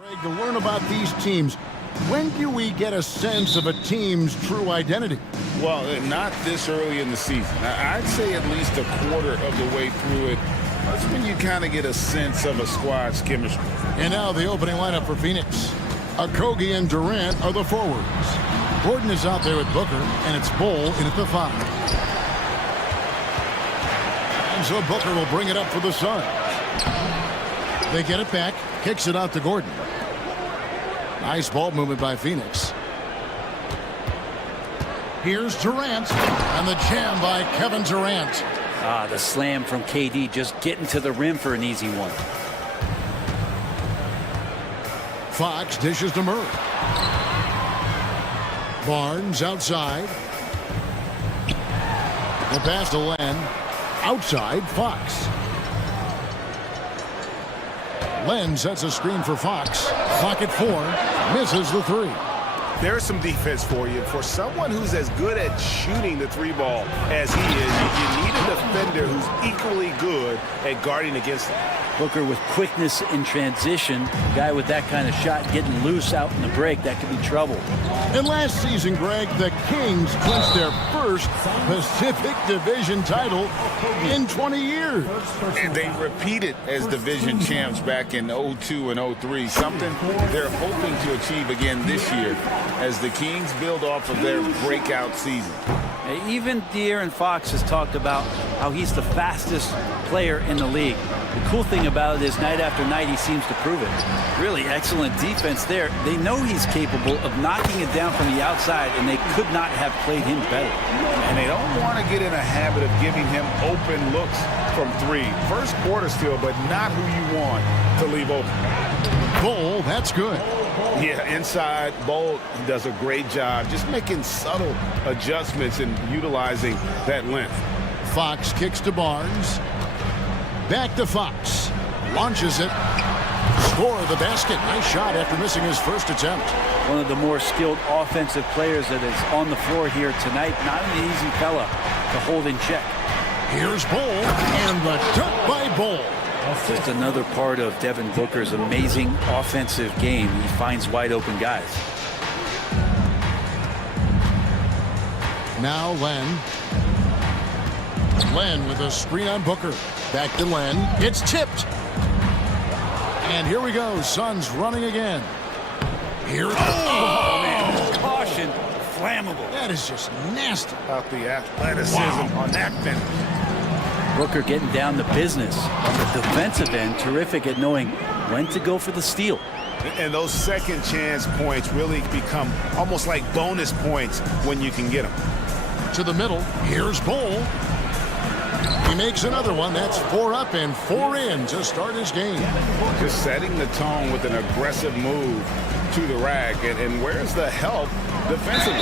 To learn about these teams, when do we get a sense of a team's true identity? Well, not this early in the season. I'd say at least a quarter of the way through it. That's when you kind of get a sense of a squad's chemistry. And now the opening lineup for Phoenix. Okogie and Durant are the forwards. Gordon is out there with Booker, and it's Bull in at the 5. And so Booker will bring it up for the Suns. They get it back, kicks it out to Gordon. Nice ball movement by Phoenix. Here's Durant, and the jam by Kevin Durant. The slam from KD, just getting to the rim for an easy one. Fox dishes to Murray. Barnes outside. The pass to Len. Outside, Fox. Len sets a screen for Fox. Clock at 4. Misses the 3. There's some defense for you. For someone who's as good at shooting the 3-ball as he is, you need a defender who's equally good at guarding against him. Booker with quickness in transition. Guy with that kind of shot getting loose out in the break, that could be trouble. And last season, Greg, the Kings clinched their first Pacific Division title in 20 years. And they repeated as division champs back in 02 and 03, something they're hoping to achieve again this year as the Kings build off of their breakout season. Even De'Aaron Fox has talked about how he's the fastest player in the league. The cool thing about it is night after night he seems to prove it. Really excellent defense there. They know he's capable of knocking it down from the outside, and they could not have played him better. And they don't want to get in a habit of giving him open looks from 3. First quarter still, but not who you want to leave open. Bull, that's good. Yeah, inside, Bull does a great job just making subtle adjustments and utilizing that length. Fox kicks to Barnes. Back to Fox. Launches it. Score the basket. Nice shot after missing his first attempt. One of the more skilled offensive players that is on the floor here tonight. Not an easy fella to hold in check. Here's Bull, and the dunk by Bull. Just another part of Devin Booker's amazing offensive game. He finds wide open guys. Now Len. Len with a screen on Booker. Back to Len. It's tipped. And here we go. Suns running again. Here. Oh, man. Caution. Flammable. That is just nasty. About the athleticism on that finish. Booker getting down to business on the defensive end. Terrific at knowing when to go for the steal. And those second chance points really become almost like bonus points when you can get them. To the middle. Here's Bull. He makes another one. That's 4 up and 4 in to start his game. Just setting the tone with an aggressive move to the rack. And where's the help defensively?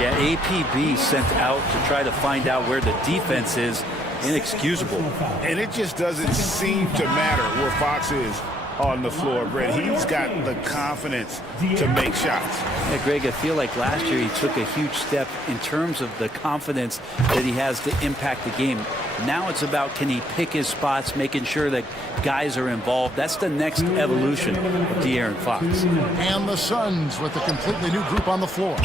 Yeah, APB sent out to try to find out where the defense is. Inexcusable. And it just doesn't seem to matter where Fox is on the floor, Brett. He's got the confidence to make shots. Yeah, Greg, I feel like last year he took a huge step in terms of the confidence that he has to impact the game. Now it's about, can he pick his spots, making sure that guys are involved. That's the next evolution of De'Aaron Fox. And the Suns with a completely new group on the floor.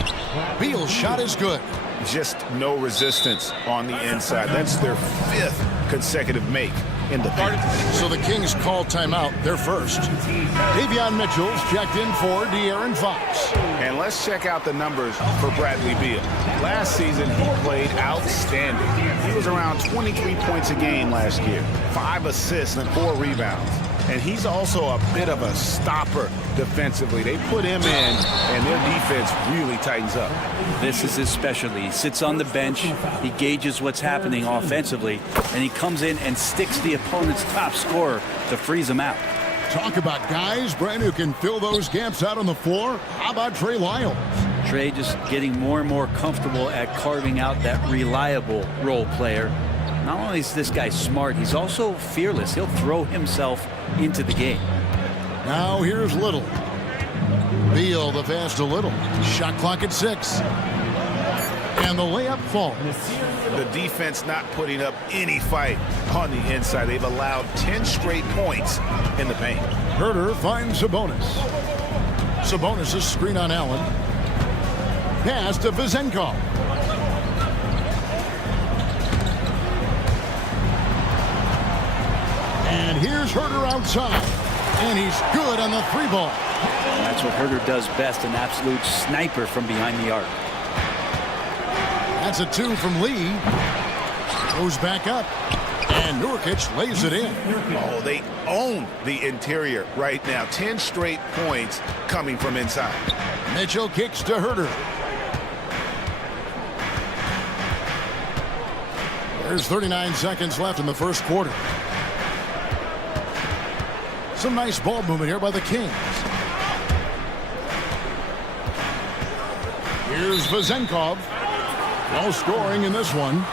Beal's shot is good. Just no resistance on the inside. That's their 5th consecutive make in the paint. So the Kings call timeout, their first. Davion Mitchell's checked in for De'Aaron Fox. And let's check out the numbers for Bradley Beal. Last season, he played outstanding. He was around 23 points a game last year, 5 assists and 4 rebounds. And he's also a bit of a stopper defensively. They put him in, and their defense really tightens up. This is his specialty. He sits on the bench, he gauges what's happening offensively, and he comes in and sticks the opponent's top scorer to freeze him out. Talk about guys, Brent, who can fill those gaps out on the floor. How about Trey Lyles? Trey just getting more and more comfortable at carving out that reliable role player. Not only is this guy smart, he's also fearless. He'll throw himself into the game. Now here's Little. Beal the pass to Little. Shot clock at 6. And the layup falls. The defense not putting up any fight on the inside. They've allowed 10 straight points in the paint. Herder finds Sabonis. Sabonis' screen on Allen. Pass to Vezenkov. And here's Herder outside. And he's good on the three ball. That's what Herder does best, an absolute sniper from behind the arc. That's a 2 from Lee. Goes back up. And Nurkic lays it in. Oh, they own the interior right now. 10 straight points coming from inside. Mitchell kicks to Herder. There's 39 seconds left in the first quarter. Some nice ball movement here by the Kings. Here's Vezenkov. No scoring in this one.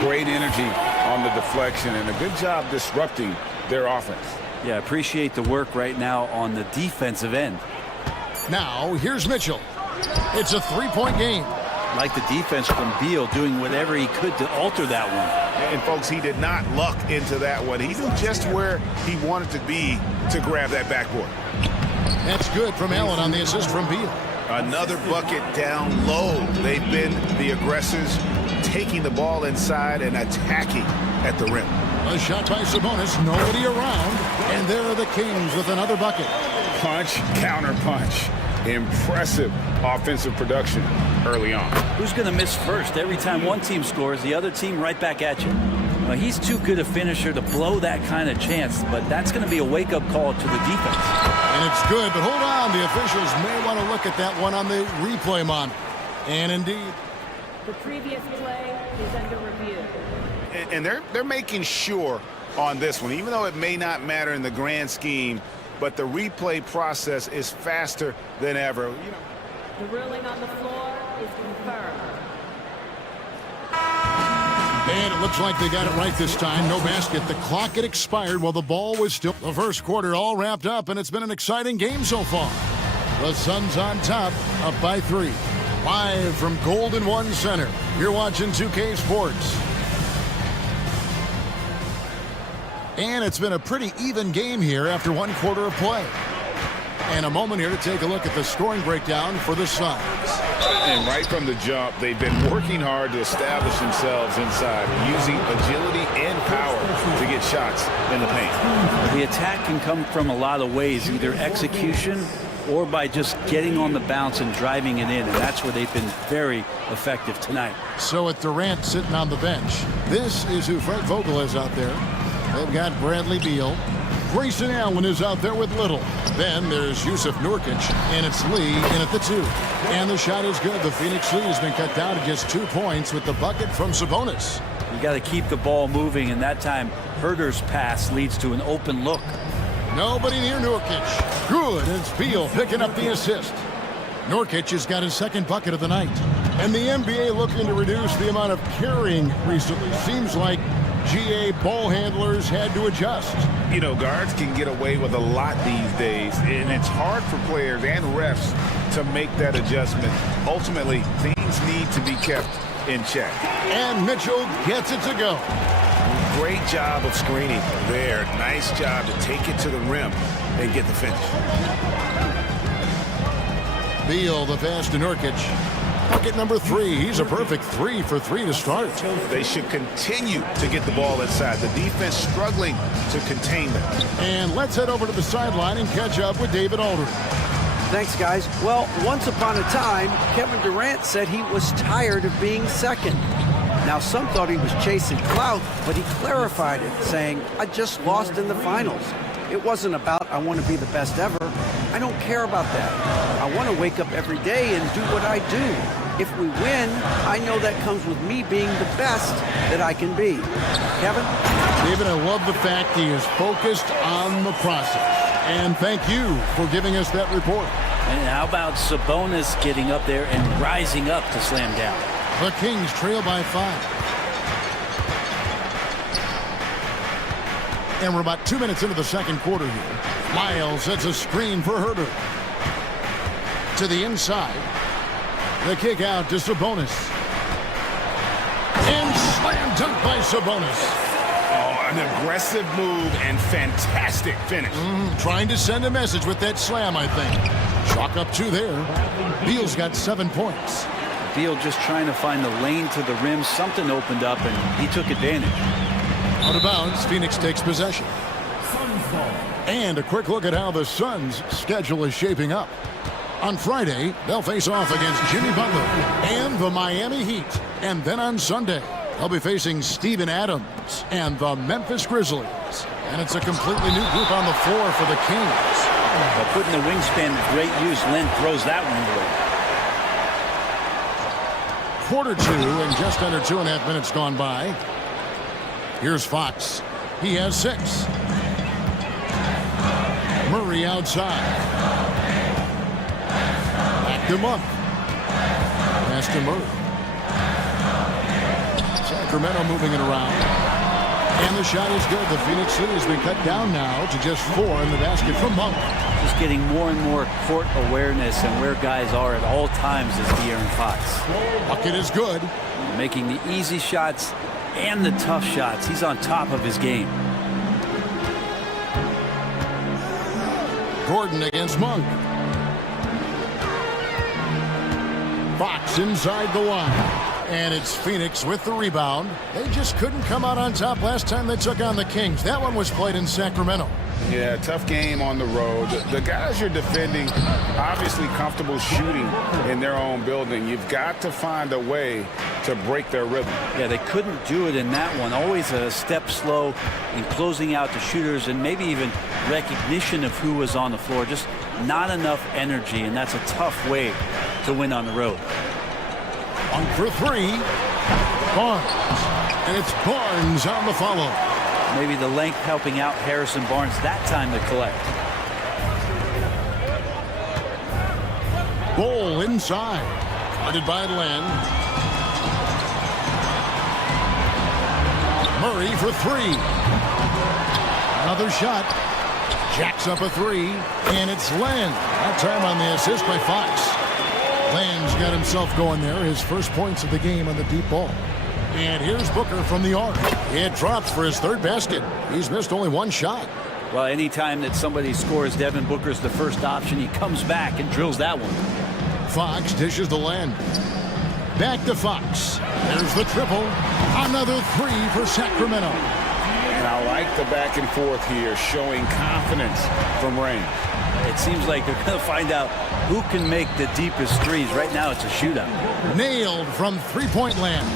Great energy on the deflection and a good job disrupting their offense. Yeah, appreciate the work right now on the defensive end. Now, here's Mitchell. It's a three-point game. Like the defense from Beal, doing whatever he could to alter that one. And, folks, he did not luck into that one. He knew just where he wanted to be to grab that backboard. That's good from Allen on the assist from Beal. Another bucket down low. They've been the aggressors, taking the ball inside and attacking at the rim. A shot by Sabonis, nobody around, and there are the Kings with another bucket. Punch, counter punch. Impressive offensive production early on. Who's going to miss first? Every time one team scores, the other team right back at you. Well, he's too good a finisher to blow that kind of chance, but that's going to be a wake-up call to the defense. And it's good, but hold on. The officials may want to look at that one on the replay monitor. And indeed, the previous play is under review. And they're making sure on this one, even though it may not matter in the grand scheme, but the replay process is faster than ever. You know. The ruling on the floor is confirmed. And it looks like they got it right this time. No basket. The clock had expired while the ball was still. The first quarter all wrapped up, and it's been an exciting game so far. The Suns on top, up by 3. Live from Golden One Center. You're watching 2K Sports. And it's been a pretty even game here after one quarter of play. And a moment here to take a look at the scoring breakdown for the Suns. And right from the jump, they've been working hard to establish themselves inside, using agility and power to get shots in the paint. The attack can come from a lot of ways, either execution or by just getting on the bounce and driving it in, and that's where they've been very effective tonight. So with Durant sitting on the bench, this is who Fred Vogel is out there. They've got Bradley Beal. Grayson Allen is out there with Little. Then there's Yusuf Nurkic, and it's Lee in at the 2. And the shot is good. The Phoenix Lee has been cut down to just 2 points with the bucket from Sabonis. You got to keep the ball moving, and that time Herder's pass leads to an open look. Nobody near Nurkic. Good, it's Beal picking up the assist. Nurkic has got his second bucket of the night. And the NBA looking to reduce the amount of carrying recently. Seems like GA ball handlers had to adjust. You know, guards can get away with a lot these days, and it's hard for players and refs to make that adjustment. Ultimately, things need to be kept in check. And Mitchell gets it to go. Great job of screening there. Nice job to take it to the rim and get the finish. Beal, the pass to Nurkic. Bucket number 3. He's a perfect 3 for 3 to start. They should continue to get the ball inside. The defense struggling to contain them. And let's head over to the sideline and catch up with David Aldridge. Thanks, guys. Well, once upon a time, Kevin Durant said he was tired of being second. Now, some thought he was chasing clout, but he clarified it, saying, I just lost in the finals. It wasn't about, I want to be the best ever. I don't care about that. I want to wake up every day and do what I do. If we win, I know that comes with me being the best that I can be. Kevin? David, I love the fact he is focused on the process. And thank you for giving us that report. And how about Sabonis getting up there and rising up to slam down? The Kings trail by 5. And we're about 2 minutes into the second quarter here. Miles sets a screen for Herder. To the inside. The kick out to Sabonis. Sabonis. Oh, an aggressive move and fantastic finish. Trying to send a message with that slam, I think. Chalk up 2 there. Beal's got 7 points. Beal just trying to find the lane to the rim. Something opened up, and he took advantage. Out of bounds, Phoenix takes possession. And a quick look at how the Suns' schedule is shaping up. On Friday, they'll face off against Jimmy Butler and the Miami Heat. And then on Sunday, they'll be facing Steven Adams and the Memphis Grizzlies. And it's a completely new group on the floor for the Kings. Well, putting the wingspan to great use, Len throws that one away. Quarter 2 and just under 2.5 minutes gone by. Here's Fox. He has 6. Murray outside. Back to Monk. Pass to Murray. Sacramento moving it around. And the shot is good. The Phoenix City has been cut down now to just 4 in the basket from Monk. Just getting more and more court awareness and where guys are at all times is De'Aaron Fox. Bucket is good. Making the easy shots and the tough shots. He's on top of his game. Gordon against Monk. Fox inside the line. And it's Phoenix with the rebound. They just couldn't come out on top last time they took on the Kings. That one was played in Sacramento. Yeah, tough game on the road. The guys you're defending, obviously comfortable shooting in their own building. You've got to find a way to break their rhythm. Yeah, they couldn't do it in that one. Always a step slow in closing out the shooters and maybe even recognition of who was on the floor. Just not enough energy, and that's a tough way to win on the road. On for 3. Barnes. And it's Barnes on the follow. Maybe the length helping out Harrison Barnes that time to collect. Ball inside. Guarded by Len. Murray for 3. Another shot. Jacks up a 3. And it's Len. That time on the assist by Fox. Len's got himself going there. His first points of the game on the deep ball. And here's Booker from the arc. It drops for his 3rd basket. He's missed only 1 shot. Well, anytime that somebody scores, Devin Booker's the first option. He comes back and drills that one. Fox dishes the land. Back to Fox. There's the triple. Another 3 for Sacramento. And I like the back and forth here, showing confidence from range. It seems like they're going to find out who can make the deepest threes. Right now, it's a shootout. Nailed from 3-point land.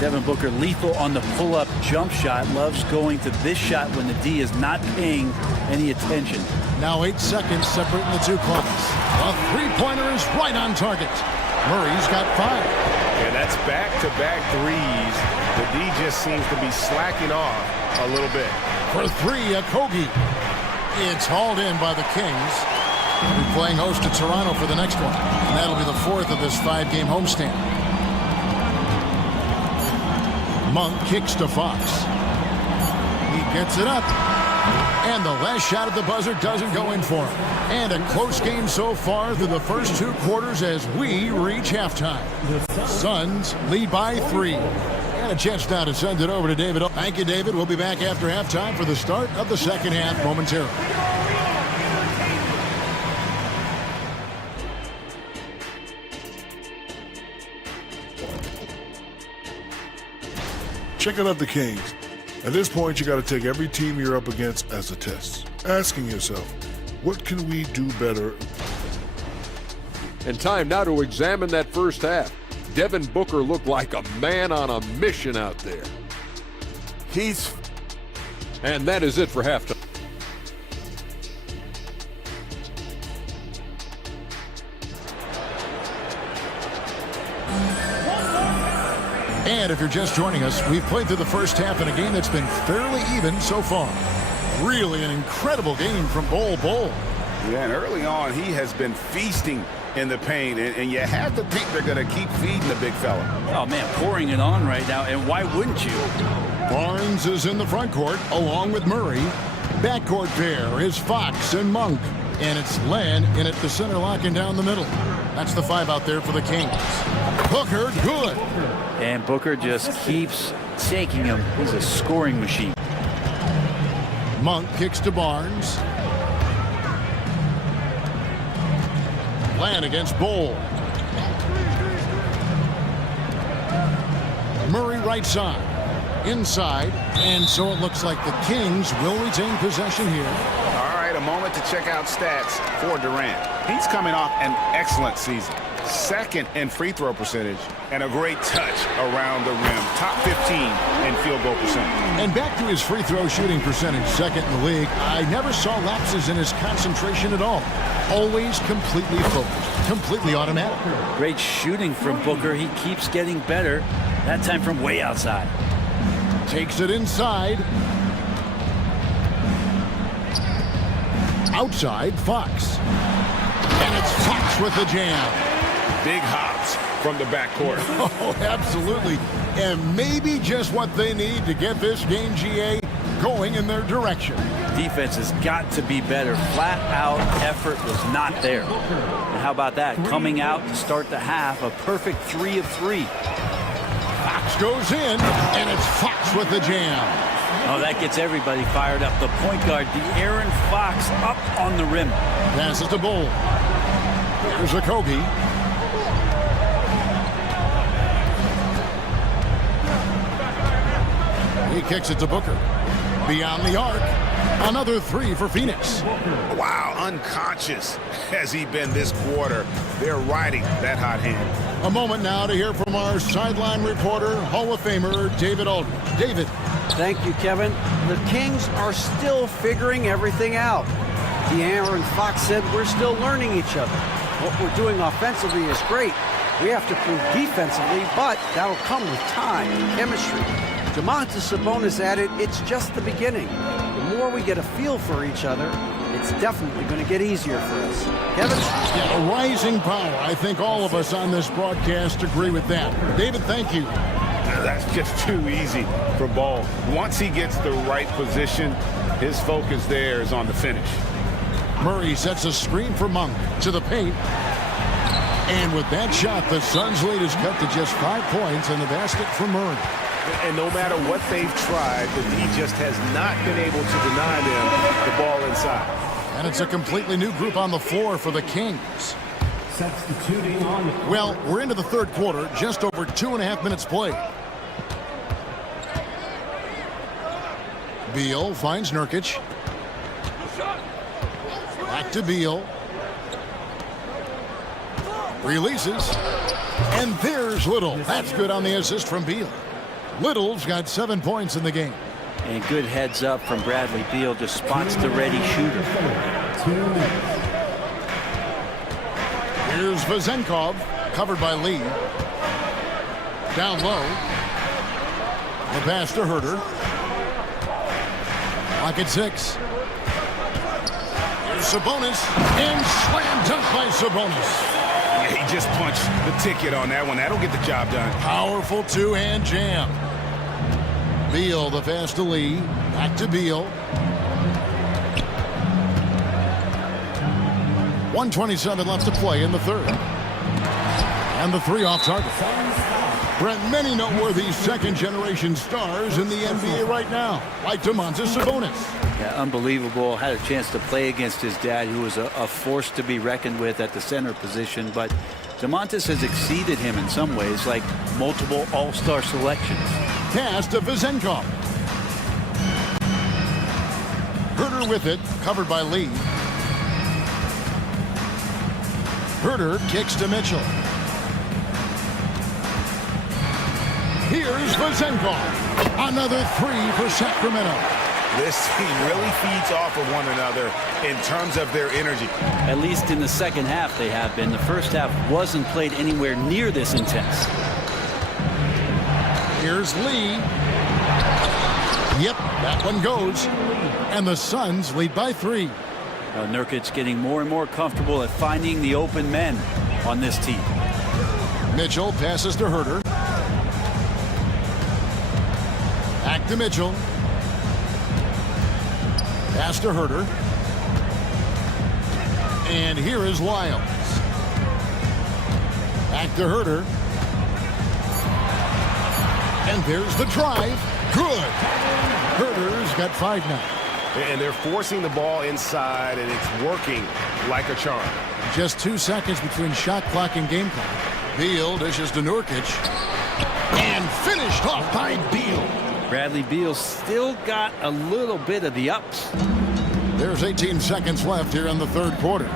Devin Booker lethal on the pull-up jump shot. Loves going to this shot when the D is not paying any attention. Now 8 seconds separating the 2 clubs. A 3-pointer is right on target. Murray's got 5. Yeah, that's back-to-back threes. The D just seems to be slacking off a little bit. For 3, Okogie. It's hauled in by the Kings. They'll be playing host to Toronto for the next one. And that'll be the 4th of this 5-game homestand. Monk kicks to Fox. He gets it up. And the last shot at the buzzer doesn't go in for him. And a close game so far through the first 2 quarters as we reach halftime. Suns lead by 3. And a chance now to send it over to David. Thank you, David. We'll be back after halftime for the start of the second half momentarily. Checking out the Kings. At this point, you got to take every team you're up against as a test. Asking yourself, what can we do better? And time now to examine that first half. Devin Booker looked like a man on a mission out there. And that is it for halftime. And if you're just joining us, we've played through the first half in a game that's been fairly even so far. Really an incredible game from Bol Bol. Yeah, and early on, he has been feasting in the paint, and you have to think they're going to keep feeding the big fella. Oh, man, pouring it on right now, and why wouldn't you? Barnes is in the front court, along with Murray. Backcourt pair is Fox and Monk. And it's Len in at the center, locking down the middle. That's the 5 out there for the Kings. Booker, good. And Booker just keeps taking him. He's a scoring machine. Monk kicks to Barnes. Land against Bowl. Murray right side. Inside. And so it looks like the Kings will retain possession here. All right, a moment to check out stats for Durant. He's coming off an excellent season. Second in free throw percentage and a great touch around the rim. Top 15 in field goal percentage. And back to his free throw shooting percentage, second in the league. I never saw lapses in his concentration at all. Always completely focused, completely automatic. Great shooting from Booker. He keeps getting better, that time from way outside. Takes it inside. Outside, Fox. And it's Fox with the jam. Big hops from the backcourt. Oh, absolutely. And maybe just what they need to get this game, GA, going in their direction. Defense has got to be better. Flat out effort was not there. And how about that? Coming out to start the half, a perfect 3 of 3. Fox goes in, and it's Fox with the jam. Oh, that gets everybody fired up. The point guard, De'Aaron Fox, up on the rim. Passes to Bull. Here's a Kobe. He kicks it to Booker. Beyond the arc. Another 3 for Phoenix. Wow, unconscious has he been this quarter. They're riding that hot hand. A moment now to hear from our sideline reporter, Hall of Famer David Aldridge. David. Thank you, Kevin. The Kings are still figuring everything out. De'Aaron Fox said we're still learning each other. What we're doing offensively is great. We have to prove defensively, but that'll come with time and chemistry. Domantas Sabonis added, it's just the beginning. The more we get a feel for each other, it's definitely going to get easier for us. Kevin? Yeah, a rising power. I think all of us on this broadcast agree with that. David, thank you. That's just too easy for Ball. Once he gets the right position, his focus there is on the finish. Murray sets a screen for Monk to the paint. And with that shot, the Suns' lead is cut to just 5 points in the basket for Murray. And no matter what they've tried, the D just has not been able to deny them the ball inside. And it's a completely new group on the floor for the Kings. Well, we're into the third quarter, just over 2.5 minutes played. Beal finds Nurkic. Back to Beal. Releases. And there's Little. That's good on the assist from Beal. Little's got 7 points in the game. And good heads up from Bradley Beal, just spots the ready shooter. Here's Vezenkov, covered by Lee. Down low. The pass to Herter. Lock at 6. Here's Sabonis. And slam dunk by Sabonis. He just punched the ticket on that one. That'll get the job done. Powerful two-hand jam. Beal, the pass to Lee. Back to Beal. 1:27 left to play in the third. And the 3 off target. Brent, many noteworthy second-generation stars in the NBA right now, like Domantas Sabonis. Yeah, unbelievable. Had a chance to play against his dad, who was a force to be reckoned with at the center position. But Domantas has exceeded him in some ways, like multiple all-star selections. Pass to Vezenkov. Herter with it, covered by Lee. Herter kicks to Mitchell. Here's Vezenkov. Another 3 for Sacramento. This team really feeds off of one another in terms of their energy. At least in the second half they have been. The first half wasn't played anywhere near this intense. Here's Lee. Yep, that one goes. And the Suns lead by 3. Nurkic getting more and more comfortable at finding the open men on this team. Mitchell passes to Herter. Back to Mitchell. Pass to Herter. And here is Lyles. Back to Herter. And there's the drive. Good. Herder's got 5 now. And they're forcing the ball inside, and it's working like a charm. Just 2 seconds between shot clock and game clock. Beal dishes to Nurkic. And finished off by Beal. Bradley Beal still got a little bit of the ups. There's 18 seconds left here in the third quarter.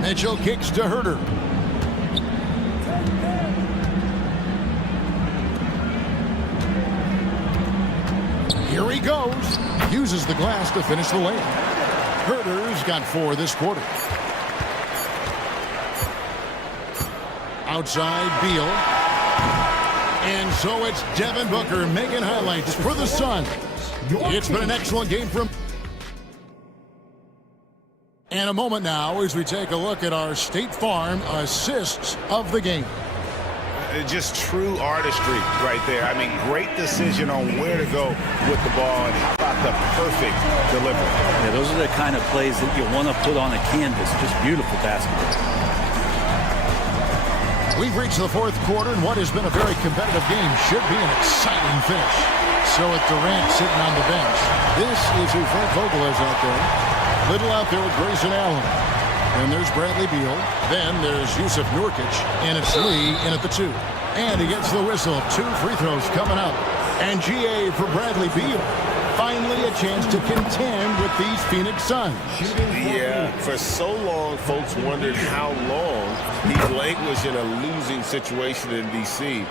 Mitchell kicks to Herder. Here he goes. Uses the glass to finish the layup. Herder's got 4 this quarter. Outside Beal. And so it's Devin Booker making highlights for the Suns. It's been an excellent game from... And a moment now as we take a look at our State Farm assists of the game. Just true artistry right there. I mean, great decision on where to go with the ball, and how about the perfect delivery. Yeah, those are the kind of plays that you want to put on a canvas. Just beautiful basketball. We've reached the fourth quarter, and what has been a very competitive game should be an exciting finish. So with Durant sitting on the bench, this is who Frank Vogel is out there. Little out there with Grayson Allen. And there's Bradley Beal. Then there's Yusuf Nurkic. And it's Lee in at the 2. And he gets the whistle. 2 free throws coming up. And GA for Bradley Beal. Finally a chance to contend with these Phoenix Suns. Yeah, for so long, folks wondered how long he languished in a losing situation in D.C.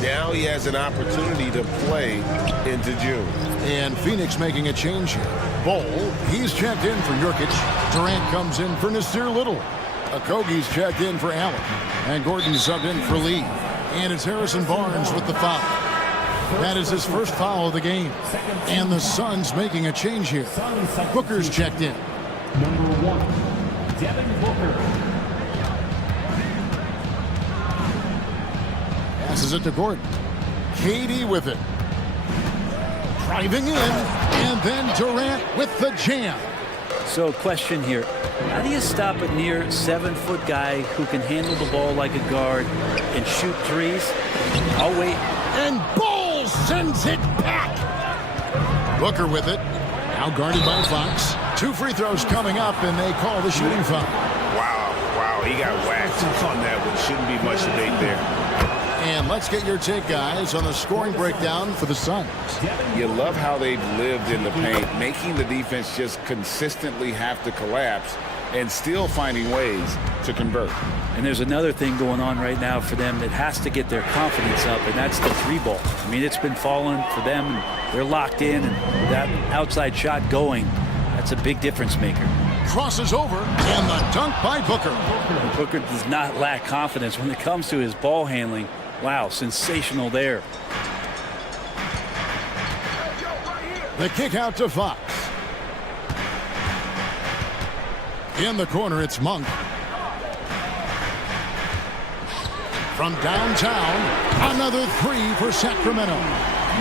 Now he has an opportunity to play into June. And Phoenix making a change here. Bowl, he's checked in for Nurkic. Durant comes in for Nasir Little. Okogie's checked in for Allen. And Gordon subbed in for Lee. And it's Harrison Barnes with the foul. That is his first foul of the game. And the Suns making a change here. Booker's checked in. Number 1, Devin Booker. Passes it to Gordon. KD with it. Driving in. And then Durant with the jam. So question here. How do you stop a near 7-foot guy who can handle the ball like a guard and shoot threes? I'll wait. And Ball sends it back. Booker with it. Now guarded by Fox. 2 free throws coming up, and they call the shooting foul. Wow, he got whacked on that one. Shouldn't be much debate there. And let's get your take, guys, on the scoring breakdown for the Suns. You love how they've lived in the paint, making the defense just consistently have to collapse and still finding ways to convert. And there's another thing going on right now for them that has to get their confidence up, and that's the 3-ball. I mean, it's been falling for them, and they're locked in, and that outside shot going, that's a big difference maker. Crosses over, and the dunk by Booker. Booker does not lack confidence when it comes to his ball handling. Wow, sensational there. The kick out to Fox. In the corner, it's Monk. From downtown, another 3 for Sacramento.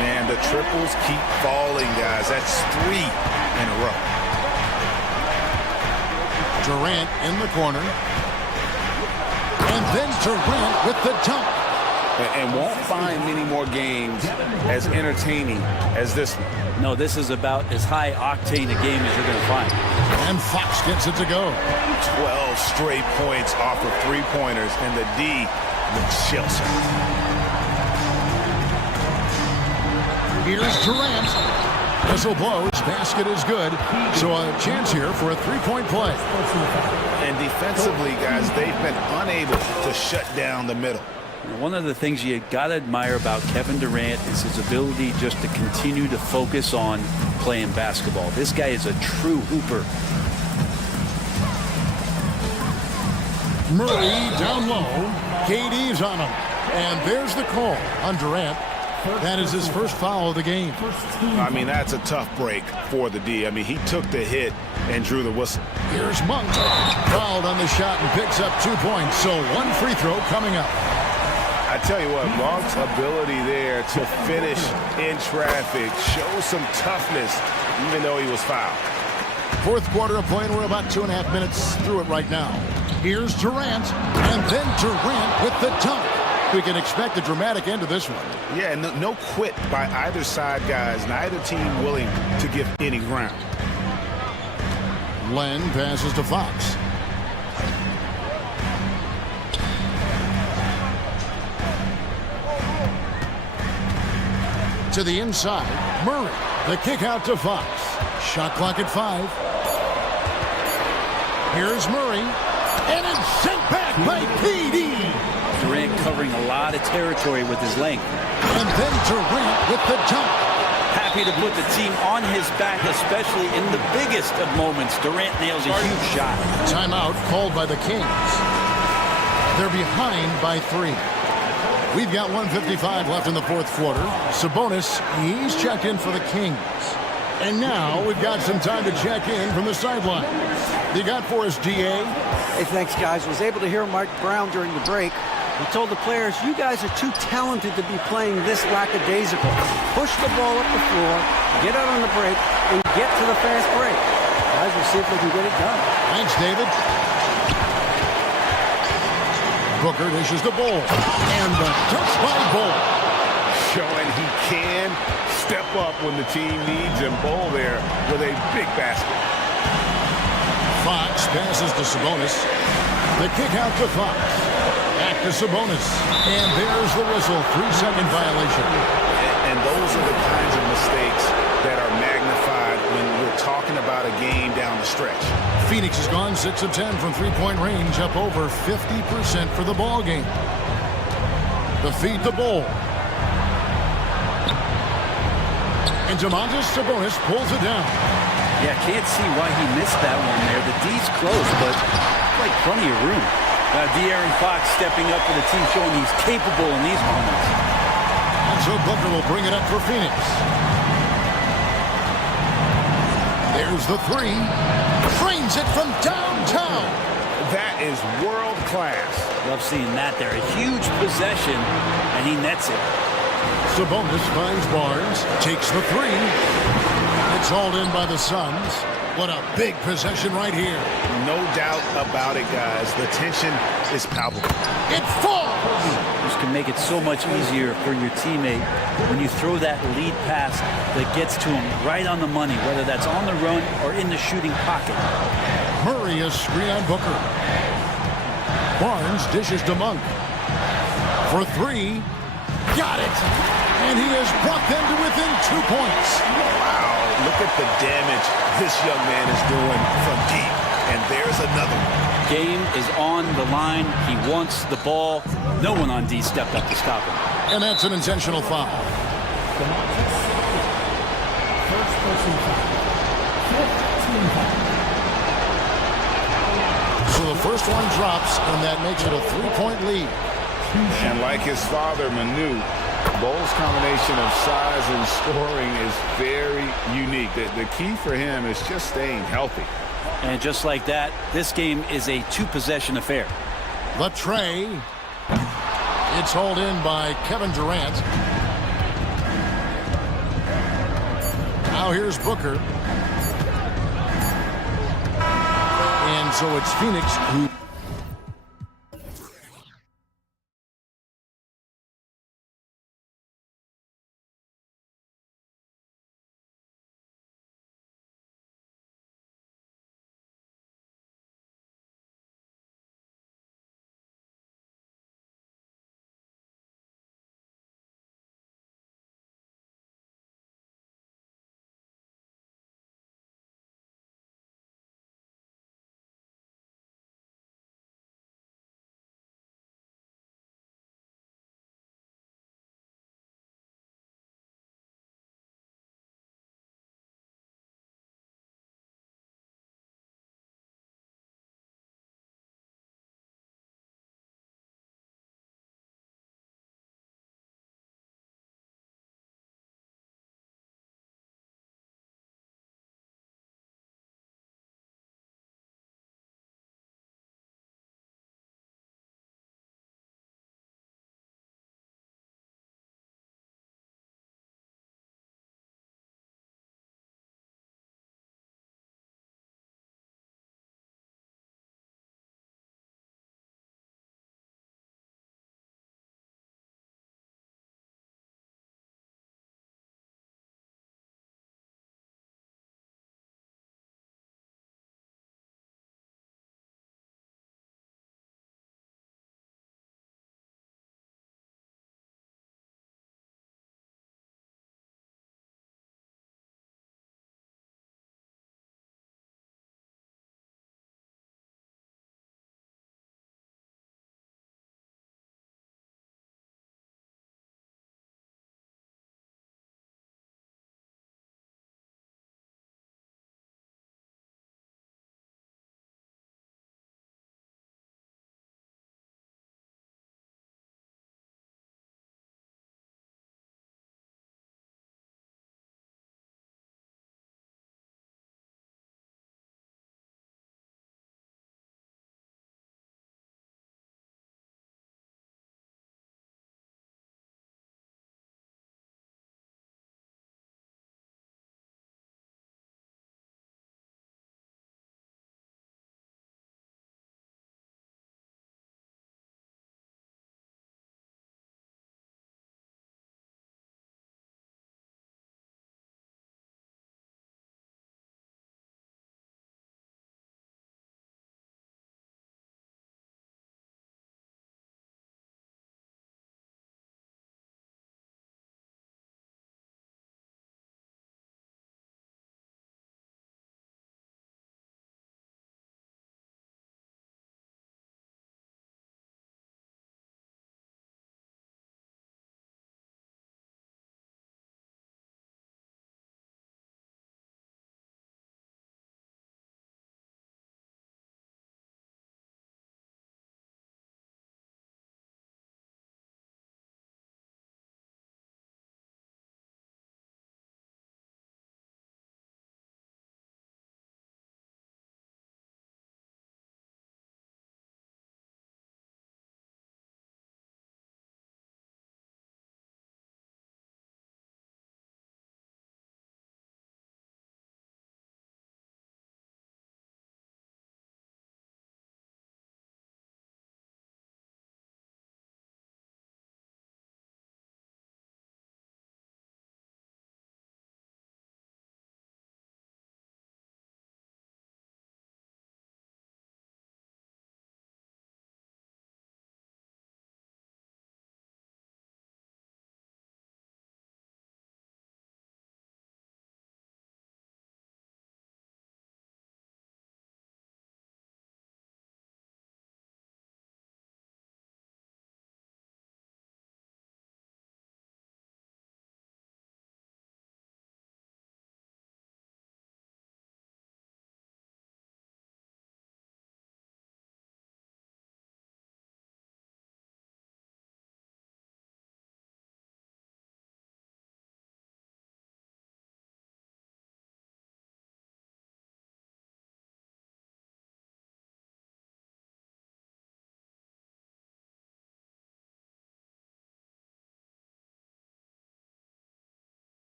Man, the triples keep falling, guys. That's 3 in a row. Durant in the corner. And then Durant with the dunk. And won't find many more games as entertaining as this one. No, this is about as high octane a game as you're going to find. And Fox gets it to go. 12 straight points off of 3-pointers, and the D looks sheltered. Here's Durant. Whistle blows. Basket is good. So a chance here for a 3-point play. And defensively, guys, they've been unable to shut down the middle. One of the things you got to admire about Kevin Durant is his ability just to continue to focus on playing basketball. This guy is a true hooper. Murray down low. KD's on him. And there's the call on Durant. That is his first foul of the game. I mean, that's a tough break for the D. I mean, he took the hit and drew the whistle. Here's Monk. Fouled on the shot and picks up 2 points. So 1 free throw coming up. I tell you what, Monk's ability there to finish in traffic shows some toughness, even though he was fouled. Fourth quarter of play, and we're about 2.5 minutes through it right now. Here's Durant, and then Durant with the dunk. we can expect a dramatic end to this one. Yeah, no quit by either side, guys. Neither team willing to give any ground. Len passes to Fox. To the inside, Murray. The kick out to Fox. Shot clock at 5. Here's Murray. And it's sent back by PD. Durant covering a lot of territory with his length. And then Durant with the dunk. Happy to put the team on his back, especially in the biggest of moments. Durant nails a huge shot. Timeout called by the Kings. They're behind by 3. We've got 1:55 left in the fourth quarter. Sabonis, he's checked in for the Kings. And now we've got some time to check in from the sideline. You got for us, DA? Hey, thanks, guys. Was able to hear Mike Brown during the break. He told the players, you guys are too talented to be playing this lackadaisical. Push the ball up the floor, get out on the break, and get to the fast break. Guys, we'll see if we can get it done. Thanks, David. Booker dishes the Ball. And the touch by Ball. Showing he can step up when the team needs him. Ball there with a big basket. Fox passes to Sabonis. The kick out to Fox. Back to Sabonis. And there's the whistle. 3-second violation. And those are the kinds of mistakes that are magnified when we're talking about a game down the stretch. Phoenix has gone 6 of 10 from three-point range, up over 50% for the ball game. To feed the Ball. And Domantas Sabonis pulls it down. Yeah, can't see why he missed that one there. The D's close, but like plenty of room. De'Aaron Fox stepping up for the team, showing he's capable in these moments. And so Booker will bring it up for Phoenix. There's the 3. Frames it from downtown. That is world class. Love seeing that there. A huge possession, and he nets it. Sabonis finds Barnes, takes the 3. It's hauled in by the Suns. What a big possession right here. No doubt about it, guys. The tension is palpable. It falls! This can make it so much easier for your teammate when you throw that lead pass that gets to him right on the money, whether that's on the run or in the shooting pocket. Murray a screen on Booker. Barnes dishes to Monk. For 3. Got it! And he has brought them to within 2 points. Wow, look at the damage this young man is doing from deep. And there's another one. Game is on the line. He wants the ball. No one on D stepped up to stop him. And that's an intentional foul. First person foul. 5th team foul. So the first one drops, and that makes it a 3-point lead. And like his father, Manu, Bowles' combination of size and scoring is very unique. The key for him is just staying healthy. And just like that, this game is a 2-possession affair. The tray. It's hauled in by Kevin Durant. Now here's Booker. And so it's Phoenix who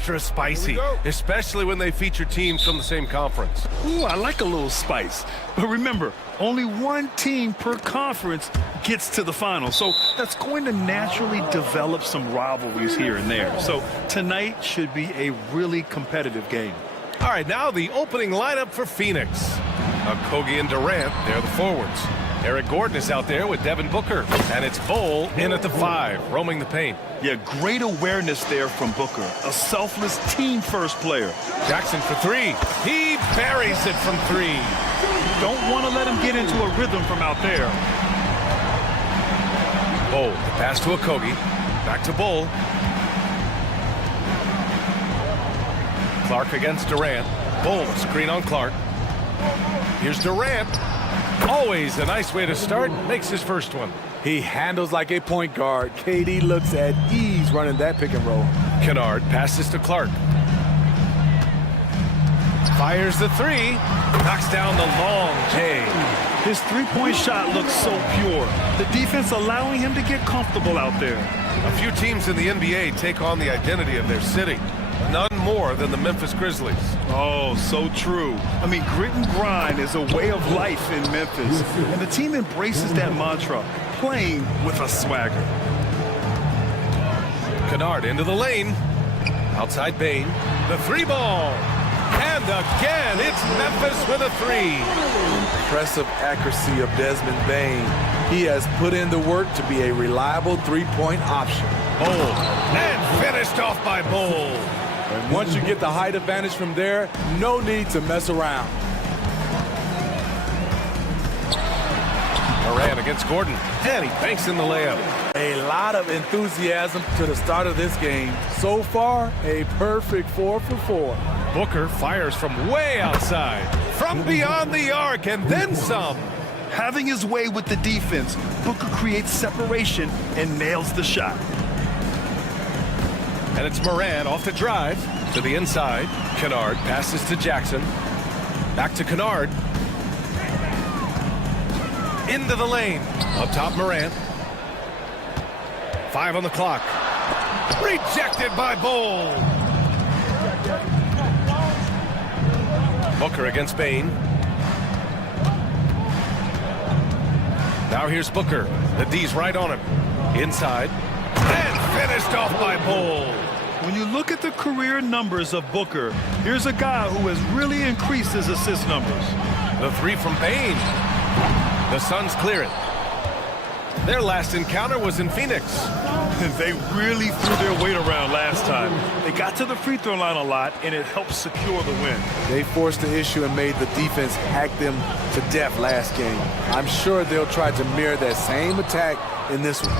extra spicy, especially when they feature teams from the same conference. Ooh, I like a little spice. But remember, only one team per conference gets to the final. So that's going to naturally develop some rivalries here and there. So tonight should be a really competitive game. All right, now the opening lineup for Phoenix. Kogi and Durant, they're the forwards. Eric Gordon is out there with Devin Booker. And it's Bol in at the 5, roaming the paint. Yeah, great awareness there from Booker. A selfless team-first player. Jackson for 3. He buries it from 3. Don't want to let him get into a rhythm from out there. Bol, the pass to Kogi. Back to Bol. Clark against Durant. Bol, screen on Clark. Here's Durant. Always a nice way to start. Makes his first one. He handles like a point guard. KD looks at ease running that pick and roll. Kennard passes to Clark. Fires the 3. Knocks down the long J. His three-point shot looks so pure. The defense allowing him to get comfortable out there. A few teams in the NBA take on the identity of their city. None more than the Memphis Grizzlies. Oh, so true. I mean, grit and grind is a way of life in Memphis. And the team embraces that mantra, playing with a swagger. Kennard into the lane. Outside Bane. The 3-ball. And again, it's Memphis with a 3. Impressive accuracy of Desmond Bane. He has put in the work to be a reliable three-point option. Bol. And finished off by Bol. And once you get the height advantage from there, no need to mess around. Moran against Gordon. And he banks in the layup. A lot of enthusiasm to the start of this game. So far, a perfect 4 for 4. Booker fires from way outside. From beyond the arc and then some. Having his way with the defense, Booker creates separation and nails the shot. And it's Moran off the drive to the inside. Kennard passes to Jackson. Back to Kennard. Into the lane. Up top, Moran. 5 on the clock. Rejected by Bol. Booker against Bane. Now here's Booker. The D's right on him. Inside. And finished off by Bol. When you look at the career numbers of Booker, here's a guy who has really increased his assist numbers. The 3 from Bane. The Suns clear it. Their last encounter was in Phoenix. They really threw their weight around last time. They got to the free throw line a lot, and it helped secure the win. They forced the issue and made the defense hack them to death last game. I'm sure they'll try to mirror that same attack in this one.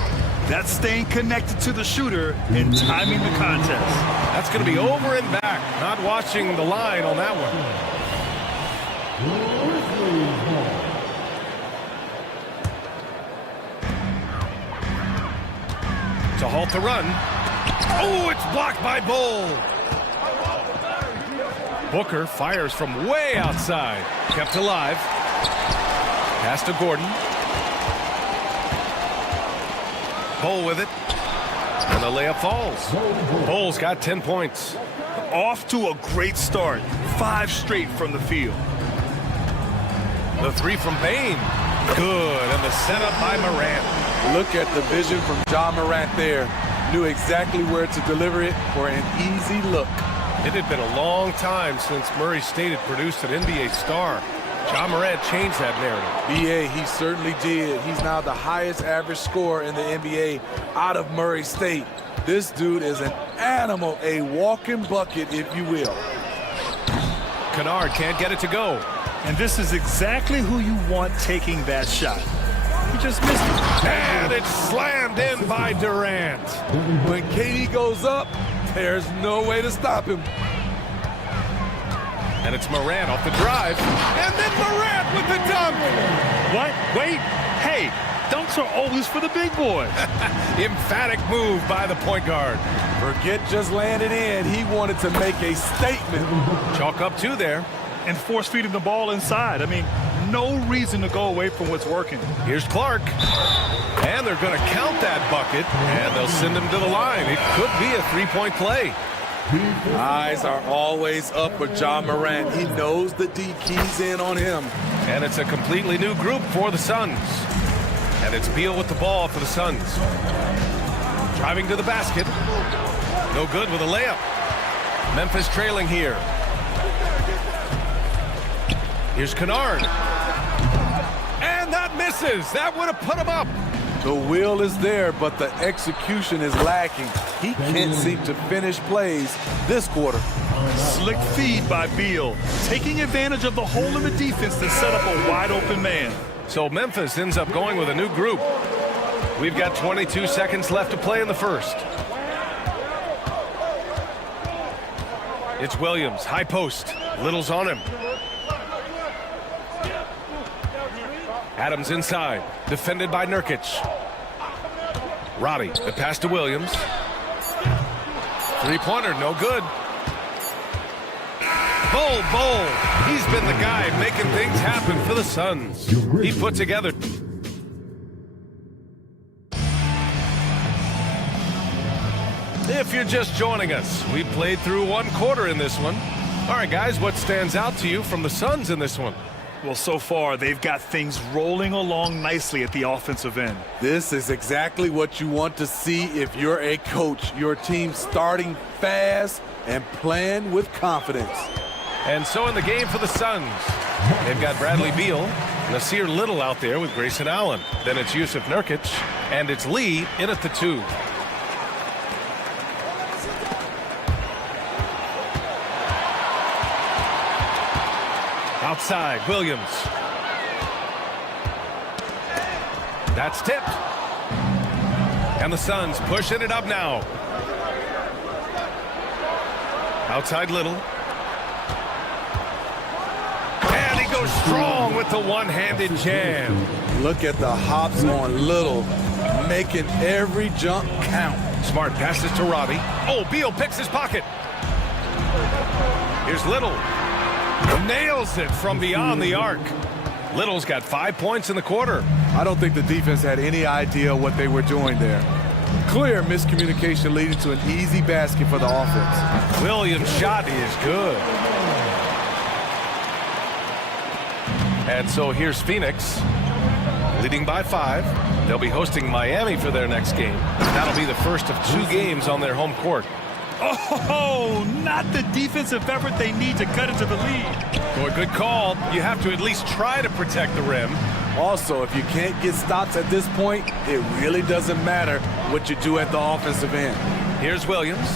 That's staying connected to the shooter and timing the contest. That's going to be over and back. Not watching the line on that one. To halt the run. Oh, it's blocked by Bol. Booker fires from way outside. Kept alive. Pass to Gordon. Bol with it. And the layup falls. Bol's got 10 points. Off to a great start. 5 straight from the field. The 3 from Bane. Good. And the setup by Morant. Look at the vision from Ja Morant there. Knew exactly where to deliver it for an easy look. It had been a long time since Murray State had produced an NBA star. Ja Morant changed that narrative. BA, he certainly did. He's now the highest average scorer in the NBA out of Murray State. This dude is an animal, a walking bucket, if you will. Kennard can't get it to go. And this is exactly who you want taking that shot. He just missed it. And it's slammed in by Durant. When KD goes up, there's no way to stop him. And it's Morant off the drive. And then Morant with the dunk. What? Wait. Hey, dunks are always for the big boy. Emphatic move by the point guard. Forget just laying it in. He wanted to make a statement. Chalk up 2 there. And force feeding the ball inside. I mean, no reason to go away from what's working. Here's Clark. And they're going to count that bucket. And they'll send him to the line. It could be a 3-point play. Eyes are always up for Ja Morant. He knows the D keys in on him. And it's a completely new group for the Suns. And it's Beal with the ball for the Suns. Driving to the basket. No good with a layup. Memphis trailing here. Here's Kennard. And that misses. That would have put him up. The will is there, but the execution is lacking. He can't seem to finish plays this quarter. Slick feed by Beal, taking advantage of the hole in the defense to set up a wide open man. So Memphis ends up going with a new group. We've got 22 seconds left to play in the first. It's Williams, high post. Little's on him. Adams inside, defended by Nurkic. Roddy, the pass to Williams. Three-pointer, no good. Bull. He's been the guy making things happen for the Suns. He put together. If you're just joining us, we played through one quarter in this one. All right, guys, what stands out to you from the Suns in this one? Well, so far, they've got things rolling along nicely at the offensive end. This is exactly what you want to see if you're a coach. Your team starting fast and playing with confidence. And so in the game for the Suns, they've got Bradley Beal, Nasir Little out there with Grayson Allen. Then it's Yusuf Nurkic, and it's Lee in at the 2. Outside, Williams. That's tipped. And the Suns pushing it up now. Outside Little. And he goes strong with the one-handed jam. Look at the hops on Little, making every jump count. Smart passes to Robbie. Oh, Beal picks his pocket. Here's Little. Nails it from beyond the arc. Little's got 5 points in the quarter. I don't think the defense had any idea what they were doing there. Clear miscommunication leading to an easy basket for the offense. Williams' shot is good. And so here's Phoenix, leading by 5. They'll be hosting Miami for their next game. That'll be the first of 2 games on their home court. Oh, not the defensive effort they need to cut into the lead. Boy, good call. You have to at least try to protect the rim. Also, if you can't get stops at this point, it really doesn't matter what you do at the offensive end. Here's Williams.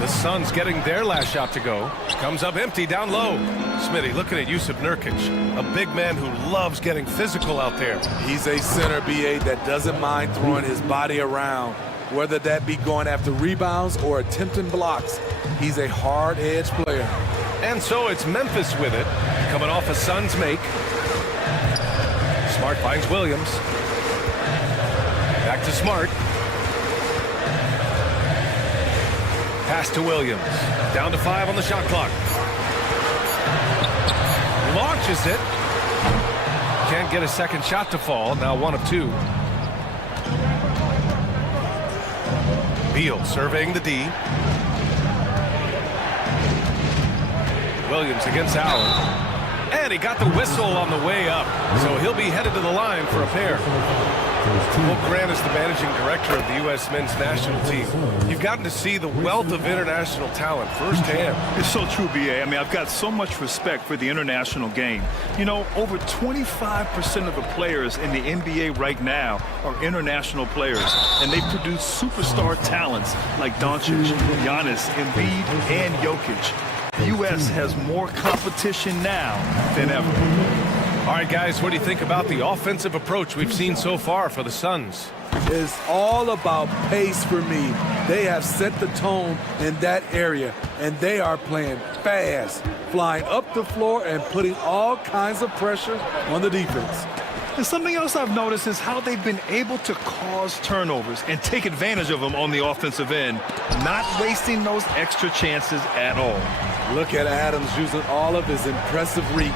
The Suns getting their last shot to go. Comes up empty down low. Smitty looking at Yusuf Nurkic, a big man who loves getting physical out there. He's a center, BA, that doesn't mind throwing his body around. Whether that be going after rebounds or attempting blocks, he's a hard-edged player. And so it's Memphis with it, coming off a Suns make. Smart finds Williams. Back to Smart. Pass to Williams. Down to 5 on the shot clock. Launches it. Can't get a second shot to fall. Now 1 of 2. Beal surveying the D. Williams against Allen. And he got the whistle on the way up. So he'll be headed to the line for a pair. Will Grant is the managing director of the U.S. men's national team. You've gotten to see the wealth of international talent firsthand. It's so true, B.A. I mean, I've got so much respect for the international game. You know, over 25% of the players in the NBA right now are international players, and they produce superstar talents like Doncic, Giannis, Embiid, and Jokic. The U.S. has more competition now than ever. All right, guys, what do you think about the offensive approach we've seen so far for the Suns? It's all about pace for me. They have set the tone in that area, and they are playing fast, flying up the floor and putting all kinds of pressure on the defense. And something else I've noticed is how they've been able to cause turnovers and take advantage of them on the offensive end, not wasting those extra chances at all. Look at Adams using all of his impressive reach,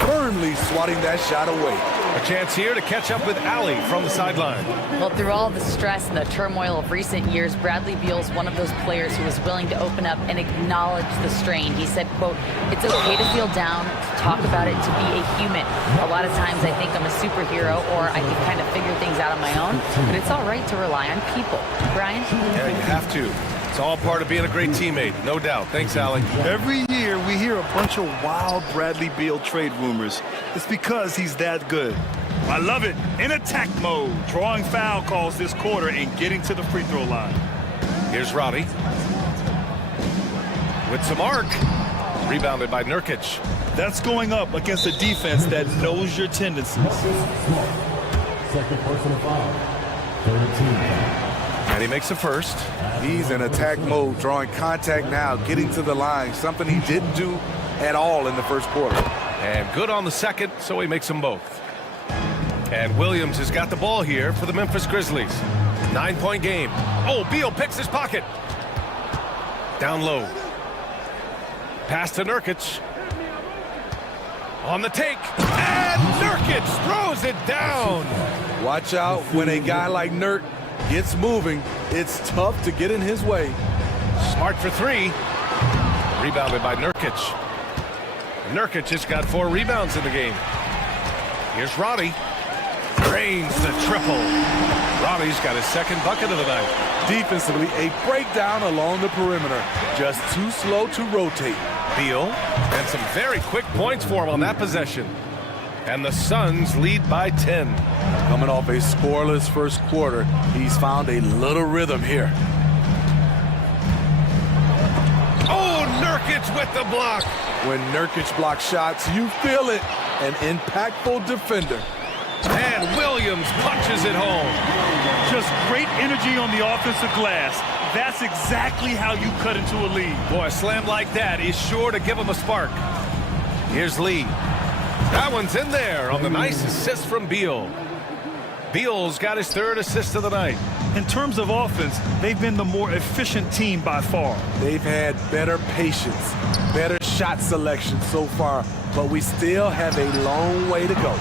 firmly swatting that shot away. A chance here to catch up with Allie from the sideline. Well, through all the stress and the turmoil of recent years, Bradley Beal's one of those players who was willing to open up and acknowledge the strain. He said, quote, "It's okay to feel down, to talk about it, to be a human. A lot of times I think I'm a superhero or I can kind of figure things out on my own, but it's all right to rely on people." Brian? Yeah, you have to. It's all part of being a great teammate, no doubt. Thanks, Allie. Every year we hear a bunch of wild Bradley Beal trade rumors. It's because he's that good. I love it. In attack mode, drawing foul calls this quarter and getting to the free throw line. Here's Roddy. With some arc. Rebounded by Nurkic. That's going up against a defense that knows your tendencies. Second personal foul. 13. And he makes the first. He's in attack mode, drawing contact now, getting to the line, something he didn't do at all in the first quarter. And good on the second, so he makes them both. And Williams has got the ball here for the Memphis Grizzlies. 9-point game. Oh, Beal picks his pocket. Down low. Pass to Nurkic. On the take. And Nurkic throws it down. Watch out when a guy like Nurk gets moving. It's tough to get in his way. Smart for three. Rebounded by Nurkic. Nurkic has got 4 rebounds in the game. Here's Roddy. Drains the triple. Roddy's got his second bucket of the night. Defensively, a breakdown along the perimeter. Just too slow to rotate. Beal, and some very quick points for him on that possession. And the Suns lead by 10. Coming off a scoreless first quarter, he's found a little rhythm here. Oh, Nurkic with the block. When Nurkic blocks shots, you feel it. An impactful defender. And Williams punches it home. Just great energy on the offensive glass. That's exactly how you cut into a lead. Boy, a slam like that is sure to give him a spark. Here's Lee. That one's in there on the nice assist from Beal. Beal's got his 3rd assist of the night. In terms of offense, they've been the more efficient team by far. They've had better patience, better shot selection so far, but we still have a long way to go.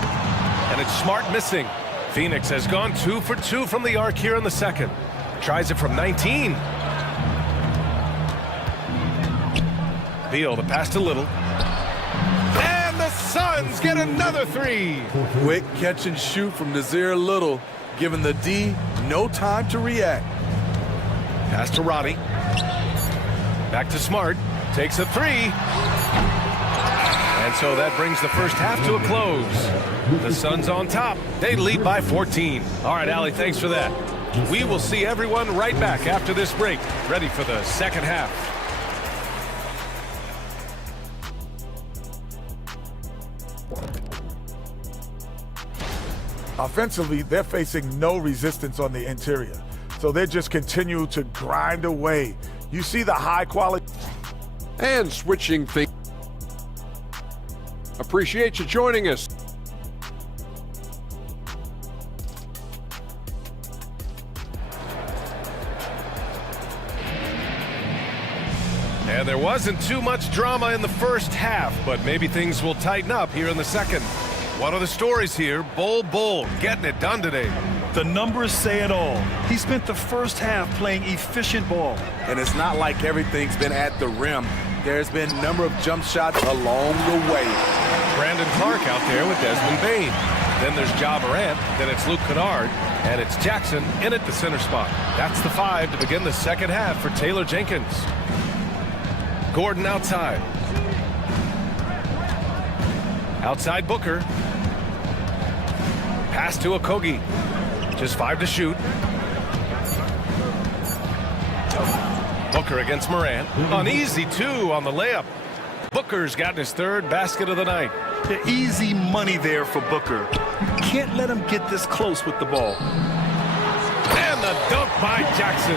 And it's Smart missing. Phoenix has gone 2 for 2 from the arc here in the second. Tries it from 19. Beal, the pass to Little. And the Suns get another 3. Quick catch and shoot from Nazir Little, giving the D no time to react. Pass to Roddy. Back to Smart. Takes a 3. And so that brings the first half to a close. The Suns on top. They lead by 14. All right, Allie, thanks for that. We will see everyone right back after this break, ready for the second half. Offensively, they're facing no resistance on the interior, so they just continue to grind away. You see the high quality. And switching things. Appreciate you joining us. And there wasn't too much drama in the first half, but maybe things will tighten up here in the second. What are the stories here? Bull, getting it done today. The numbers say it all. He spent the first half playing efficient ball. And it's not like everything's been at the rim. There's been a number of jump shots along the way. Brandon Clark out there with Desmond Bain. Then there's Ja Morant, then it's Luke Kennard, and it's Jackson in at the center spot. That's the 5 to begin the second half for Taylor Jenkins. Gordon outside. Outside Booker. Pass to Okogie. Just 5 to shoot. Booker against Morant. An easy 2 on the layup. Booker's gotten his 3rd basket of the night. The easy money there for Booker. You can't let him get this close with the ball. And the dunk by Jackson.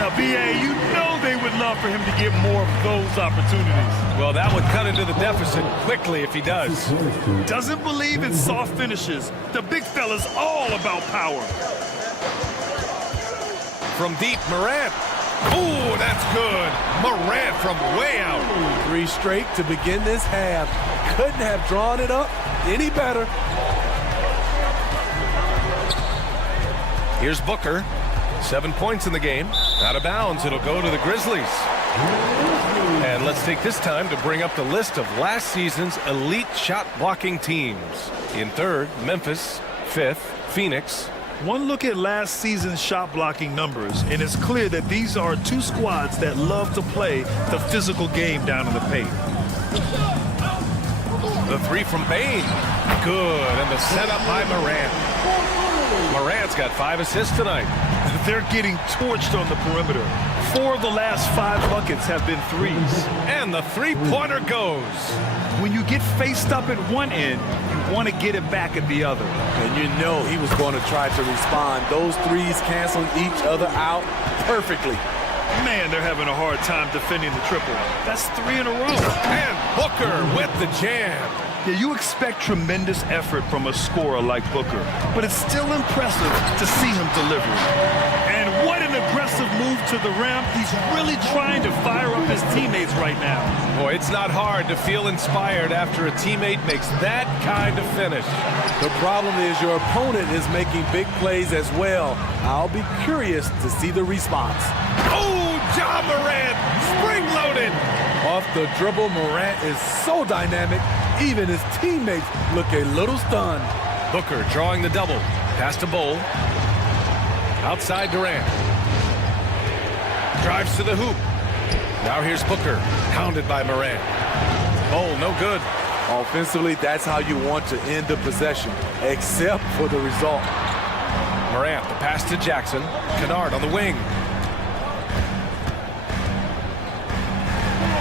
Now, B.A., you know they would love for him to get more of those opportunities. Well, that would cut into the deficit quickly if he does. Doesn't believe in soft finishes. The big fella's all about power. From deep, Morant. Ooh, that's good. Morant from way out. 3 straight to begin this half. Couldn't have drawn it up any better. Here's Booker. 7 points in the game. Out of bounds, it'll go to the Grizzlies. And let's take this time to bring up the list of last season's elite shot blocking teams. In third, Memphis. Fifth, Phoenix. One look at last season's shot blocking numbers, and it's clear that these are two squads that love to play the physical game down in the paint. The three from Bain. Good, and the setup by Morant. Morant's got 5 assists tonight. They're getting torched on the perimeter. 4 of the last 5 buckets have been threes. And the three-pointer goes. When you get faced up at one end, you want to get it back at the other. And you know he was going to try to respond. Those threes canceling each other out perfectly. Man, they're having a hard time defending the triple. That's 3 in a row. And Booker with the jam. Yeah, you expect tremendous effort from a scorer like Booker, but it's still impressive to see him deliver. And what an aggressive move to the rim. He's really trying to fire up his teammates right now. Boy, it's not hard to feel inspired after a teammate makes that kind of finish. The problem is your opponent is making big plays as well. I'll be curious to see the response. Oh, Ja Morant, spring-loaded. Off the dribble, Morant is so dynamic, even his teammates look a little stunned. Booker drawing the double. Pass to Bowl. Outside Durant. Drives to the hoop. Now here's Booker, hounded by Morant. Bowl, no good. Offensively, that's how you want to end the possession, except for the result. Morant, the pass to Jackson. Kennard on the wing.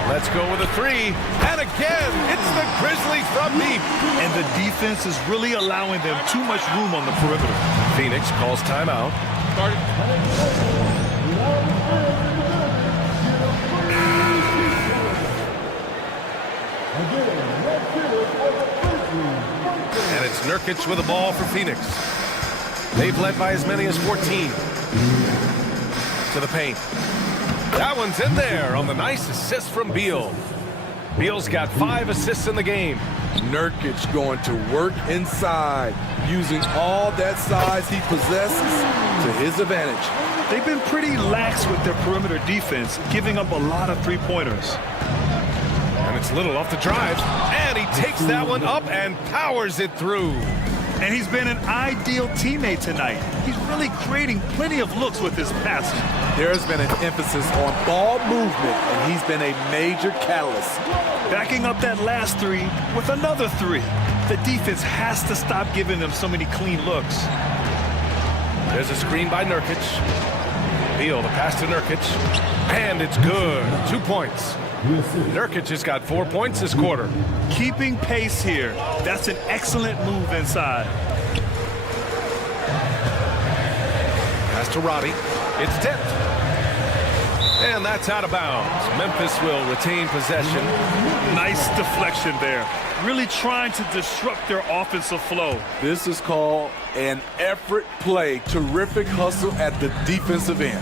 Let's go with a three. And again, it's the Grizzlies from deep. And the defense is really allowing them too much room on the perimeter. Phoenix calls timeout. And it's Nurkic with the ball for Phoenix. They've led by as many as 14. To the paint. That one's in there on the nice assist from Beal. Beal's got 5 assists in the game. Nurkic going to work inside, using all that size he possesses to his advantage. They've been pretty lax with their perimeter defense, giving up a lot of three-pointers. And it's Little off the drive, and he takes that one up and powers it through. And he's been an ideal teammate tonight. He's really creating plenty of looks with his passing. There's been an emphasis on ball movement, and he's been a major catalyst. Backing up that last three with another three. The defense has to stop giving them so many clean looks. There's a screen by Nurkic. Beal, the pass to Nurkic. And it's good. 2 points. Nurkic has got 4 points this quarter. Keeping pace here. That's an excellent move inside. Pass to Roddy. It's tipped. And that's out of bounds. Memphis will retain possession. Nice deflection there. Really trying to disrupt their offensive flow. This is called an effort play. Terrific hustle at the defensive end.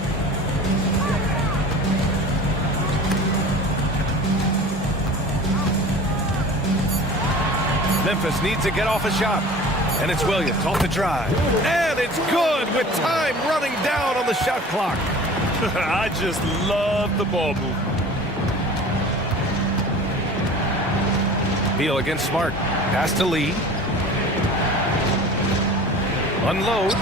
Memphis needs to get off a shot. And it's Williams off the drive. And it's good with time running down on the shot clock. I just love the ball movement. Beal against Smart. Pass to Lee. Unloads.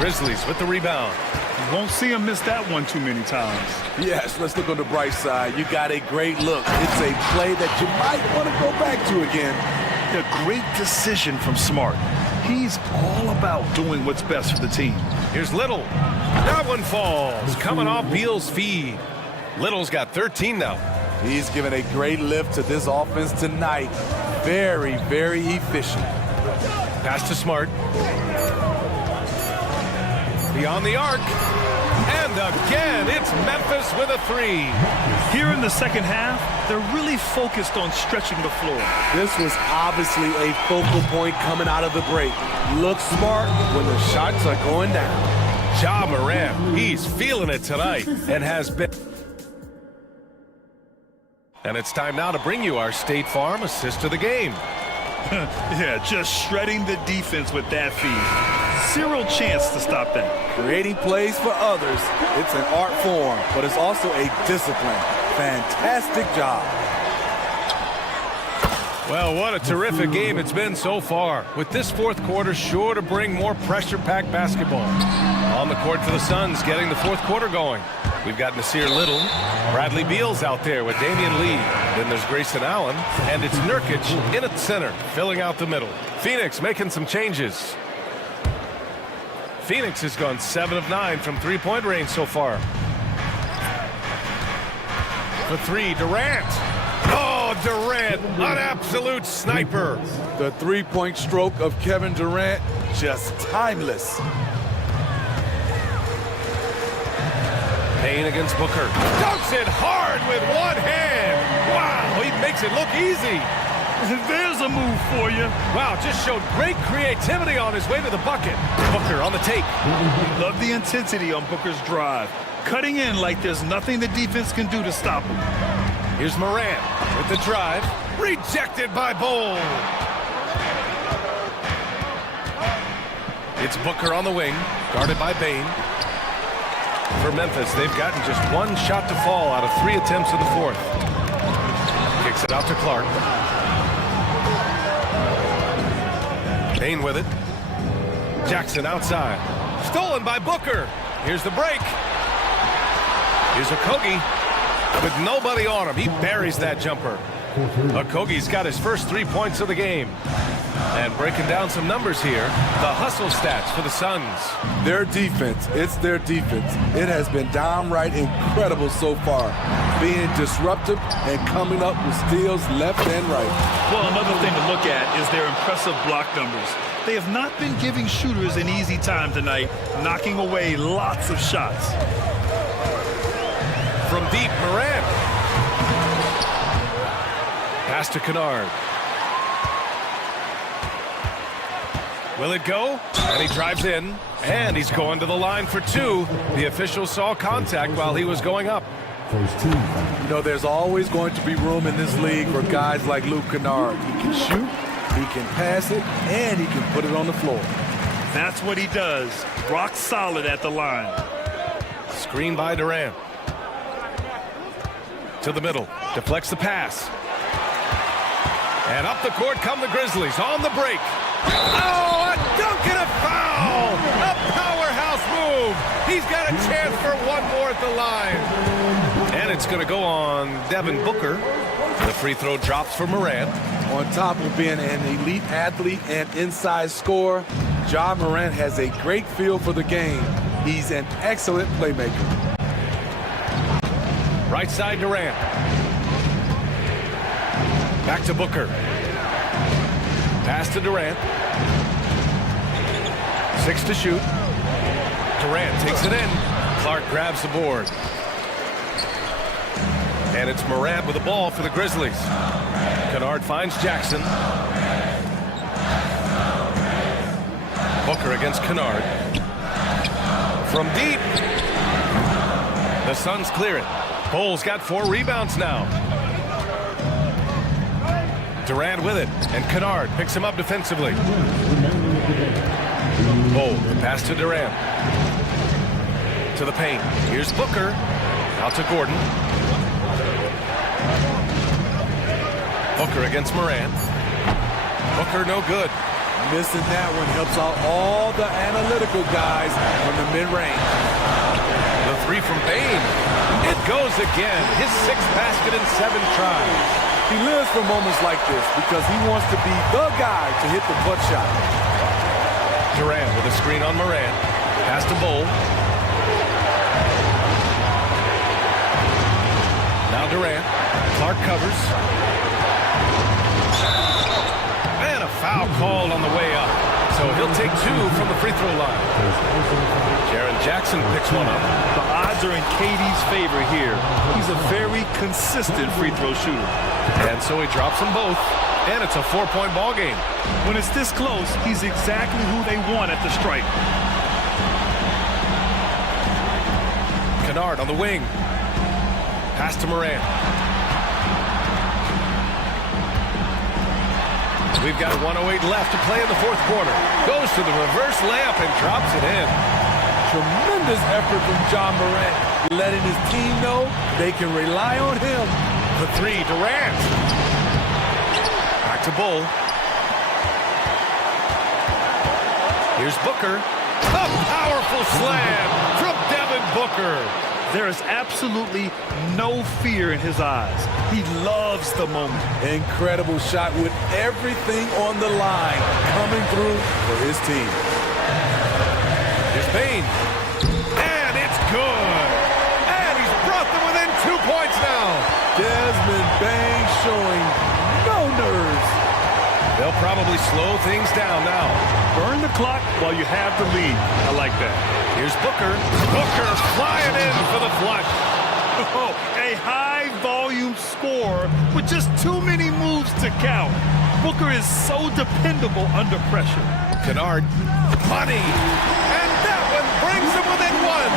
Grizzlies with the rebound. You won't see him miss that one too many times. Yes, let's look on the bright side. You got a great look. It's a play that you might want to go back to again. A great decision from Smart. He's all about doing what's best for the team. Here's Little. That one falls. Coming off Beal's feed. Little's got 13 now. He's given a great lift to this offense tonight. Very, very efficient. Pass to Smart. Beyond the arc. And again, it's Memphis with a three. Here in the second half, they're really focused on stretching the floor. This was obviously a focal point coming out of the break. Look smart when the shots are going down. Ja Morant, he's feeling it tonight and has been. And it's time now to bring you our State Farm assist of the game. Yeah, just shredding the defense with that feed. Zero chance to stop that. Creating plays for others, it's an art form, but it's also a discipline. Fantastic job. Well, what a terrific game it's been so far. With this fourth quarter sure to bring more pressure-packed basketball. On the court for the Suns, getting the fourth quarter going. We've got Nasir Little. Bradley Beal's out there with Damian Lee. Then there's Grayson Allen. And it's Nurkic in at center, filling out the middle. Phoenix making some changes. Phoenix has gone 7 of 9 from three-point range so far. For three, Durant. Oh, Durant, an absolute sniper. The three-point stroke of Kevin Durant, just timeless. Payne against Booker. Dunks it hard with one hand. Wow, he makes it look easy. There's a move for you. Wow, just showed great creativity on his way to the bucket. Booker on the take. Love the intensity on Booker's drive. Cutting in like there's nothing the defense can do to stop him. Here's Morant with the drive. Rejected by Bol. It's Booker on the wing, guarded by Bane. For Memphis, they've gotten just one shot to fall out of 3 attempts in the fourth. Kicks it out to Clark. Bane with it. Jackson outside. Stolen by Booker. Here's the break. Here's Okogie with nobody on him. He buries that jumper. Okogie's got his first 3 points of the game. And breaking down some numbers here, the hustle stats for the Suns. Their defense, it's their defense. It has been downright incredible so far, being disruptive and coming up with steals left and right. Well, another thing to look at is their impressive block numbers. They have not been giving shooters an easy time tonight, knocking away lots of shots. From deep, Morant. Pass to Kennard. Will it go? And he drives in, and he's going to the line for 2. The official saw contact while he was going up. You know, there's always going to be room in this league for guys like Luke Kennard. He can shoot, he can pass it, and he can put it on the floor. That's what he does. Rock solid at the line. Screen by Durant. To the middle. Deflects the pass. And up the court come the Grizzlies on the break. Oh, a dunk and a foul! A powerhouse move! He's got a chance for one more at the line. And it's going to go on Devin Booker. The free throw drops for Morant. On top of being an elite athlete and inside scorer, Ja Morant has a great feel for the game. He's an excellent playmaker. Right side Durant. Back to Booker. Pass to Durant. 6 to shoot. Durant takes it in. Clark grabs the board. And it's Morant with the ball for the Grizzlies. Kennard finds Jackson. Booker against Kennard. From deep. The Suns clear it. Bol's got 4 rebounds now. Durant with it, and Kennard picks him up defensively. Bol, pass to Durant. To the paint. Here's Booker. Out to Gordon. Booker against Morant. Booker no good. Missing that one helps out all the analytical guys from the mid-range. The 3 from Bane. It goes again. His 6th basket in 7 tries. He lives for moments like this because he wants to be the guy to hit the clutch shot. Durant with a screen on Morant. Pass to Bol. Now Durant. Clark covers. And a foul called on the way up. So he'll take 2 from the free throw line. Jaren Jackson picks one up. The odds are in KD's favor here. He's a very consistent free throw shooter. And so he drops them both. And it's a 4-point ball game. When it's this close, he's exactly who they want at the stripe. Kennard on the wing. Pass to Morant. We've got 1:08 left to play in the fourth quarter. Goes to the reverse layup and drops it in. Tremendous effort from John Morant, letting his team know they can rely on him. The three, Durant. Back to Bull. Here's Booker. A powerful slam from Devin Booker. There is absolutely no fear in his eyes. He loves the moment. Incredible shot with everything on the line coming through for his team. Here's Payne. And it's good. And he's brought them within 2 points now. Desmond Bain showing no nerves. They'll probably slow things down now. Burn the clock while you have the lead. I like that. Here's Booker. Booker flying in for the flush. Oh, a high-volume score with just too many moves to count. Booker is so dependable under pressure. Kennard. Money. And that one brings him within one.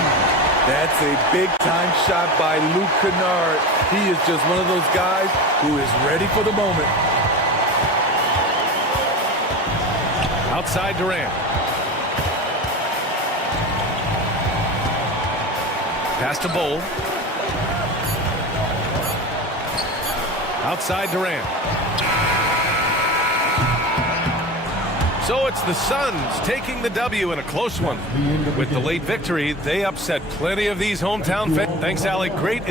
That's a big-time shot by Luke Kennard. He is just one of those guys who is ready for the moment. Outside Durant. Pass to Bull. Outside Durant. So it's the Suns taking the W in a close one. With the late victory, they upset plenty of these hometown fans. Thanks, Alec. Great.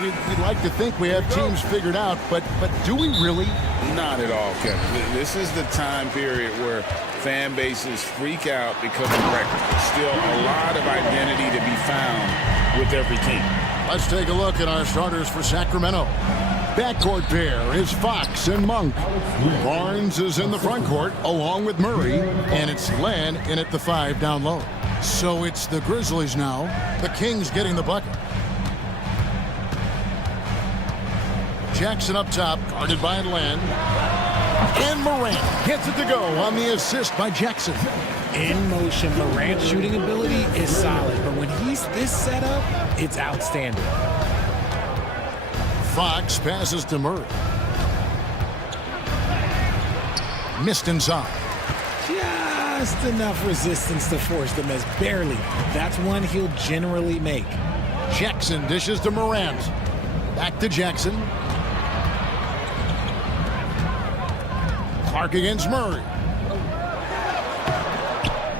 We'd like to think we have teams figured out, but do we really? Not at all, Kevin. This is the time period where fan bases freak out because of record. There's still a lot of identity to be found with every team. Let's take a look at our starters for Sacramento. Backcourt pair is Fox and Monk. Barnes is in the front court along with Murray, and it's Len in at the 5 down low. So it's the Grizzlies now. The Kings getting the bucket. Jackson up top, guarded by Len. And Morant gets it to go on the assist by Jackson. In motion, Morant's shooting ability is solid, but when he's this set up, it's outstanding. Fox passes to Murray. Missed inside. Just enough resistance to force the miss, barely. That's one he'll generally make. Jackson dishes to Morant. Back to Jackson. Clark against Murray.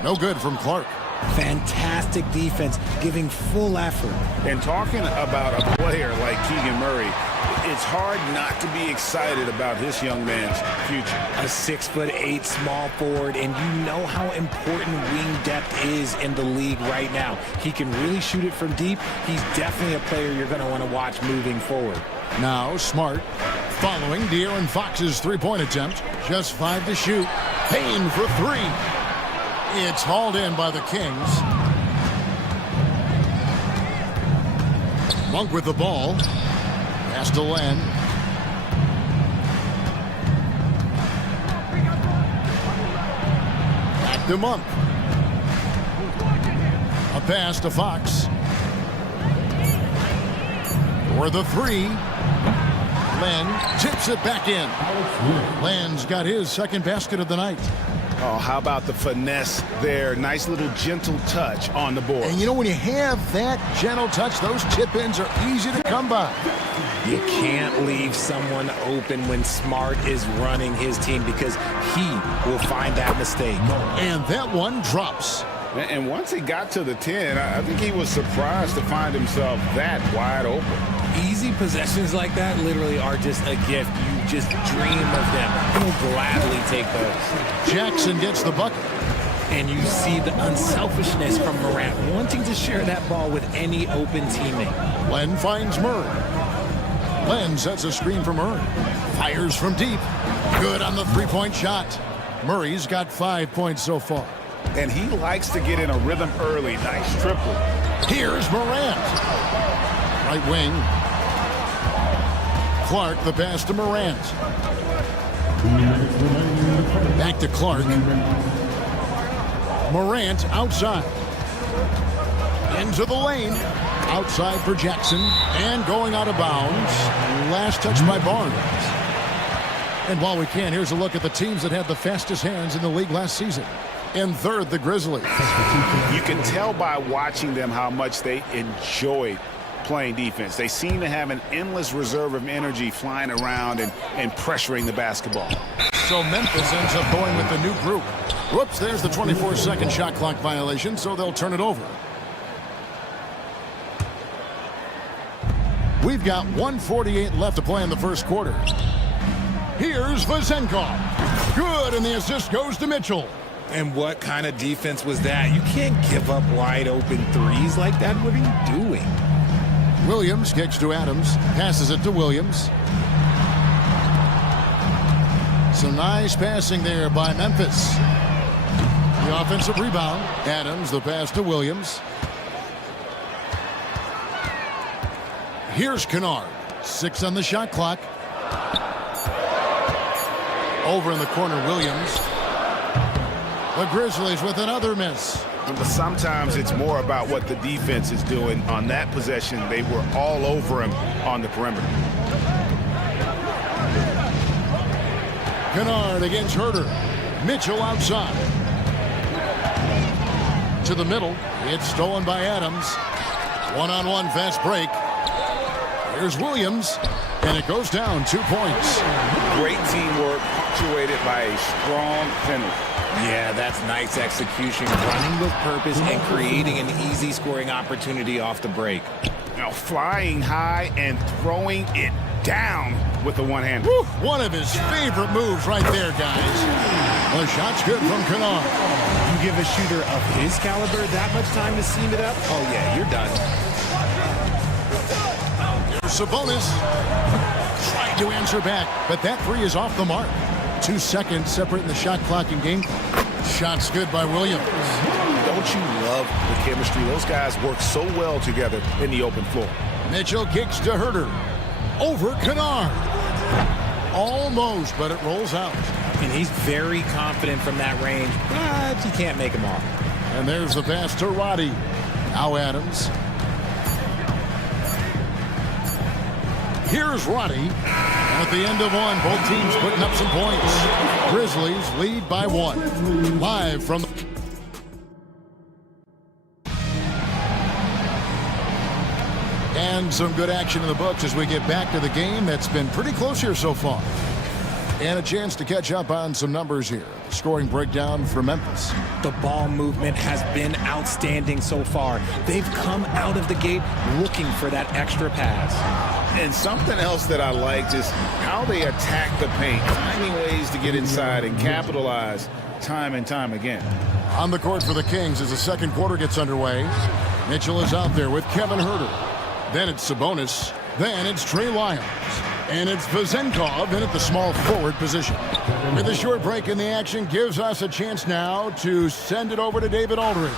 No good from Clark. Fantastic defense, giving full effort. And talking about a player like Keegan Murray, it's hard not to be excited about this young man's future. A 6'8" small forward, and you know how important wing depth is in the league right now. He can really shoot it from deep. He's definitely a player you're going to want to watch moving forward. Now Smart following De'Aaron Fox's three-point attempt. Just 5 to shoot. Payne for 3. It's hauled in by the Kings. Monk with the ball. Pass to Len. Back to Monk. A pass to Fox. For the 3. Len tips it back in. Len's got his second basket of the night. Oh, how about the finesse there? Nice little gentle touch on the board. And you know, when you have that gentle touch, those tip-ins are easy to come by. You can't leave someone open when Smart is running his team because he will find that mistake. And that one drops. And once he got to the 10, I think he was surprised to find himself that wide open. Easy possessions like that literally are just a gift. You just dream of them. He'll gladly take those. Jackson gets the bucket. And you see the unselfishness from Morant, wanting to share that ball with any open teammate. Len finds Murray. Len sets a screen for Murray. Fires from deep. Good on the three-point shot. Murray's got 5 points so far. And he likes to get in a rhythm early. Nice triple. Here's Morant. Right wing. Clark, the pass to Morant. Back to Clark. Morant outside. Into the lane. Outside for Jackson. And going out of bounds. Last touch by Barnes. And while we can, here's a look at the teams that had the fastest hands in the league last season. In third, the Grizzlies. You can tell by watching them how much they enjoyed playing defense. They seem to have an endless reserve of energy flying around and pressuring the basketball. So Memphis ends up going with the new group. Whoops, there's the 24-second shot clock violation, so they'll turn it over. We've got 1:48 left to play in the first quarter. Here's Vazenkov. Good, and the assist goes to Mitchell. And what kind of defense was that? You can't give up wide open threes like that. What are you doing? Williams kicks to Adams, passes it to Williams. Some nice passing there by Memphis. The offensive rebound. Adams, the pass to Williams. Here's Kennard. 6 on the shot clock. Over in the corner, Williams. The Grizzlies with another miss. But sometimes it's more about what the defense is doing. On that possession, they were all over him on the perimeter. Kennard against Herter. Mitchell outside. To the middle. It's stolen by Adams. One-on-one fast break. Here's Williams. And it goes down 2 points. Great teamwork punctuated by a strong finish. Yeah, that's nice execution, running with purpose and creating an easy scoring opportunity off the break. Now, Now flying high and throwing it down with the one-hand. One of his favorite moves right there, guys. The shot's good from Kennard. You give a shooter of his caliber that much time to seam it up, oh yeah, you're done. Sabonis tried to answer back, but that three is off the mark. 2 seconds separating the shot clock and game. Shot's good by Williams. Don't you love the chemistry? Those guys work so well together in the open floor. Mitchell kicks to Herter. Over Kennard. Almost, but it rolls out. And he's very confident from that range, but you can't make him off. And there's the pass to Roddy. Now Adams. Here's Roddy. At the end of one, both teams putting up some points. Grizzlies lead by 1. Live from the... And some good action in the books as we get back to the game that's been pretty close here so far. And a chance to catch up on some numbers here. The scoring breakdown for Memphis. The ball movement has been outstanding so far. They've come out of the gate looking for that extra pass. And something else that I liked is how they attack the paint, finding ways to get inside and capitalize time and time again. On the court for the Kings as the second quarter gets underway. Mitchell is out there with Kevin Herter. Then it's Sabonis. Then it's Trey Lyles. And it's Vezenkov in at the small forward position. With a short break in the action gives us a chance now to send it over to David Aldridge.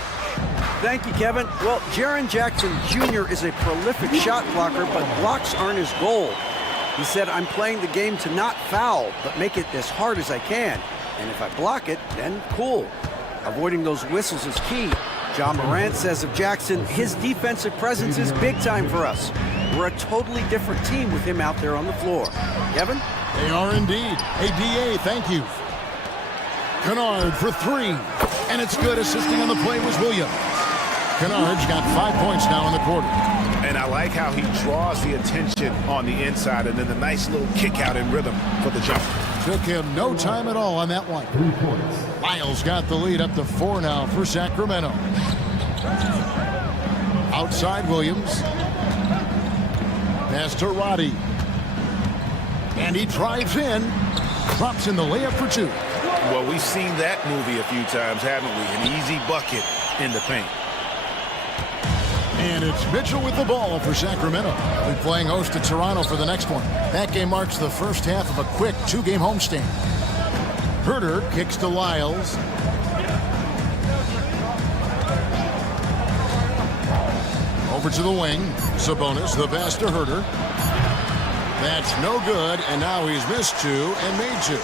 Thank you, Kevin. Well, Jaren Jackson Jr. is a prolific shot blocker, but blocks aren't his goal. He said, I'm playing the game to not foul, but make it as hard as I can. And if I block it, then cool. Avoiding those whistles is key. John Morant says of Jackson, his defensive presence is big time for us. We're a totally different team with him out there on the floor. Kevin? They are indeed. Hey, DA, thank you. Kennard for 3. And it's good. Assisting on the play was Williams. Kennard's got 5 points now in the quarter. And I like how he draws the attention on the inside and then the nice little kick out in rhythm for the jump. Took him no time at all on that one. 3 points. Lyles got the lead up to 4 now for Sacramento. Outside Williams. Pass to Roddy. And he drives in. Drops in the layup for 2. Well, we've seen that movie a few times, haven't we? An easy bucket in the paint. And it's Mitchell with the ball for Sacramento. They're playing host to Toronto for the next one. That game marks the first half of a quick 2-game homestand. Herter kicks to Lyles. Over to the wing. Sabonis, the pass to Herter. That's no good, and now he's missed 2 and made 2.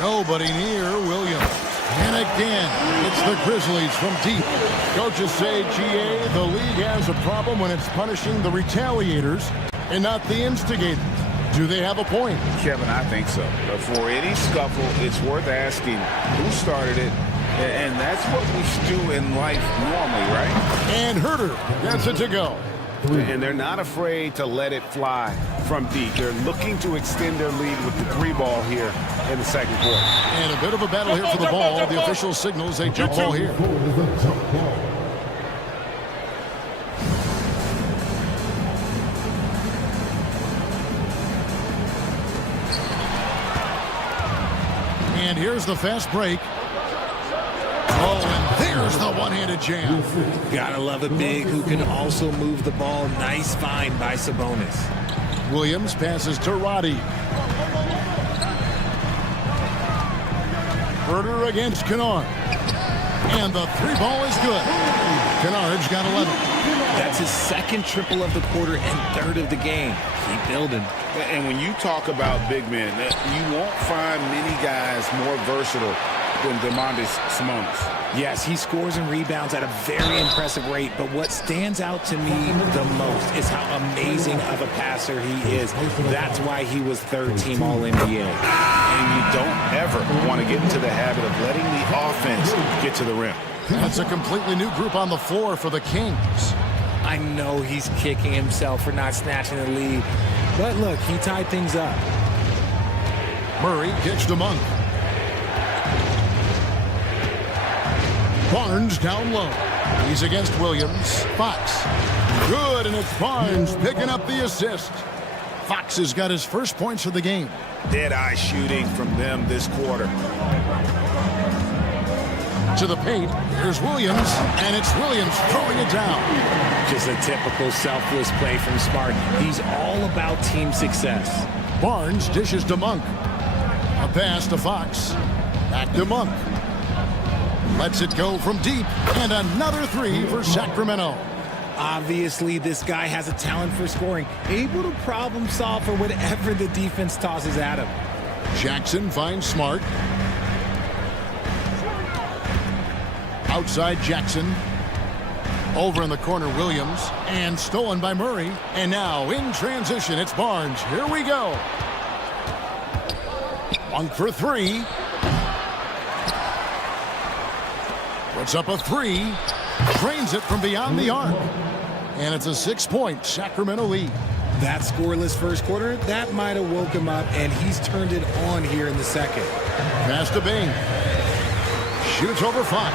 Nobody near Williams. And again, it's the Grizzlies from deep. Coaches say, GA, the league has a problem when it's punishing the retaliators and not the instigators. Do they have a point? Kevin, I think so. But for any scuffle, it's worth asking who started it. And that's what we do in life normally, right? And Herter gets it to go. And they're not afraid to let it fly from deep. They're looking to extend their lead with the 3-ball here in the second quarter. And a bit of a battle here for the ball. The official signals a jump ball here. And here's the fast break. Oh, and there's the one-handed jam. Gotta love a big who can also move the ball. Nice find by Sabonis. Williams passes to Roddy. Herter against Kennard. And the 3-ball is good. Kennard's got 11. That's his second triple of the quarter and third of the game. Keep building. And when you talk about big men, you won't find many guys more versatile than Demontis Sabonis. Yes, he scores and rebounds at a very impressive rate, but what stands out to me the most is how amazing of a passer he is. That's why he was third-team All-NBA. And you don't ever want to get into the habit of letting the offense get to the rim. That's a completely new group on the floor for the Kings. I know he's kicking himself for not snatching the lead, but look, he tied things up. Murray kicks to Monk. Barnes down low. He's against Williams. Fox Good, and it's Barnes picking up the assist. Fox has got his first points of the game. Dead-eye shooting from them this quarter. To the paint, here's Williams, and it's Williams throwing it down. Just a typical selfless play from Smart. He's all about team success. Barnes dishes to Monk. A pass to Fox. Back to Monk. Lets it go from deep, and another three for Sacramento. Obviously, this guy has a talent for scoring, able to problem solve for whatever the defense tosses at him. Jackson finds Smart. Outside Jackson. Over in the corner, Williams. And stolen by Murray. And now in transition, it's Barnes. Here we go. Monk for three. Puts up a three. Drains it from beyond the arc. And it's a 6-point Sacramento lead. That scoreless first quarter, that might have woke him up, and he's turned it on here in the second. Pass to Bain. Shoots over Fox.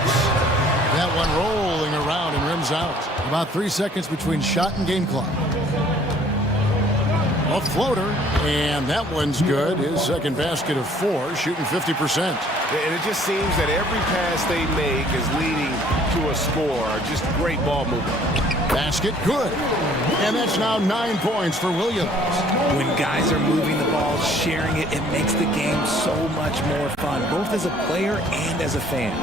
That one rolling around and rims out. About 3 seconds between shot and game clock. A floater, and that one's good. His second basket of 4, shooting 50%. And it just seems that every pass they make is leading to a score. Just great ball movement. Basket good. And that's now 9 points for Williams. When guys are moving the ball, sharing it, it makes the game so much more fun, both as a player and as a fan.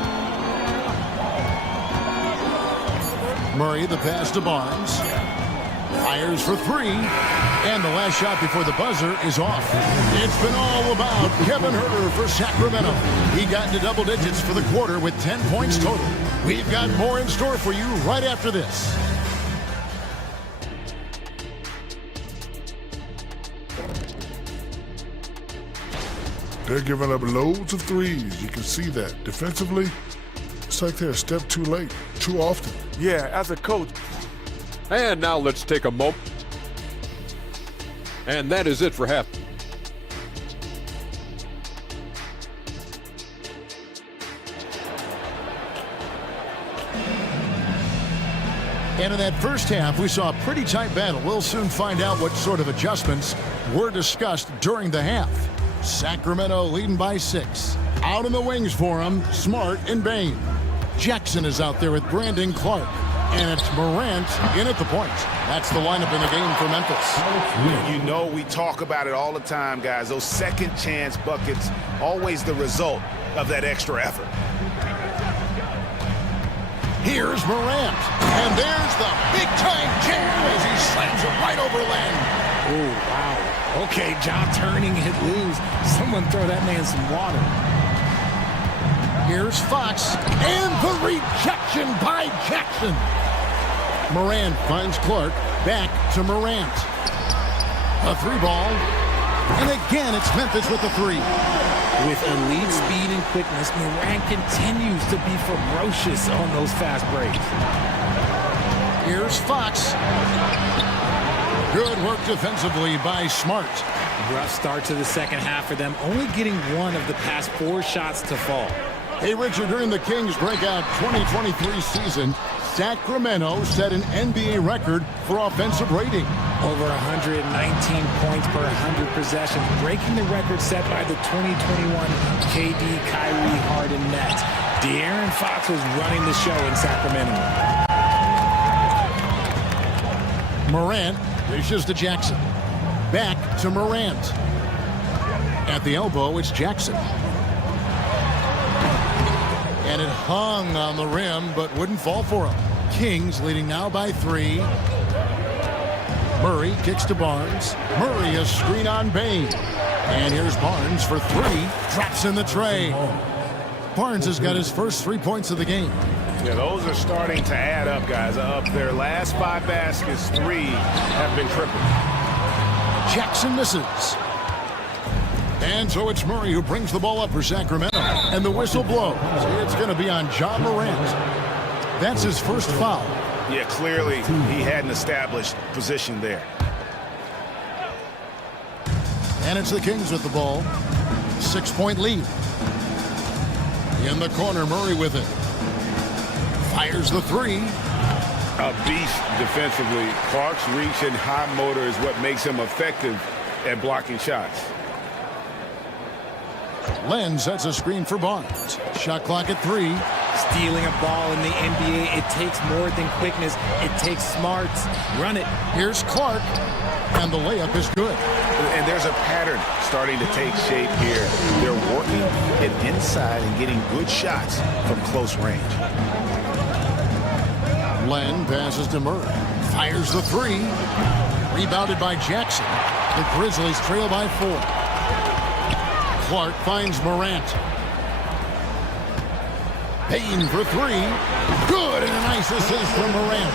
Murray, the pass to Barnes. Fires for three. And the last shot before the buzzer is off. It's been all about Kevin Huerter for Sacramento. He got into double digits for the quarter with 10 points total. We've got more in store for you right after this. They're giving up loads of threes. You can see that. Defensively, it's like they're a step too late, too often. Yeah, as a coach. And now let's take a moment. And that is it for half. And in that first half, we saw a pretty tight battle. We'll soon find out what sort of adjustments were discussed during the half. Sacramento leading by 6. Out in the wings for him, Smart and Bain. Jackson is out there with Brandon Clark. And it's Morant in at the point. That's the lineup in the game for Memphis. You know we talk about it all the time, guys. Those second chance buckets, always the result of that extra effort. Here's Morant. And there's the big-time jam as he slams it right over Len. Oh, wow. Okay, job turning it loose. Someone throw that man some water. Here's Fox. And the rejection by Jackson. Morant finds Clark. Back to Morant. A three ball. And again, it's Memphis with the three. With elite speed and quickness, Morant continues to be ferocious on those fast breaks. Here's Fox. Good work defensively by Smart. Rough start to the second half for them, only getting one of the past 4 shots to fall. Hey, Richard, during the Kings' breakout 2023 season, Sacramento set an NBA record for offensive rating. Over 119 points per 100 possessions, breaking the record set by the 2021 KD Kyrie Harden Nets. De'Aaron Fox was running the show in Sacramento. Morant dishes to Jackson. Back to Morant. At the elbow, it's Jackson. And it hung on the rim, but wouldn't fall for him. Kings leading now by 3. Murray kicks to Barnes. Murray a screen on Bain. And here's Barnes for 3. Drops in the tray. Barnes has got his first 3 points of the game. Yeah, those are starting to add up, guys. Up their last 5 baskets, 3 have been triple. Jackson misses. And so it's Murray who brings the ball up for Sacramento. And the whistle blows. It's going to be on John Morant. That's his first foul. Yeah, clearly he hadn't established position there. And it's the Kings with the ball. 6-point lead. In the corner, Murray with it. Fires the 3. A beast defensively. Clark's reach and high motor is what makes him effective at blocking shots. Len sets a screen for Barnes. Shot clock at 3. Stealing a ball in the NBA, it takes more than quickness. It takes smarts. Run it. Here's Clark, and the layup is good. And there's a pattern starting to take shape here. They're working it inside and getting good shots from close range. Len passes to Murray. Fires the 3. Rebounded by Jackson. The Grizzlies trail by 4. Clark finds Morant. Payne for 3. Good, and a nice assist from Morant.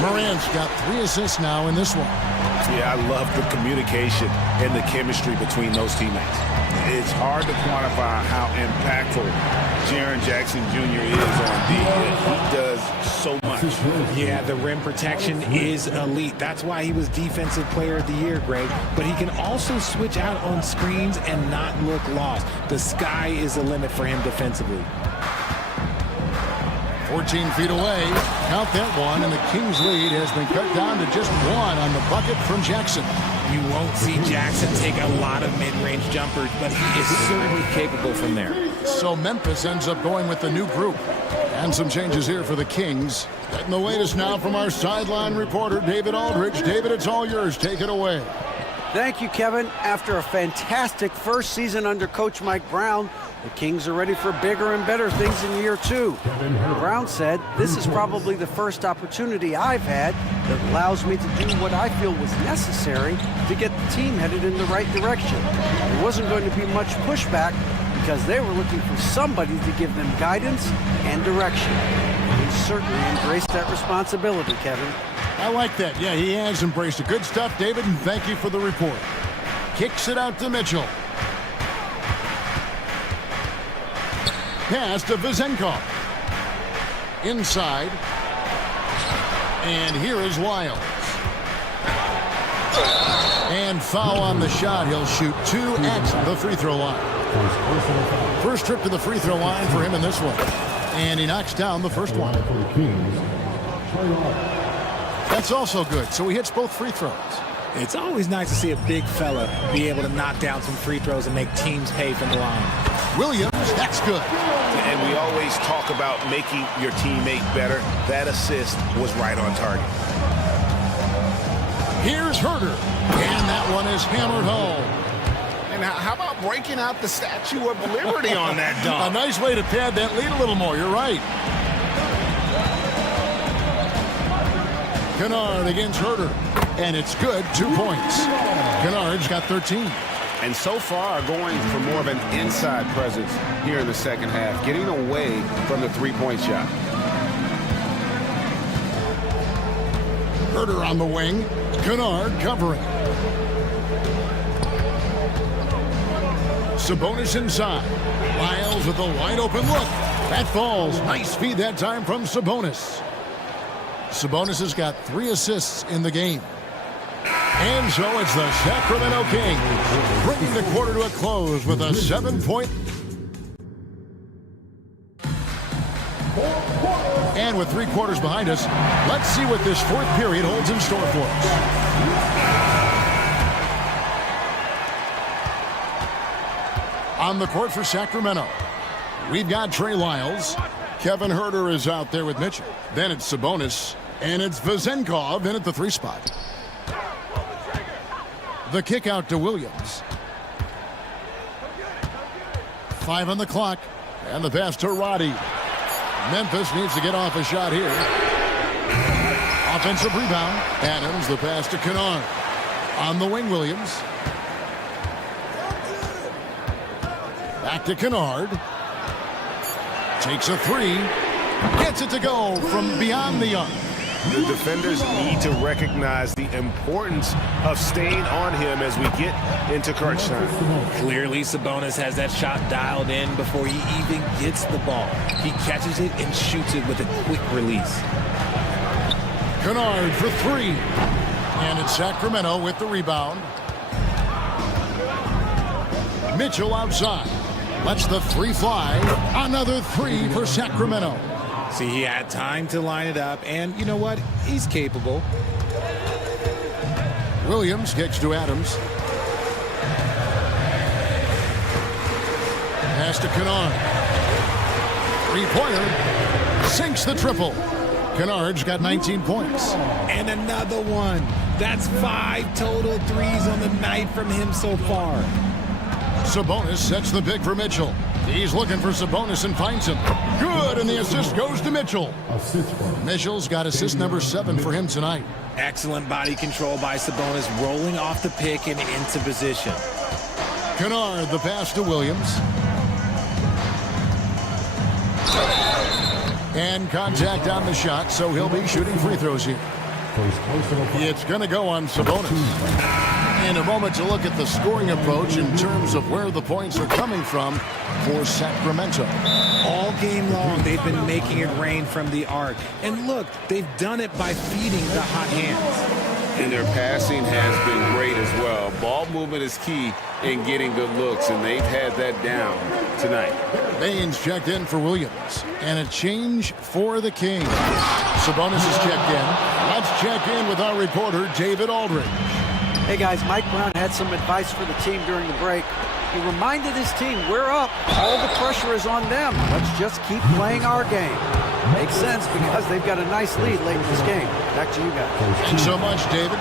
Morant's got 3 assists now in this one. Yeah, I love the communication and the chemistry between those teammates. It's hard to quantify how impactful Jaren Jackson Jr. is on D. He does so much. Yeah, the rim protection is elite. That's why he was Defensive Player of the Year, Greg. But he can also switch out on screens and not look lost. The sky is the limit for him defensively. 14 feet away. Count that one, and the Kings' lead has been cut down to just 1 on the bucket from Jackson. You won't see Jackson take a lot of mid-range jumpers, but he is certainly capable from there. So Memphis ends up going with the new group. And some changes here for the Kings. Getting the latest now from our sideline reporter, David Aldridge. David, it's all yours. Take it away. Thank you, Kevin. After a fantastic first season under Coach Mike Brown, the Kings are ready for bigger and better things in year 2. Brown said, "This is probably the first opportunity I've had that allows me to do what I feel was necessary to get the team headed in the right direction. There wasn't going to be much pushback because they were looking for somebody to give them guidance and direction." He certainly embraced that responsibility, Kevin. I like that. Yeah, he has embraced it. Good stuff, David, and thank you for the report. Kicks it out to Mitchell. Pass to Vizenkov. Inside. And here is Wiles. And foul on the shot. He'll shoot 2 at the free throw line. First trip to the free throw line for him in this one. And he knocks down the first one. That's also good. So he hits both free throws. It's always nice to see a big fella be able to knock down some free throws and make teams pay from the line. Williams, that's good. And we always talk about making your teammate better. That assist was right on target. Here's Herter. And that one is hammered home. And how about breaking out the Statue of Liberty on that dunk? A nice way to pad that lead a little more. You're right. Kennard against Herter. And it's good. 2 points. Kennard's got 13. And so far going for more of an inside presence here in the second half, getting away from the three-point shot. Herter on the wing. Kennard covering. Sabonis inside. Miles with a wide open look. That falls. Nice feed that time from Sabonis. Sabonis has got 3 assists in the game. And so it's the Sacramento Kings bringing the quarter to a close with a 7-point. And with 3 quarters behind us, let's see what this 4th period holds in store for us. On the court for Sacramento, we've got Trey Lyles. Kevin Herter is out there with Mitchell. Then it's Sabonis, and it's Vizenkov in at the 3 spot. The kick out to Williams. 5 on the clock. And the pass to Roddy. Memphis needs to get off a shot here. Offensive rebound. Adams, the pass to Kennard. On the wing, Williams. Back to Kennard. Takes a 3. Gets it to go from beyond the arc. The defenders need to recognize the importance of staying on him as we get into crunch time. Clearly, Sabonis has that shot dialed in before he even gets the ball. He catches it and shoots it with a quick release. Kennard for 3. And it's Sacramento with the rebound. Mitchell outside. Lets the 3 fly. Another 3 for Sacramento. See, he had time to line it up, and you know what? He's capable. Williams gets to Adams. Pass to Kennard. Three-pointer. Sinks the triple. Kennard's got 19 points. And another one. That's 5 total threes on the night from him so far. Sabonis sets the pick for Mitchell. He's looking for Sabonis and finds him. Good, and the assist goes to Mitchell. Mitchell's got assist number 7 for him tonight. Excellent body control by Sabonis, rolling off the pick and into position. Kennard, the pass to Williams. And contact on the shot, so he'll be shooting free throws here. It's going to go on Sabonis. In a moment to look at the scoring approach in terms of where the points are coming from for Sacramento. All game long, they've been making it rain from the arc. And look, they've done it by feeding the hot hands. And their passing has been great as well. Ball movement is key in getting good looks, and they've had that down tonight. Baines checked in for Williams, and a change for the Kings. Sabonis is checked in. Let's check in with our reporter, David Aldridge. Hey guys, Mike Brown had some advice for the team during the break. He reminded his team, we're up. All the pressure is on them. Let's just keep playing our game. Makes sense because they've got a nice lead late in this game. Back to you guys. Thanks so much, David.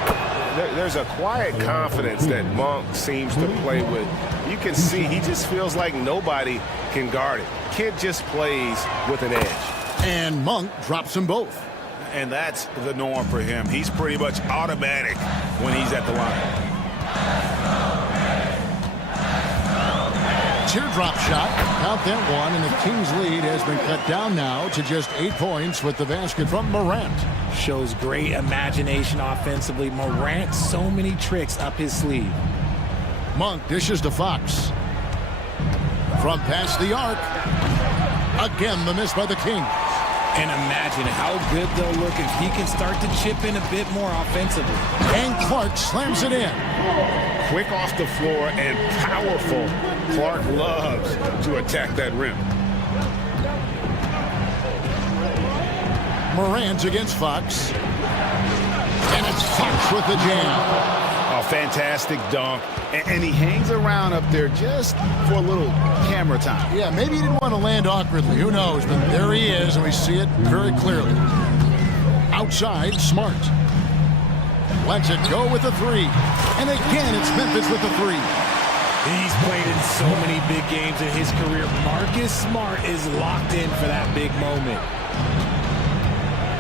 There's a quiet confidence that Monk seems to play with. You can see he just feels like nobody can guard it. Kid just plays with an edge. And Monk drops them both. And that's the norm for him. He's pretty much automatic when he's at the line. Teardrop shot. Count that one, and the Kings lead has been cut down now to just 8 points with the basket from Morant. Shows great imagination offensively. Morant, so many tricks up his sleeve. Monk dishes to Fox. From past the arc. Again, the miss by the Kings. And imagine how good they'll look if he can start to chip in a bit more offensively. And Clark slams it in. Quick off the floor and powerful. Clark loves to attack that rim. Morant against Fox. And it's Fox with the jam. A fantastic dunk. And he hangs around up there just for a little camera time. Yeah, maybe he didn't want to land awkwardly. Who knows? But there he is, and we see it very clearly. Outside, Smart. Lets it go with a 3. And again, it's Memphis with the 3. He's played in so many big games in his career. Marcus Smart is locked in for that big moment.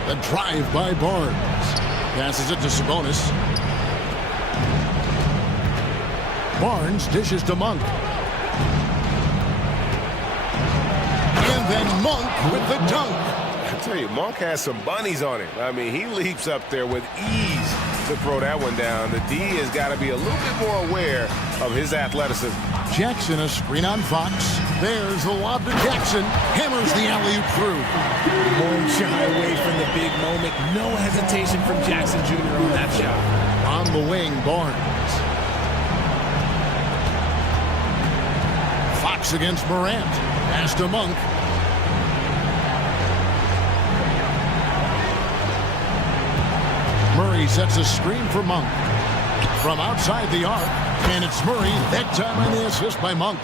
The drive by Barnes. Passes it to Sabonis. Barnes dishes to Monk. And then Monk with the dunk. I tell you, Monk has some bunnies on him. I mean, he leaps up there with ease to throw that one down. The D has got to be a little bit more aware of his athleticism. Jackson, a screen on Fox. There's the lob to Jackson. Hammers the alley-oop through. Won't shy away from the big moment. No hesitation from Jackson Jr. on that shot. On the wing, Barnes. Fox against Morant. Pass to Monk. Murray sets a screen for Monk. From outside the arc. And it's Murray. That time on the assist by Monk.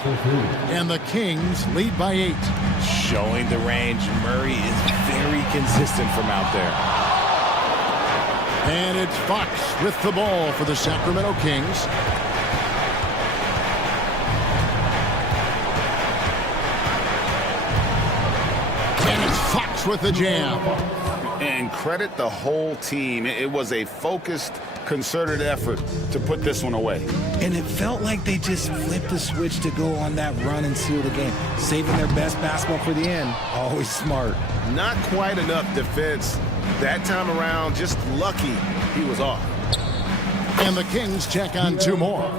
And the Kings lead by 8. Showing the range. Murray is very consistent from out there. And it's Fox with the ball for the Sacramento Kings. Fox with the jam. And credit the whole team. It was a focused, concerted effort to put this one away. And it felt like they just flipped the switch to go on that run and seal the game. Saving their best basketball for the end. Always smart. Not quite enough defense that time around. Just lucky he was off. And the Kings check on 2 more.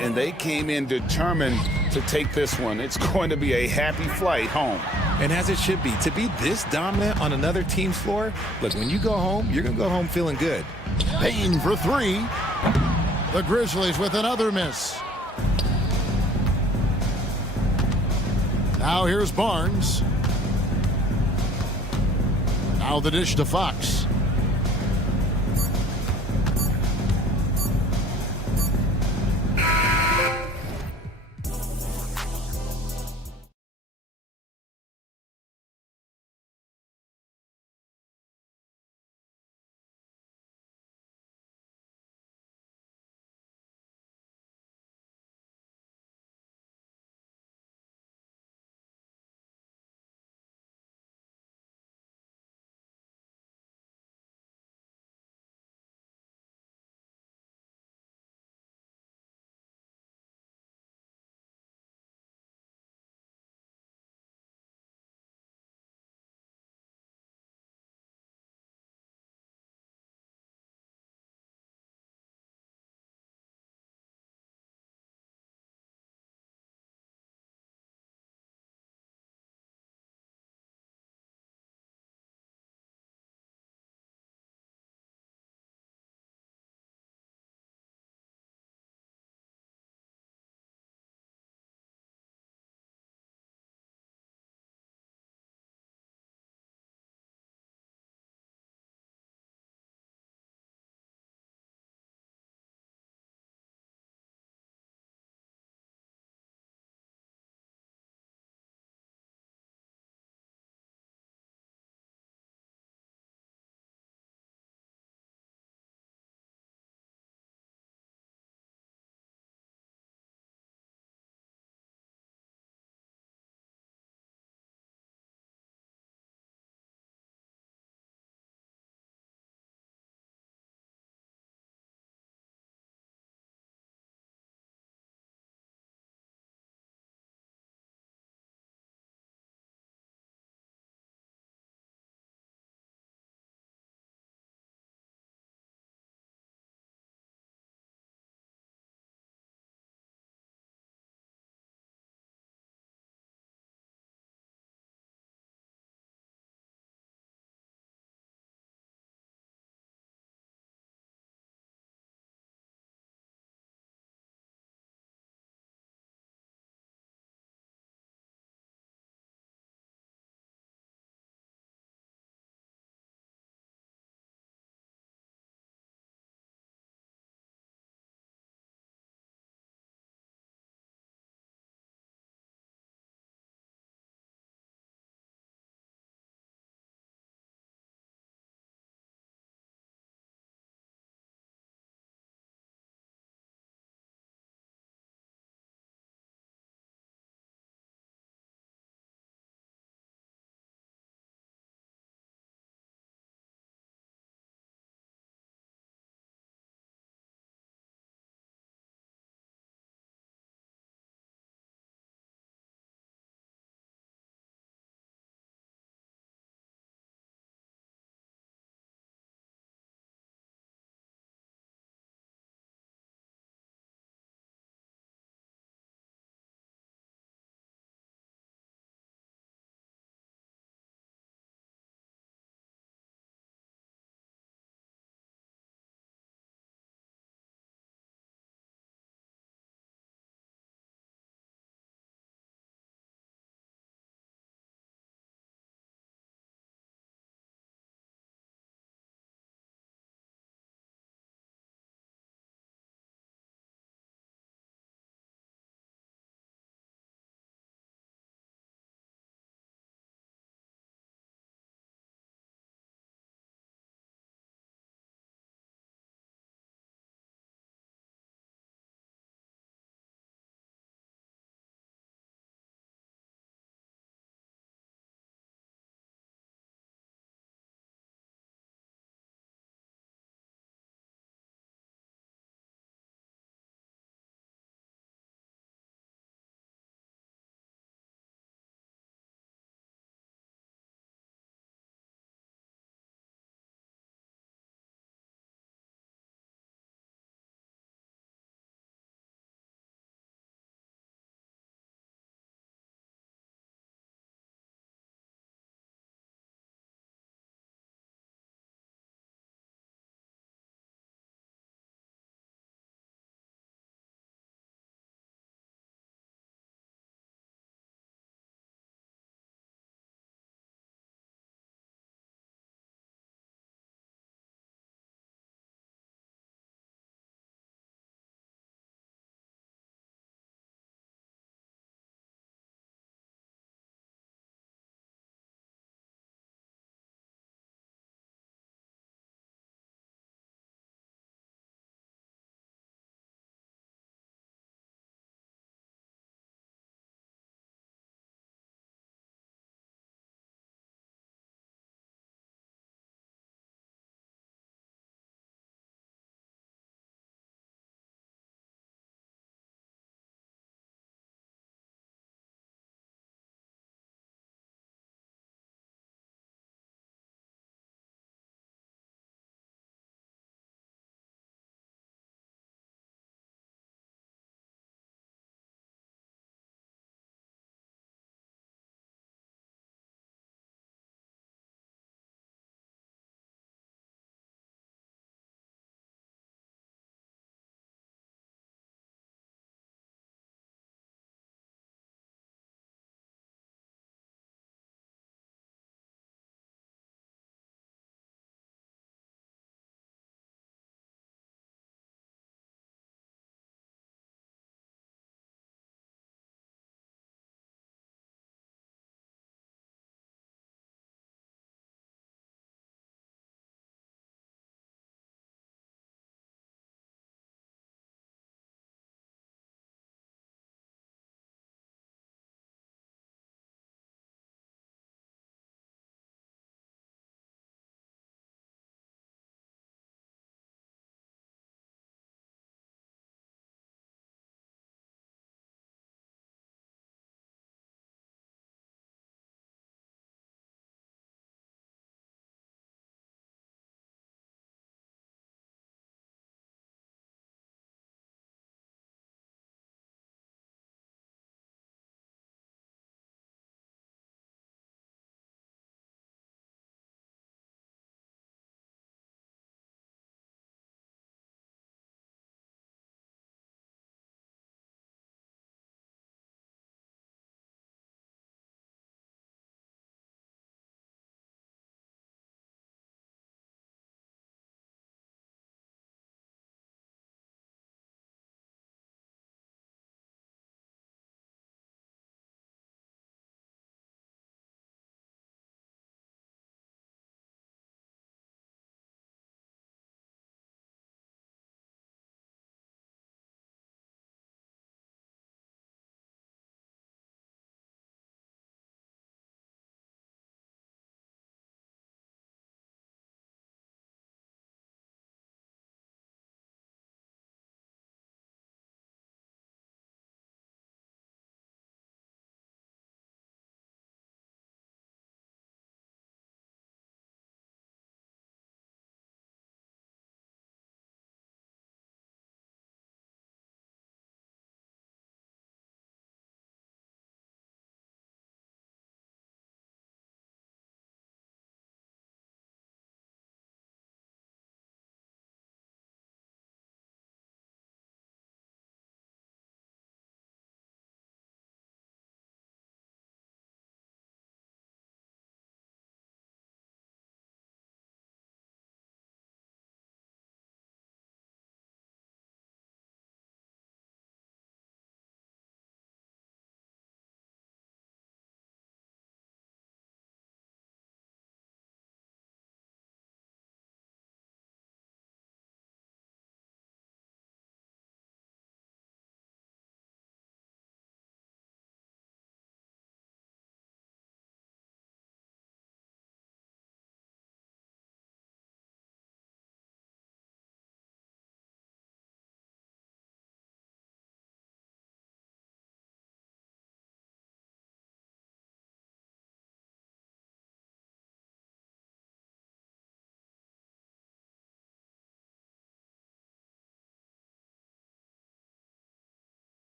And they came in determined to take this one. It's going to be a happy flight home. And as it should be. To be this dominant on another team's floor, look, when you go home, you're going to go home feeling good. Payne for 3. The Grizzlies with another miss. Now here's Barnes. Now the dish to Fox.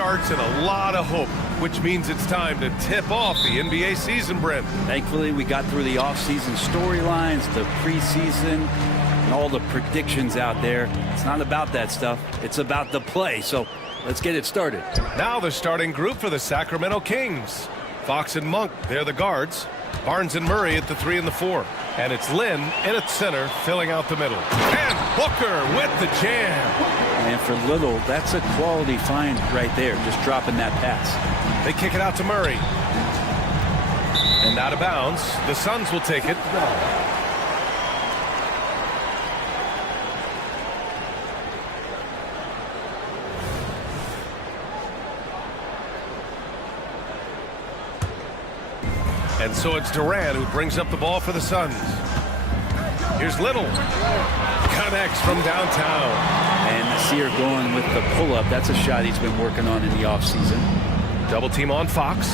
starts and a lot of hope, which means it's time to tip off the NBA season, Brent. Thankfully, we got through the off-season storylines, the preseason, and all the predictions out there. It's not about that stuff. It's about the play. So let's get it started. Now the starting group for the Sacramento Kings. Fox and Monk, they're the guards. Barnes and Murray at the 3 and the 4. And it's Lynn in at center, filling out the middle. And Booker with the jam. And for Little, that's a quality find right there, just dropping that pass. They kick it out to Murray. And out of bounds. The Suns will take it. And so it's Durant who brings up the ball for the Suns. Here's Little. Connects from downtown. And Nasir going with the pull-up. That's a shot he's been working on in the offseason. Double team on Fox.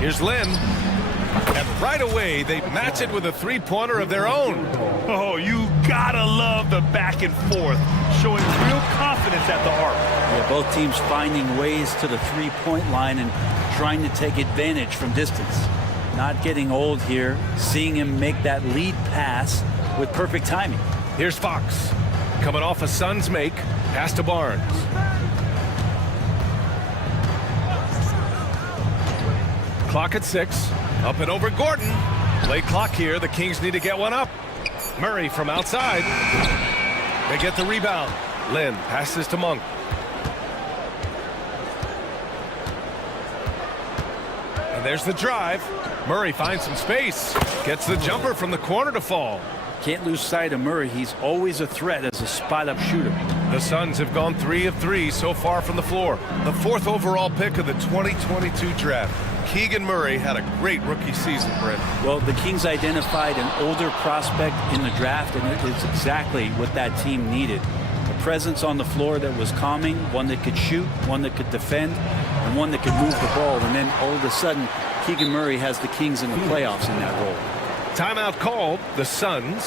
Here's Lynn. And right away, they match it with a three-pointer of their own. Oh, you gotta love the back and forth, showing real confidence at the arc. Yeah, both teams finding ways to the three-point line and trying to take advantage from distance. Not getting old here, seeing him make that lead pass with perfect timing. Here's Fox. Coming off a Suns make, pass to Barnes. Clock at 6. Up and over Gordon. Late clock here. The Kings need to get one up. Murray from outside. They get the rebound. Lynn passes to Monk. And there's the drive. Murray finds some space. Gets the jumper from the corner to fall. Can't lose sight of Murray. He's always a threat as a spot-up shooter. The Suns have gone 3 of 3 so far from the floor. The 4th overall pick of the 2022 draft. Keegan Murray had a great rookie season, Brent. Well, the Kings identified an older prospect in the draft, and it is exactly what that team needed. A presence on the floor that was calming, one that could shoot, one that could defend, and one that could move the ball. And then all of a sudden, Keegan Murray has the Kings in the playoffs in that role. Timeout called. The Suns.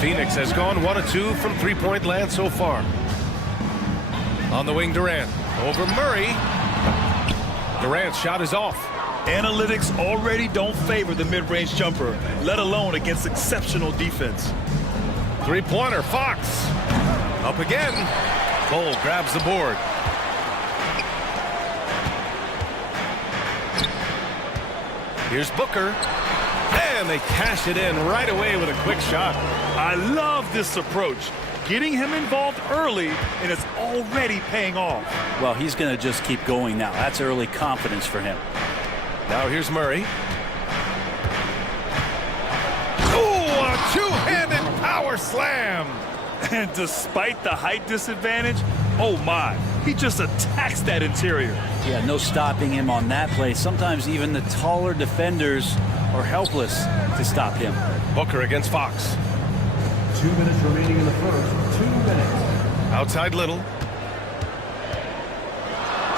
Phoenix has gone 1 of 2 from three-point land so far. On the wing, Durant. Over Murray. Durant's shot is off. Analytics already don't favor the mid-range jumper, let alone against exceptional defense. Three-pointer, Fox. Up again. Cole grabs the board. Here's Booker. And they cash it in right away with a quick shot. I love this approach. Getting him involved early, and it's already paying off. Well, he's going to just keep going now. That's early confidence for him. Now here's Murray. Oh, a two-handed power slam. And despite the height disadvantage, oh my, he just attacks that interior. Yeah, no stopping him on that play. Sometimes even the taller defenders are helpless to stop him. Booker against Fox. 2 minutes remaining in the first. 2 minutes. Outside Little.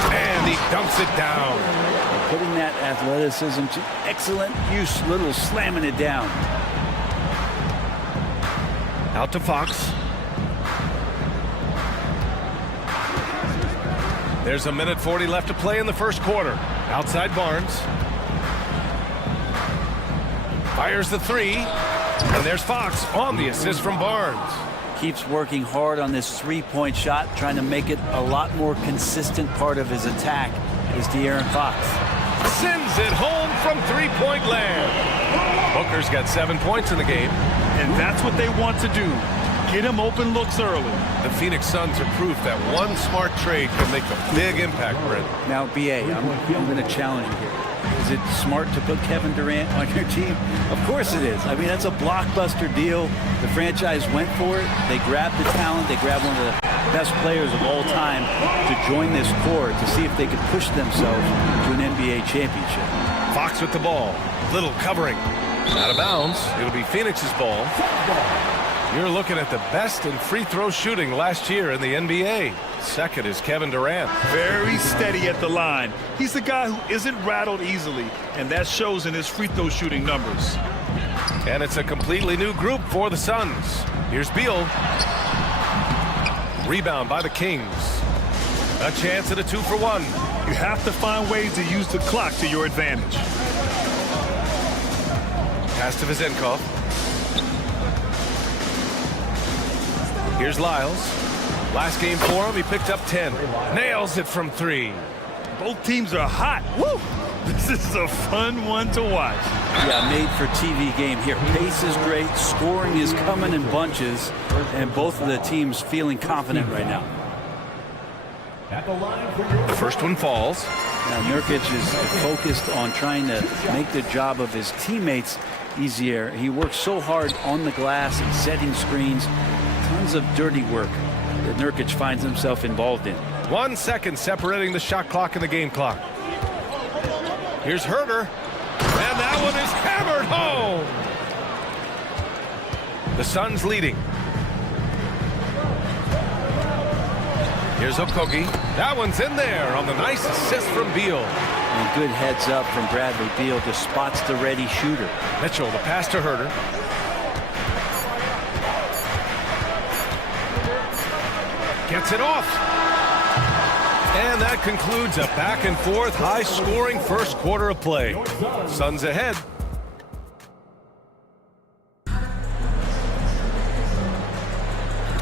And he dumps it down. Putting that athleticism to excellent use. Little slamming it down. Out to Fox. There's 1:40 left to play in the first quarter. Outside Barnes. Fires the 3. And there's Fox on the assist from Barnes. Keeps working hard on this three-point shot, trying to make it a lot more consistent part of his attack is De'Aaron Fox. Sends it home from three-point land. Booker's got 7 points in the game. And that's what they want to do. Get him open looks early. The Phoenix Suns are proof that one smart trade can make a big impact, Brent. Now, B.A., I'm going to challenge you here. Is it smart to put Kevin Durant on your team? Of course it is. I mean, that's a blockbuster deal. The franchise went for it. They grabbed the talent. They grabbed one of the best players of all time to join this core to see if they could push themselves to an NBA championship. Fox with the ball. Little covering. Out of bounds. It'll be Phoenix's ball. You're looking at the best in free throw shooting last year in the NBA. Second is Kevin Durant. Very steady at the line. He's the guy who isn't rattled easily, and that shows in his free throw shooting numbers. And it's a completely new group for the Suns. Here's Beal. Rebound by the Kings. A chance at a 2-for-1. You have to find ways to use the clock to your advantage. Pass to Vizenkov. Here's Lyles. Last game for him, he picked up 10. Nails it from 3. Both teams are hot. Woo! This is a fun one to watch. Yeah, made for TV game here. Pace is great, scoring is coming in bunches, and both of the teams feeling confident right now. The first one falls. Now Nurkic is focused on trying to make the job of his teammates easier. He works so hard on the glass and setting screens. Tons of dirty work that Nurkic finds himself involved in. 1 second separating the shot clock and the game clock. Here's Herder, and that one is hammered home. The Suns leading. Here's Okogie. That one's in there on the nice assist from Beal. And good heads up from Bradley Beal, just spots the ready shooter. Mitchell, the pass to Herder. Gets it off. And that concludes a back-and-forth, high-scoring first quarter of play. Suns ahead.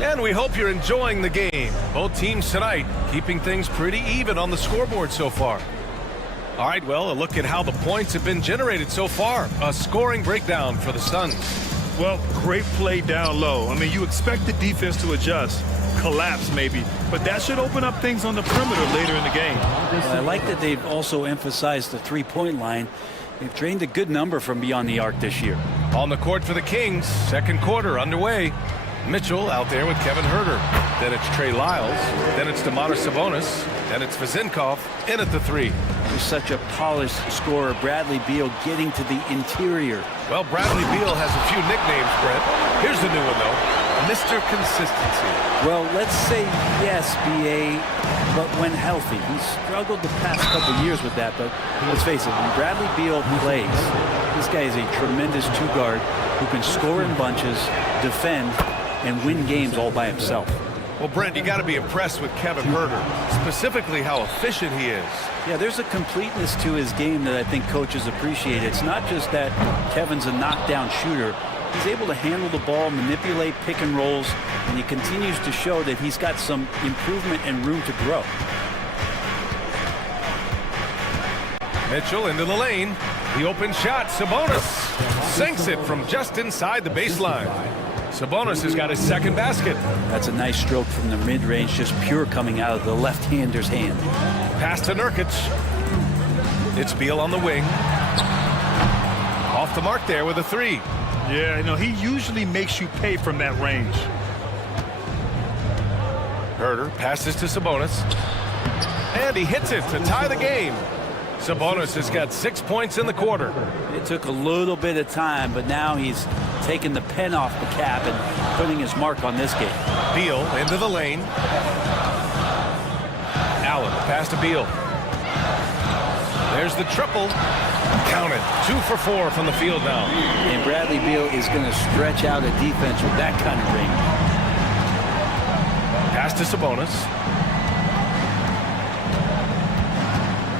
And we hope you're enjoying the game. Both teams tonight keeping things pretty even on the scoreboard so far. All right, well, a look at how the points have been generated so far. A scoring breakdown for the Suns. Well, great play down low. I mean, you expect the defense to adjust, collapse maybe, but that should open up things on the perimeter later in the game. Well, I like that they've also emphasized the three-point line. They've drained a good number from beyond the arc this year. On the court for the Kings, second quarter underway. Mitchell out there with Kevin Herder. Then it's Trey Lyles. Then it's Domantas Sabonis. Then it's Vizenkov in at the 3. He's such a polished scorer. Bradley Beal getting to the interior. Well, Bradley Beal has a few nicknames, Brent. Here's the new one, though. Mr. Consistency. Well, let's say yes, B.A., but when healthy. He's struggled the past couple years with that, but let's face it, when Bradley Beal plays, this guy is a tremendous two-guard who can score in bunches, defend, and win games all by himself. Well, Brent, you got to be impressed with Kevin Herder, specifically how efficient he is. Yeah, there's a completeness to his game that I think coaches appreciate. It's not just that Kevin's a knockdown shooter. He's able to handle the ball, manipulate pick and rolls, and he continues to show that he's got some improvement and room to grow. Mitchell into the lane. The open shot, Sabonis sinks it from just inside the baseline. Sabonis has got his second basket. That's a nice stroke from the mid-range, just pure coming out of the left-hander's hand. Pass to Nurkic. It's Beal on the wing. Off the mark there with a 3. Yeah, you know, he usually makes you pay from that range. Herder passes to Sabonis. And he hits it to tie the game. Sabonis has got 6 points in the quarter. It took a little bit of time, but now he's taking the pen off the cap and putting his mark on this game. Beal into the lane. Allen, pass to Beal. There's the triple. Count it. 2 for 4 from the field now. And Bradley Beal is going to stretch out a defense with that kind of range. Pass to Sabonis.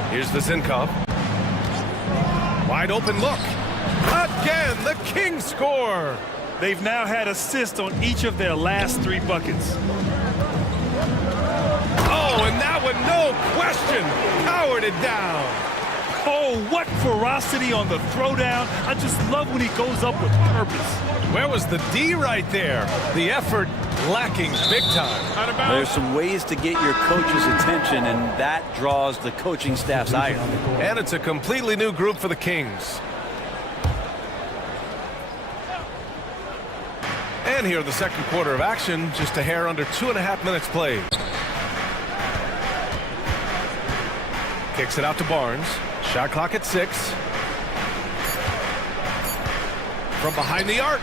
Here's Vizenkov. Wide open look. Again, the Kings score. They've now had assists on each of their last 3 buckets. Oh, and that one, no question, powered it down. Oh, what ferocity on the throwdown. I just love when he goes up with purpose. Where was the D right there? The effort lacking big time. There's some ways to get your coach's attention, and that draws the coaching staff's ire. And it's a completely new group for the Kings. And here, the second quarter of action, just a hair under 2.5 minutes played. Kicks it out to Barnes. Shot clock at 6. From behind the arc.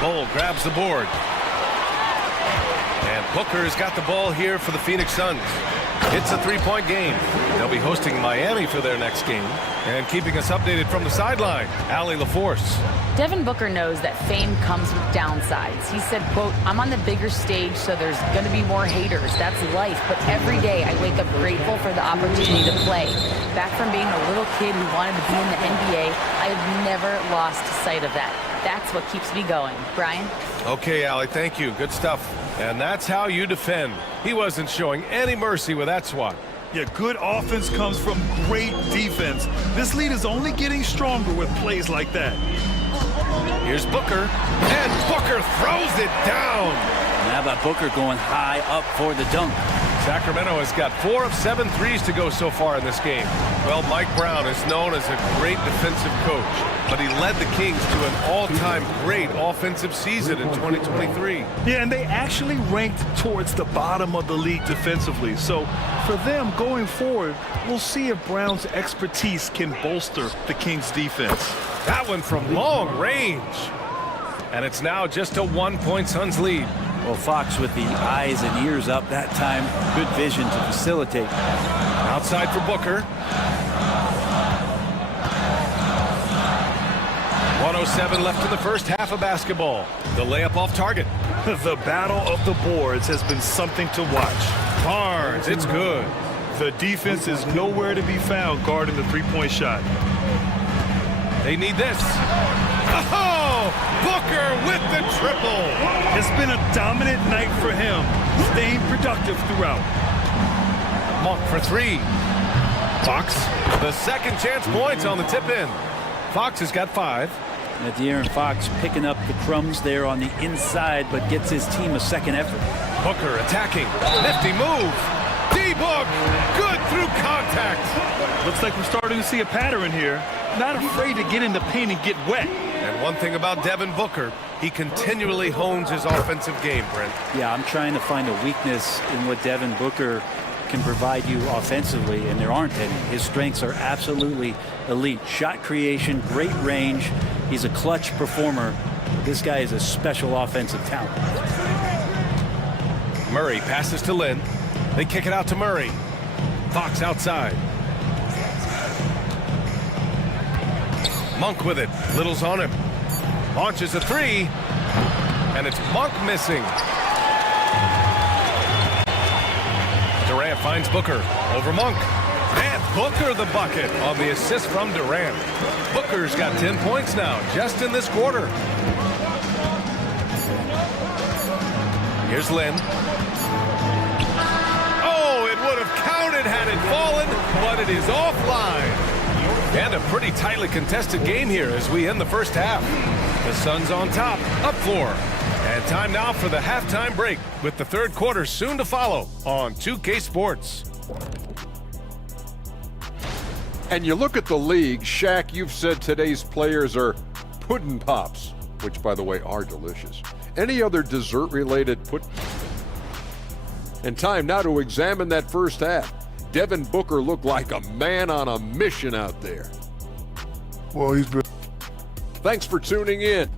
Bull grabs the board. And Booker's got the ball here for the Phoenix Suns. It's a three-point game. They'll be hosting Miami for their next game. And keeping us updated from the sideline, Allie LaForce. Devin Booker knows that fame comes with downsides. He said, quote, "I'm on the bigger stage, so there's going to be more haters. That's life. But every day I wake up grateful for the opportunity to play. Back from being a little kid who wanted to be in the NBA, I have never lost sight of that. That's what keeps me going." Brian? Okay, Allie, thank you. Good stuff. And that's how you defend. He wasn't showing any mercy with that swat. Yeah, good offense comes from great defense. This lead is only getting stronger with plays like that. Here's Booker, and Booker throws it down. And how about Booker going high up for the dunk? Sacramento has got 4 of 7 threes to go so far in this game. Well, Mike Brown is known as a great defensive coach, but he led the Kings to an all-time great offensive season in 2023. Yeah, and they actually ranked towards the bottom of the league defensively. So for them going forward, we'll see if Brown's expertise can bolster the Kings' defense. That one from long range. And it's now just a 1-point Suns lead. Well, Fox with the eyes and ears up that time. Good vision to facilitate. Outside for Booker. 1:07 left in the first half of basketball. The layup off target. The battle of the boards has been something to watch. Barnes, it's good. The defense is nowhere to be found guarding the three-point shot. They need this. Oh, Booker with the triple. It's been a dominant night for him, staying productive throughout. Monk for 3. Fox, the second chance points on the tip in. Fox has got 5. And De'Aaron Fox picking up the crumbs there on the inside, but gets his team a second effort. Booker attacking. Nifty move. D-Book, good through contact. Looks like we're starting to see a pattern here. Not afraid to get in the paint and get wet. And one thing about Devin Booker, he continually hones his offensive game, Brent. Yeah, I'm trying to find a weakness in what Devin Booker can provide you offensively, and there aren't any. His strengths are absolutely elite. Shot creation, great range. He's a clutch performer. This guy is a special offensive talent. Murray passes to Lynn. They kick it out to Murray. Fox outside. Monk with it. Little's on him. Launches a 3. And it's Monk missing. Durant finds Booker over Monk. And Booker the bucket on the assist from Durant. Booker's got 10 points now, just in this quarter. Here's Lynn. Oh, it would have counted had it fallen, but it is offline. And a pretty tightly contested game here as we end the first half. The Suns on top, up 4. And time now for the halftime break, with the third quarter soon to follow on 2K Sports. And you look at the league, Shaq, you've said today's players are pudding pops, which, by the way, are delicious. Any other dessert-related And time now to examine that first half. Devin Booker looked like a man on a mission out there. Well, he's been... Thanks for tuning in.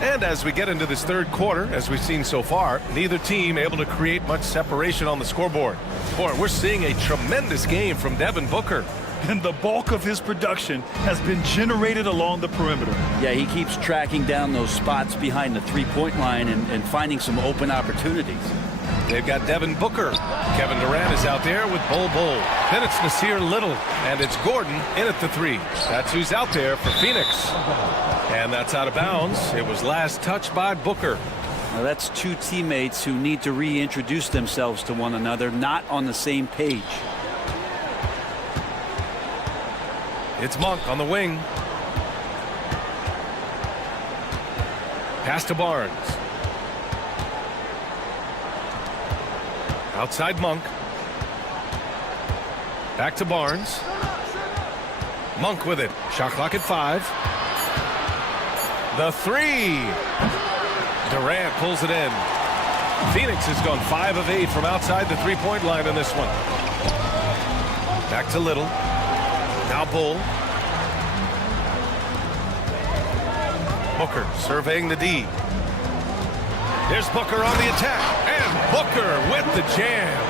And as we get into this third quarter, as we've seen so far, neither team able to create much separation on the scoreboard. Boy, we're seeing a tremendous game from Devin Booker. And the bulk of his production has been generated along the perimeter. Yeah, he keeps tracking down those spots behind the three-point line and finding some open opportunities. They've got Devin Booker. Kevin Durant is out there with Bol Bol. Then it's Nasir Little, and it's Gordon in at the 3. That's who's out there for Phoenix. And that's out of bounds. It was last touched by Booker. Now that's two teammates who need to reintroduce themselves to one another, not on the same page. It's Monk on the wing. Pass to Barnes. Outside Monk. Back to Barnes. Monk with it. Shot clock at 5. The 3. Durant pulls it in. Phoenix has gone 5 of 8 from outside the three-point line in this one. Back to Little. Now Bull. Booker surveying the D. There's Booker on the attack. And Booker with the jam.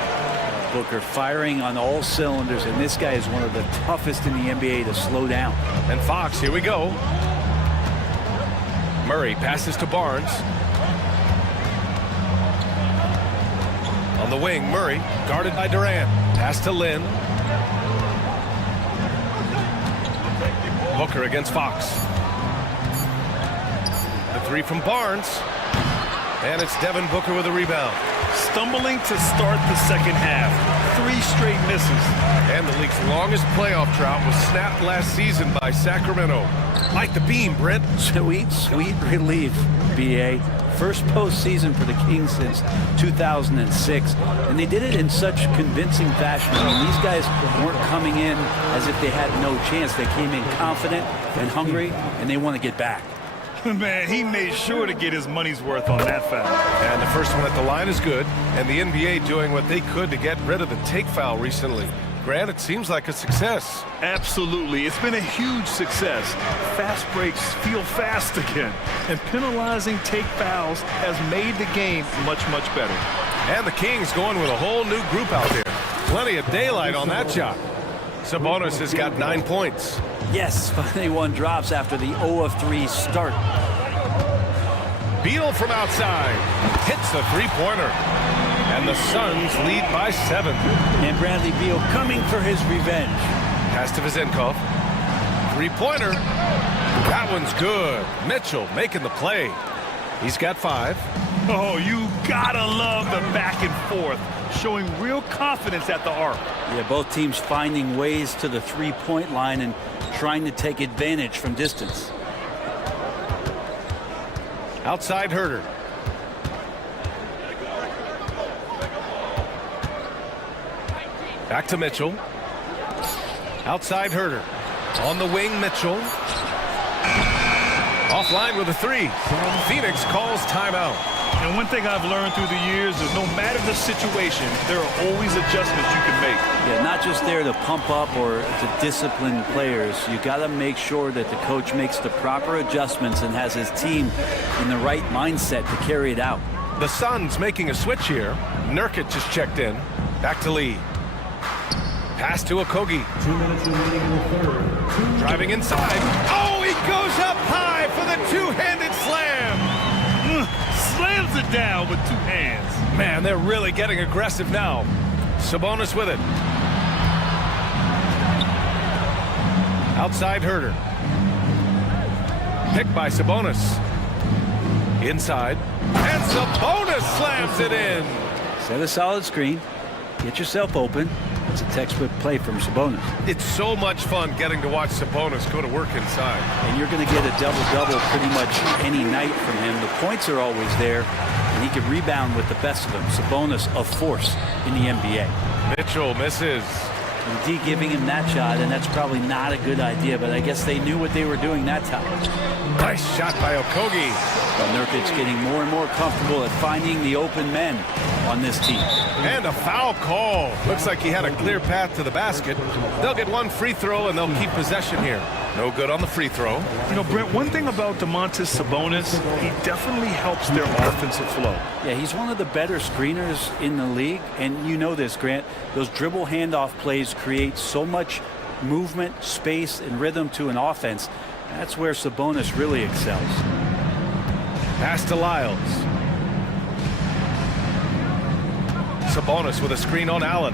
Booker firing on all cylinders, and this guy is one of the toughest in the NBA to slow down. And Fox, here we go. Murray passes to Barnes. On the wing, Murray, guarded by Durant. Pass to Lynn. Booker against Fox. The three from Barnes. And it's Devin Booker with a rebound. Stumbling to start the second half. 3 straight misses. And the league's longest playoff drought was snapped last season by Sacramento. Like the beam, Brent. Sweet, sweet relief, B.A. First postseason for the Kings since 2006. And they did it in such convincing fashion. I mean, these guys weren't coming in as if they had no chance. They came in confident and hungry, and they want to get back. Man, he made sure to get his money's worth on that foul. And the first one at the line is good. And the NBA doing what they could to get rid of the take foul recently. Grant, it seems like a success. Absolutely. It's been a huge success. Fast breaks feel fast again. And penalizing take fouls has made the game much, much better. And the Kings going with a whole new group out there. Plenty of daylight on that shot. Sabonis has got 9 points. Yes, finally one drops after the 0 of 3 start. Beal from outside hits the three-pointer. And the Suns lead by 7. And Bradley Beal coming for his revenge. Pass to Vizenkov. Three-pointer. That one's good. Mitchell making the play. He's got 5. Oh, you gotta love the back and forth. Showing real confidence at the arc. Yeah, both teams finding ways to the three-point line and trying to take advantage from distance. Outside Herter. Back to Mitchell. Outside Herter. On the wing, Mitchell. Offline with a 3. Phoenix calls timeout. And one thing I've learned through the years is no matter the situation, there are always adjustments you can make. Yeah, not just there to pump up or to discipline players. You got to make sure that the coach makes the proper adjustments and has his team in the right mindset to carry it out. The Suns making a switch here. Nurkic just checked in. Back to Lee. Pass to Okogie. 2 minutes remaining in the third. Driving inside. Oh, he goes up high for the two-handed slam. Slams it down with 2 hands. Man, they're really getting aggressive now. Sabonis with it. Outside Herter. Picked by Sabonis. Inside. And Sabonis slams it in. Set a solid screen. Get yourself open. It's a textbook play from Sabonis. It's so much fun getting to watch Sabonis go to work inside. And you're going to get a double-double pretty much any night from him. The points are always there, and he can rebound with the best of them. Sabonis, a force in the NBA. Mitchell misses. And D giving him that shot, and that's probably not a good idea, but I guess they knew what they were doing that time. Nice shot by Okogie. Well, Nurkic getting more and more comfortable at finding the open men on this team. And a foul call. Looks like he had a clear path to the basket. They'll get 1 free throw, and they'll keep possession here. No good on the free throw. You know, Brent, one thing about Domantas Sabonis, he definitely helps their offensive flow. Yeah, he's one of the better screeners in the league, and you know this, Grant. Those dribble handoff plays create so much movement, space, and rhythm to an offense. That's where Sabonis really excels. Pass to Lyles. Sabonis with a screen on Allen.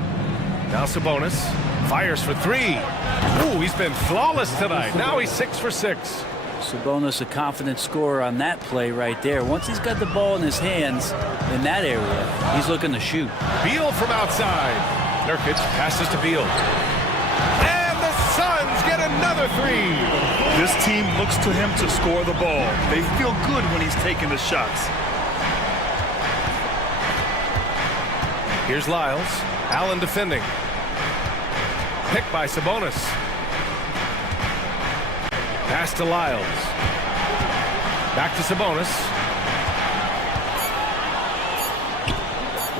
Now Sabonis fires for 3. Ooh, he's been flawless tonight. Now he's 6 for 6. Sabonis, a confident scorer on that play right there. Once he's got the ball in his hands in that area, he's looking to shoot. Beal from outside. Nurkic passes to Beal. And the Suns get another 3. This team looks to him to score the ball. They feel good when he's taking the shots. Here's Lyles. Allen defending. Picked by Sabonis. Pass to Lyles. Back to Sabonis.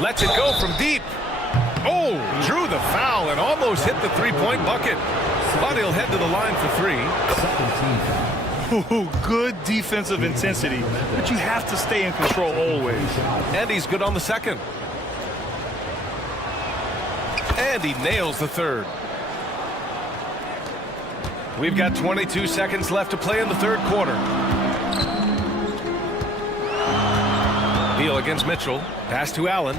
Lets it go from deep. Oh, drew the foul and almost hit the three-point bucket. But he'll head to the line for three. Ooh, good defensive intensity, but you have to stay in control always. And he's good on the second. And he nails the third. We've got 22 seconds left to play in the third quarter. Beal against Mitchell. Pass to Allen.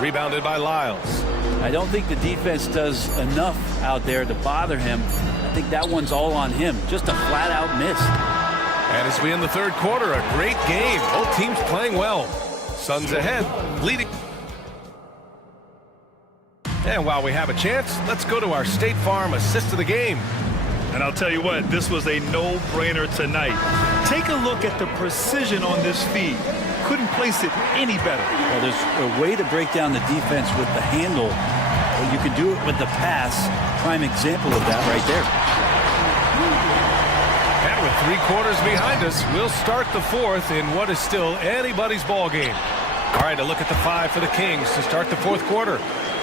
Rebounded by Lyles. I don't think the defense does enough out there to bother him. I think that one's all on him. Just a flat-out miss. And as we end the third quarter, a great game. Both teams playing well. Suns ahead, leading. And while we have a chance, let's go to our State Farm assist of the game. And I'll tell you what, this was a no-brainer tonight. Take a look at the precision on this feed. Couldn't place it any better. Well, there's a way to break down the defense with the handle. Well, you can do it with the pass. Prime example of that right there. And with 3 quarters behind us, we'll start the fourth in what is still anybody's ball game. All right, a look at the 5 for the Kings to start the fourth quarter.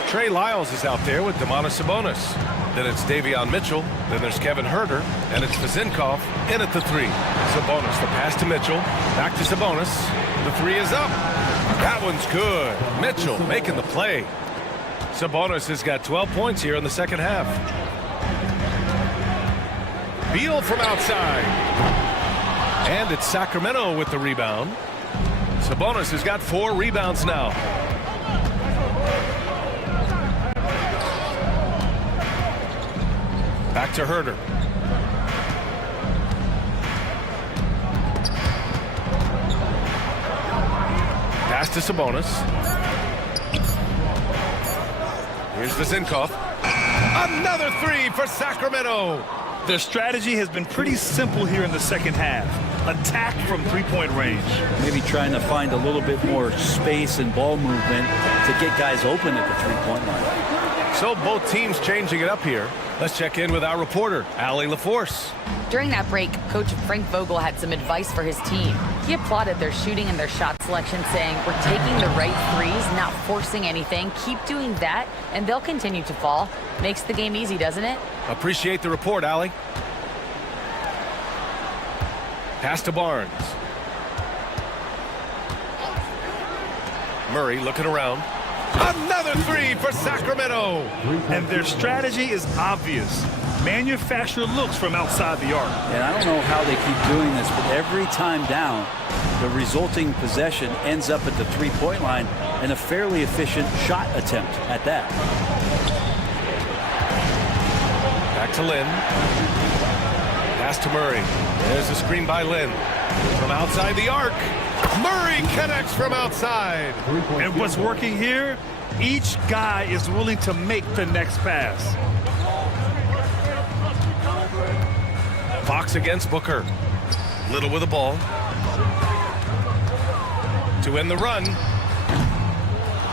Trey Lyles is out there with Domantas Sabonis. Then it's Davion Mitchell. Then there's Kevin Huerter. And it's Vezinkov in at the 3. Sabonis, the pass to Mitchell. Back to Sabonis. The 3 is up. That one's good. Mitchell making the play. Sabonis has got 12 points here in the second half. Beal from outside. And it's Sacramento with the rebound. Sabonis has got 4 rebounds now. Back to Huerter. Pass to Sabonis. Here's Vezinkov. Another 3 for Sacramento. Their strategy has been pretty simple here in the second half. Attack from three-point range. Maybe trying to find a little bit more space and ball movement to get guys open at the three-point line. So both teams changing it up here. Let's check in with our reporter, Allie LaForce. During that break, Coach Frank Vogel had some advice for his team. He applauded their shooting and their shot selection, saying, "We're taking the right threes, not forcing anything. Keep doing that, and they'll continue to fall." Makes the game easy, doesn't it? Appreciate the report, Allie. Pass to Barnes. Murray looking around. Another 3 for Sacramento. And their strategy is obvious. Manufacture looks from outside the arc. And I don't know how they keep doing this, but every time down, the resulting possession ends up at the three-point line and a fairly efficient shot attempt at that. Back to Lynn. Pass to Murray. There's a screen by Lynn. From outside the arc. Murray connects from outside. And what's working here, each guy is willing to make the next pass. Fox against Booker. Little with the ball. To end the run.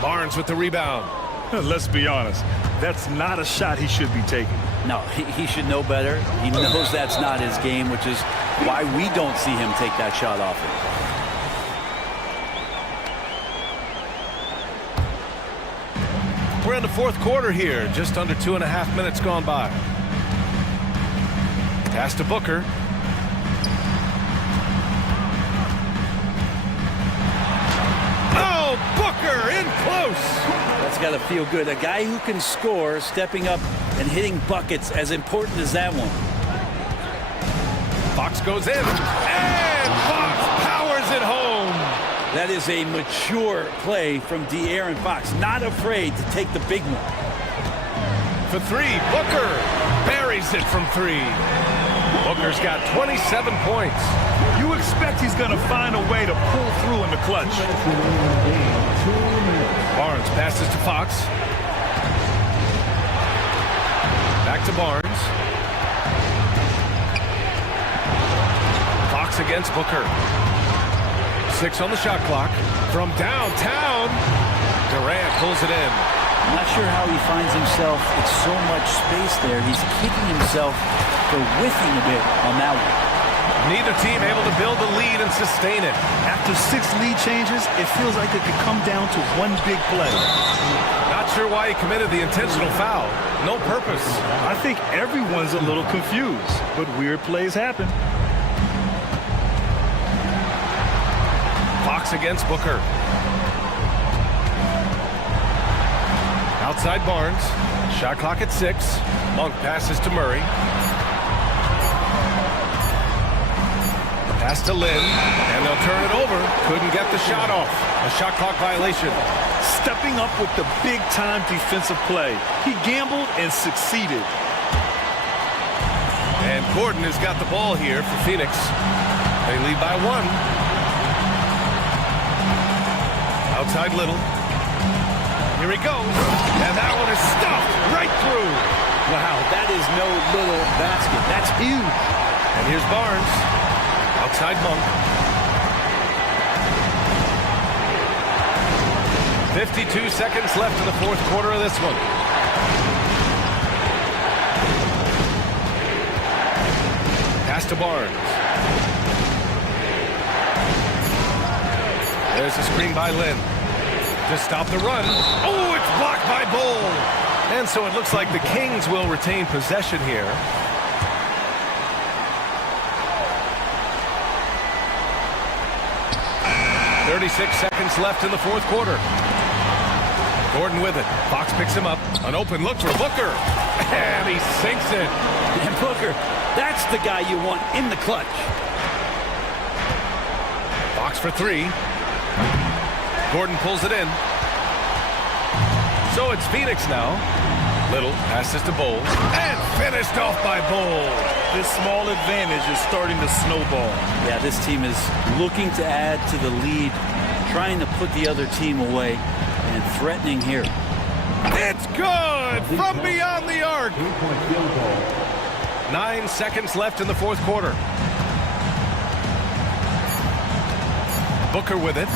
Barnes with the rebound. Let's be honest, that's not a shot he should be taking. No, he should know better. He knows that's not his game, which is why we don't see him take that shot often. We're in the fourth quarter here, just under 2.5 minutes gone by. Pass to Booker. Oh, Booker in close. That's got to feel good. A guy who can score, stepping up and hitting buckets, as important as that one. Fox goes in, and Fox powers it home. That is a mature play from De'Aaron Fox, not afraid to take the big one. For 3, Booker buries it from 3. Booker's got 27 points. You expect he's going to find a way to pull through in the clutch. Barnes passes to Fox. Back to Barnes. Fox against Booker. 6 on the shot clock. From downtown, Durant pulls it in. I'm not sure how he finds himself with so much space there. He's kicking himself for whiffing a bit on that one. Neither team able to build the lead and sustain it. After 6 lead changes, it feels like it could come down to one big play. Not sure why he committed the intentional foul. No purpose. I think everyone's a little confused, but weird plays happen. Fox against Booker. Outside Barnes. Shot clock at 6. Monk passes to Murray. Pass to Lynn, and they'll turn it over. Couldn't get the shot off. A shot clock violation. Stepping up with the big-time defensive play. He gambled and succeeded. And Gordon has got the ball here for Phoenix. They lead by 1. Outside Little. Here he goes. And that one is stuffed right through. Wow, that is no little basket. That's huge. And here's Barnes. Outside Monk. 52 seconds left in the fourth quarter of this one. Pass to Barnes. There's a screen by Lynn. To stop the run. Oh, it's blocked by Bull. And so it looks like the Kings will retain possession here. .36 seconds left in the fourth quarter. Gordon with it. Fox picks him up. An open look for Booker. And he sinks it. And Booker, that's the guy you want in the clutch. Fox for 3. Gordon pulls it in. So it's Phoenix now. Little passes to Bowles. And finished off by Bowles. This small advantage is starting to snowball. Yeah, this team is looking to add to the lead, trying to put the other team away, and threatening here. It's good from beyond the arc. 9 seconds left in the fourth quarter. Booker with it.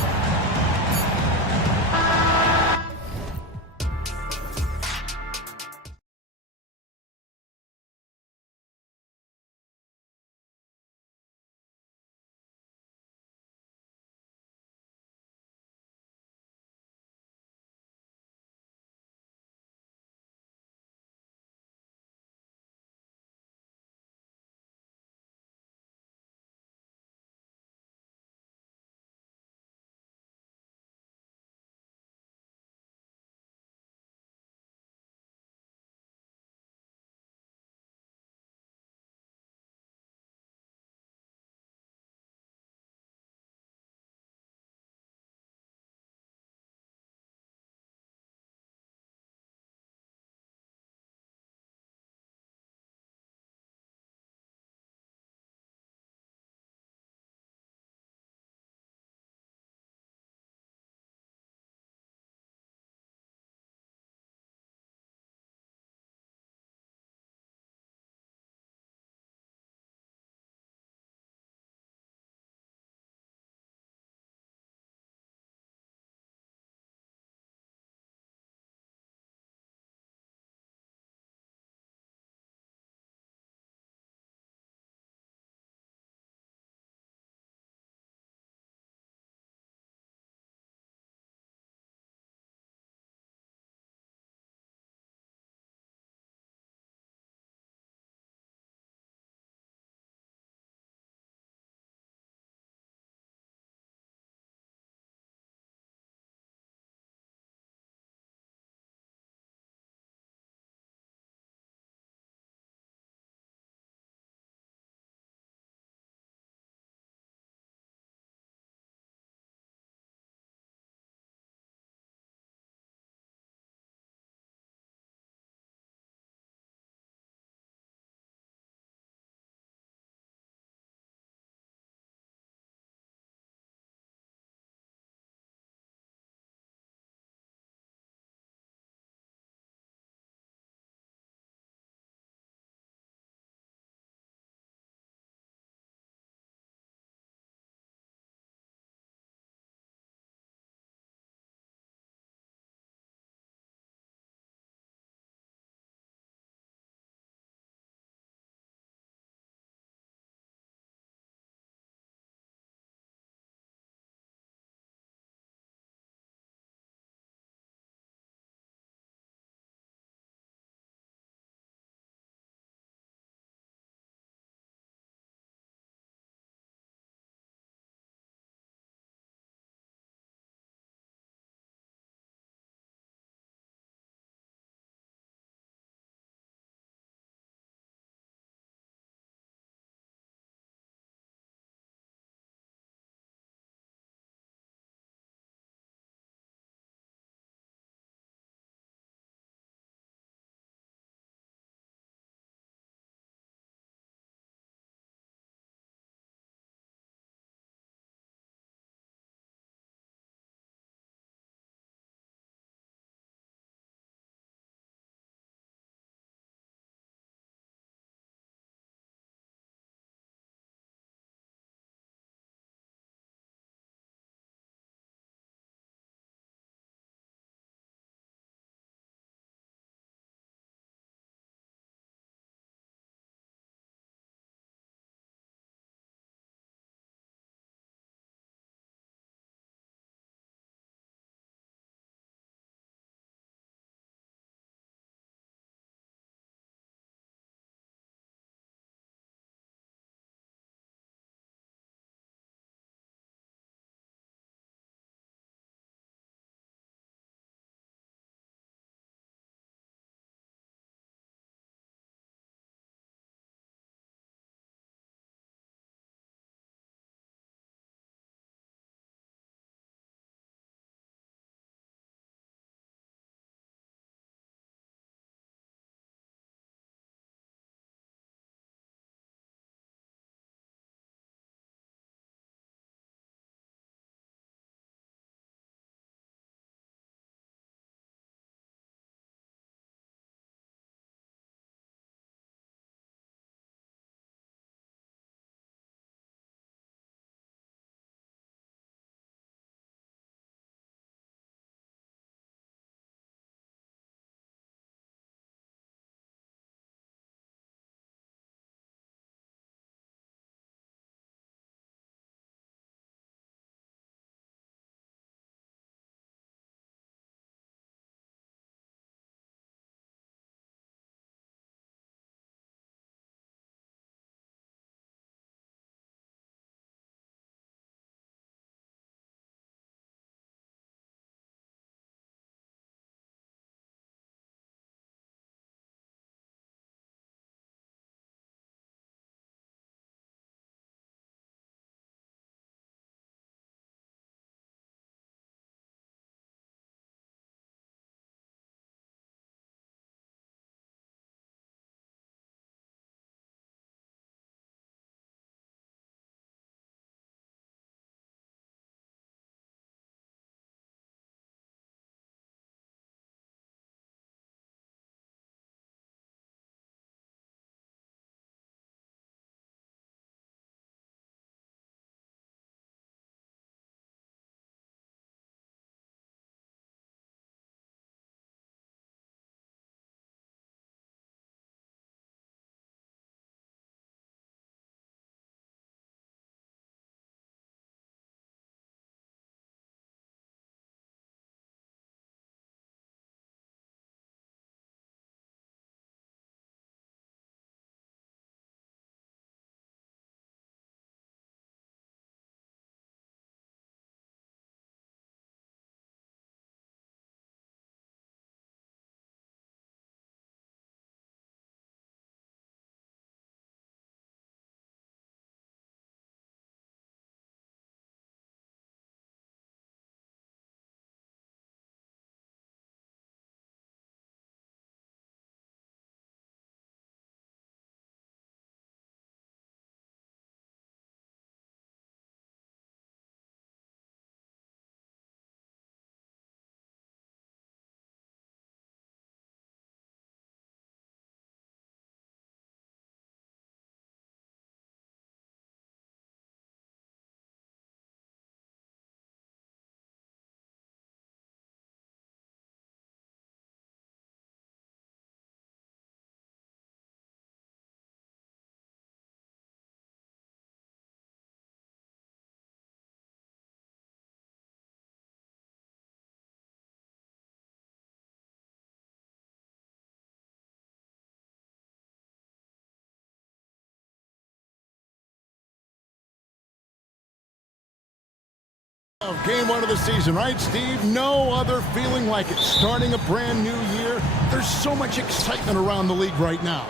Game one of the season, right, Steve? No other feeling like it. Starting a brand new year, there's so much excitement around the league right now.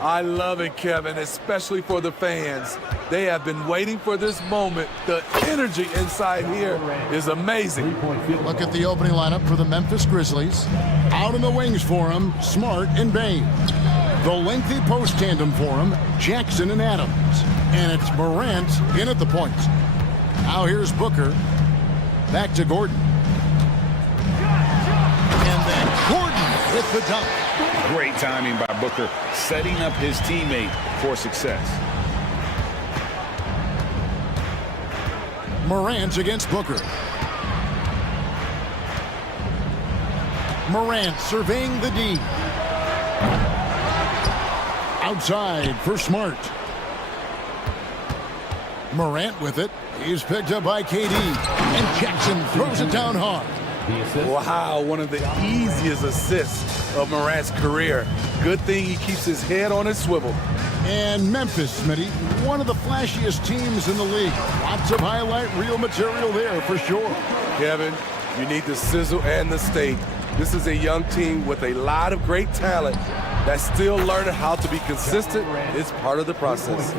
I love it, Kevin, especially for the fans. They have been waiting for this moment. The energy inside here is amazing. Look at the opening lineup for the Memphis Grizzlies. Out in the wings for them, Smart and Bain. The lengthy post tandem for them, Jackson and Adams. And it's Morant in at the point. Now here's Booker. Back to Gordon. And then Gordon with the dunk. Great timing by Booker, setting up his teammate for success. Morant against Booker. Morant surveying the D. Outside for Smart. Morant with it. He's picked up by KD. And Jackson throws it down hard. Wow, one of the easiest assists of Morant's career. Good thing he keeps his head on his swivel. And Memphis, Smitty, one of the flashiest teams in the league. Lots of highlight reel material there for sure. Kevin, you need the sizzle and the steak. This is a young team with a lot of great talent that's still learning how to be consistent. It's part of the process.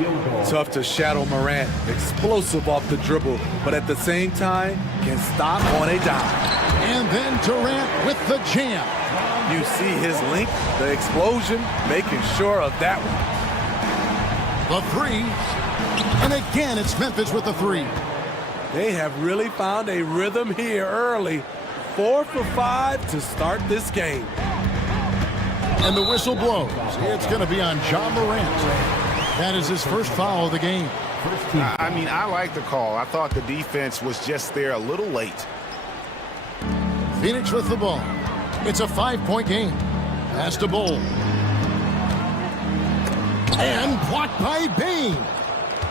Tough to shadow Morant, explosive off the dribble, but at the same time, can stop on a dime. And then Durant with the jam. You see his length, the explosion, making sure of that one. The three. And again, it's Memphis with the three. They have really found a rhythm here early. 4 for 5 to start this game. And the whistle blows. It's going to be on Ja Morant. That is his first foul of the game. I mean, I like the call. I thought the defense was just there a little late. Phoenix with the ball. It's a 5-point game. Pass to Bull. And blocked by Bain.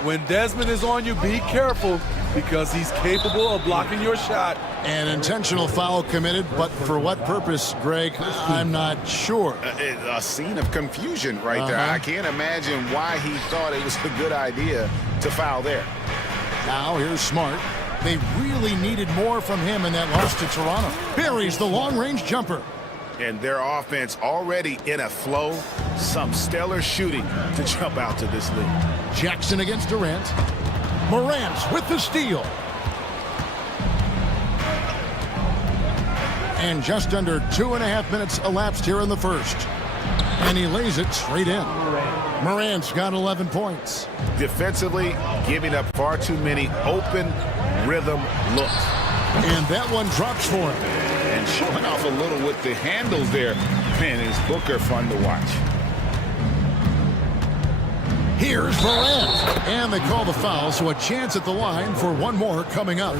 When Desmond is on you, be careful because he's capable of blocking your shot. An intentional foul committed, but for what purpose, Greg? I'm not sure. A scene of confusion right there. I can't imagine why he thought it was a good idea to foul there. Now here's Smart. They really needed more from him in that loss to Toronto. Buries the long-range jumper. And their offense already in a flow. Some stellar shooting to jump out to this lead. Jackson against Durant. Morant with the steal. And just under 2.5 minutes elapsed here in the first. And he lays it straight in. Morant's got 11 points. Defensively, giving up far too many open rhythm looks. And that one drops for him. And showing off a little with the handles there. Man, is Booker fun to watch. Here's Morant. And they call the foul, so a chance at the line for one more coming up.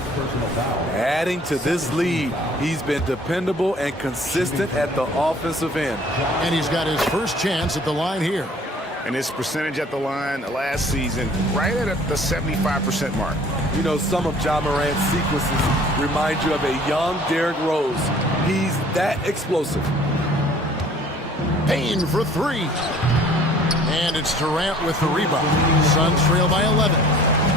Adding to this lead, he's been dependable and consistent at the offensive end. And he's got his first chance at the line here. And his percentage at the line last season, right at the 75% mark. You know, some of Ja Morant's sequences remind you of a young Derrick Rose. He's that explosive. Payne for three. And it's Durant with the rebound. Suns trail by 11.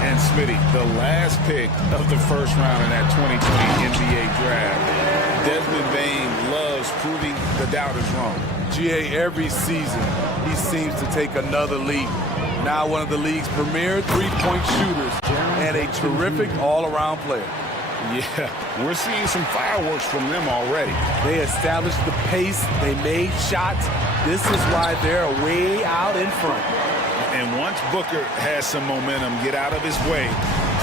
And Smitty, the last pick of the first round in that 2020 NBA draft. Desmond Bain loves proving the doubters wrong. GA, every season, he seems to take another leap. Now one of the league's premier three-point shooters and a terrific all-around player. Yeah, we're seeing some fireworks from them already. They established the pace. They made shots. This is why they're way out in front. And once Booker has some momentum, get out of his way,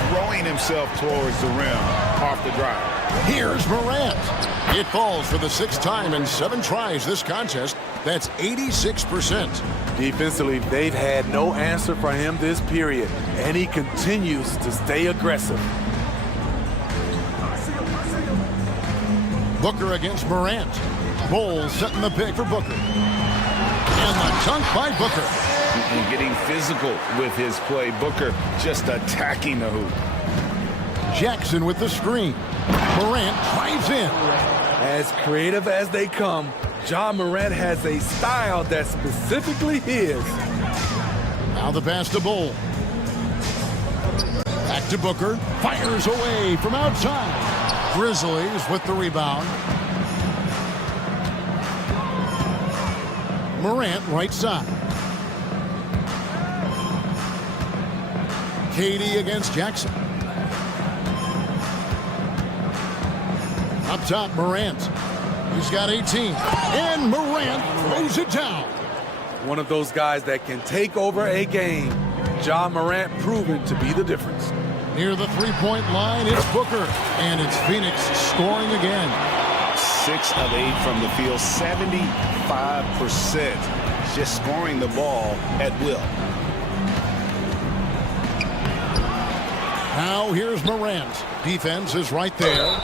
throwing himself towards the rim off the drive. Here's Morant. It falls for the 6th time in 7 tries this contest. That's 86%. Defensively, they've had no answer for him this period, and he continues to stay aggressive. Booker against Morant. Bull setting the pick for Booker. And the dunk by Booker. And getting physical with his play. Booker just attacking the hoop. Jackson with the screen. Morant drives in. As creative as they come, Ja Morant has a style that's specifically his. Now the pass to Bull. Back Back to Booker. Fires away from outside. Grizzlies with the rebound. Morant right side. KD against Jackson. Up top, Morant. He's got 18. And Morant throws it down. One of those guys that can take over a game. Ja Morant proven to be the difference. Near the three-point line, it's Booker. And it's Phoenix scoring again. 6 of 8 from the field, 75%. Just scoring the ball at will. Now here's Morant. Defense is right there.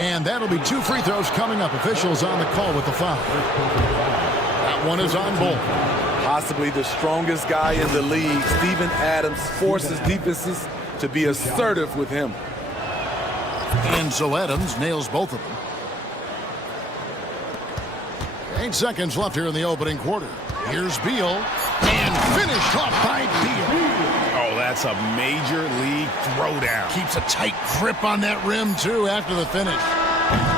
And that'll be 2 free throws coming up. Officials on the call with the foul. That one is on Bull. Possibly the strongest guy in the league, Steven Adams, forces defenses to be assertive with him. And so Adams nails both of them. 8 seconds left here in the opening quarter. Here's Beal. And finished off by Beal. Oh, that's a major league throwdown. Keeps a tight grip on that rim, too, after the finish.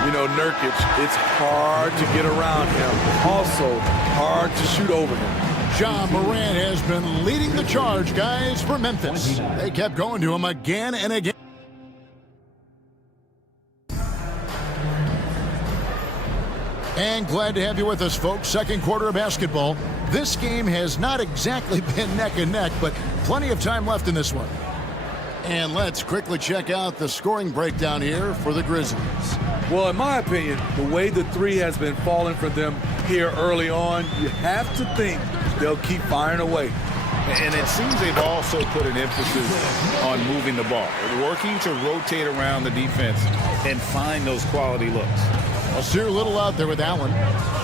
You know, Nurkic, it's hard to get around him. Also, hard to shoot over him. Ja Morant has been leading the charge, guys, for Memphis. They kept going to him again and again. And glad to have you with us, folks. Second quarter of basketball. This game has not exactly been neck and neck, but plenty of time left in this one. And let's quickly check out the scoring breakdown here for the Grizzlies. Well, in my opinion, the way the three has been falling for them here early on, you have to think they'll keep firing away. And it seems they've also put an emphasis on moving the ball, working to rotate around the defense and find those quality looks. Nasir Little out there with Allen.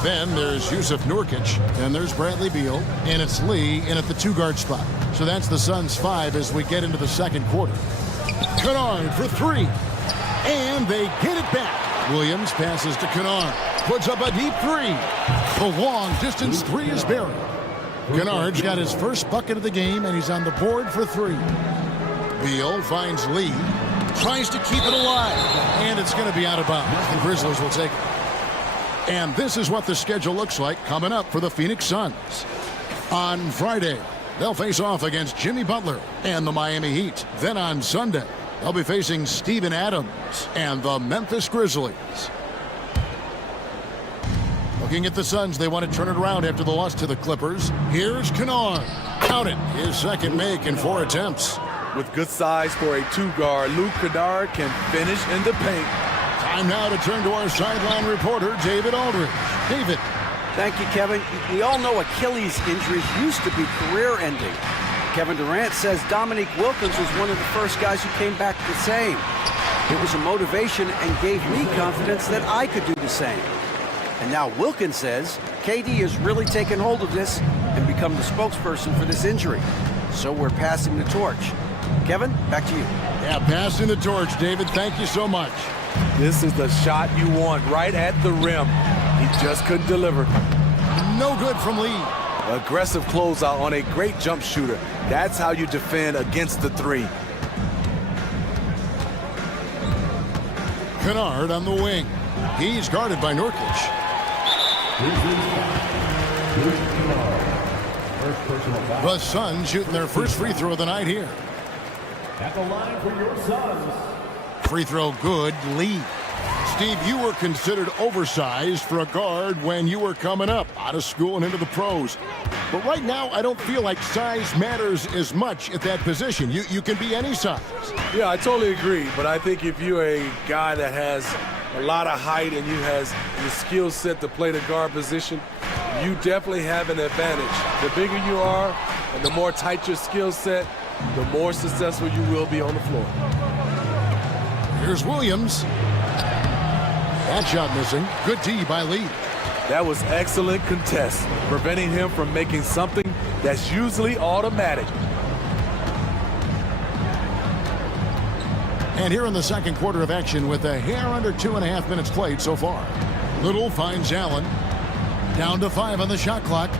Then there's Yusuf Nurkic. Then there's Bradley Beal. And it's Lee in at the 2-guard spot. So that's the Suns' 5 as we get into the second quarter. Kennard for 3. And they get it back. Williams passes to Kennard. Puts up a deep 3. The long distance 3 is buried. Kennard's got his first bucket of the game, and he's on the board for 3. Beal finds Lee. Tries to keep it alive, and it's going to be out of bounds. The Grizzlies will take it. And this is what the schedule looks like coming up for the Phoenix Suns. On Friday, they'll face off against Jimmy Butler and the Miami Heat. Then on Sunday, they'll be facing Steven Adams and the Memphis Grizzlies. Looking at the Suns, they want to turn it around after the loss to the Clippers. Here's Kennard. Counted. His second make in 4 attempts. With good size for a 2-guard, Luke Kennard can finish in the paint. Time now to turn to our sideline reporter, David Aldridge. David. Thank you, Kevin. We all know Achilles injuries used to be career-ending. Kevin Durant says Dominique Wilkins was one of the first guys who came back the same. It was a motivation and gave me confidence that I could do the same. And now Wilkins says KD has really taken hold of this and become the spokesperson for this injury. So we're passing the torch. Kevin, back to you. Yeah, passing the torch, David. Thank you so much. This is the shot you want, right at the rim. He just couldn't deliver. No good from Lee. Aggressive closeout on a great jump shooter. That's how you defend against the 3. Kennard on the wing. He's guarded by Nurkic. The Suns shooting their first free throw of the night here. At the line for your Suns. Free throw good, Lee. Steve, you were considered oversized for a guard when you were coming up out of school and into the pros. But right now, I don't feel like size matters as much at that position. You can be any size. Yeah, I totally agree. But I think if you're a guy that has a lot of height and you has the skill set to play the guard position, you definitely have an advantage. The bigger you are and the more tight your skill set, the more successful you will be on the floor. Here's Williams. That shot missing. Good D by Lee. That was excellent contest, preventing him from making something that's usually automatic. And here in the second quarter of action with a hair under 2.5 minutes played so far. Little finds Allen. Down to 5 on the shot clock.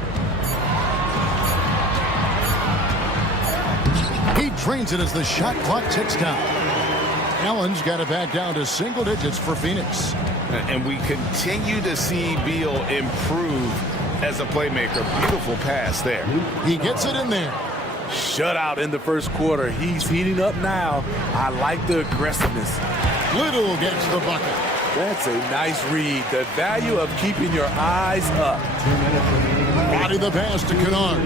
He drains it as the shot clock ticks down. Allen's got it back down to single digits for Phoenix. And we continue to see Beal improve as a playmaker. Beautiful pass there. He gets it in there. Shutout in the first quarter. He's heating up now. I like the aggressiveness. Little gets the bucket. That's a nice read. The value of keeping your eyes up. Roddy the pass to Kennard.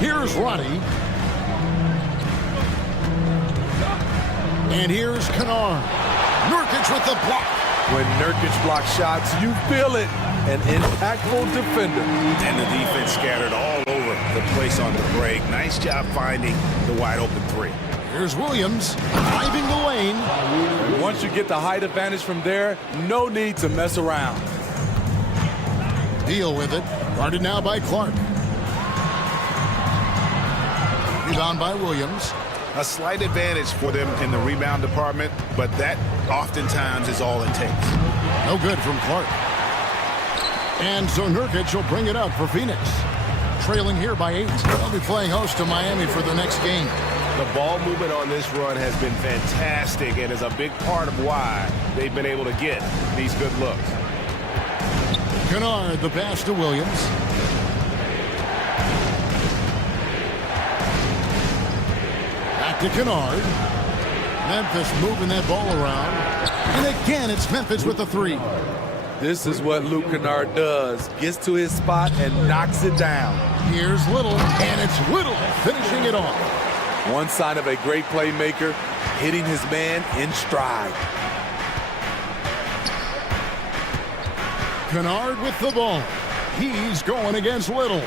Here's Roddy. And here's Kennard. Nurkic with the block. When Nurkic blocks shots, you feel it. An impactful defender. And the defense scattered all over the place on the break. Nice job finding the wide open three. Here's Williams driving the lane. And once you get the height advantage from there, no need to mess around. Deal with it. Guarded now by Clark. Rebound by Williams. A slight advantage for them in the rebound department, but that oftentimes is all it takes. No good from Clark. And so Nurkic will bring it up for Phoenix. Trailing here by 8. They'll be playing host to Miami for the next game. The ball movement on this run has been fantastic and is a big part of why they've been able to get these good looks. Kennard, the pass to Williams. Back to Kennard. Memphis moving that ball around. And again, it's Memphis with the three. This is what Luke Kennard does. Gets to his spot and knocks it down. Here's Little, and it's Little finishing it off. One sign of a great playmaker, hitting his man in stride. Kennard with the ball. He's going against Little.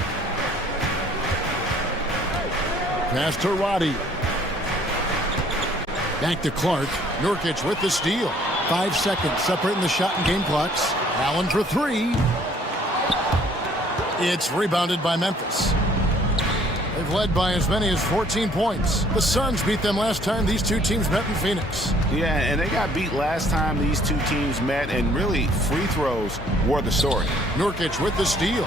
Pass to Roddy. Back to Clark. Nurkic with the steal. 5 seconds separating the shot and game clocks. Allen for three. It's rebounded by Memphis. They've led by as many as 14 points. The Suns beat them last time these two teams met in Phoenix. Yeah, and they got beat last time these two teams met, and really free throws were the story. Nurkic with the steal.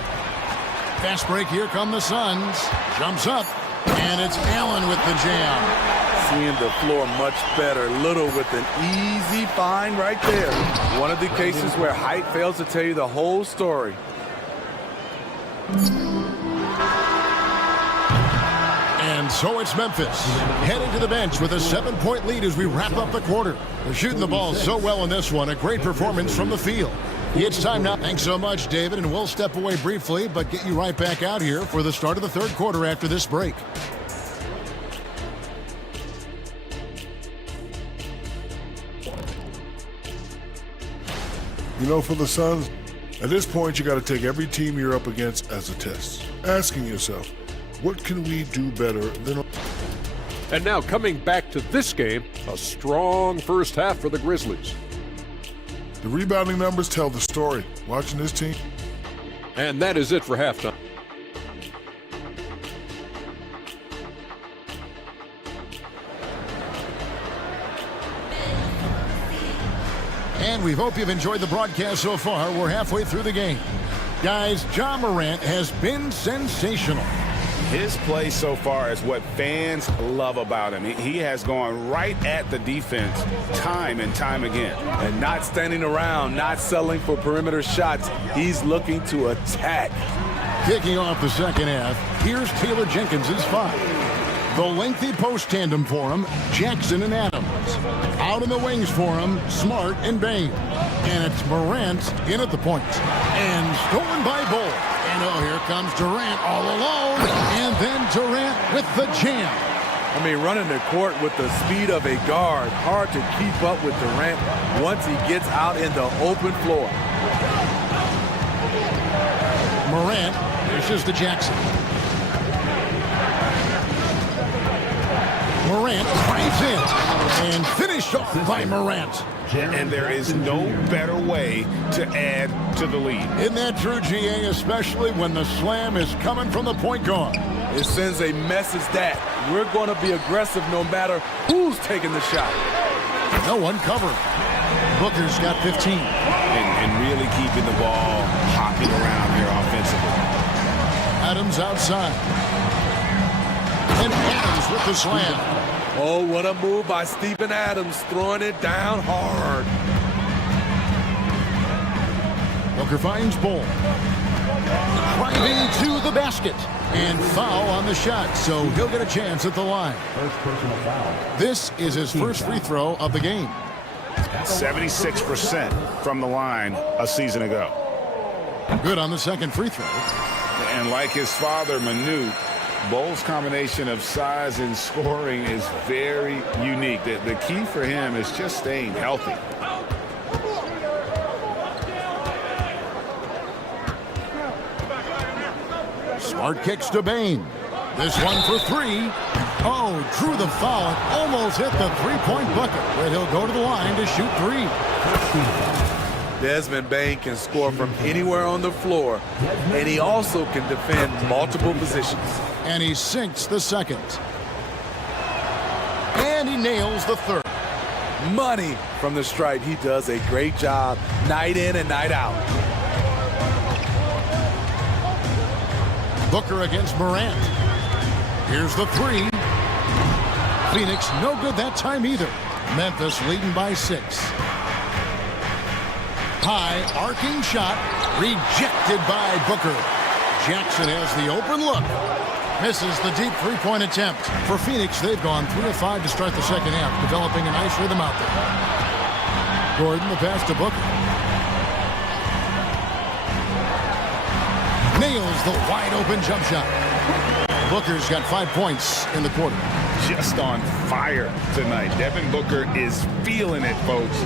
Fast break, here come the Suns. Jumps up, and it's Allen with the jam. Seeing the floor much better. Little with an easy find right there. One of the cases where height fails to tell you the whole story. And so it's Memphis heading to the bench with a 7-point lead as we wrap up the quarter. They're shooting the ball so well in this one. A great performance from the field. It's time now. Thanks so much, David, and we'll step away briefly, but get you right back out here for the start of the third quarter after this break. You know, for the Suns, at this point, you got to take every team you're up against as a test. Asking yourself, what can we do better than... And now coming back to this game, a strong first half for the Grizzlies. The rebounding numbers tell the story. Watching this team. And that is it for halftime. And we hope you've enjoyed the broadcast so far. We're halfway through the game. Guys, Ja Morant has been sensational. His play so far is what fans love about him. He has gone right at the defense time and time again. And not standing around, not settling for perimeter shots. He's looking to attack. Kicking off the second half, here's Taylor Jenkins' 5. The lengthy post tandem for him, Jackson and Adams. Out in the wings for him, Smart and Bain. And it's Morant in at the point. And stolen by Bull. And oh, here comes Durant all alone. And then Durant with the jam. I mean, running the court with the speed of a guard. Hard to keep up with Durant once he gets out in the open floor. Morant dishes to Jackson. Morant drives in and finished off by Morant. And there is no better way to add to the lead. Isn't that true, GA, especially when the slam is coming from the point guard? It sends a message that we're going to be aggressive no matter who's taking the shot. No one covering. Booker's got 15. And really keeping the ball hopping around here offensively. Adams outside. And Adams Adams with the slam. Oh, what a move by Steven Adams, throwing it down hard. Booker finds Bull. Driving to the basket. And foul on the shot, so he'll get a chance at the line. First personal foul. This is his first free throw of the game. 76% from the line a season ago. Good on the second free throw. And like his father, Manu, Bull's combination of size and scoring is very unique. The key for him is just staying healthy. Smart kicks to Bain. This one for three. Oh, drew the foul and almost hit the three-point bucket, but he'll go to the line to shoot three. Desmond Bain can score from anywhere on the floor, and he also can defend multiple positions. And he sinks the second. And he nails the third. Money from the stripe. He does a great job night in and night out. Booker against Morant. Here's the three. Phoenix no good that time either. Memphis leading by 6. High arcing shot rejected by Booker. Jackson has the open look. Misses the deep three-point attempt. For Phoenix, they've gone 3 of 5 to start the second half, developing a nice rhythm out there. Gordon the pass to Booker. Nails the wide-open jump shot. Booker's got 5 points in the quarter. Just on fire tonight. Devin Booker is feeling it, folks.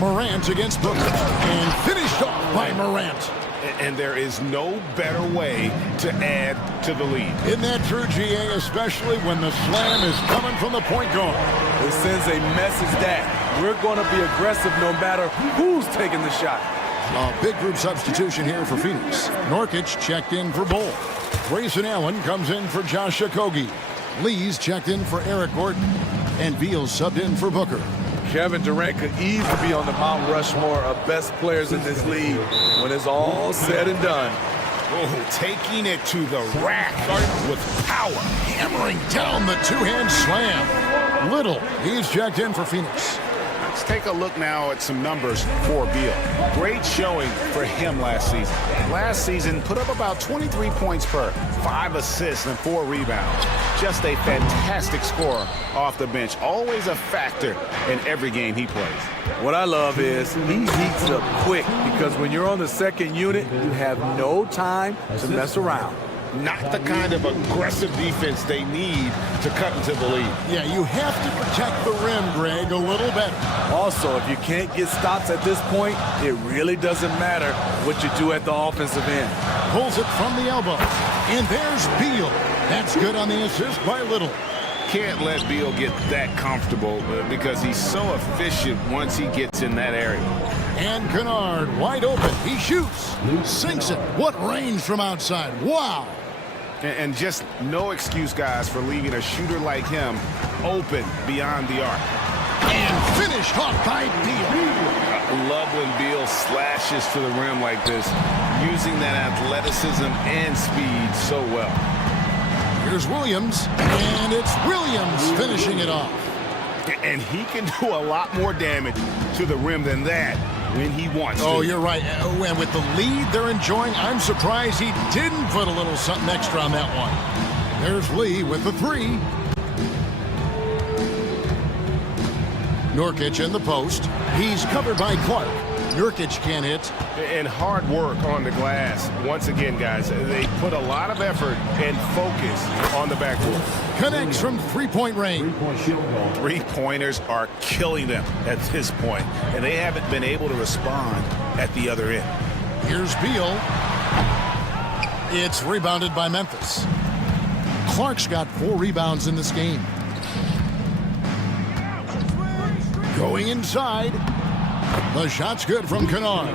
Morant against Booker. And finished off by Morant. And there is no better way to add to the lead. Isn't that true, GA, especially when the slam is coming from the point guard? It sends a message that we're going to be aggressive no matter who's taking the shot. A big group substitution here for Phoenix. Nurkic checked in for Bull. Grayson Allen comes in for Josh Okogie. Lee's checked in for Eric Gordon. And Beal subbed in for Booker. Kevin Durant could easily be on the Mount Rushmore of best players in this league when it's all said and done. Oh, taking it to the rack with power. Hammering down the two-hand slam. Little, he's checked in for Phoenix. Let's take a look now at some numbers for Beal. Great showing for him last season. Last season, put up about 23 points per, 5 assists and 4 rebounds. Just a fantastic scorer off the bench. Always a factor in every game he plays. What I love is he heats up quick because when you're on the second unit, you have no time to mess around. Not the kind of aggressive defense they need to cut into the lead. Yeah, you have to protect the rim, Greg, a little better. Also, if you can't get stops at this point, it really doesn't matter what you do at the offensive end. Pulls it from the elbow. And there's Beal. That's good on the assist by Little. Can't let Beal get that comfortable because he's so efficient once he gets in that area. And Kennard wide open. He shoots. Sinks it. What range from outside. Wow. And just no excuse, guys, for leaving a shooter like him open beyond the arc. And finished off by Beal. I love when Beal slashes to the rim like this, using that athleticism and speed so well. Here's Williams, and it's Williams finishing it off. And he can do a lot more damage to the rim than that when he wants to. Oh, you're right. And with the lead they're enjoying, I'm surprised he didn't put a little something extra on that one. There's Lee with the three. Nurkic in the post. He's covered by Clark. Nurkic can't hit. And hard work on the glass. Once again, guys, they put a lot of effort and focus on the backboard. Connects from three-point range. Three-pointers are killing them at this point, and they haven't been able to respond at the other end. Here's Beal. It's rebounded by Memphis. Clark's got 4 rebounds in this game. Going inside. The shot's good from Kennard.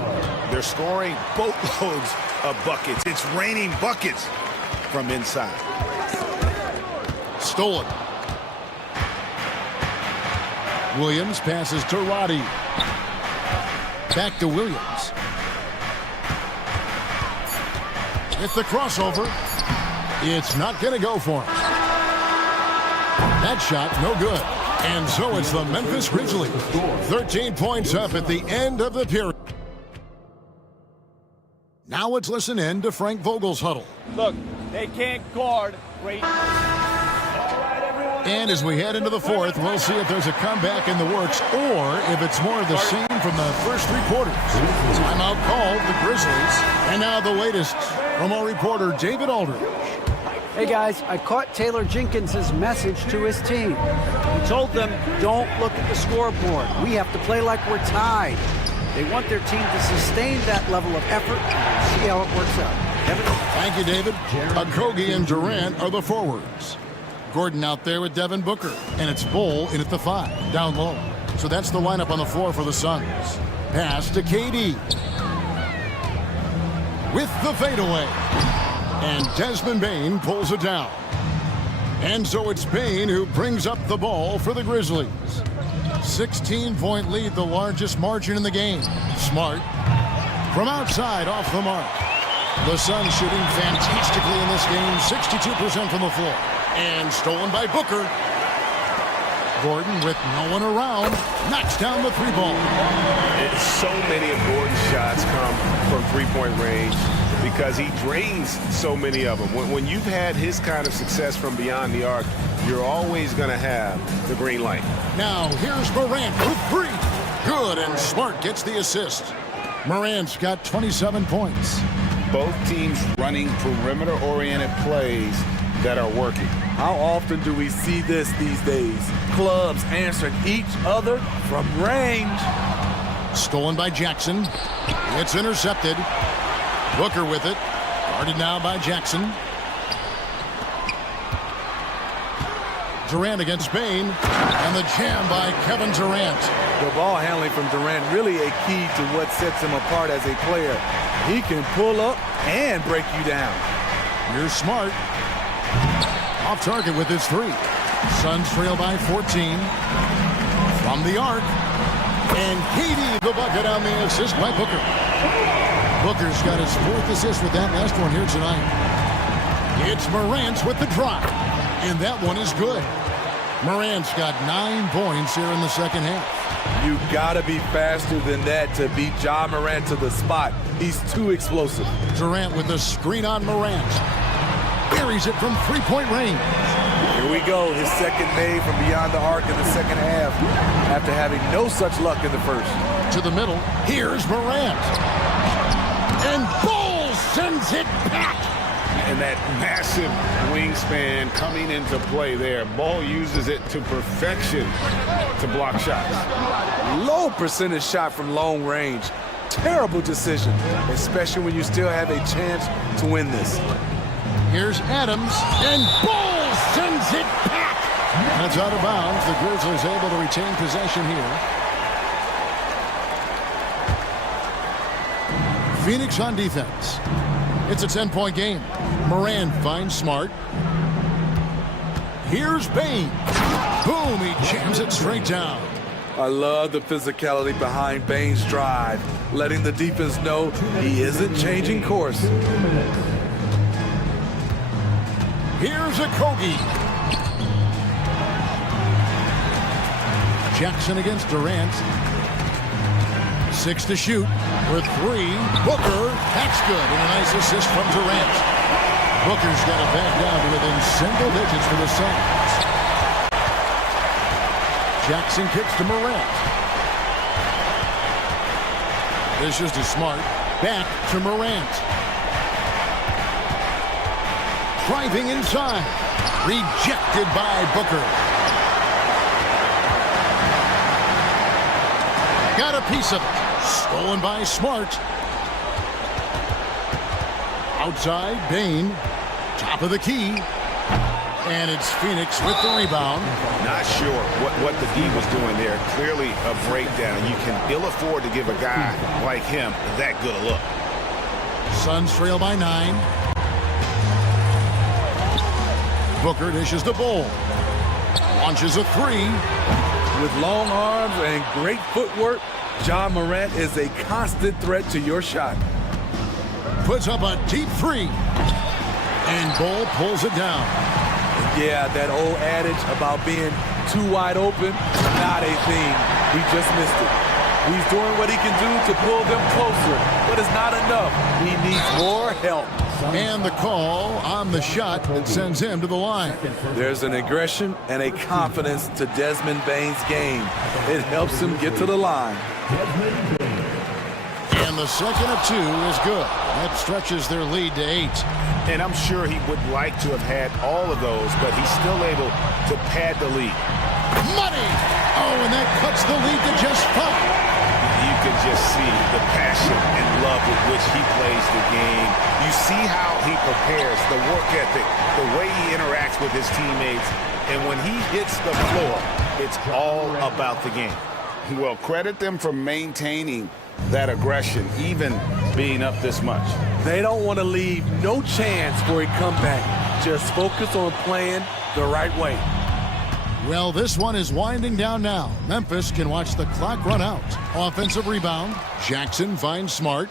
They're scoring boatloads of buckets. It's raining buckets from inside. Stolen. Williams passes to Roddy. Back to Williams. With the crossover. It's not going to go for him. That shot, no good. And so it's the Memphis Grizzlies. 13 points up at the end of the period. Now let's listen in to Frank Vogel's huddle. Look, they can't guard. Great. And as we head into the fourth, we'll see if there's a comeback in the works or if it's more of the same from the first three quarters. Timeout called, the Grizzlies. And now the latest from our reporter, David Aldridge. Hey guys, I caught Taylor Jenkins' message to his team. He told them, don't look at the scoreboard. We have to play like we're tied. They want their team to sustain that level of effort and see how it works out. Kevin? Thank you, David. Okogie and Durant are the forwards. Gordon out there with Devin Booker. And it's Bull in at the 5, down low. So that's the lineup on the floor for the Suns. Pass to KD. With the fadeaway. And Desmond Bane pulls it down. And so it's Bane who brings up the ball for the Grizzlies. 16-point lead, the largest margin in the game. Smart. From outside, off the mark. The Suns shooting fantastically in this game, 62% from the floor. And stolen by Booker. Gordon with no one around, knocks down the three ball. And so many of Gordon's shots come from three-point range because he drains so many of them. When you've had his kind of success from beyond the arc, you're always going to have the green light. Now here's Morant with 3. Good, and Smart gets the assist. Morant's got 27 points. Both teams running perimeter-oriented plays that are working. How often do we see this these days? Clubs answering each other from range. Stolen by Jackson. It's intercepted. Booker with it. Guarded now by Jackson. Durant against Bane. And the jam by Kevin Durant. The ball handling from Durant really a key to what sets him apart as a player. He can pull up and break you down. Here's Smart. Off target with his 3. Suns trail by 14. From the arc. And KD the bucket on the assist by Booker. Booker's got his 4th assist with that last one here tonight. It's Morant with the drop. And that one is good. Morant's got 9 points here in the second half. You gotta be faster than that to beat Ja Morant to the spot. He's too explosive. Durant with the screen on Morant. Buries it from 3-point range. Here we go, his second made from beyond the arc in the second half after having no such luck in the first. To the middle, here's Morant. And Bull sends it back. And that massive wingspan coming into play there. Ball uses it to perfection to block shots. Low percentage shot from long range. Terrible decision, especially when you still have a chance to win this. Here's Adams, and Bull sends it back. That's out of bounds. The Grizzlies able to retain possession here. Phoenix on defense. It's a 10-point game. Morant finds Smart. Here's Bane. Boom, he jams it straight down. I love the physicality behind Bane's drive, letting the defense know he isn't changing course. Here's Okogie. Jackson against Durant. 6 to shoot. For 3, Booker. That's good. And a nice assist from Durant. Booker's got it back down to within single digits for the Suns. Jackson kicks to Morant. This is to Smart. Back to Morant. Driving inside. Rejected by Booker. Got a piece of it. Stolen by Smart. Outside, Bane. Top of the key. And it's Phoenix with the rebound. Not sure what the D was doing there. Clearly a breakdown. You can ill afford to give a guy like him that good a look. Suns trail by 9. Booker dishes the Bull. Launches a 3. With long arms and great footwork, Ja Morant is a constant threat to your shot. Puts up a deep 3. And Bull pulls it down. Yeah, that old adage about being too wide open, not a thing. He just missed it. He's doing what he can do to pull them closer, but it's not enough. He needs more help. And the call on the shot that sends him to the line. There's an aggression and a confidence to Desmond Bane's game. It helps him get to the line. And the second of two is good. That stretches their lead to 8. And I'm sure he would like to have had all of those, but he's still able to pad the lead. Money! Oh, and that cuts the lead to just 5. You can just see the passion and love with which he plays the game. You see how he prepares, the work ethic, the way he interacts with his teammates. And when he hits the floor, it's all about the game. Well, credit them for maintaining that aggression, even being up this much. They don't want to leave no chance for a comeback. Just focus on playing the right way. Well, this one is winding down now. Memphis can watch the clock run out. Offensive rebound. Jackson finds Smart.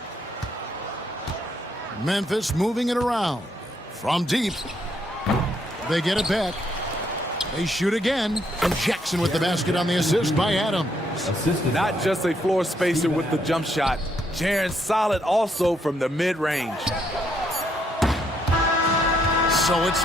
Memphis moving it around. From deep. They get it back. They shoot again. And Jackson with the basket on the assist by Adams. Not just a floor spacer with the jump shot. Jaron solid also from the mid-range. So it's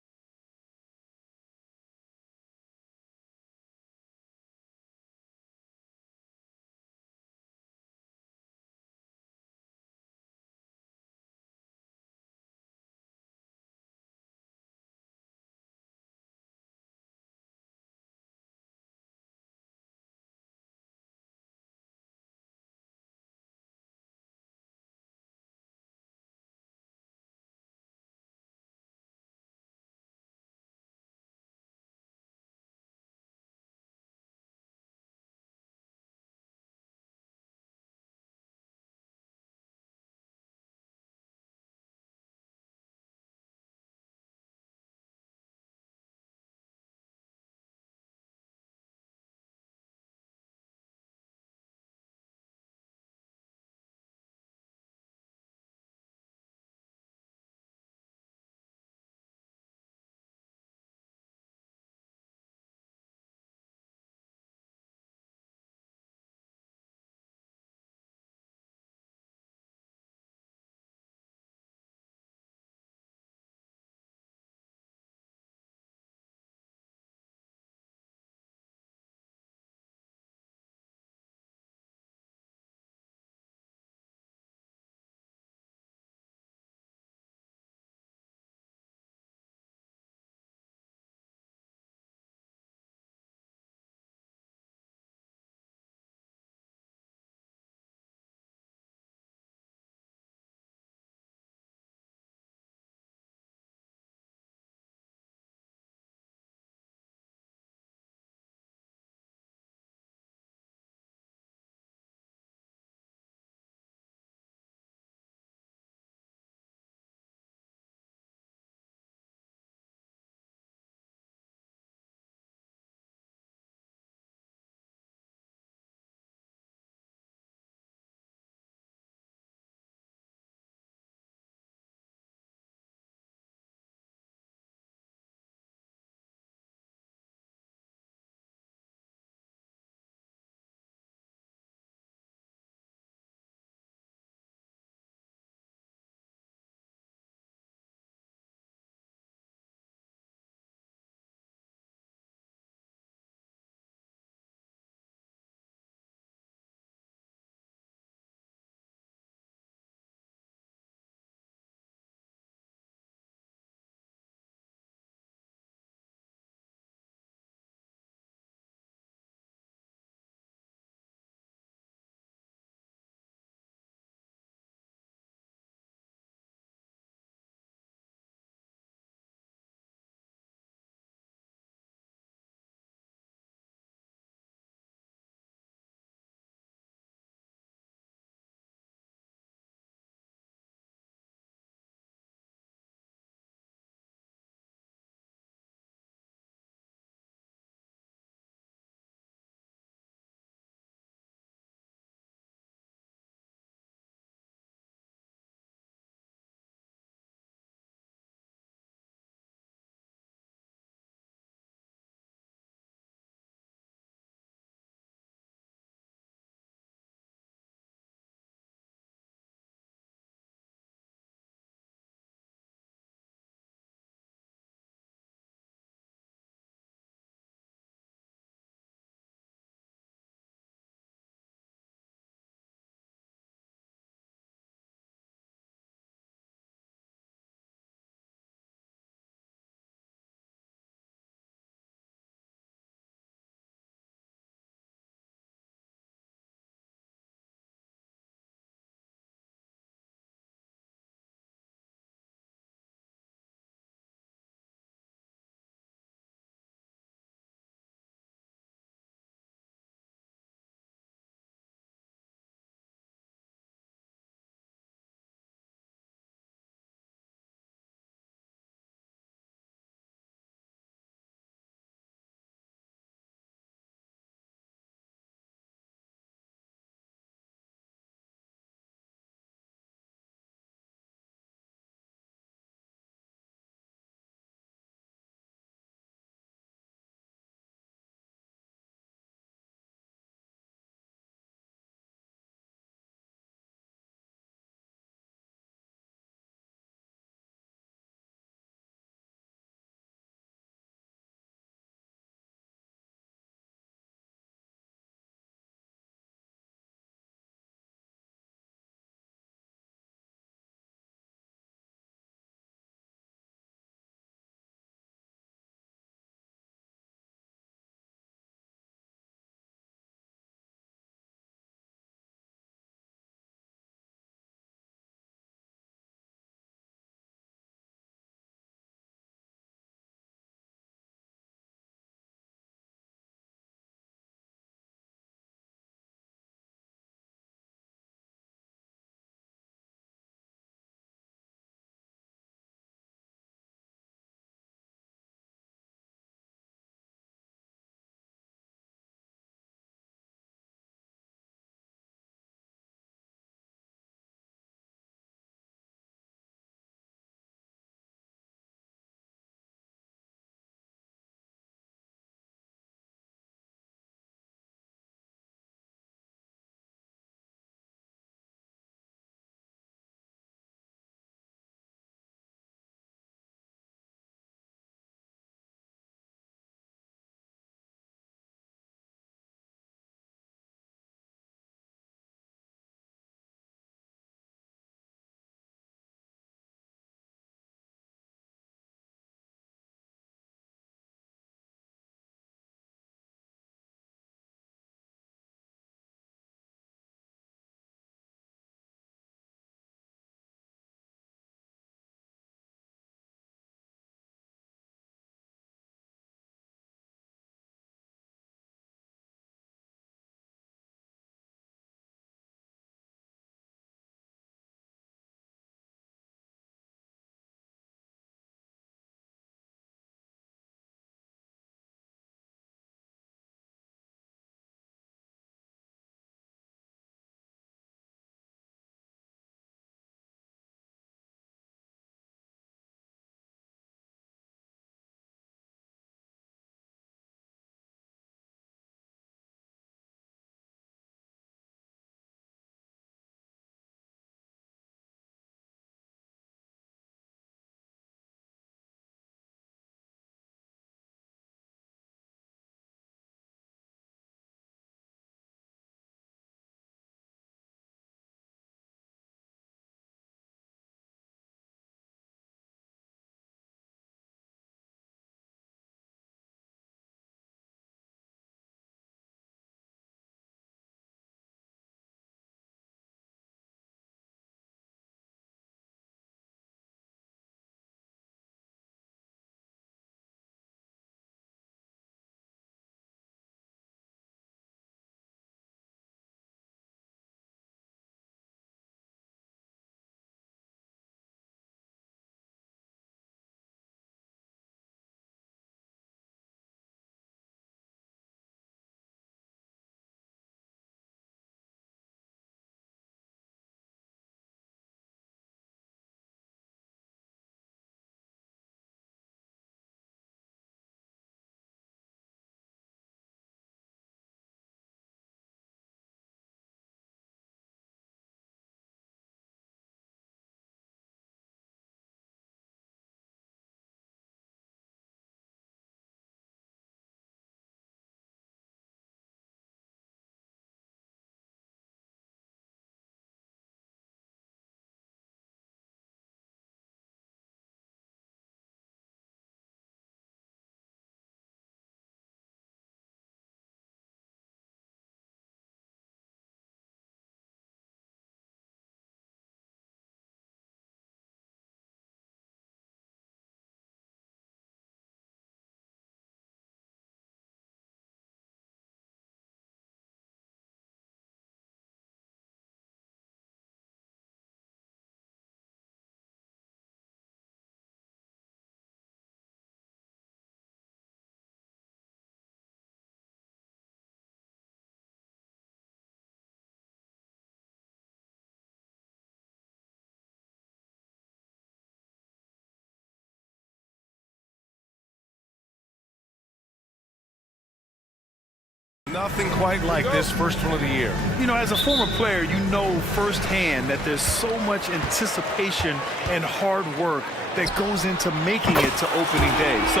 Nothing quite like this first one of the year. You know, as a former player, you know firsthand that there's so much anticipation and hard work that goes into making it to opening day. So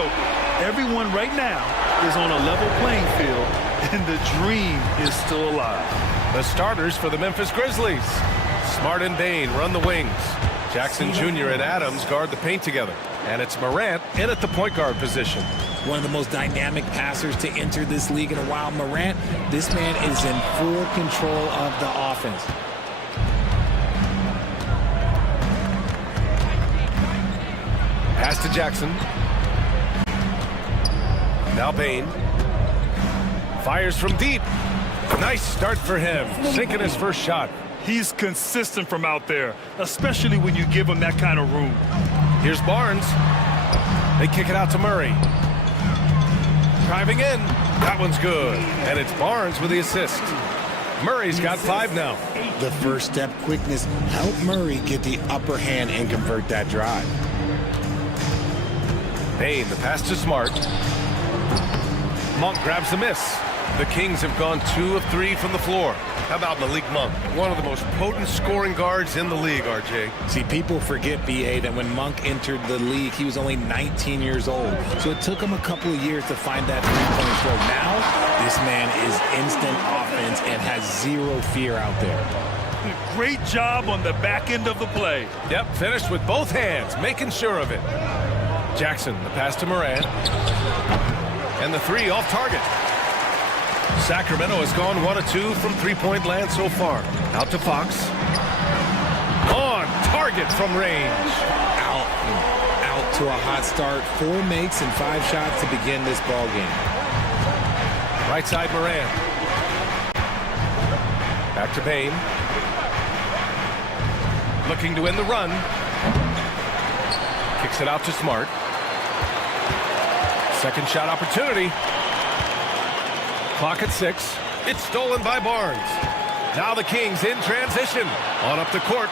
everyone right now is on a level playing field, and the dream is still alive. The starters for the Memphis Grizzlies. Smart and Bain run the wings. Jackson Jr. and Adams guard the paint together. And it's Morant in at the point guard position. One of the most dynamic passers to enter this league in a while. Morant, this man is in full control of the offense. Pass to Jackson. Now Bain. Fires from deep. Nice start for him. Sinking his first shot. He's consistent from out there, especially when you give him that kind of room. Here's Barnes. They kick it out to Murray. Driving in. That one's good. And it's Barnes with the assist. Murray's got 5 now. The first step quickness helped Murray get the upper hand and convert that drive. Bain, the pass to Smart. Monk grabs the miss. The Kings have gone 2 of 3 from the floor. How about Malik Monk? One of the most potent scoring guards in the league, RJ. See, people forget, B.A., that when Monk entered the league, he was only 19 years old. So it took him a couple of years to find that three-point stroke. Now, this man is instant offense and has zero fear out there. Great job on the back end of the play. Yep, finished with both hands, making sure of it. Jackson, the pass to Morant. And the 3 off target. Sacramento has gone 1 of 2 from three-point land so far. Out to Fox. On target from range. Out to a hot start. 4 makes and 5 shots to begin this ball game. Right side Morant. Back to Bain. Looking to win the run. Kicks it out to Smart. Second shot opportunity. Clock at 6. It's stolen by Barnes. Now the Kings in transition. On up the court.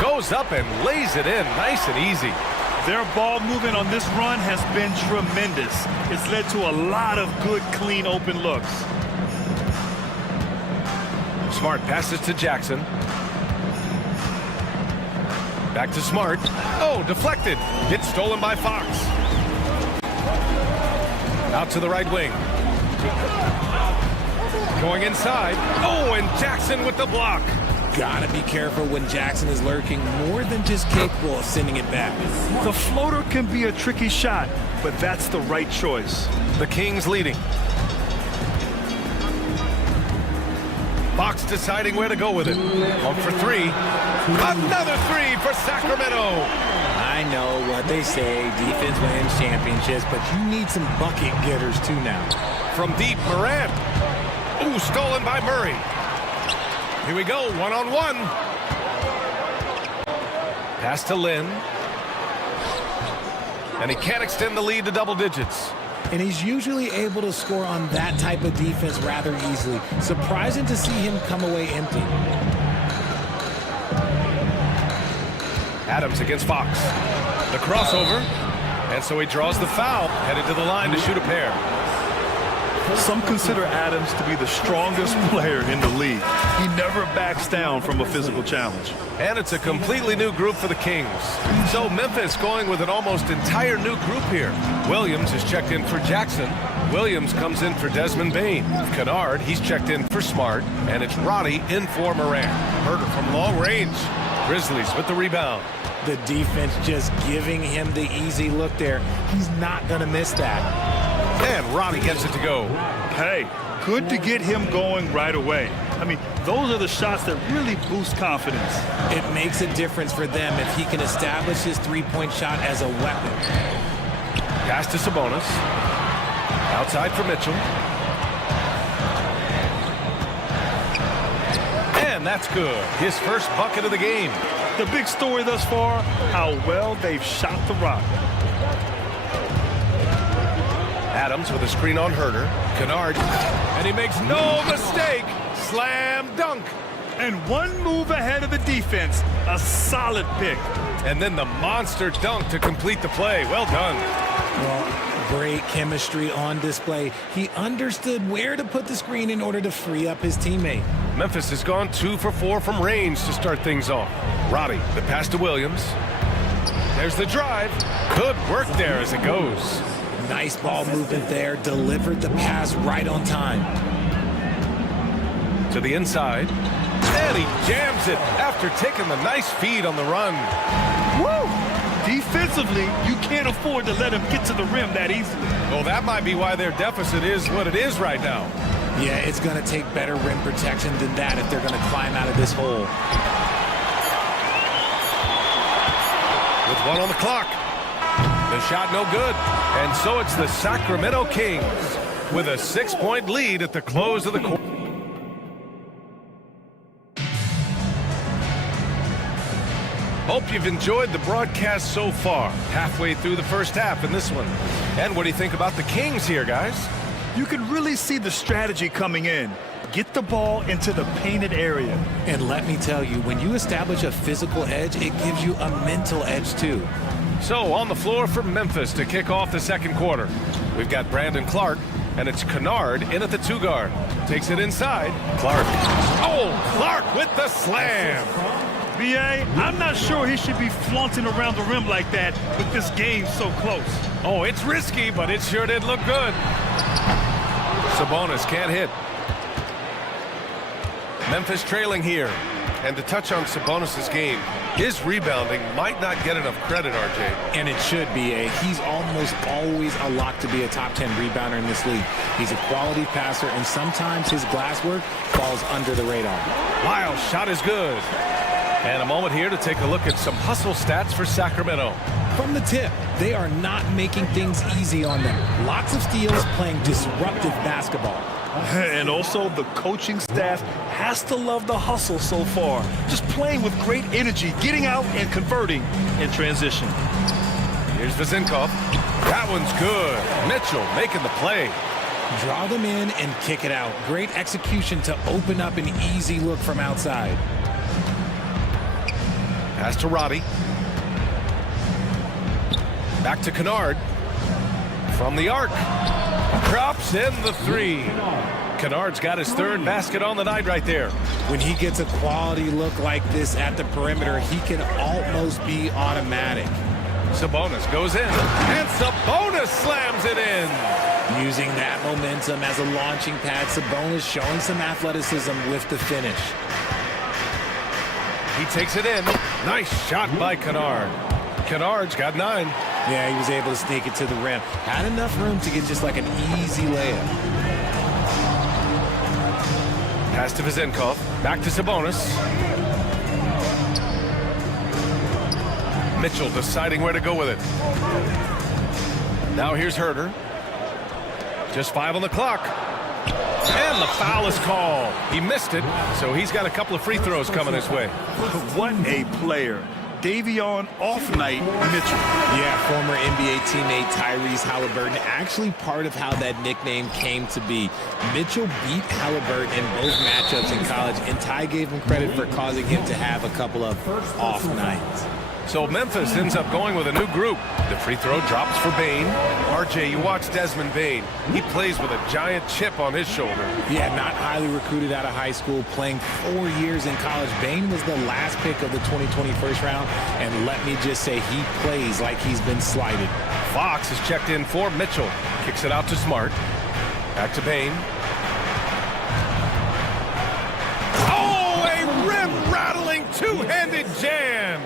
Goes up and lays it in. Nice and easy. Their ball movement on this run has been tremendous. It's led to a lot of good, clean, open looks. Smart passes to Jackson. Back to Smart. Oh, deflected. It's stolen by Fox. Out to the right wing. Going inside. Oh, and Jackson with the block. Gotta be careful when Jackson is lurking, more than just capable of sending it back. The floater can be a tricky shot, but that's the right choice. The Kings leading. Fox deciding where to go with it. 1 for 3. Another 3 for Sacramento. I know what they say, defense wins championships, but you need some bucket getters too now. From deep, Morant. Ooh, stolen by Murray. Here we go, 1-on-1. Pass to Lynn. And he can't extend the lead to double digits. And he's usually able to score on that type of defense rather easily. Surprising to see him come away empty. Adams against Fox. The crossover. And so he draws the foul. Headed to the line to shoot a pair. Some consider Adams to be the strongest player in the league. He never backs down from a physical challenge. And it's a completely new group for the Kings. So Memphis going with an almost entire new group here. Williams is checked in for Jackson. Williams comes in for Desmond Bain. Kennard, he's checked in for Smart. And it's Roddy in for Morant. Herder from long range. Grizzlies with the rebound. The defense just giving him the easy look there. He's not going to miss that. And Roddy gets it to go. Hey, good to get him going right away. I mean, those are the shots that really boost confidence. It makes a difference for them if he can establish his three-point shot as a weapon. Pass to Sabonis. Outside for Mitchell. And that's good. His first bucket of the game. The big story thus far, how well they've shot the rock. Adams with a screen on Herder. Kennard. And he makes no mistake. Slam dunk. And one move ahead of the defense. A solid pick. And then the monster dunk to complete the play. Well done. Well, Great chemistry on display. He understood where to put the screen in order to free up his teammate. Memphis has gone 2 for 4 from range to start things off. Roddy, the pass to Williams. There's the drive. Good work there as it goes. Nice ball movement there. Delivered the pass right on time. To the inside. And he jams it after taking the nice feed on the run. Woo! Defensively, you can't afford to let him get to the rim that easily. Well, that might be why their deficit is what it is right now. Yeah, it's going to take better rim protection than that if they're going to climb out of this hole. With 1 on the clock. The shot no good. And so it's the Sacramento Kings with a 6-point lead at the close of the quarter. Hope you've enjoyed the broadcast so far. Halfway through the first half in this one. And what do you think about the Kings here, guys? You can really see the strategy coming in. Get the ball into the painted area. And let me tell you, when you establish a physical edge, it gives you a mental edge too. So on the floor for Memphis to kick off the second quarter. We've got Brandon Clark, and it's Kennard in at the 2 guard. Takes it inside. Clark. Oh, Clark with the slam. B.A., I'm not sure he should be flaunting around the rim like that with this game so close. Oh, it's risky, but it sure did look good. Sabonis can't hit. Memphis trailing here. And to touch on Sabonis' game, his rebounding might not get enough credit, RJ. And it should be. He's almost always a lock to be a top 10 rebounder in this league. He's a quality passer, and sometimes his glass work falls under the radar. Lyle's shot is good. And a moment here to take a look at some hustle stats for Sacramento. From the tip, they are not making things easy on them. Lots of steals, playing disruptive basketball. And also, the coaching staff has to love the hustle so far. Just playing with great energy, getting out and converting in transition. Here's Vezenkov. That one's good. Mitchell making the play. Draw them in and kick it out. Great execution to open up an easy look from outside. Pass to Roddy. Back to Kennard. From the arc. Drops in the 3. Kennard's got his 3rd basket on the night right there. When he gets a quality look like this at the perimeter, he can almost be automatic. Sabonis goes in. And Sabonis slams it in. Using that momentum as a launching pad, Sabonis showing some athleticism with the finish. He takes it in. Nice shot by Kennard. Kennard's got 9. Yeah, he was able to sneak it to the rim. Had enough room to get just like an easy layup. Pass to Vezenkov. Back to Sabonis. Mitchell deciding where to go with it. Now here's Herter. Just 5 on the clock. And the foul is called. He missed it, so he's got a couple of free throws coming his way. What a player. Davion off-night Mitchell. Yeah, former NBA teammate Tyrese Halliburton, actually part of how that nickname came to be. Mitchell beat Halliburton in both matchups in college, and Ty gave him credit for causing him to have a couple of off nights. So Memphis ends up going with a new group. The free throw drops for Bane. RJ, you watch Desmond Bane. He plays with a giant chip on his shoulder. Yeah, not highly recruited out of high school, playing 4 years in college. Bane was the last pick of the 2020 first round, and let me just say he plays like he's been slighted. Fox is checked in for Mitchell. Kicks it out to Smart. Back to Bane. Oh, a rim-rattling two-handed jam.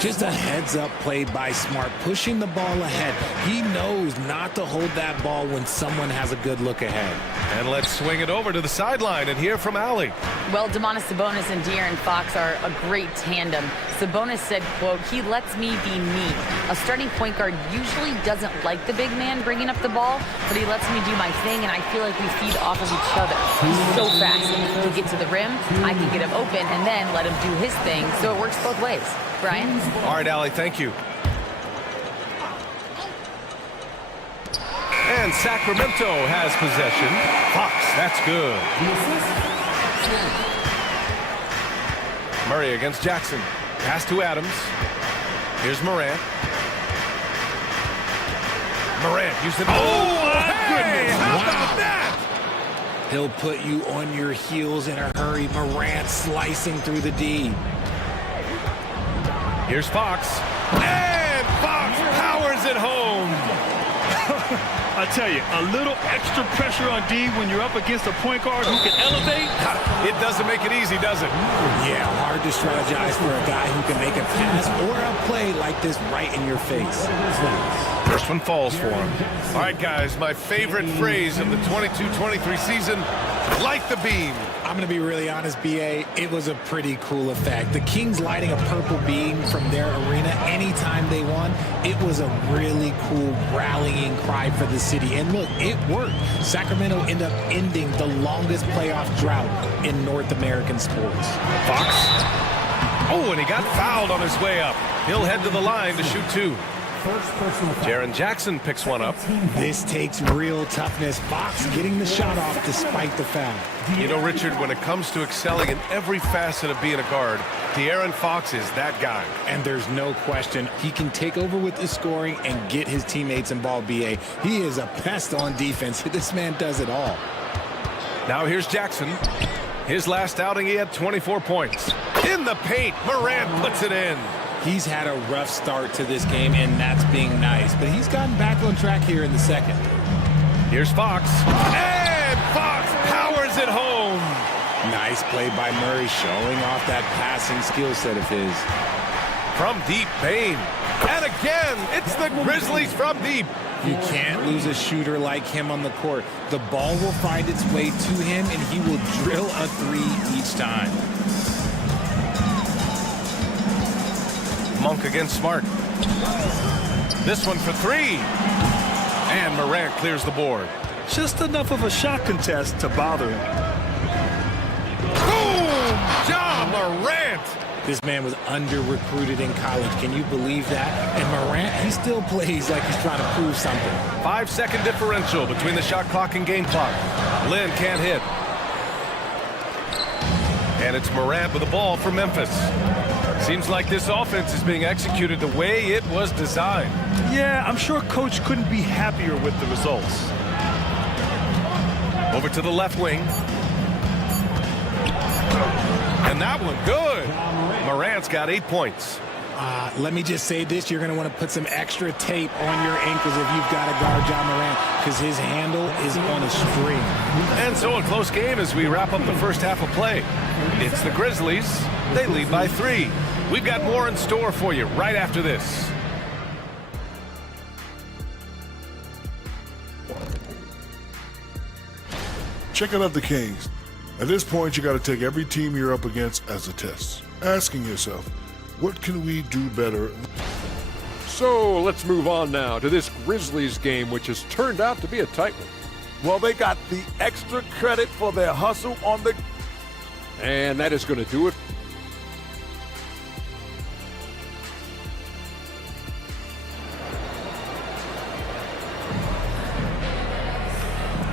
Just a heads-up play by Smart, pushing the ball ahead. He knows not to hold that ball when someone has a good look ahead. And let's swing it over to the sideline and hear from Allie. Well, Domantas Sabonis and De'Aaron Fox are a great tandem. Sabonis said, quote, "He lets me be me. A starting point guard usually doesn't like the big man bringing up the ball, but he lets me do my thing, and I feel like we feed off of each other. He's so fast. He get to the rim, I can get him open, and then let him do his thing, so it works both ways." Brian? All right, Allie, thank you. And Sacramento has possession. Fox, that's good. Murray against Jackson. Pass to Adams. Here's Morant. Morant used it. Oh, my goodness. How about that? He'll put you on your heels in a hurry. Morant slicing through the D. Here's Fox. And Fox powers it home. I tell you, a little extra pressure on D when you're up against a point guard who can elevate. It doesn't make it easy, does it? Yeah, hard to strategize for a guy who can make a pass or a play like this right in your face. First one falls for him. All right, guys, my favorite phrase of the 22-23 season, light the beam. I'm going to be really honest, B.A., it was a pretty cool effect. The Kings lighting a purple beam from their arena anytime they won, it was a really cool rallying cry for the city. And look, it worked. Sacramento ended up ending the longest playoff drought in North American sports. Fox. Oh, and he got fouled on his way up. He'll head to the line to shoot two. Jaren Jackson picks one up. This takes real toughness. Fox getting the shot off despite the foul. You know, Richard, when it comes to excelling in every facet of being a guard, De'Aaron Fox is that guy. And there's no question he can take over with the scoring and get his teammates involved, B.A. He is a pest on defense. This man does it all. Now here's Jackson. His last outing, he had 24 points. In the paint, Morant puts it in. He's had a rough start to this game, and that's being nice. But he's gotten back on track here in the second. Here's Fox. And Fox powers it home. Nice play by Murray, showing off that passing skill set of his. From deep, Bane. And again, it's the Grizzlies from deep. You can't lose a shooter like him on the court. The ball will find its way to him, and he will drill a three each time. Monk against Smart. This one for three. And Morant clears the board. Just enough of a shot contest to bother him. Boom! Ja Morant! This man was under-recruited in college. Can you believe that? And Morant, he still plays like he's trying to prove something. 5-second differential between the shot clock and game clock. Lynn can't hit. And it's Morant with the ball for Memphis. Seems like this offense is being executed the way it was designed. Yeah, I'm sure Coach couldn't be happier with the results. Over to the left wing. And that one, good. Morant's got 8 points. Let me just say this. You're going to want to put some extra tape on your ankles if you've got to guard Ja Morant, because his handle is on a string. And so a close game as we wrap up the first half of play. It's the Grizzlies. They lead by 3. We've got more in store for you right after this. Checking out the Kings. At this point, you got to take every team you're up against as a test, asking yourself, what can we do better? So let's move on now to this Grizzlies game, which has turned out to be a tight one. Well, they got the extra credit for their hustle on the... And that is going to do it.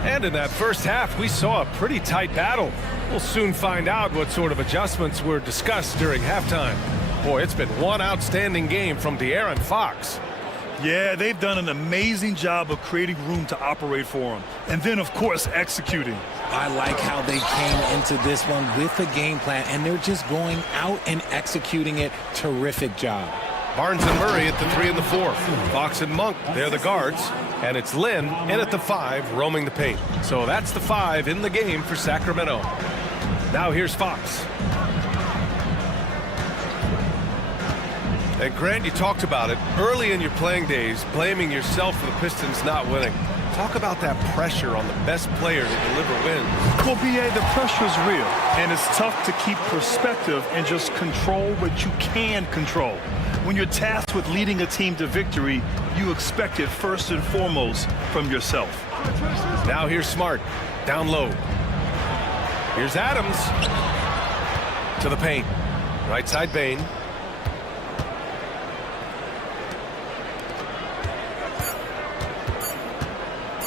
And in that first half, we saw a pretty tight battle. We'll soon find out what sort of adjustments were discussed during halftime. Boy, it's been one outstanding game from De'Aaron Fox. Yeah, they've done an amazing job of creating room to operate for him. And then, of course, executing. I like how they came into this one with a game plan, and they're just going out and executing it. Terrific job. Barnes and Murray at the 3 and the 4. Fox and Monk, they're the guards. And it's Lynn in at the 5, roaming the paint. So that's the 5 in the game for Sacramento. Now here's Fox. And Grant, you talked about it early in your playing days, blaming yourself for the Pistons not winning. Talk about that pressure on the best player to deliver wins. Well, B.A., the pressure is real, and it's tough to keep perspective and just control what you can control. When you're tasked with leading a team to victory, you expect it first and foremost from yourself. Now here's Smart, down low. Here's Adams to the paint. Right side Bane.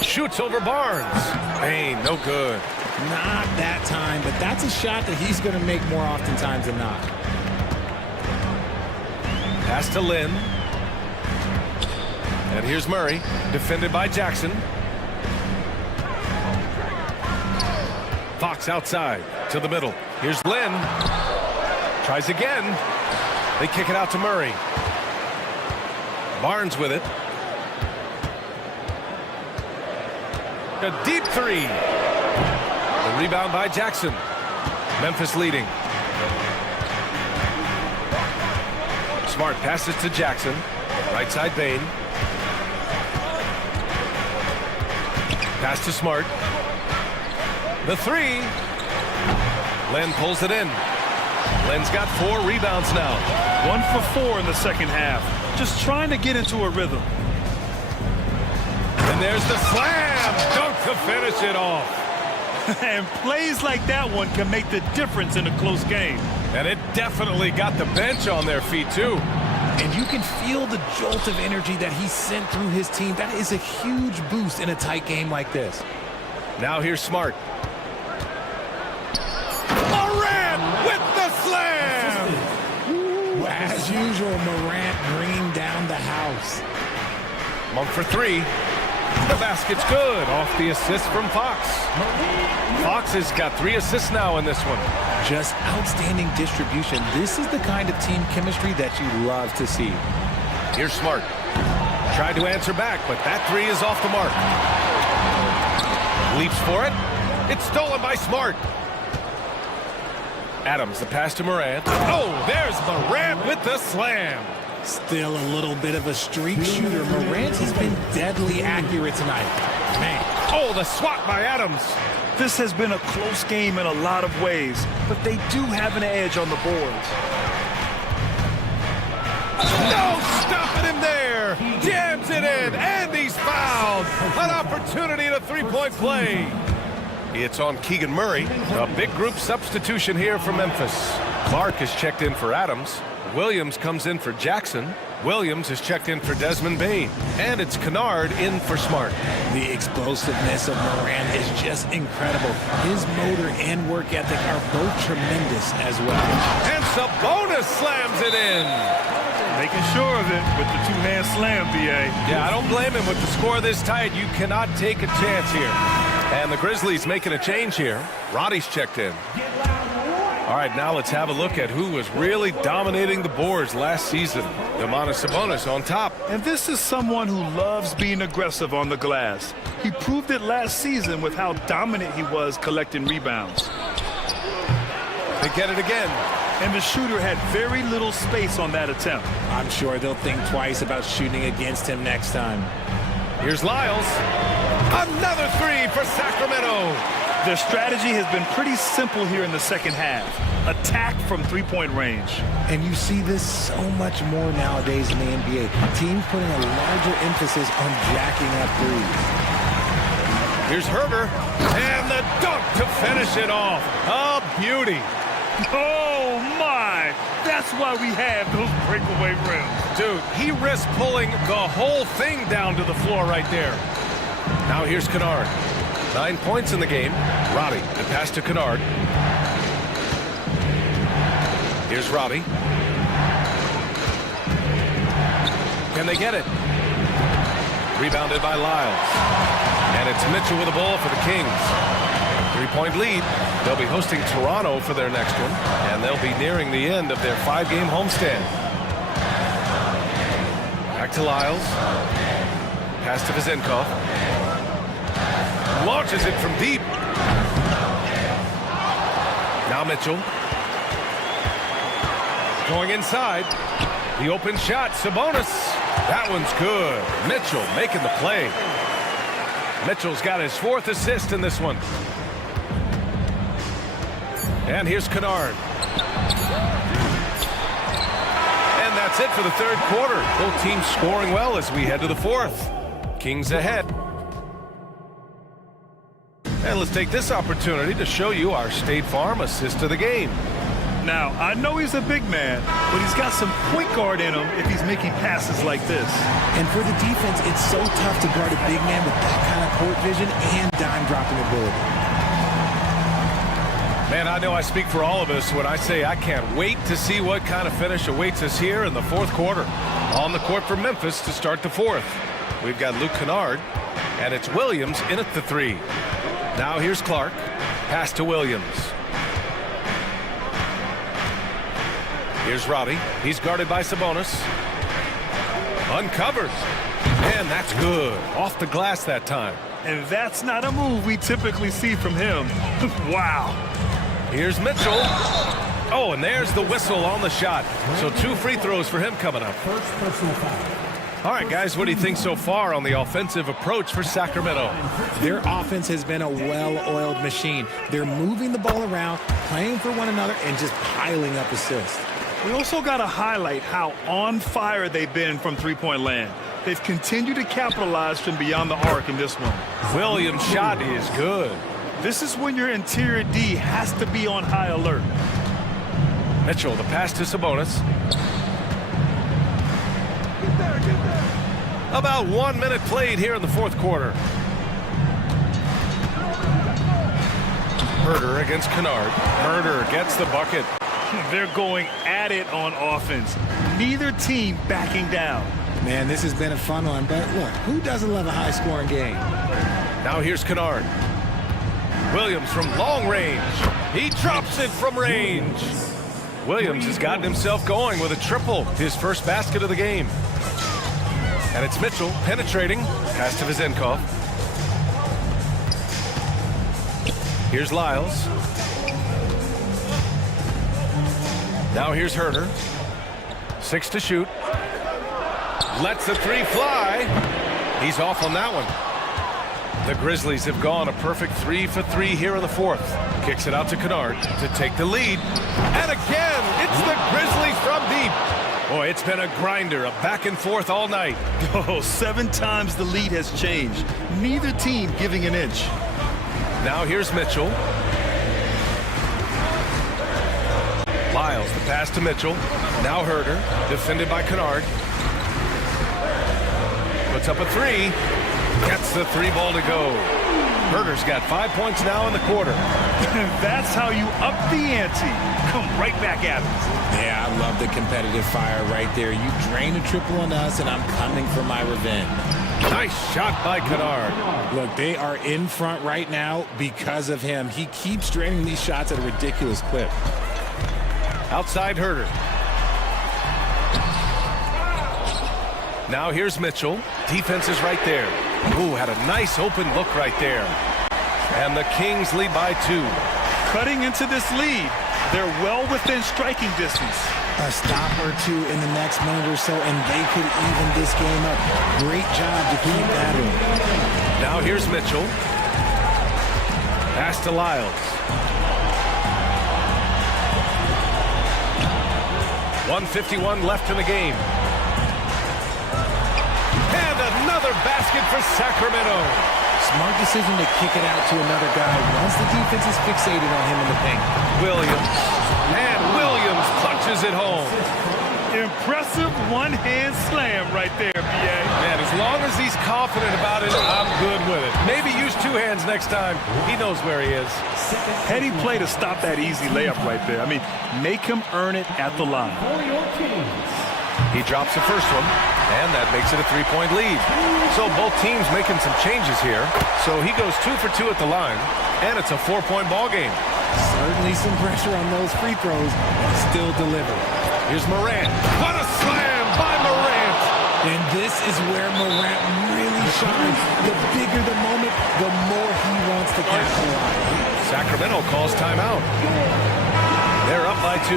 Shoots over Barnes. Bane, no good. Not that time, but that's a shot that he's going to make more oftentimes than not. Pass to Lynn. And here's Murray, defended by Jackson. Fox outside to the middle. Here's Lynn. Tries again. They kick it out to Murray. Barnes with it. A deep three. The rebound by Jackson. Memphis leading. Smart passes to Jackson. Right side Bain. Pass to Smart. The three. Len pulls it in. Len's got 4 rebounds now. 1 for 4 in the second half. Just trying to get into a rhythm. And there's the slam. Dunk to finish it off. And plays like that one can make the difference in a close game. And it definitely got the bench on their feet, too. And you can feel the jolt of energy that he sent through his team. That is a huge boost in a tight game like this. Now here's Smart. Morant with the slam! As usual, Morant bringing down the house. Monk for 3. The basket's good off the assist from Fox. Fox has got 3 assists now in this one. Just outstanding distribution. This is the kind of team chemistry that you love to see. Here's Smart. Tried to answer back, but that 3 is off the mark. Leaps for it. It's stolen by Smart. Adams, the pass to Morant. Oh, there's Morant with the slam. Still a little bit of a streak shooter. Morant has been deadly accurate tonight. Man. Oh, the swat by Adams. This has been a close game in a lot of ways, but they do have an edge on the boards. No stopping him there. Jams it in, and he's fouled. An opportunity at a three-point play. It's on Keegan Murray. A big group substitution here for Memphis. Clark is checked in for Adams. Williams comes in for Jackson. Williams is checked in for Desmond Bain. And it's Kennard in for Smart. The explosiveness of Morant is just incredible. His motor and work ethic are both tremendous as well. And Sabonis slams it in. Making sure of it with the two-hand slam, B.A. Yeah, I don't blame him with the score this tight. You cannot take a chance here. And the Grizzlies making a change here. Roddy's checked in. All right, now let's have a look at who was really dominating the boards last season. Domantas Sabonis on top. And this is someone who loves being aggressive on the glass. He proved it last season with how dominant he was collecting rebounds. They get it again. And the shooter had very little space on that attempt. I'm sure they'll think twice about shooting against him next time. Here's Lyles. Another 3 for Sacramento. Their strategy has been pretty simple here in the second half. Attack from three-point range. And you see this so much more nowadays in the NBA. Teams putting a larger emphasis on jacking up threes. Here's Herter. And the dunk to finish it off. A beauty. Oh, my. That's why we have those breakaway rims. Dude, he risked pulling the whole thing down to the floor right there. Now here's Kennard. 9 points in the game. Roddy, the pass to Kennard. Here's Roddy. Can they get it? Rebounded by Lyles. And it's Mitchell with the ball for the Kings. 3-point lead. They'll be hosting Toronto for their next one. And they'll be nearing the end of their 5-game homestand. Back to Lyles. Pass to Vezenkov. Launches it from deep. Now Mitchell. Going inside. The open shot. Sabonis. That one's good. Mitchell making the play. Mitchell's got his 4th assist in this one. And here's Kennard. And that's it for the 3rd quarter. Both teams scoring well as we head to the 4th. Kings ahead. And let's take this opportunity to show you our State Farm assist of the game. Now, I know he's a big man, but he's got some point guard in him if he's making passes like this. And for the defense, it's so tough to guard a big man with that kind of court vision and dime dropping ability. Man, I know I speak for all of us when I say I can't wait to see what kind of finish awaits us here in the 4th quarter. On the court for Memphis to start the 4th. We've got Luke Kennard, and it's Williams in at the 3. Now here's Clark. Pass to Williams. Here's Robbie. He's guarded by Sabonis. Uncovered. And that's good. Off the glass that time. And that's not a move we typically see from him. Wow. Here's Mitchell. Oh, and there's the whistle on the shot. So 2 free throws for him coming up. First personal foul. All right, guys, what do you think so far on the offensive approach for Sacramento? Their offense has been a well-oiled machine. They're moving the ball around, playing for one another, and just piling up assists. We also got to highlight how on fire they've been from three-point land. They've continued to capitalize from beyond the arc in this one. Williams' shot is good. This is when your interior D has to be on high alert. Mitchell, the pass to Sabonis. About 1 minute played here in the fourth quarter. Herder against Kennard. Herder gets the bucket. They're going at it on offense. Neither team backing down. Man, this has been a fun one, but look, who doesn't love a high-scoring game? Now here's Kennard. Williams from long range. He drops it from range. Williams has gotten himself going with a triple, his first basket of the game. And it's Mitchell penetrating. Pass to Vizenkov. Here's Lyles. Now here's Herder. 6 to shoot. Lets the 3 fly. He's off on that one. The Grizzlies have gone a perfect 3 for 3 here in the fourth. Kicks it out to Kennard to take the lead. And again, it's the Grizzlies from deep. Boy, it's been a grinder, a back and forth all night. Oh, 7 times the lead has changed. Neither team giving an inch. Now here's Mitchell. Lyles, the pass to Mitchell. Now Herder, defended by Kennard. Puts up a 3. Gets the 3 ball to go. Herder's got 5 points now in the quarter. That's how you up the ante. Come right back at it. Yeah, I love the competitive fire right there. You drain a triple on us, and I'm coming for my revenge. Nice shot by Kennard. Look, they are in front right now because of him. He keeps draining these shots at a ridiculous clip. Outside Herder. Now here's Mitchell. Defense is right there. Ooh, had a nice open look right there. And the Kings lead by 2. Cutting into this lead. They're well within striking distance. A stop or 2 in the next minute or so, and they could even this game up. Great job to keep that in. Now here's Mitchell. Pass to Lyles. 1:51 left in the game. And another basket for Sacramento. Smart decision to kick it out to another guy once the defense is fixated on him in the paint. Williams. And Williams punches it home. Impressive one-hand slam right there, B.A. Man, as long as he's confident about it, I'm good with it. Maybe use 2 hands next time. He knows where he is. Heady play to stop that easy layup right there. I mean, make him earn it at the line. He drops the first one, and that makes it a 3-point lead. So both teams making some changes here. So he goes 2 for 2 at the line, and it's a 4-point ball game. Certainly some pressure on those free throws, and still deliver. Here's Morant. What a slam by Morant! And this is where Morant really shines. The bigger the moment, the more he wants to capitalize. Sacramento calls timeout. They're up by 2.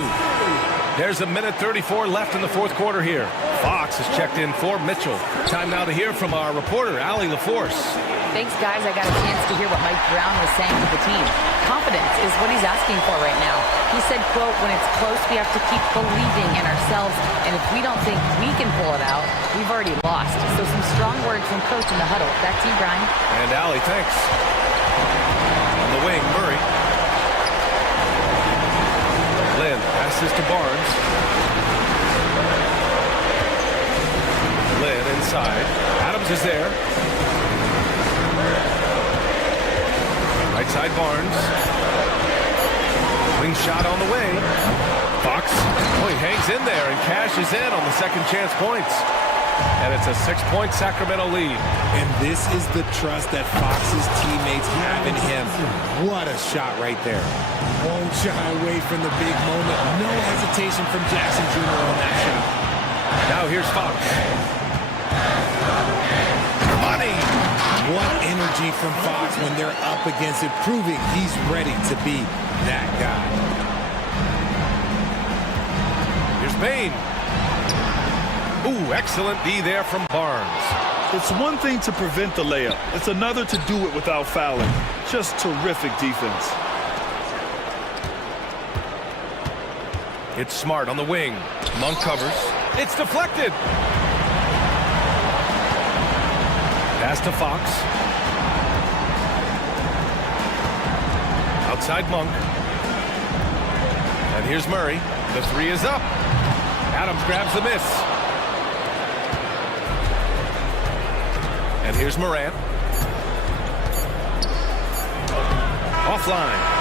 There's a minute 34 left in the fourth quarter here. Fox has checked in for Mitchell. Time now to hear from our reporter, Allie LaForce. Thanks, guys. I got a chance to hear what Mike Brown was saying to the team. Confidence is what he's asking for right now. He said, quote, when it's close, we have to keep believing in ourselves. And if we don't think we can pull it out, we've already lost. So some strong words from coach in the huddle. Back to you, Brian. And Allie, thanks. On the wing, Murray. Lynn passes to Barnes. Lynn inside. Adams is there. Right side Barnes. Wing shot on the way. Fox. Oh, he hangs in there and cashes in on the second chance points. And it's a 6-point Sacramento lead. And this is the trust that Fox's teammates have in him. What a shot right there. Won't shy away from the big moment. No hesitation from Jackson Jr. on that shot. Now here's Fox. Money! What energy from Fox when they're up against it, proving he's ready to be that guy. Here's Bain. Ooh, excellent D there from Barnes. It's one thing to prevent the layup. It's another to do it without fouling. Just terrific defense. It's Smart on the wing. Monk covers. It's deflected. Pass to Fox. Outside Monk. And here's Murray. The three is up. Adams grabs the miss. And here's Morant. Offline.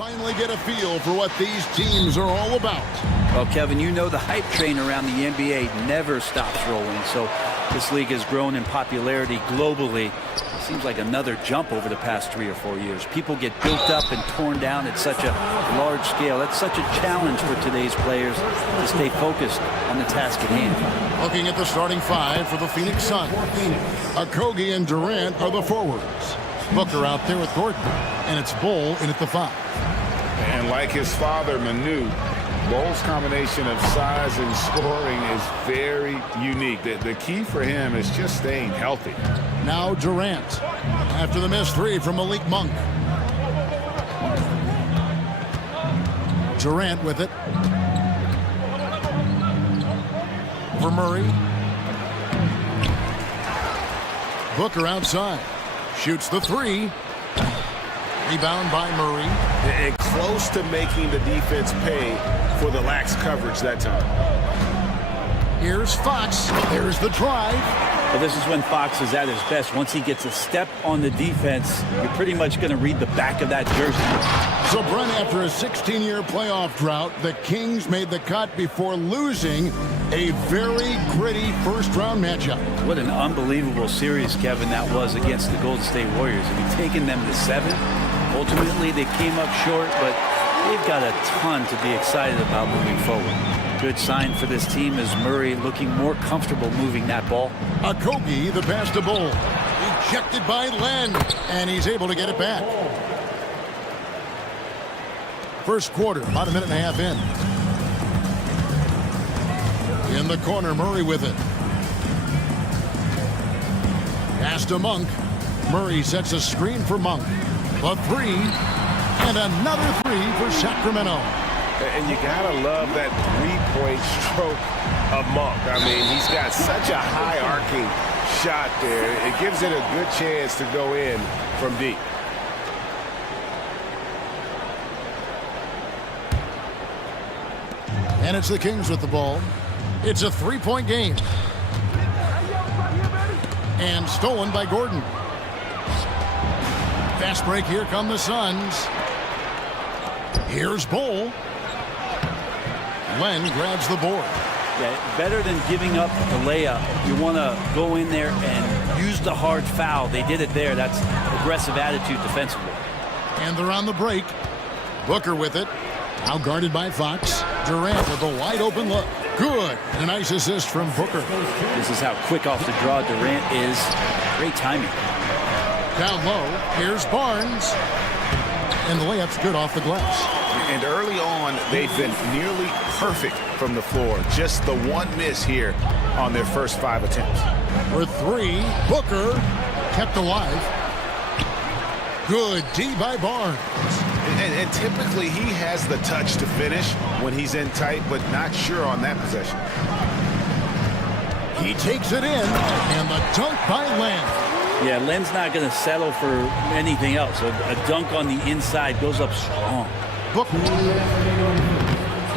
Finally get a feel for what these teams are all about. Well, Kevin, you know the hype train around the NBA never stops rolling, so this league has grown in popularity globally. It seems like another jump over the past 3 or 4 years. People get built up and torn down at such a large scale. That's such a challenge for today's players to stay focused on the task at hand. Looking at the starting 5 for the Phoenix Suns. Okogie and Durant are the forwards. Booker out there with Gordon, and it's Bull in at the 5. And like his father, Manu, Bull's combination of size and scoring is very unique. The key for him is just staying healthy. Now Durant, after the missed 3 from Malik Monk. Durant with it. For Murray. Booker outside. Shoots the 3. Rebound by Murray. And close to making the defense pay for the lax coverage that time. Here's Fox. There's the drive. Well, this is when Fox is at his best. Once he gets a step on the defense, you're pretty much going to read the back of that jersey. So, Brent, after a 16-year playoff drought, the Kings made the cut before losing a very gritty first-round matchup. What an unbelievable series, Kevin, that was against the Golden State Warriors. I mean, taking them to 7. Ultimately, they came up short, but they've got a ton to be excited about moving forward. Good sign for this team is Murray looking more comfortable moving that ball. Okogie, the pass to Bull. Ejected by Len, and he's able to get it back. First quarter, about a minute and a half in. In the corner, Murray with it. Pass to Monk. Murray sets a screen for Monk. A 3, and another 3 for Sacramento. And you gotta love that three-point stroke of Monk. I mean, he's got such a high arcing shot there. It gives it a good chance to go in from deep. And it's the Kings with the ball. It's a 3-point game. And stolen by Gordon. Fast break, here come the Suns. Here's Bull. Len grabs the board. Yeah, better than giving up the layup, you want to go in there and use the hard foul. They did it there. That's aggressive attitude defensively. And they're on the break. Booker with it. Now guarded by Fox. Durant with a wide open look. Good. A nice assist from Booker. This is how quick off the draw Durant is. Great timing. Down low. Here's Barnes. And the layup's good off the glass. And early on, they've been nearly perfect from the floor. Just the one miss here on their first 5 attempts. For 3, Booker kept alive. Good D by Barnes. And typically he has the touch to finish when he's in tight, but not sure on that possession. He takes it in, and the dunk by Len. Yeah, Len's not going to settle for anything else. A dunk on the inside goes up strong. Booker.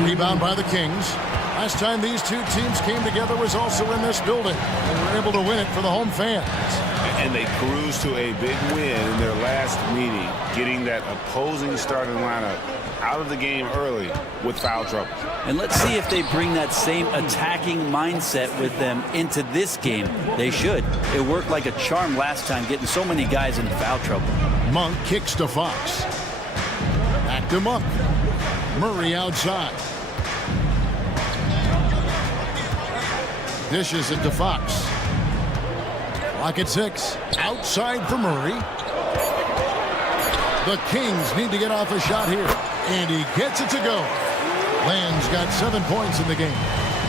Rebound by the Kings. Last time these two teams came together was also in this building. They were able to win it for the home fans. And they cruised to a big win in their last meeting, getting that opposing starting lineup out of the game early with foul trouble. And let's see if they bring that same attacking mindset with them into this game. They should. It worked like a charm last time, getting so many guys in foul trouble. Monk kicks to Fox. Back to Monk. Murray outside. Dishes it to Fox. Clock at 6. Outside for Murray. The Kings need to get off a shot here. And he gets it to go. Len's got 7 points in the game.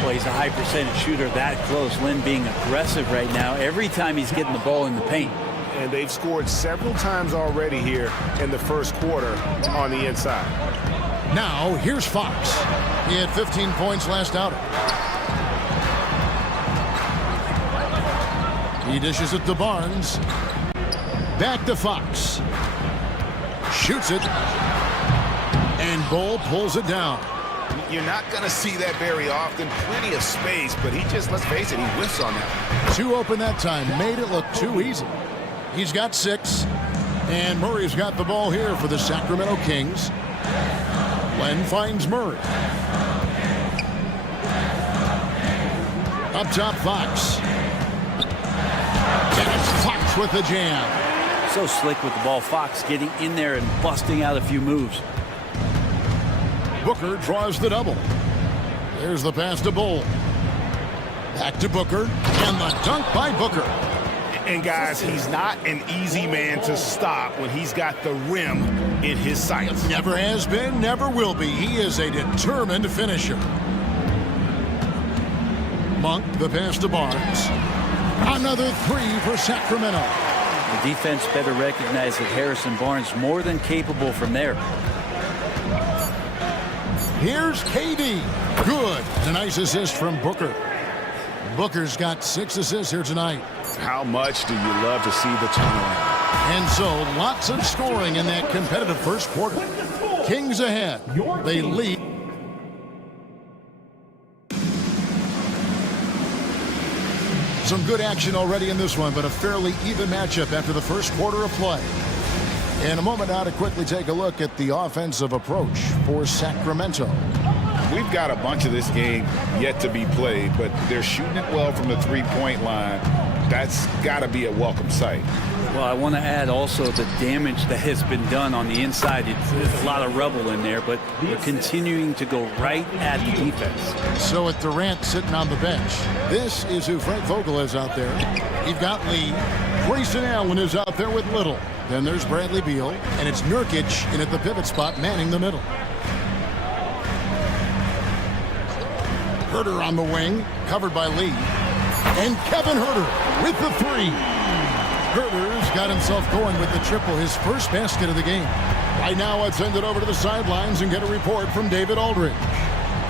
Well, he's a high percentage shooter that close. Len being aggressive right now every time he's getting the ball in the paint. And they've scored several times already here in the first quarter on the inside. Now, here's Fox. He had 15 points last outing. He dishes it to Barnes. Back to Fox. Shoots it. And Bull pulls it down. You're not going to see that very often. Plenty of space, but he just, let's face it, he whiffs on that. Too open that time. Made it look too easy. He's got 6. And Murray's got the ball here for the Sacramento Kings. Len finds Murray. Up top, Fox. And it's Fox with the jam. So slick with the ball. Fox getting in there and busting out a few moves. Booker draws the double. There's the pass to Bull. Back to Booker. And the dunk by Booker. And guys, he's not an easy man to stop when he's got the rim in his sights. Never has been, never will be. He is a determined finisher. Monk, the pass to Barnes. Another three for Sacramento. The defense better recognize that Harrison Barnes more than capable from there. Here's KD. Good. A nice assist from Booker. Booker's got 6 assists here tonight. How much do you love to see the turnaround? And so lots of scoring in that competitive first quarter. Kings ahead. They lead. Some good action already in this one, but a fairly even matchup after the first quarter of play. In a moment now to quickly take a look at the offensive approach for Sacramento. We've got a bunch of this game yet to be played, but they're shooting it well from the three-point line. That's got to be a welcome sight. Well, I want to add also the damage that has been done on the inside. It's a lot of rubble in there, but they're continuing to go right at the defense. So with Durant sitting on the bench, this is who Frank Vogel is out there. You've got Lee. Grayson Allen is out there with Little. Then there's Bradley Beal, and it's Nurkic in at the pivot spot, manning the middle. Herter on the wing, covered by Lee. And Kevin Herter with the three. Herter's got himself going with the triple, his first basket of the game. Right now, let's send it over to the sidelines and get a report from David Aldridge.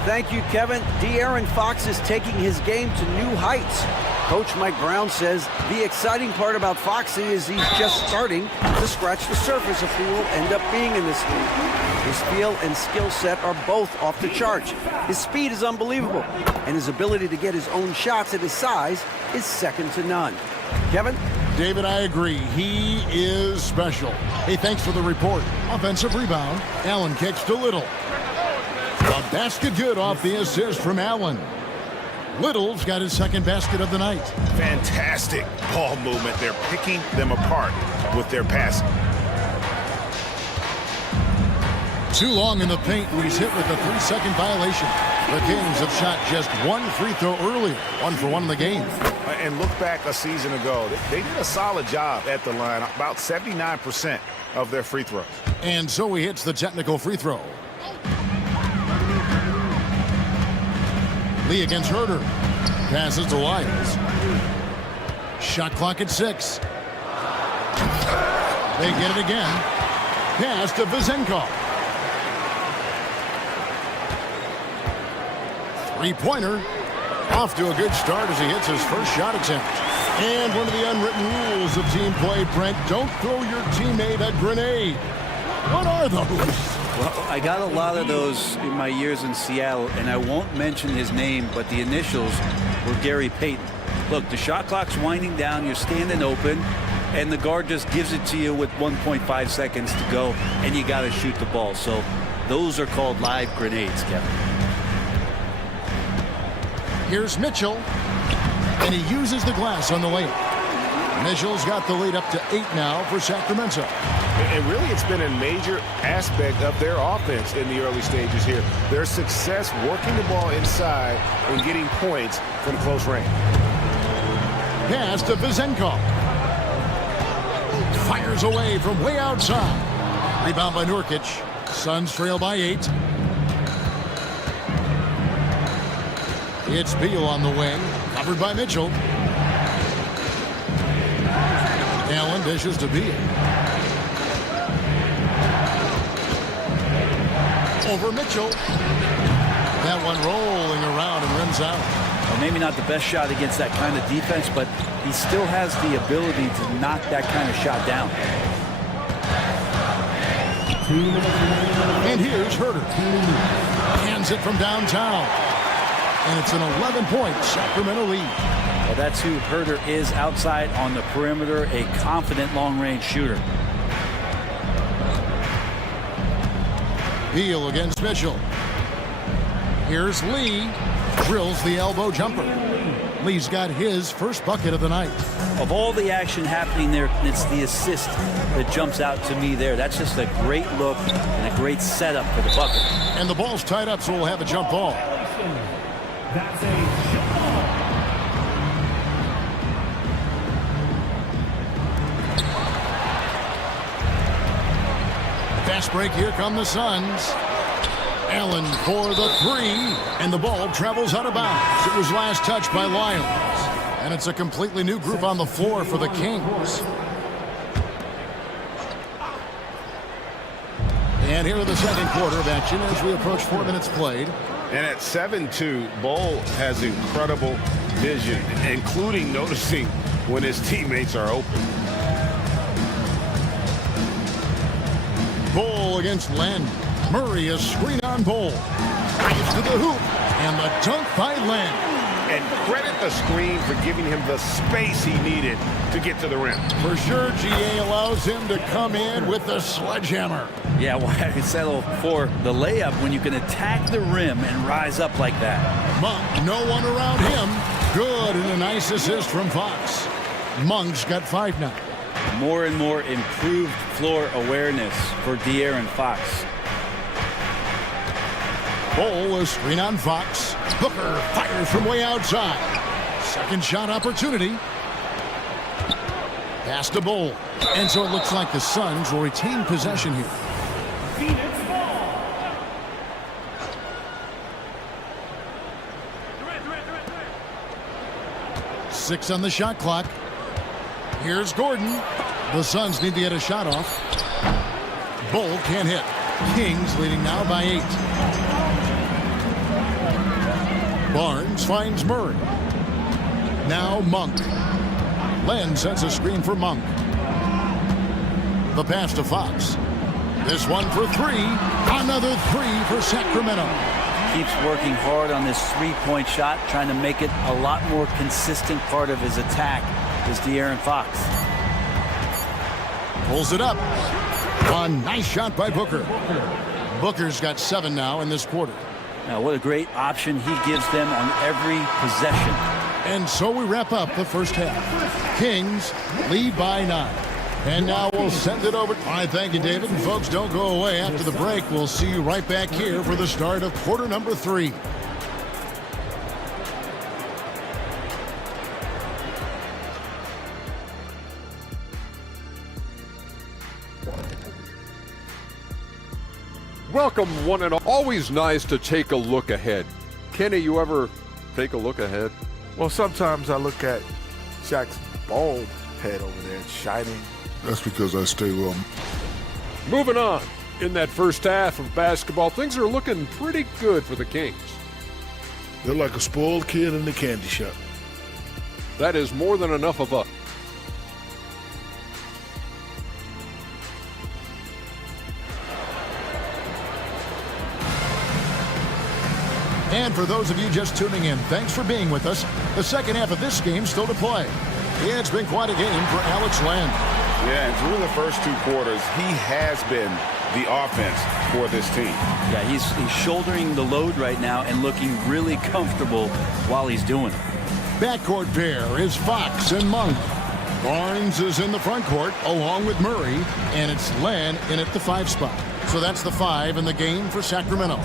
Thank you, Kevin. De'Aaron Fox is taking his game to new heights. Coach Mike Brown says the exciting part about Foxy is he's just starting to scratch the surface of who will end up being in this league. His feel and skill set are both off the charts. His speed is unbelievable, and his ability to get his own shots at his size is second to none. Kevin? David, I agree. He is special. Hey, thanks for the report. Offensive rebound. Allen kicks to Little. A basket good off the assist from Allen. Little's got his second basket of the night. Fantastic ball movement. They're picking them apart with their passing. Too long in the paint, and he's hit with a 3-second violation. The Kings have shot just one free throw earlier, 1 for 1 in the game. And look back a season ago, they did a solid job at the line, about 79% of their free throws. And so he hits the technical free throw. Lee against Herter. Passes to Lyles. Shot clock at 6. They get it again. Pass to Vizenkov. Three-pointer. Off to a good start as he hits his first shot attempt. And one of the unwritten rules of team play, Brent, don't throw your teammate a grenade. What are those? Well, I got a lot of those in my years in Seattle, and I won't mention his name, but the initials were Gary Payton. Look, the shot clock's winding down, you're standing open, and the guard just gives it to you with 1.5 seconds to go, and you got to shoot the ball. So those are called live grenades, Kevin. Here's Mitchell, and he uses the glass on the layup. Mitchell's got the lead up to 8 now for Sacramento. And really, it's been a major aspect of their offense in the early stages here. Their success working the ball inside and getting points from close range. Pass to Vizenkov. Fires away from way outside. Rebound by Nurkic. Suns trail by 8. It's Beal on the wing, covered by Mitchell. Allen dishes to Beal. Over Mitchell. That one rolling around and rims out. Well, maybe not the best shot against that kind of defense, but he still has the ability to knock that kind of shot down. And here's Herter. Hands it from downtown. And it's an 11-point Sacramento lead. Well, that's who Herter is outside on the perimeter, a confident long-range shooter. Beal against Mitchell. Here's Lee. Drills the elbow jumper. Lee's got his first bucket of the night. Of all the action happening there, it's the assist that jumps out to me there. That's just a great look and a great setup for the bucket. And the ball's tied up, so we'll have a jump ball. That's a jump ball. Fast break, here come the Suns. Allen for the three, and the ball travels out of bounds. It was last touched by Lyons. And it's a completely new group on the floor for the Kings. And here in the second quarter of action as we approach 4 minutes played. And at 7-2, Bol has incredible vision, including noticing when his teammates are open. Bol against Len. Murray, a screen on Bol. To the hoop, and the dunk by Len. And credit the screen for giving him the space he needed to get to the rim. For sure, GA allows him to come in with the sledgehammer. Yeah, why settle for the layup when you can attack the rim and rise up like that? Monk, no one around him. Good, and a nice assist from Fox. Monk's got 5 now. More and more improved floor awareness for De'Aaron Fox. Bol, a screen on Fox. Booker fires from way outside. Second shot opportunity. Pass to Bol. And so it looks like the Suns will retain possession here. Phoenix ball. 6 on the shot clock. Here's Gordon. The Suns need to get a shot off. Bol can't hit. Kings leading now by 8. Barnes finds Murray. Now Monk. Len sets a screen for Monk. The pass to Fox. This one for 3. Another 3 for Sacramento. Keeps working hard on this three-point shot, trying to make it a lot more consistent part of his attack is De'Aaron Fox. Pulls it up. A nice shot by Booker. Booker's got 7 now in this quarter. Now, what a great option he gives them on every possession. And so we wrap up the first half. Kings lead by 9. And now we'll send it over. All right, thank you, David. And folks, don't go away. After the break, we'll see you right back here for the start of quarter number 3. Welcome, one and all. Always nice to take a look ahead. Kenny, you ever take a look ahead? Well, sometimes I look at Shaq's bald head over there, shining. That's because I stay well. Moving on. In that first half of basketball, things are looking pretty good for the Kings. They're like a spoiled kid in the candy shop. That is more than enough of a... And for those of you just tuning in, thanks for being with us. The second half of this game still to play. Yeah, it's been quite a game for Alex Len. Yeah, and through the first 2 quarters, he has been the offense for this team. Yeah, he's shouldering the load right now and looking really comfortable while he's doing it. Backcourt pair is Fox and Monk. Barnes is in the front court along with Murray, and it's Len in at the 5 spot. So that's the 5 in the game for Sacramento.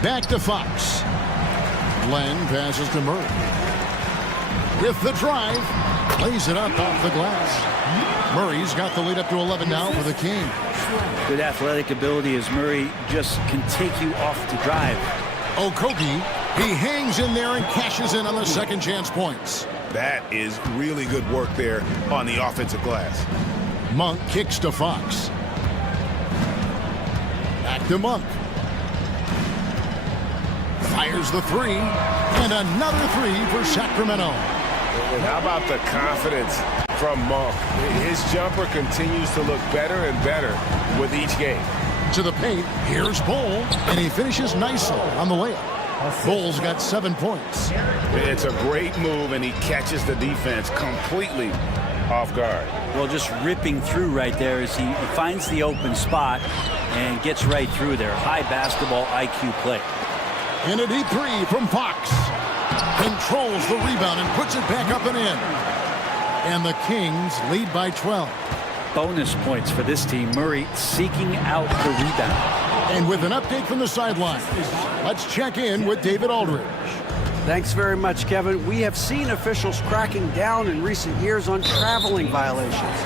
Back to Fox. Len passes to Murray. With the drive, lays it up off the glass. Murray's got the lead up to 11 now for the Kings. Good athletic ability as Murray just can take you off the drive. Okogie, he hangs in there and cashes in on the second chance points. That is really good work there on the offensive glass. Monk kicks to Fox. Back to Monk. Fires the 3, and another 3 for Sacramento. And how about the confidence from Monk? His jumper continues to look better and better with each game. To the paint, here's Bol, and he finishes nicely on the layup. Bulls got 7 points. It's a great move, and he catches the defense completely off guard. Well, just ripping through right there as he finds the open spot and gets right through there. High basketball IQ play. In a deep three from Fox. Controls the rebound and puts it back up and in. And the Kings lead by 12. Bonus points for this team. Murray seeking out the rebound. And with an update from the sideline, let's check in with David Aldridge. Thanks very much, Kevin. We have seen officials cracking down in recent years on traveling violations.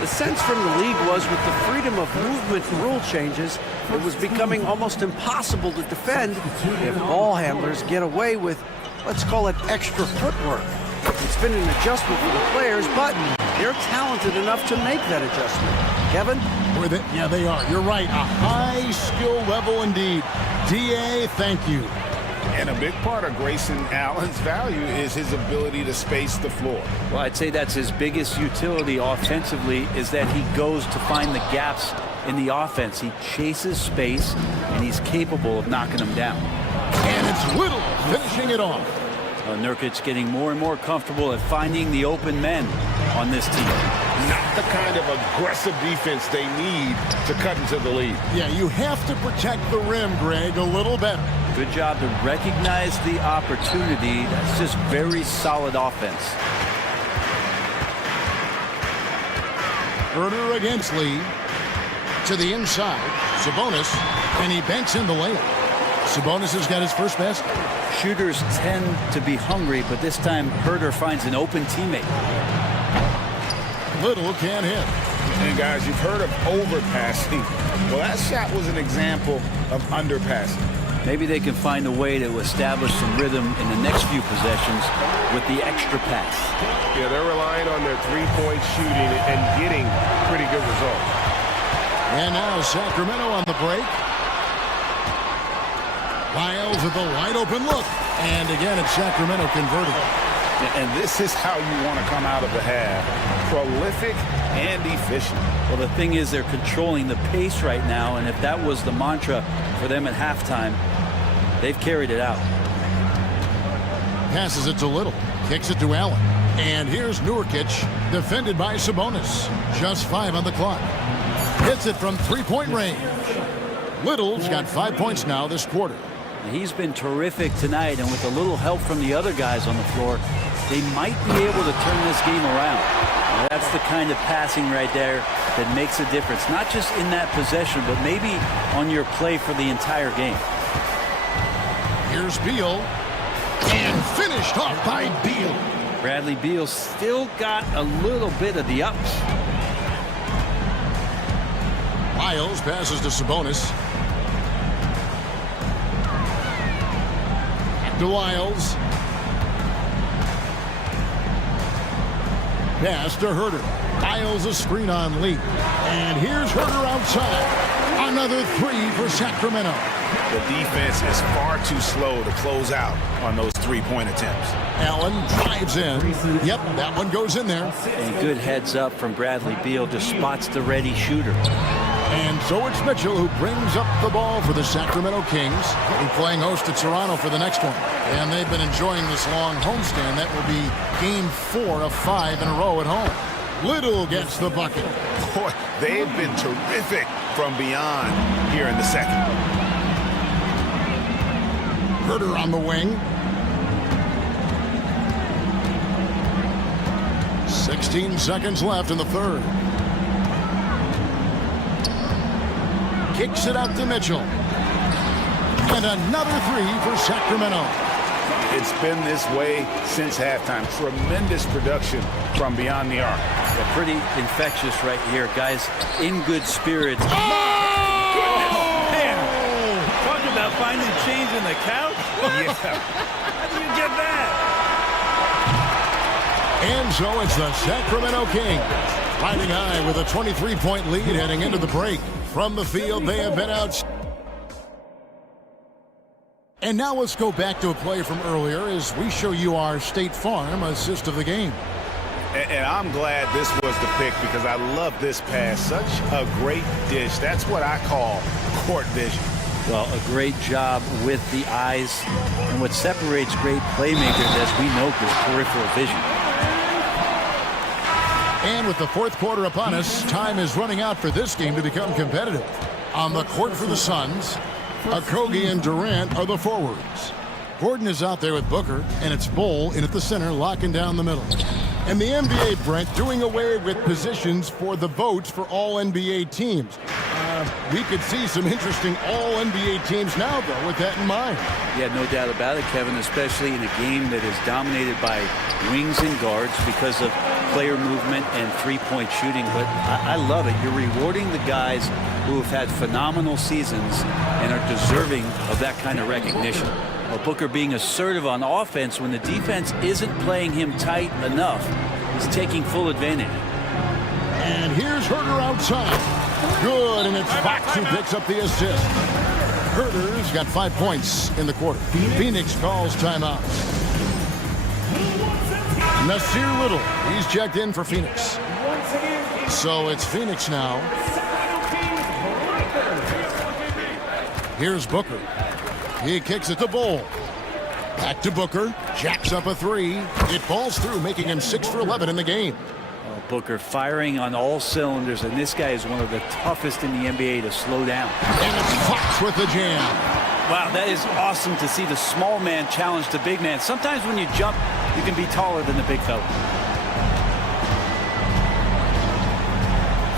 The sense from the league was with the freedom of movement rule changes, it was becoming almost impossible to defend if ball handlers get away with, let's call it, extra footwork. It's been an adjustment for the players, but they're talented enough to make that adjustment. Kevin? Yeah, they are. You're right. A high skill level indeed. DA, thank you. And a big part of Grayson Allen's value is his ability to space the floor. Well, I'd say that's his biggest utility offensively, is that he goes to find the gaps in the offense. He chases space, and he's capable of knocking them down. And it's Little finishing it off. Nurkic getting more and more comfortable at finding the open men on this team. Not the kind of aggressive defense they need to cut into the lead. Yeah, you have to protect the rim, Greg, a little better. Good job to recognize the opportunity. That's just very solid offense. Herder against Lee. To the inside. Sabonis. And he banks in the layup. Sabonis has got his first basket. Shooters tend to be hungry, but this time Herder finds an open teammate. Little can't hit. And guys, you've heard of overpassing. Well, that shot was an example of underpassing. Maybe they can find a way to establish some rhythm in the next few possessions with the extra pass. Yeah, they're relying on their three-point shooting and getting pretty good results. And now Sacramento on the break. Lyles with a wide open look. And again, it's Sacramento converting. And this is how you want to come out of the half. Prolific and efficient. Well, the thing is they're controlling the pace right now, and if that was the mantra for them at halftime, they've carried it out. Passes it to Little. Kicks it to Allen. And here's Nurkic, defended by Sabonis. Just 5 on the clock. Hits it from three-point range. Little's got 5 points now this quarter. He's been terrific tonight, and with a little help from the other guys on the floor, they might be able to turn this game around. Now, that's the kind of passing right there that makes a difference, not just in that possession, but maybe on your play for the entire game. Here's Beal, and finished off by Beal. Bradley Beal still got a little bit of the ups. Lyles passes to Sabonis. To Lyles. Pass to Herder. Lyles a screen on Lee. And here's Herder outside. Another three for Sacramento. The defense is far too slow to close out on those three-point attempts. Allen drives in. Yep, that one goes in there. And good heads up from Bradley Beal, just spots the ready shooter. And so it's Mitchell who brings up the ball for the Sacramento Kings. They'll be playing host to Toronto for the next one. And they've been enjoying this long homestand. That will be game 4 of 5 in a row at home. Little gets the bucket. Boy, they've been terrific from beyond here in the second. Herder on the wing. 16 seconds left in the third. Kicks it out to Mitchell. And another three for Sacramento. It's been this way since halftime. Tremendous production from beyond the arc. Yeah, pretty infectious right here, guys. In good spirits. Oh! Man, talking about finally changing the couch. Yeah. How do you get that? And so it's the Sacramento Kings riding high with a 23-point lead heading into the break. From the field, they have been out. And now let's go back to a play from earlier as we show you our State Farm assist of the game. And I'm glad this was the pick because I love this pass. Such a great dish. That's what I call court vision. Well, a great job with the eyes. And what separates great playmakers, as we know, is peripheral vision. And with the fourth quarter upon us, time is running out for this game to become competitive. On the court for the Suns, Okogie and Durant are the forwards. Gordon is out there with Booker, and it's Bull in at the center, locking down the middle. And the NBA, Brent, doing away with positions for the votes for all NBA teams. We could see some interesting all NBA teams now, though, with that in mind. Yeah, no doubt about it, Kevin, especially in a game that is dominated by wings and guards because of player movement and three-point shooting. But I love it. You're rewarding the guys who have had phenomenal seasons and are deserving of that kind of recognition. Well, Booker being assertive on offense when the defense isn't playing him tight enough. He's taking full advantage. And here's Herter outside. Good, and it's Fox who picks up the assist. Herter's got 5 points in the quarter. Phoenix calls timeout. Nasir Little, he's checked in for Phoenix. So it's Phoenix now. Here's Booker. He kicks it to Bull. Back to Booker. Jacks up a three. It falls through, making him 6 for 11 in the game. Booker firing on all cylinders, and this guy is one of the toughest in the NBA to slow down. And it's Fox with the jam. Wow, that is awesome to see the small man challenge the big man. Sometimes when you jump, you can be taller than the big fella.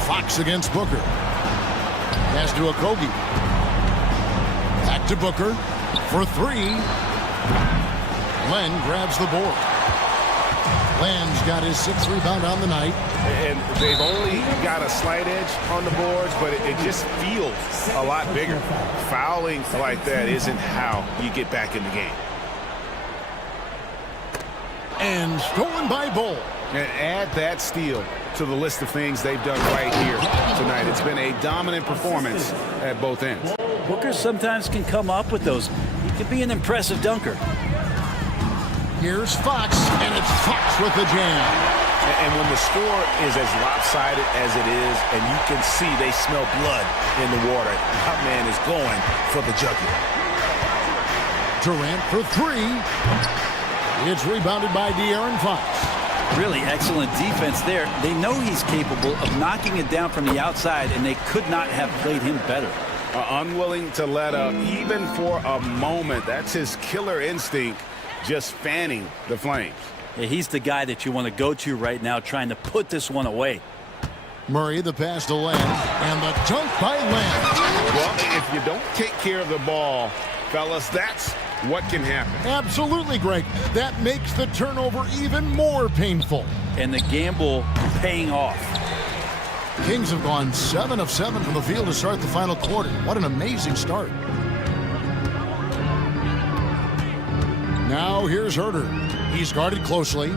Fox against Booker. Pass to Okogie. Back to Booker for three. Len grabs the board. Len's got his 6th rebound on the night. And they've only got a slight edge on the boards, but it just feels a lot bigger. Fouling like that isn't how you get back in the game. And stolen by Bull. And add that steal to the list of things they've done right here tonight. It's been a dominant performance at both ends. Booker sometimes can come up with those. He can be an impressive dunker. Here's Fox, and it's Fox with the jam. And when the score is as lopsided as it is, and you can see they smell blood in the water, that man is going for the jugular. Durant for three. It's rebounded by De'Aaron Fox. Really excellent defense there. They know he's capable of knocking it down from the outside, and they could not have played him better. Unwilling to let up, even for a moment. That's his killer instinct, just fanning the flames. Yeah, he's the guy that you want to go to right now, trying to put this one away. Murray, the pass to Len, and the dunk by Len. Well, if you don't take care of the ball, fellas, that's what can happen. Absolutely, Greg. That makes the turnover even more painful. And the gamble paying off. Kings have gone 7 of 7 from the field to start the final quarter. What an amazing start. Now here's Herter. He's guarded closely.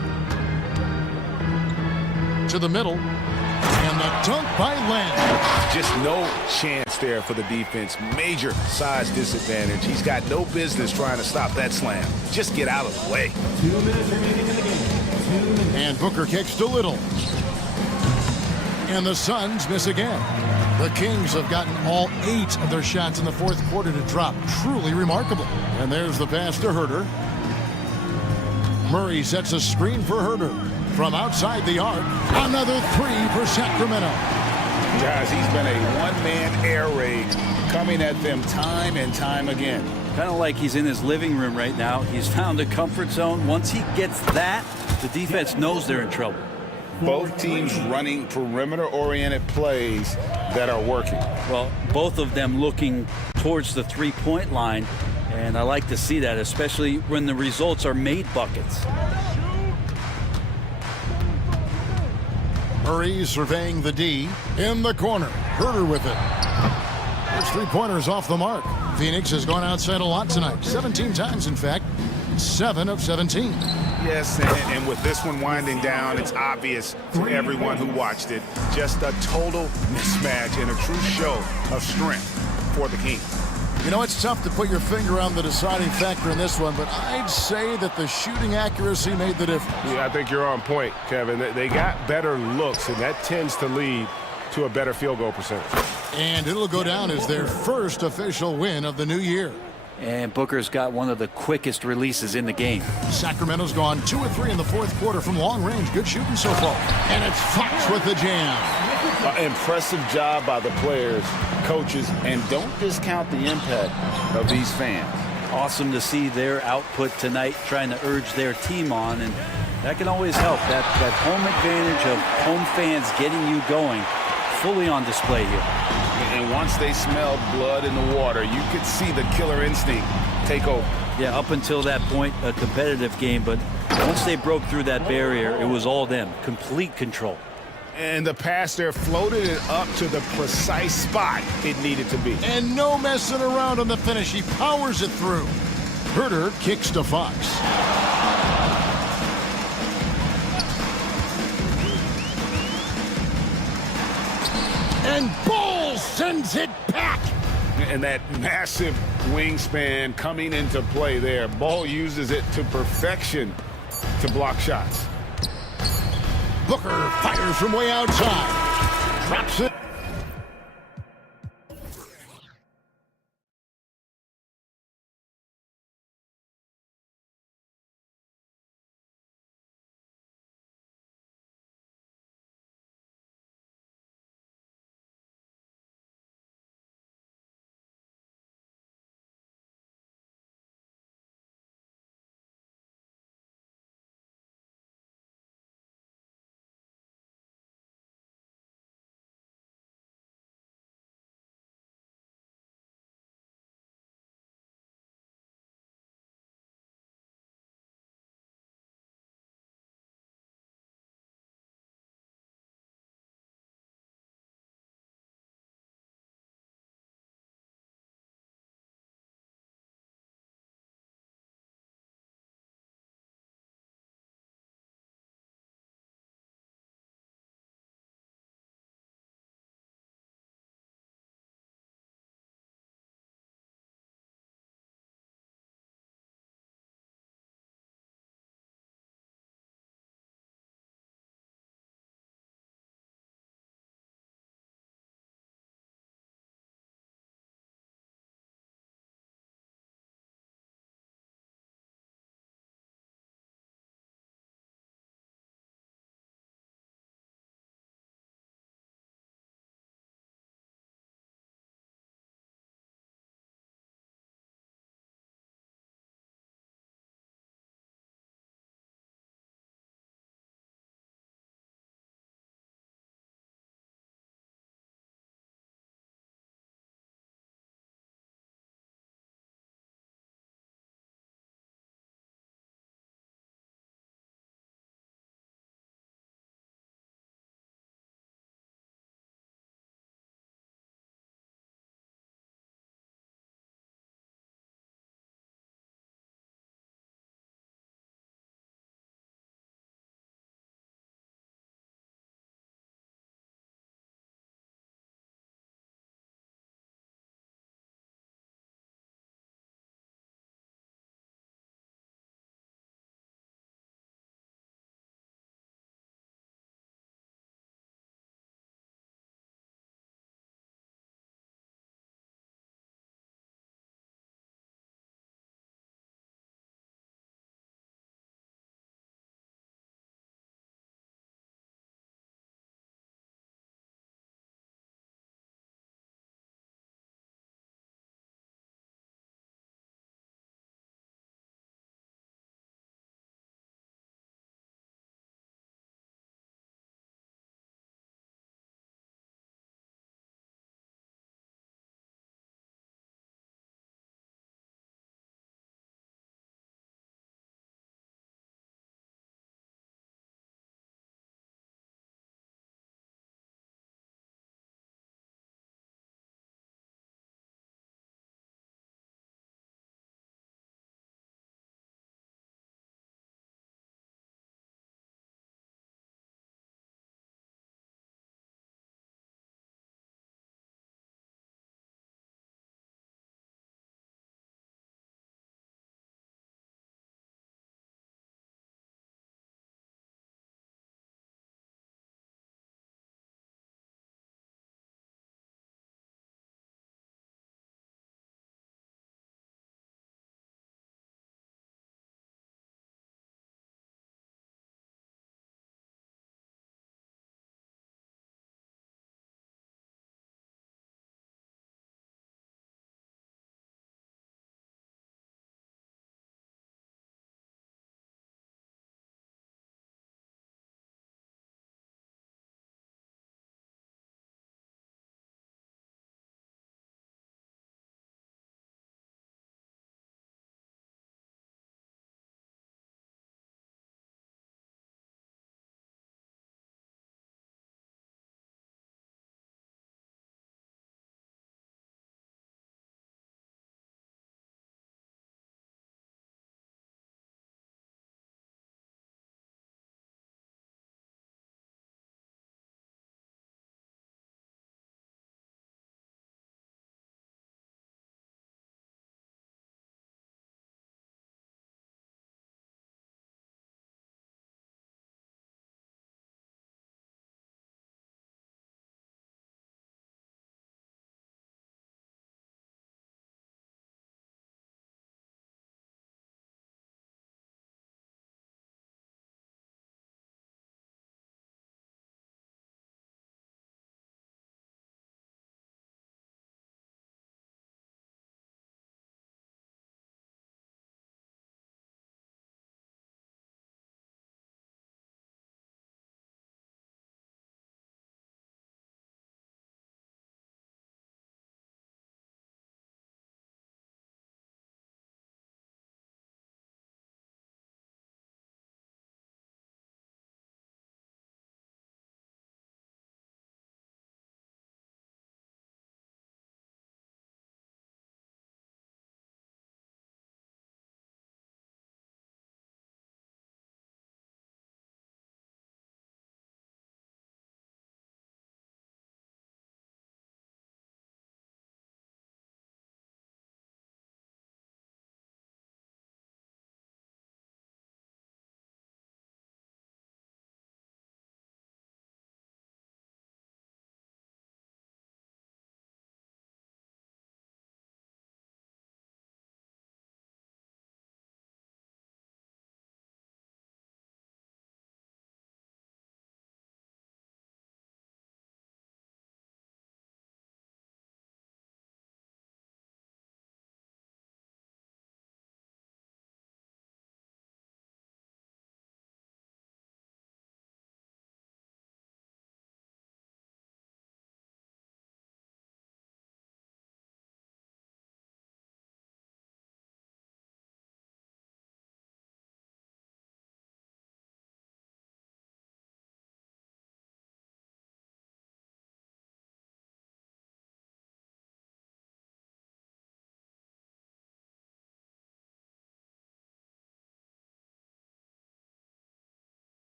To the middle. And the dunk by Len. Just no chance there for the defense. Major size disadvantage. He's got no business trying to stop that slam. Just get out of the way. 2 minutes remaining in the game. And Booker kicks to Little. And the Suns miss again. The Kings have gotten all 8 of their shots in the fourth quarter to drop. Truly remarkable. And there's the pass to Herter. Murray sets a screen for Herter. From outside the arc, another 3 for Sacramento. Guys, he's been a one-man air raid coming at them time and time again. Kind of like he's in his living room right now. He's found a comfort zone. Once he gets that, the defense knows they're in trouble. Both teams running perimeter-oriented plays that are working. Well, both of them looking towards the three-point line, and I like to see that, especially when the results are made buckets. Murray surveying the D in the corner. Herter with it. There's 3-pointers off the mark. Phoenix has gone outside a lot tonight. 17 times, in fact. 7 of 17. Yes, and with this one winding down, it's obvious to everyone who watched it. Just a total mismatch and a true show of strength for the Kings. You know, it's tough to put your finger on the deciding factor in this one, but I'd say that the shooting accuracy made the difference. Yeah, I think you're on point, Kevin. They got better looks, and that tends to lead to a better field goal percentage. And it'll go down as their first official win of the new year. And Booker's got one of the quickest releases in the game. Sacramento's gone 2 of 3 in the fourth quarter from long range. Good shooting so far. And it's Fox with the jam. Impressive job by the players, coaches, and don't discount the impact of these fans. Awesome to see their output tonight, trying to urge their team on, and that can always help. That home advantage of home fans getting you going, fully on display here. And once they smelled blood in the water, you could see the killer instinct take over. Yeah, up until that point, a competitive game, but once they broke through that barrier, it was all them. Complete control. And the pass there floated it up to the precise spot it needed to be. And no messing around on the finish. He powers it through. Herter kicks to Fox. And Ball sends it back. And that massive wingspan coming into play there. Ball uses it to perfection to block shots. Booker fires from way outside. Drops it.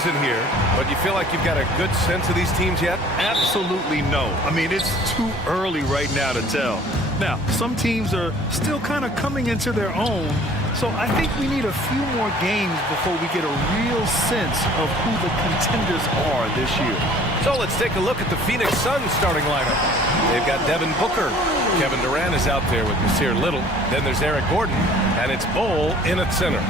season here, but you feel like you've got a good sense of these teams yet? Absolutely no. I mean, it's too early right now to tell. Now, some teams are still kind of coming into their own, so I think we need a few more games before we get a real sense of who the contenders are this year. So let's take a look at the Phoenix Suns starting lineup. They've got Devin Booker. Kevin Durant is out there with Nasir Little. Then there's Eric Gordon, and it's Bol in at center.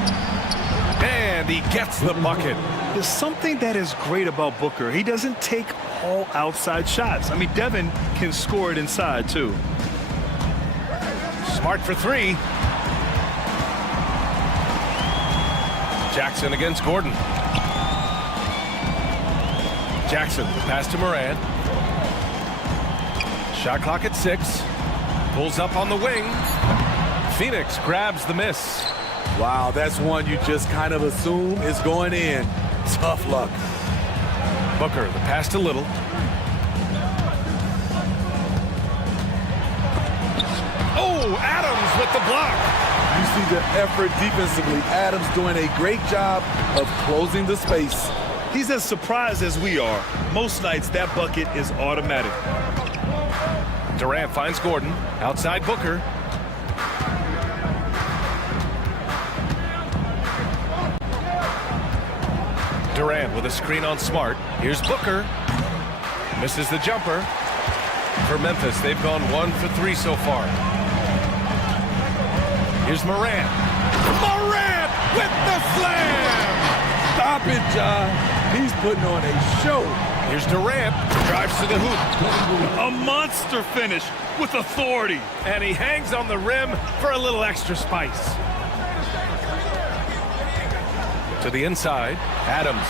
And he gets the bucket. There's something that is great about Booker. He doesn't take all outside shots. I mean, Devin can score it inside, too. Smart for three. Jackson against Gordon. Jackson, the pass to Morant. Shot clock at 6. Pulls up on the wing. Phoenix grabs the miss. Wow, that's one you just kind of assume is going in. Tough luck. Booker, the pass to Little. Oh, Adams with the block. You see the effort defensively. Adams doing a great job of closing the space. He's as surprised as we are. Most nights, that bucket is automatic. Durant finds Gordon. Outside Booker. Durant with a screen on Smart. Here's Booker. Misses the jumper. For Memphis, they've gone 1 for 3 so far. Here's Morant. Morant with the slam! Stop it, John. He's putting on a show. Here's Durant. Drives to the hoop. A monster finish with authority. And he hangs on the rim for a little extra spice. To the inside. Adams.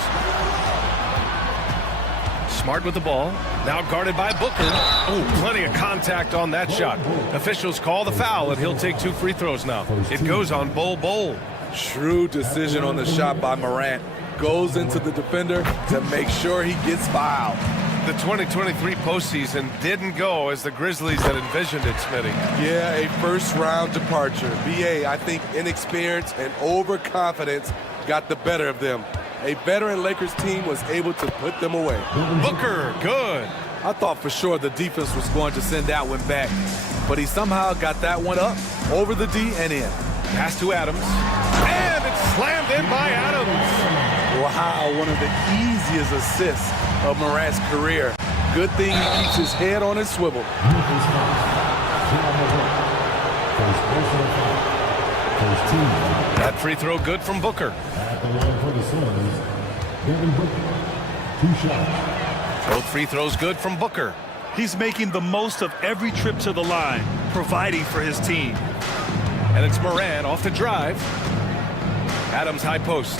Smart with the ball. Now guarded by Booker. Oh, plenty of contact on that shot. Officials call the foul, and he'll take 2 free throws now. It goes on Bol. Shrewd decision on the shot by Morant. Goes into the defender to make sure he gets fouled. The 2023 postseason didn't go as the Grizzlies had envisioned it, Smitty. Yeah, a first-round departure. BA, I think inexperience and overconfidence got the better of them. A veteran Lakers team was able to put them away. Booker, good. I thought for sure the defense was going to send that one back, but he somehow got that one up, over the D and in. Pass to Adams, and it's slammed in by Adams. Wow, one of the easiest assists of Morant's career. Good thing he keeps his head on his swivel. That free throw good from Booker. Both free throws good from Booker. He's making the most of every trip to the line, providing for his team. And it's Morant off the drive. Adams high post.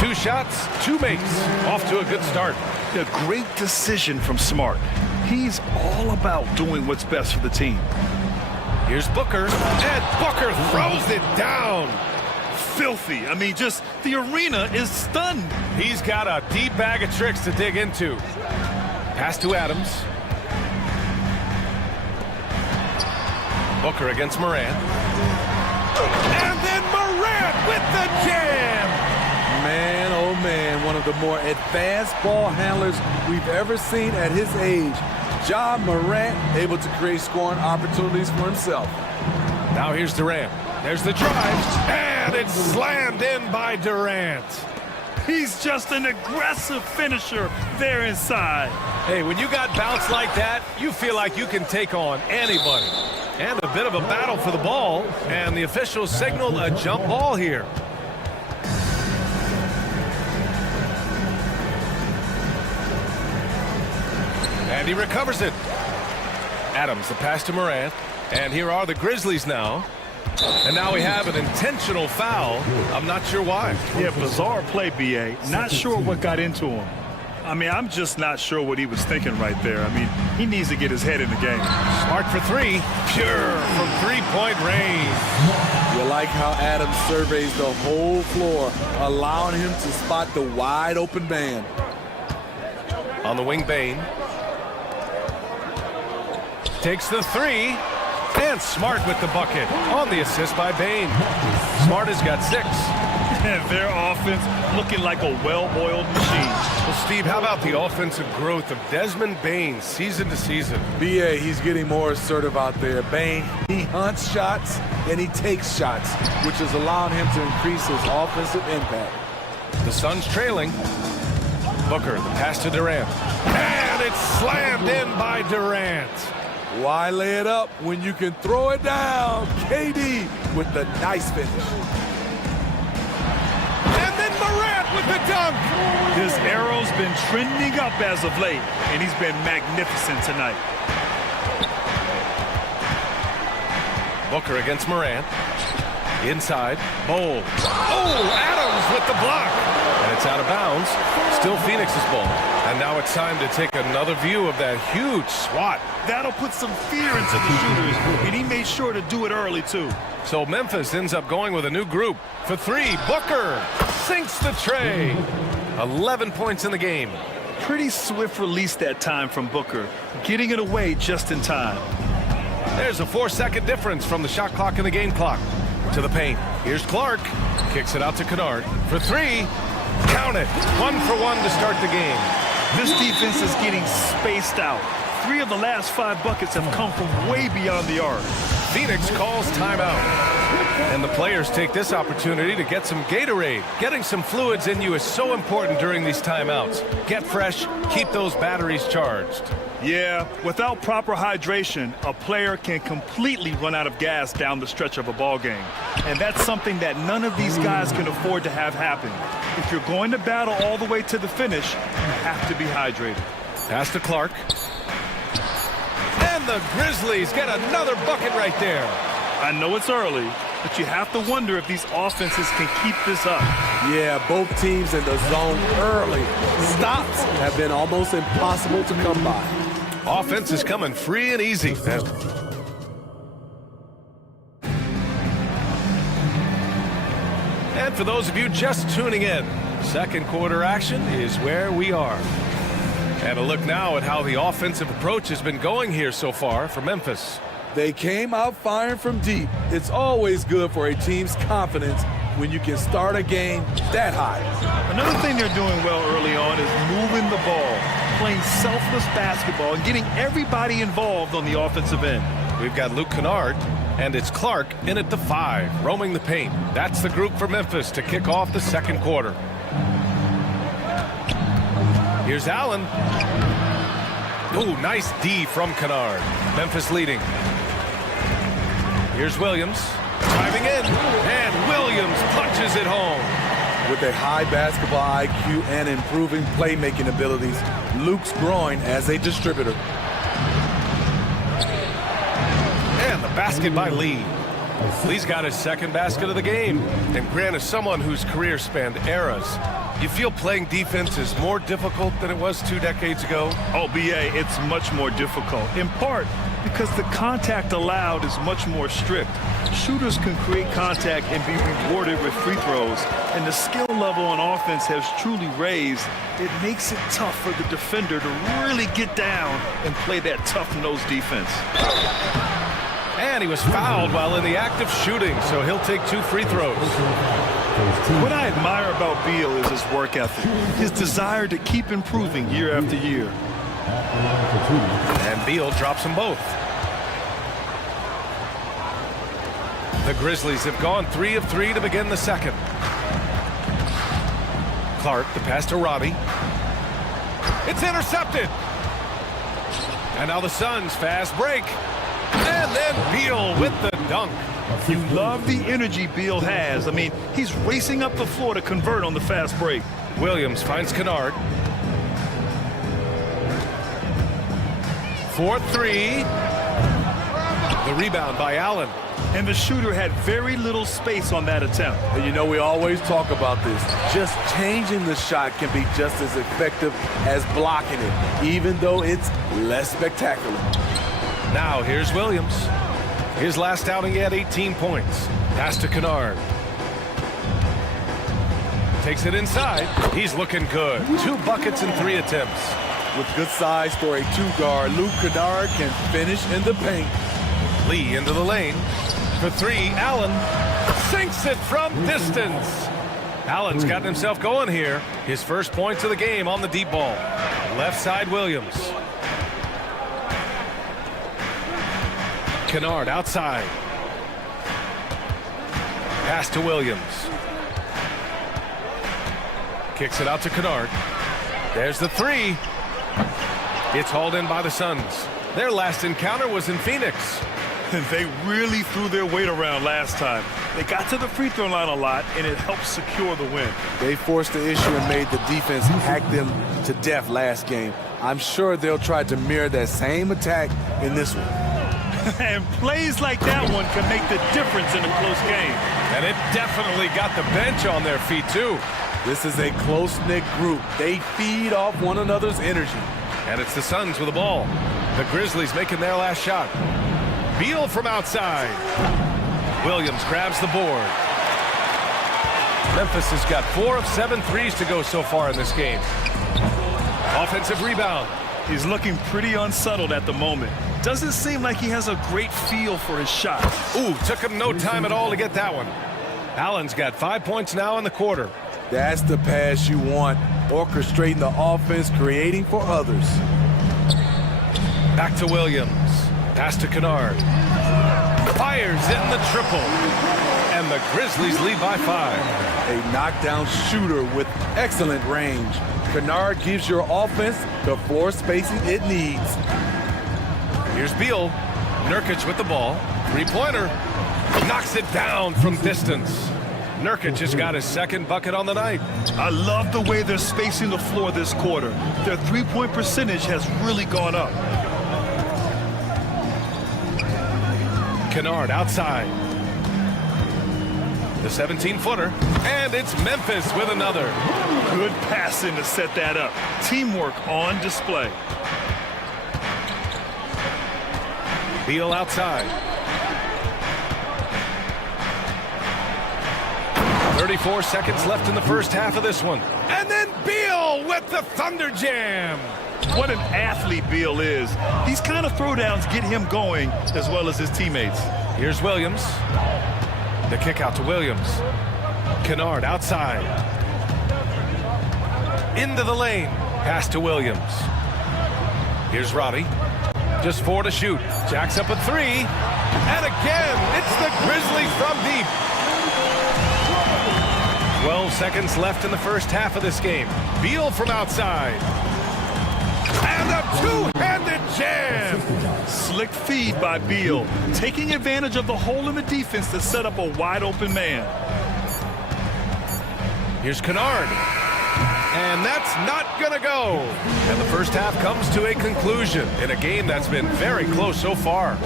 2 shots, 2 makes. Off to a good start. A great decision from Smart. He's all about doing what's best for the team. Here's Booker, and Booker throws it down. Filthy. I mean, just the arena is stunned. He's got a deep bag of tricks to dig into. Pass to Adams. Booker against Morant. And then Morant with the jam. Man, oh man, one of the more advanced ball handlers we've ever seen at his age. Ja Morant able to create scoring opportunities for himself. Now here's Durant. There's the drive, and it's slammed in by Durant. He's just an aggressive finisher there inside. Hey, when you got bounce like that, you feel like you can take on anybody. And a bit of a battle for the ball, and the officials signal a jump ball here. And he recovers it. Adams, the pass to Morant. And here are the Grizzlies now. And now we have an intentional foul. I'm not sure why. Yeah, bizarre play, B.A. Not sure what got into him. I mean, I'm just not sure what he was thinking right there. I mean, he needs to get his head in the game. Smart for 3. Pure from 3-point range. You like how Adams surveys the whole floor, allowing him to spot the wide open man. On the wing, Bane. Takes the 3. And Smart with the bucket on the assist by Bane. Smart has got 6. And their offense looking like a well-oiled machine. Well, Steve, how about the offensive growth of Desmond Bane season to season? BA, he's getting more assertive out there. Bane, he hunts shots and he takes shots, which is allowing him to increase his offensive impact. The Suns trailing. Booker, the pass to Durant. And it's slammed in by Durant. Why lay it up when you can throw it down? KD with the nice finish. And then Morant with the dunk. His arrow's been trending up as of late, and he's been magnificent tonight. Booker against Morant. Inside, Bowl. Oh, Adams with the block. And it's out of bounds. Still Phoenix's ball. And now it's time to take another view of that huge swat. That'll put some fear into the shooters, and he made sure to do it early, too. So Memphis ends up going with a new group. For three, Booker sinks the tray. 11 points in the game. Pretty swift release that time from Booker, getting it away just in time. There's a 4-second difference from the shot clock and the game clock. To the paint. Here's Clark. Kicks it out to Kennard. For three. Count it. 1 for 1 to start the game. This defense is getting spaced out. 3 of the last 5 buckets have come from way beyond the arc. Phoenix calls timeout. And the players take this opportunity to get some Gatorade. Getting some fluids in you is so important during these timeouts. Get fresh, keep those batteries charged. Yeah, without proper hydration, a player can completely run out of gas down the stretch of a ball game. And that's something that none of these guys can afford to have happen. If you're going to battle all the way to the finish, you have to be hydrated. Pass to Clark. And the Grizzlies get another bucket right there. I know it's early, but you have to wonder if these offenses can keep this up. Yeah, both teams in the zone early. Stops have been almost impossible to come by. Offense is coming free and easy. And for those of you just tuning in, second quarter action is where we are. And a look now at how the offensive approach has been going here so far for Memphis. They came out firing from deep. It's always good for a team's confidence when you can start a game that high. Another thing they're doing well early on is moving the ball, playing selfless basketball, and getting everybody involved on the offensive end. We've got Luke Kennard, and it's Clark in at the 5, roaming the paint. That's the group for Memphis to kick off the second quarter. Here's Allen. Ooh, nice D from Kennard. Memphis leading. Here's Williams. Driving in, and Williams punches it home. With a high basketball IQ and improving playmaking abilities, Luke's growing as a distributor. And the basket by Lee. Lee's got his second basket of the game. And Grant is someone whose career spanned eras. You feel playing defense is more difficult than it was 2 decades ago? Oh, BA, it's much more difficult. In part because the contact allowed is much more strict. Shooters can create contact and be rewarded with free throws, and the skill level on offense has truly raised. It makes it tough for the defender to really get down and play that tough-nosed defense. And he was fouled while in the act of shooting, so he'll take 2 free throws. What I admire about Beal is his work ethic, his desire to keep improving year after year. And Beal drops them both. The Grizzlies have gone 3 of 3 to begin the second. Clark, the pass to Robbie. It's intercepted. And now the Suns fast break. And then Beal with the dunk. You love the energy Beal has. I mean, he's racing up the floor to convert on the fast break. Williams finds Kennard. 4-3. The rebound by Allen. And the shooter had very little space on that attempt. And you know, we always talk about this. Just changing the shot can be just as effective as blocking it, even though it's less spectacular. Now here's Williams. His last outing, he had 18 points. Pass to Kennard. Takes it inside. He's looking good. 2 buckets in 3 attempts. With good size for a 2-guard, Luke Kennard can finish in the paint. Lee into the lane. For 3, Allen sinks it from distance. Allen's gotten himself going here. His first points of the game on the deep ball. Left side, Williams. Kennard outside. Pass to Williams. Kicks it out to Kennard. There's the three. It's hauled in by the Suns. Their last encounter was in Phoenix. And they really threw their weight around last time. They got to the free throw line a lot, and it helped secure the win. They forced the issue and made the defense hack them to death last game. I'm sure they'll try to mirror that same attack in this one. And plays like that one can make the difference in a close game. And it definitely got the bench on their feet, too. This is a close-knit group. They feed off one another's energy. And it's the Suns with the ball. The Grizzlies making their last shot. Beal from outside. Williams grabs the board. Memphis has got 4 of 7 threes to go so far in this game. Offensive rebound. He's looking pretty unsettled at the moment. Doesn't seem like he has a great feel for his shot. Ooh, took him no time at all to get that one. Allen's got 5 points now in the quarter. That's the pass you want. Orchestrating the offense, creating for others. Back to Williams. Pass to Kennard. Fires in the triple. And the Grizzlies lead by 5. A knockdown shooter with excellent range. Kennard gives your offense the floor spacing it needs. Here's Beal. Nurkic with the ball. Three-pointer. Knocks it down from distance. Nurkic has got his second bucket on the night. I love the way they're spacing the floor this quarter. Their three-point percentage has really gone up. Kennard outside. The 17-footer. And it's Memphis with another. Good passing to set that up. Teamwork on display. Beal outside. 34 seconds left in the first half of this one. And then Beal with the Thunder Jam. What an athlete Beal is. These kind of throwdowns get him going as well as his teammates. Here's Williams. The kick out to Williams. Kennard outside. Into the lane. Pass to Williams. Here's Roddy. Just 4 to shoot. Jacks up a 3. And again, it's the Grizzlies from deep. 12 seconds left in the first half of this game. Beal from outside. And a two-handed jam. Slick feed by Beal, taking advantage of the hole in the defense to set up a wide-open man. Here's Kennard. And that's not gonna go. And the first half comes to a conclusion in a game that's been very close so far.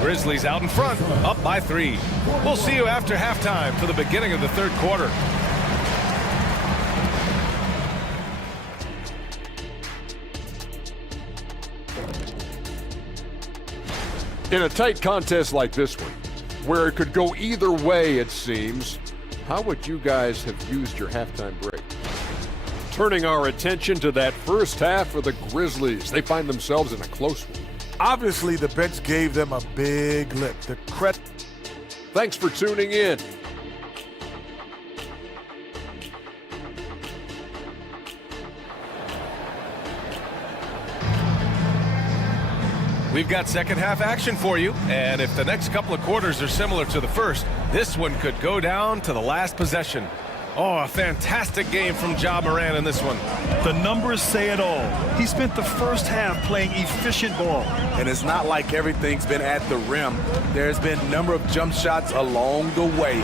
Grizzlies out in front, up by 3. We'll see you after halftime for the beginning of the third quarter. In a tight contest like this one, where it could go either way, it seems, how would you guys have used your halftime break? Turning our attention to that first half for the Grizzlies. They find themselves in a close one. Obviously, the bench gave them a big lip. Thanks for tuning in. We've got second half action for you, and if the next couple of quarters are similar to the first, this one could go down to the last possession. Oh, a fantastic game from Ja Morant in this one. The numbers say it all. He spent the first half playing efficient ball. And it's not like everything's been at the rim. There's been a number of jump shots along the way.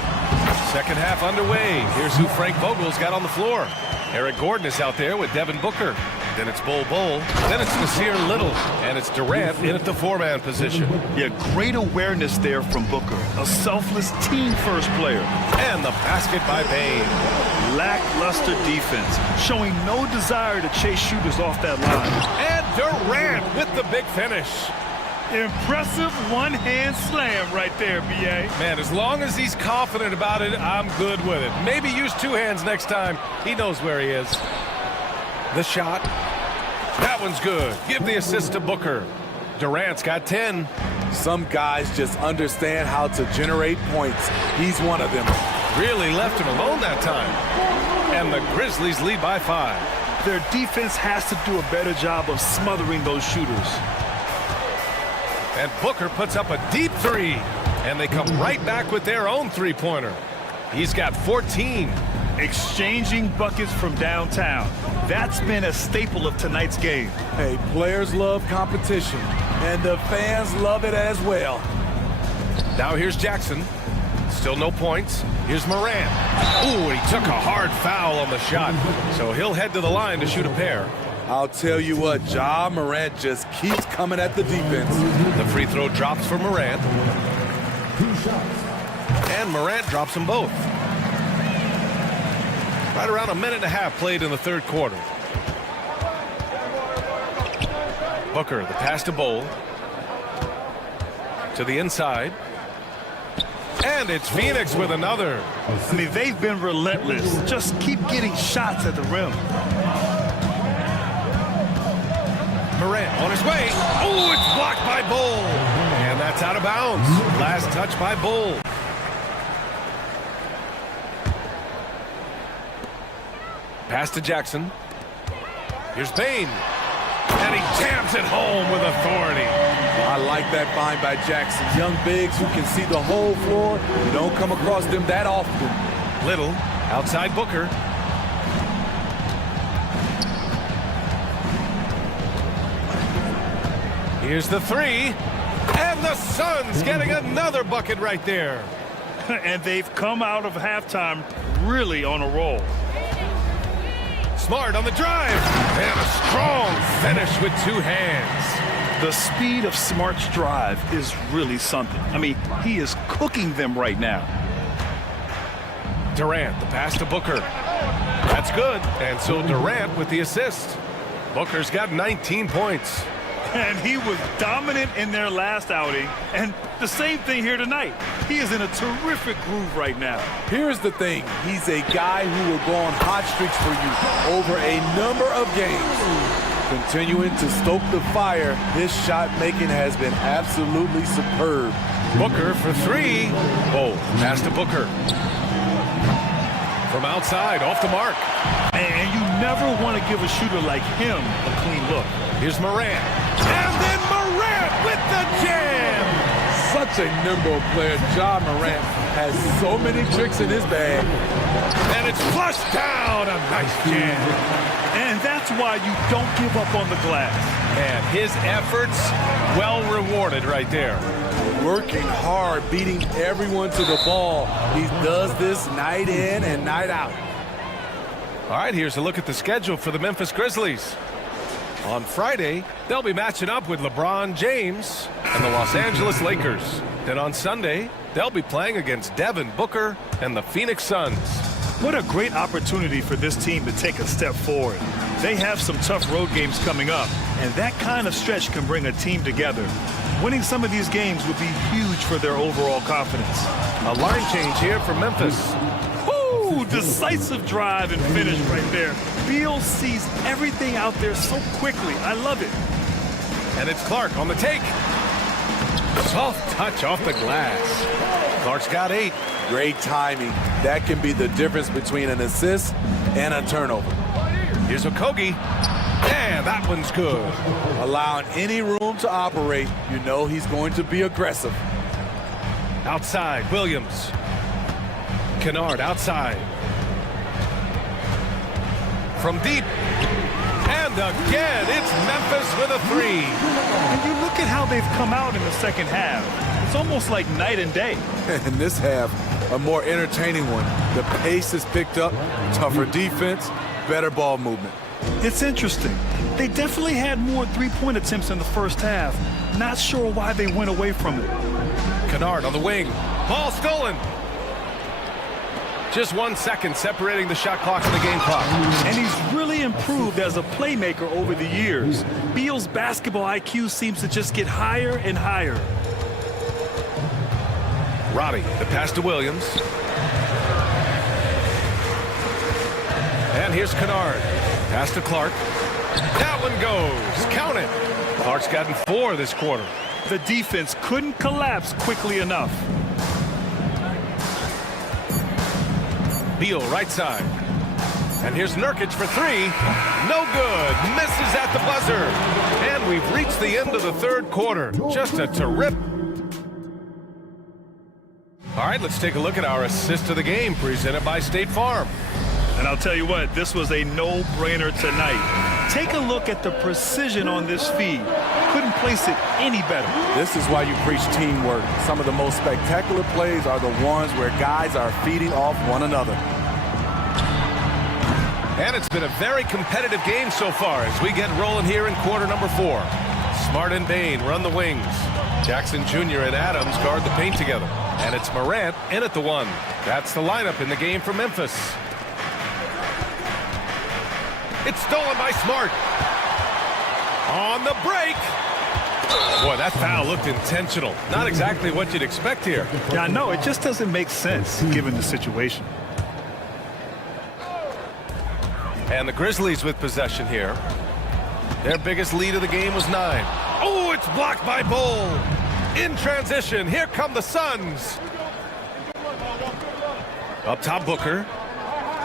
Second half underway. Here's who Frank Vogel's got on the floor. Eric Gordon is out there with Devin Booker. Then it's Bol Bol. Then it's Nasir Little. And it's Durant in at the 4-man position. Yeah, great awareness there from Booker. A selfless team-first player. And the basket by Bane. Lackluster defense, showing no desire to chase shooters off that line. And Durant with the big finish. Impressive one-hand slam right there, B.A. Man, as long as he's confident about it, I'm good with it. Maybe use 2 hands next time. He knows where he is. The shot. That one's good. Give the assist to Booker. Durant's got 10. Some guys just understand how to generate points. He's one of them. Really left him alone that time. And the Grizzlies lead by 5. Their defense has to do a better job of smothering those shooters. And Booker puts up a deep 3. And they come right back with their own three-pointer. He's got 14. Exchanging buckets from downtown. That's been a staple of tonight's game. Hey, players love competition, and the fans love it as well. Now here's Jackson. Still no points. Here's Morant. Ooh, he took a hard foul on the shot. So he'll head to the line to shoot a pair. I'll tell you what, Ja Morant just keeps coming at the defense. The free throw drops for Morant. And Morant drops them both. Right around a minute and a half played in the third quarter. Booker, the pass to Bowl. To the inside. And it's Phoenix with another. I mean, they've been relentless. Just keep getting shots at the rim. Morant on his way. Oh, it's blocked by Bowl. And that's out of bounds. Last touch by Bowl. Pass to Jackson. Here's Bain. And he jams it home with authority. I like that find by Jackson. Young bigs who can see the whole floor. You don't come across them that often. Little outside Booker. Here's the 3. And the Suns getting another bucket right there. And they've come out of halftime really on a roll. Smart on the drive. And a strong finish with 2 hands. The speed of Smart's drive is really something. I mean, he is cooking them right now. Durant, the pass to Booker. That's good. And so Durant with the assist. Booker's got 19 points. And he was dominant in their last outing. And the same thing here tonight. He is in a terrific groove right now. Here's the thing. He's a guy who will go on hot streaks for you over a number of games. Continuing to stoke the fire, his shot making has been absolutely superb. Booker for 3. Bowl, pass to Booker. From outside, off the mark. And you never want to give a shooter like him a clean look. Here's Morant. And then Morant with the jam. Such a nimble player. Ja Morant has so many tricks in his bag. And it's flushed down. A nice jam. And that's why you don't give up on the glass. And his efforts well rewarded right there. Working hard, beating everyone to the ball. He does this night in and night out. All right, here's a look at the schedule for the Memphis Grizzlies. On Friday, they'll be matching up with LeBron James and the Los Angeles Lakers. Then on Sunday, they'll be playing against Devin Booker and the Phoenix Suns. What a great opportunity for this team to take a step forward. They have some tough road games coming up, and that kind of stretch can bring a team together. Winning some of these games would be huge for their overall confidence. A line change here for Memphis. Woo! Decisive drive and finish right there. Beal sees everything out there so quickly. I love it. And it's Clark on the take. Soft touch off the glass. Clark's got 8. Great timing. That can be the difference between an assist and a turnover. Here's Okogie. And that one's good. Allowing any room to operate, you know he's going to be aggressive. Outside, Williams. Kennard outside. From deep. And again, it's Memphis with a 3. And you look at how they've come out in the second half. It's almost like night and day. In this half, a more entertaining one. The pace is picked up, tougher defense, better ball movement. It's interesting. They definitely had more three-point attempts in the first half. Not sure why they went away from it. Kennard on the wing. Ball stolen. Just 1 second separating the shot clock and the game clock. And he's really improved as a playmaker over the years. Beal's basketball IQ seems to just get higher and higher. Robbie, the pass to Williams. And here's Kennard. Pass to Clark. That one goes. Count it. Clark's gotten 4 this quarter. The defense couldn't collapse quickly enough. Beal, right side. And here's Nurkic for three. No good. Misses at the buzzer. And we've reached the end of the third quarter. Just a terrific. All right, let's take a look at our assist of the game presented by State Farm. And I'll tell you what, this was a no-brainer tonight. Take a look at the precision on this feed. Couldn't place it any better. This is why you preach teamwork. Some of the most spectacular plays are the ones where guys are feeding off one another. And it's been a very competitive game so far as we get rolling here in quarter number 4. Smart and Bain run the wings. Jackson Jr. and Adams guard the paint together. And it's Morant in at the 1. That's the lineup in the game for Memphis. It's stolen by Smart. On the break. Boy, that foul looked intentional. Not exactly what you'd expect here. Yeah, I know. It just doesn't make sense given the situation. And the Grizzlies with possession here. Their biggest lead of the game was 9. Oh, it's blocked by Bull. In transition, here come the Suns. Up top, Booker.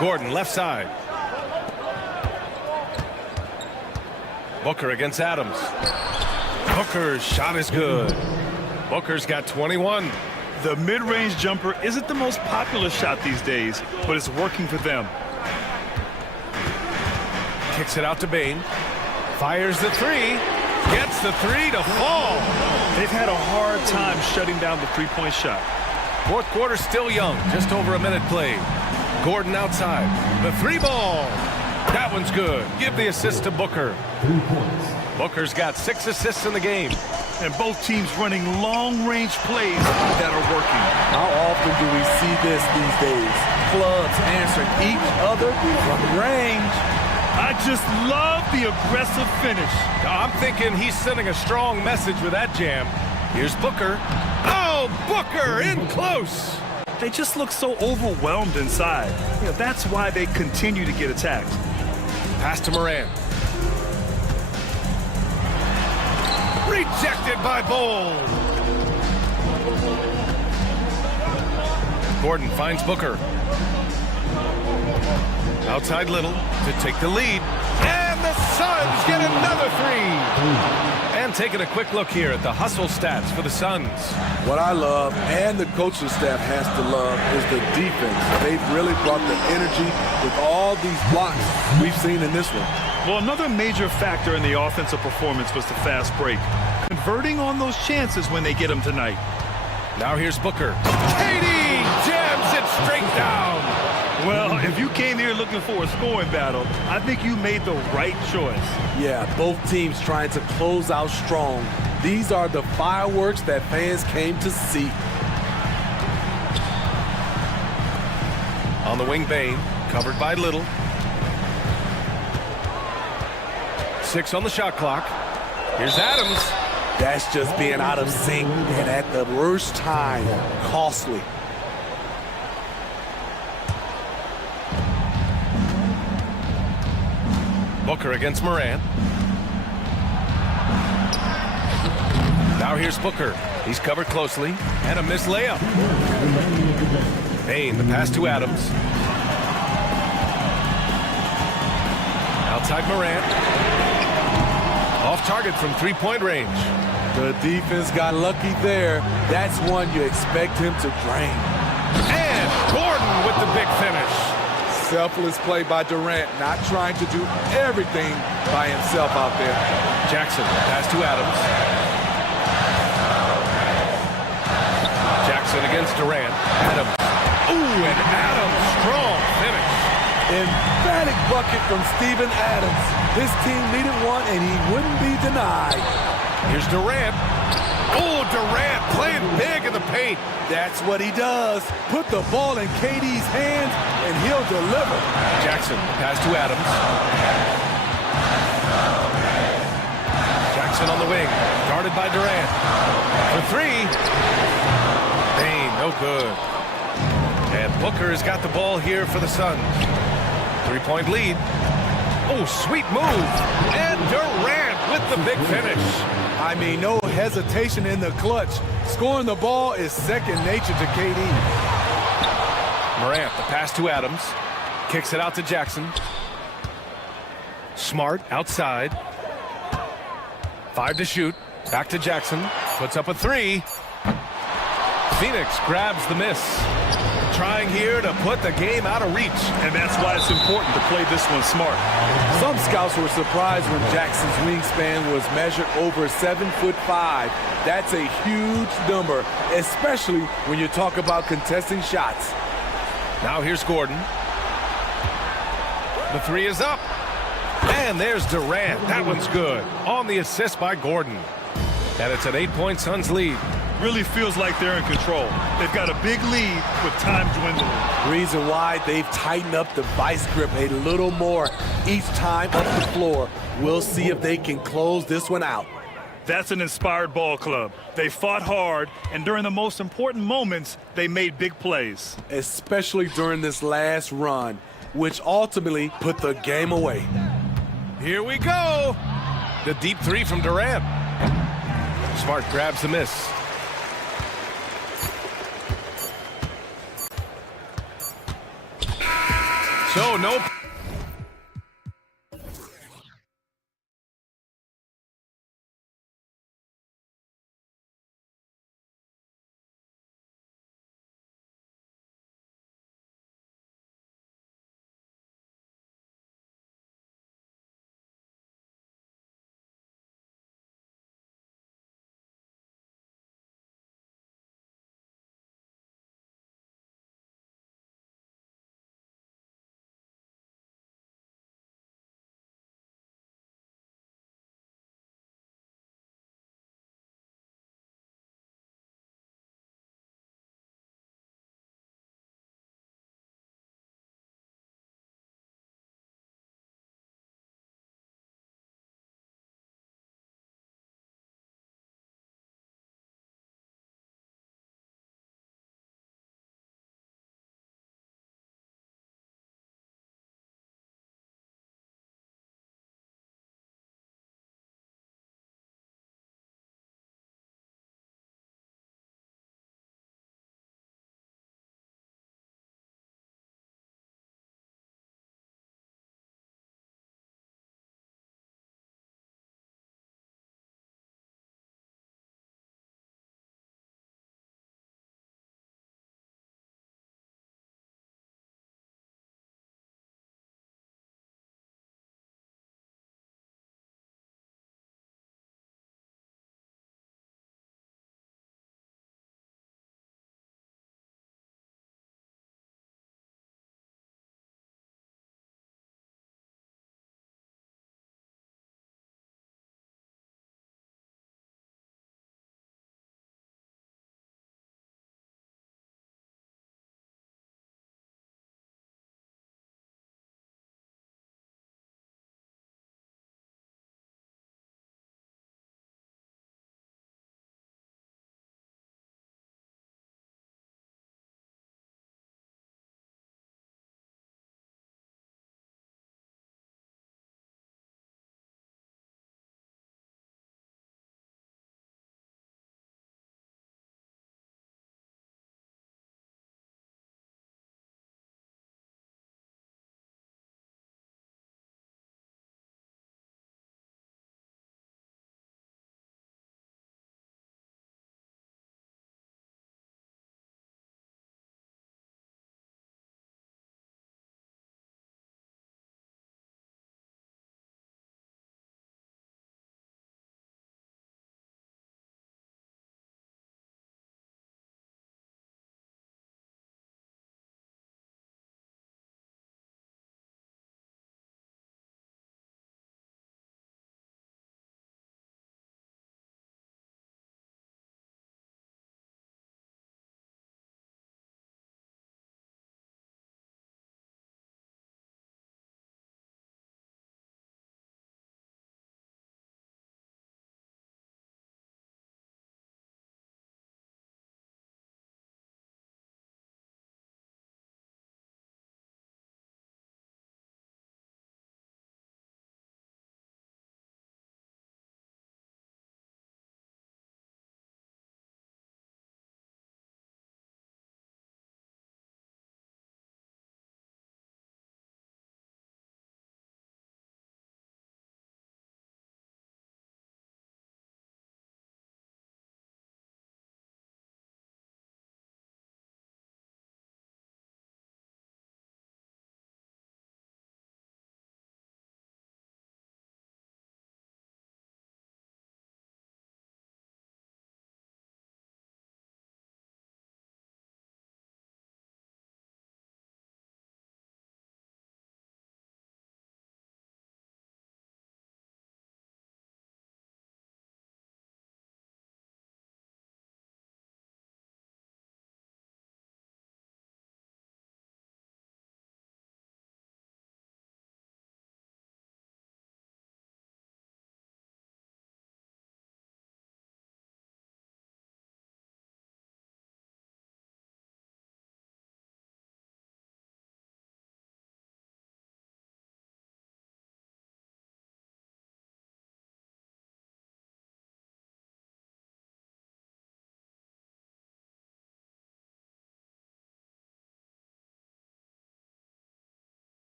Gordon, left side. Booker against Adams. Booker's shot is good. Booker's got 21. The mid-range jumper isn't the most popular shot these days, but it's working for them. Kicks it out to Bain. Fires the 3. Gets the 3 to fall. They've had a hard time shutting down the three-point shot. Fourth quarter still young. Just over a minute played. Gordon outside. The 3 ball. That one's good. Give the assist to Booker. 3 points. Booker's got 6 assists in the game. And both teams running long-range plays that are working. How often do we see this these days? Clubs answering each other from range. I just love the aggressive finish. I'm thinking he's sending a strong message with that jam. Here's Booker. Oh, Booker in close. They just look so overwhelmed inside. You know, that's why they continue to get attacked. Pass to Morant. Rejected by Bull. Gordon finds Booker. Outside Little to take the lead. And the Suns get another 3. And taking a quick look here at the hustle stats for the Suns. What I love, and the coaching staff has to love, is the defense. They've really brought the energy with all these blocks we've seen in this one. Well, another major factor in the offensive performance was the fast break. Converting on those chances when they get them tonight. Now here's Booker. KD jams it straight down. Well, if you came here looking for a scoring battle, I think you made the right choice. Yeah, both teams trying to close out strong. These are the fireworks that fans came to see. On the wing, Bain, covered by Little. 6 on the shot clock. Here's Adams. That's just being out of sync and at the worst time. Costly. Booker against Morant. Now here's Booker. He's covered closely. And a missed layup. Bain, the pass to Adams. Outside Morant. Off target from three-point range. The defense got lucky there. That's one you expect him to drain. And Gordon with the big finish. Selfless play by Durant, not trying to do everything by himself out there. Jackson, pass to Adams. Jackson against Durant. Adams. Ooh, and Adams, strong finish. Emphatic bucket from Steven Adams. His team needed one, and he wouldn't be denied. Here's Durant. Oh, Durant playing big in the paint. That's what he does. Put the ball in KD's hands, and he'll deliver. Jackson, pass to Adams. Jackson on the wing, guarded by Durant. For 3. Bain, no good. And Booker has got the ball here for the Suns. 3-point lead. Oh, sweet move. And Durant with the big finish. I mean, no hesitation in the clutch. Scoring the ball is second nature to KD. Morant, the pass to Adams. Kicks it out to Jackson. Smart outside. 5 to shoot. Back to Jackson. Puts up a 3. Phoenix grabs the miss. Trying here to put the game out of reach. And that's why it's important to play this one smart. Some scouts were surprised when Jackson's wingspan was measured over 7'5". That's a huge number, especially when you talk about contesting shots. Now here's Gordon. The 3 is up. And there's Durant. That one's good. On the assist by Gordon. And it's an 8-point Suns lead. Really feels like they're in control. They've got a big lead with time dwindling. Reason why they've tightened up the vice grip a little more each time up the floor. We'll see if they can close this one out. That's an inspired ball club. They fought hard, and during the most important moments, they made big plays. Especially during this last run, which ultimately put the game away. Here we go. The deep 3 from Durant. Smart grabs the miss. So no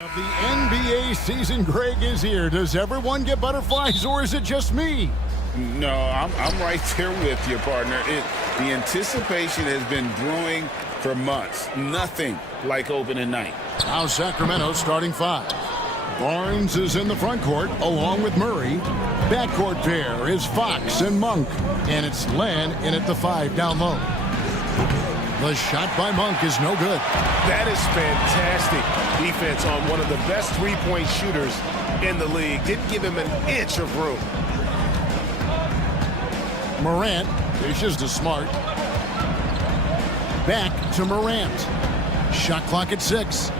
The NBA season, Greg, is here. Does everyone get butterflies, or is it just me? No, I'm right there with you, partner. The anticipation has been brewing for months. Nothing like opening night. Now Sacramento starting five. Barnes is in the front court along with Murray. Backcourt pair is Fox and Monk. And it's Len in at the five down low. The shot by Monk is no good. That is fantastic defense on one of the best three-point shooters in the league. Didn't give him an inch of room. Morant dishes to Smart. Back to Morant. Shot clock at 6.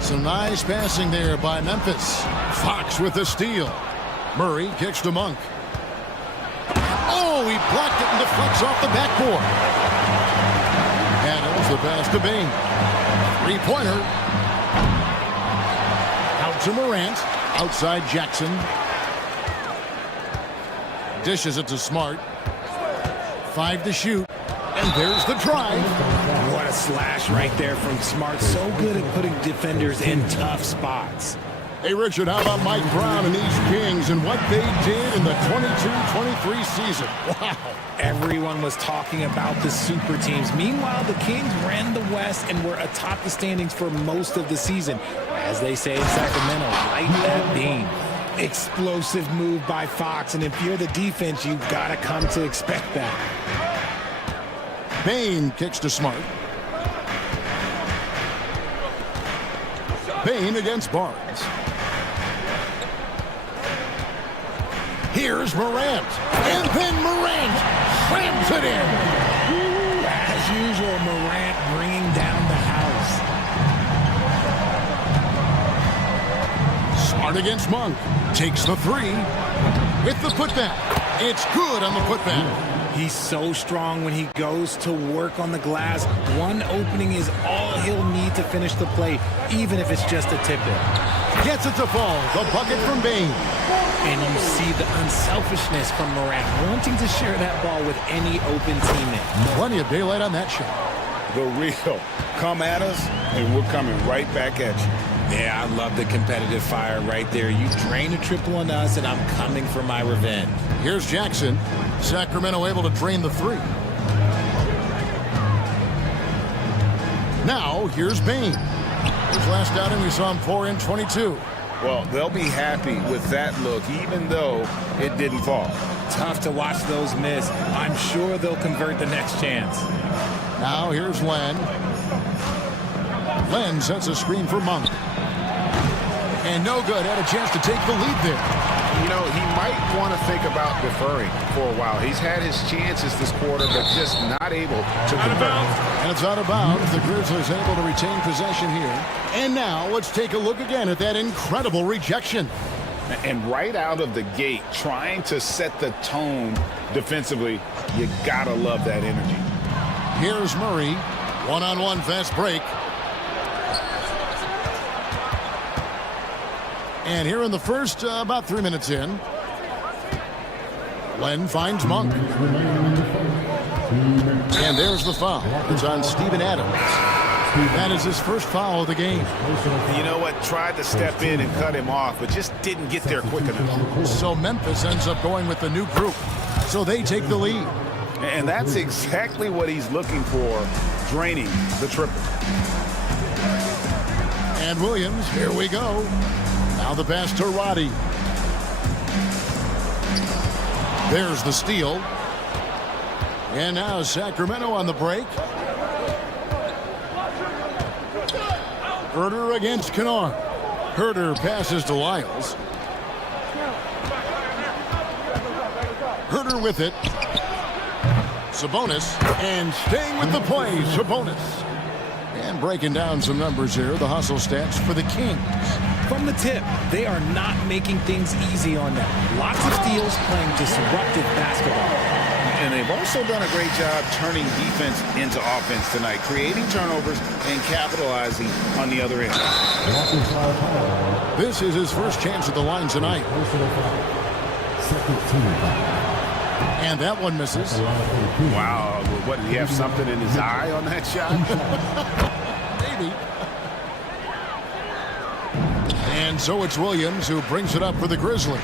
Some nice passing there by Memphis. Fox with the steal. Murray kicks to Monk. Oh, he blocked it and deflects off the backboard. Handles the pass to Bain. Three-pointer. Out to Morant. Outside Jackson. Dishes it to Smart. 5 to shoot. And there's the drive. What a slash right there from Smart. So good at putting defenders in tough spots. Hey, Richard, how about Mike Brown and these Kings and what they did in the 22-23 season? Wow. Everyone was talking about the super teams. Meanwhile, the Kings ran the West and were atop the standings for most of the season. As they say in Sacramento, light that beam. Explosive move by Fox, and if you're the defense, you've got to come to expect that. Bain kicks to Smart. Bain against Barnes. Here's Morant. And then Morant slams it in. As usual, Morant bringing down the house. Smart against Monk. Takes the three. With the putback. It's good on the putback. He's so strong when he goes to work on the glass. One opening is all he'll need to finish the play, even if it's just a tip-in. Gets it to fall. The bucket from Bain. And you see the unselfishness from Morant, wanting to share that ball with any open teammate. Plenty of daylight on that shot. The real. Come at us, and we're coming right back at you. Yeah, I love the competitive fire right there. You drain a triple on us, and I'm coming for my revenge. Here's Jackson. Sacramento able to drain the three. Now, here's Bain. His last outing, we saw him pour in 22. Well, they'll be happy with that look, even though it didn't fall. Tough to watch those miss. I'm sure they'll convert the next chance. Now, here's Len. Len sets a screen for Monk. And no good. Had a chance to take the lead there. You know, he might want to think about deferring for a while. He's had his chances this quarter, but just not able to convert. And it's out of bounds. The Grizzlies able to retain possession here. And now let's take a look again at that incredible rejection. And right out of the gate, trying to set the tone defensively, you gotta love that energy. Here's Murray. One-on-one fast break. And here in the first, about 3 minutes in, Len finds Monk. And there's the foul. It's on Steven Adams. That is his first foul of the game. You know what? Tried to step in and cut him off, but just didn't get there quick enough. So Memphis ends up going with the new group. So they take the lead. And that's exactly what he's looking for, draining the triple. And Williams, here we go. Now the pass to Roddy. There's the steal. And now Sacramento on the break. Herter against Kennard. Herter passes to Lyles. Herter with it. Sabonis. And staying with the play, Sabonis. And breaking down some numbers here, the hustle stats for the Kings. From the tip, they are not making things easy on them. Lots of steals, playing disruptive basketball. And they've also done a great job turning defense into offense tonight, creating turnovers and capitalizing on the other end. This is his first chance at the line tonight. And that one misses. Wow, what, did he have something in his eye on that shot? Maybe. And so it's Williams who brings it up for the Grizzlies.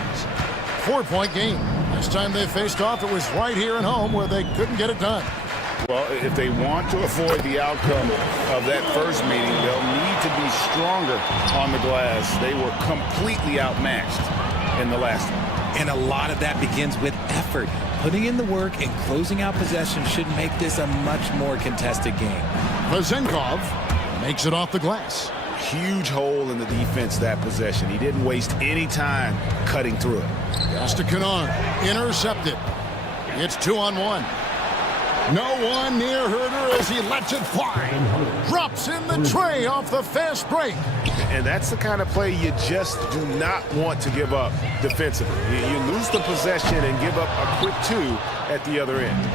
4-point game. This time they faced off, it was right here at home where they couldn't get it done. Well, if they want to avoid the outcome of that first meeting, they'll need to be stronger on the glass. They were completely outmatched in the last one. And a lot of that begins with effort. Putting in the work and closing out possession should make this a much more contested game. Vazenkov makes it off the glass. Huge hole in the defense that possession. He didn't waste any time cutting through it. Pass to Kennard. Intercepted. It's 2-on-1. No one near Herder as he lets it fly. Drops in the tray off the fast break. And that's the kind of play you just do not want to give up defensively. You lose the possession and give up a quick 2 at the other end.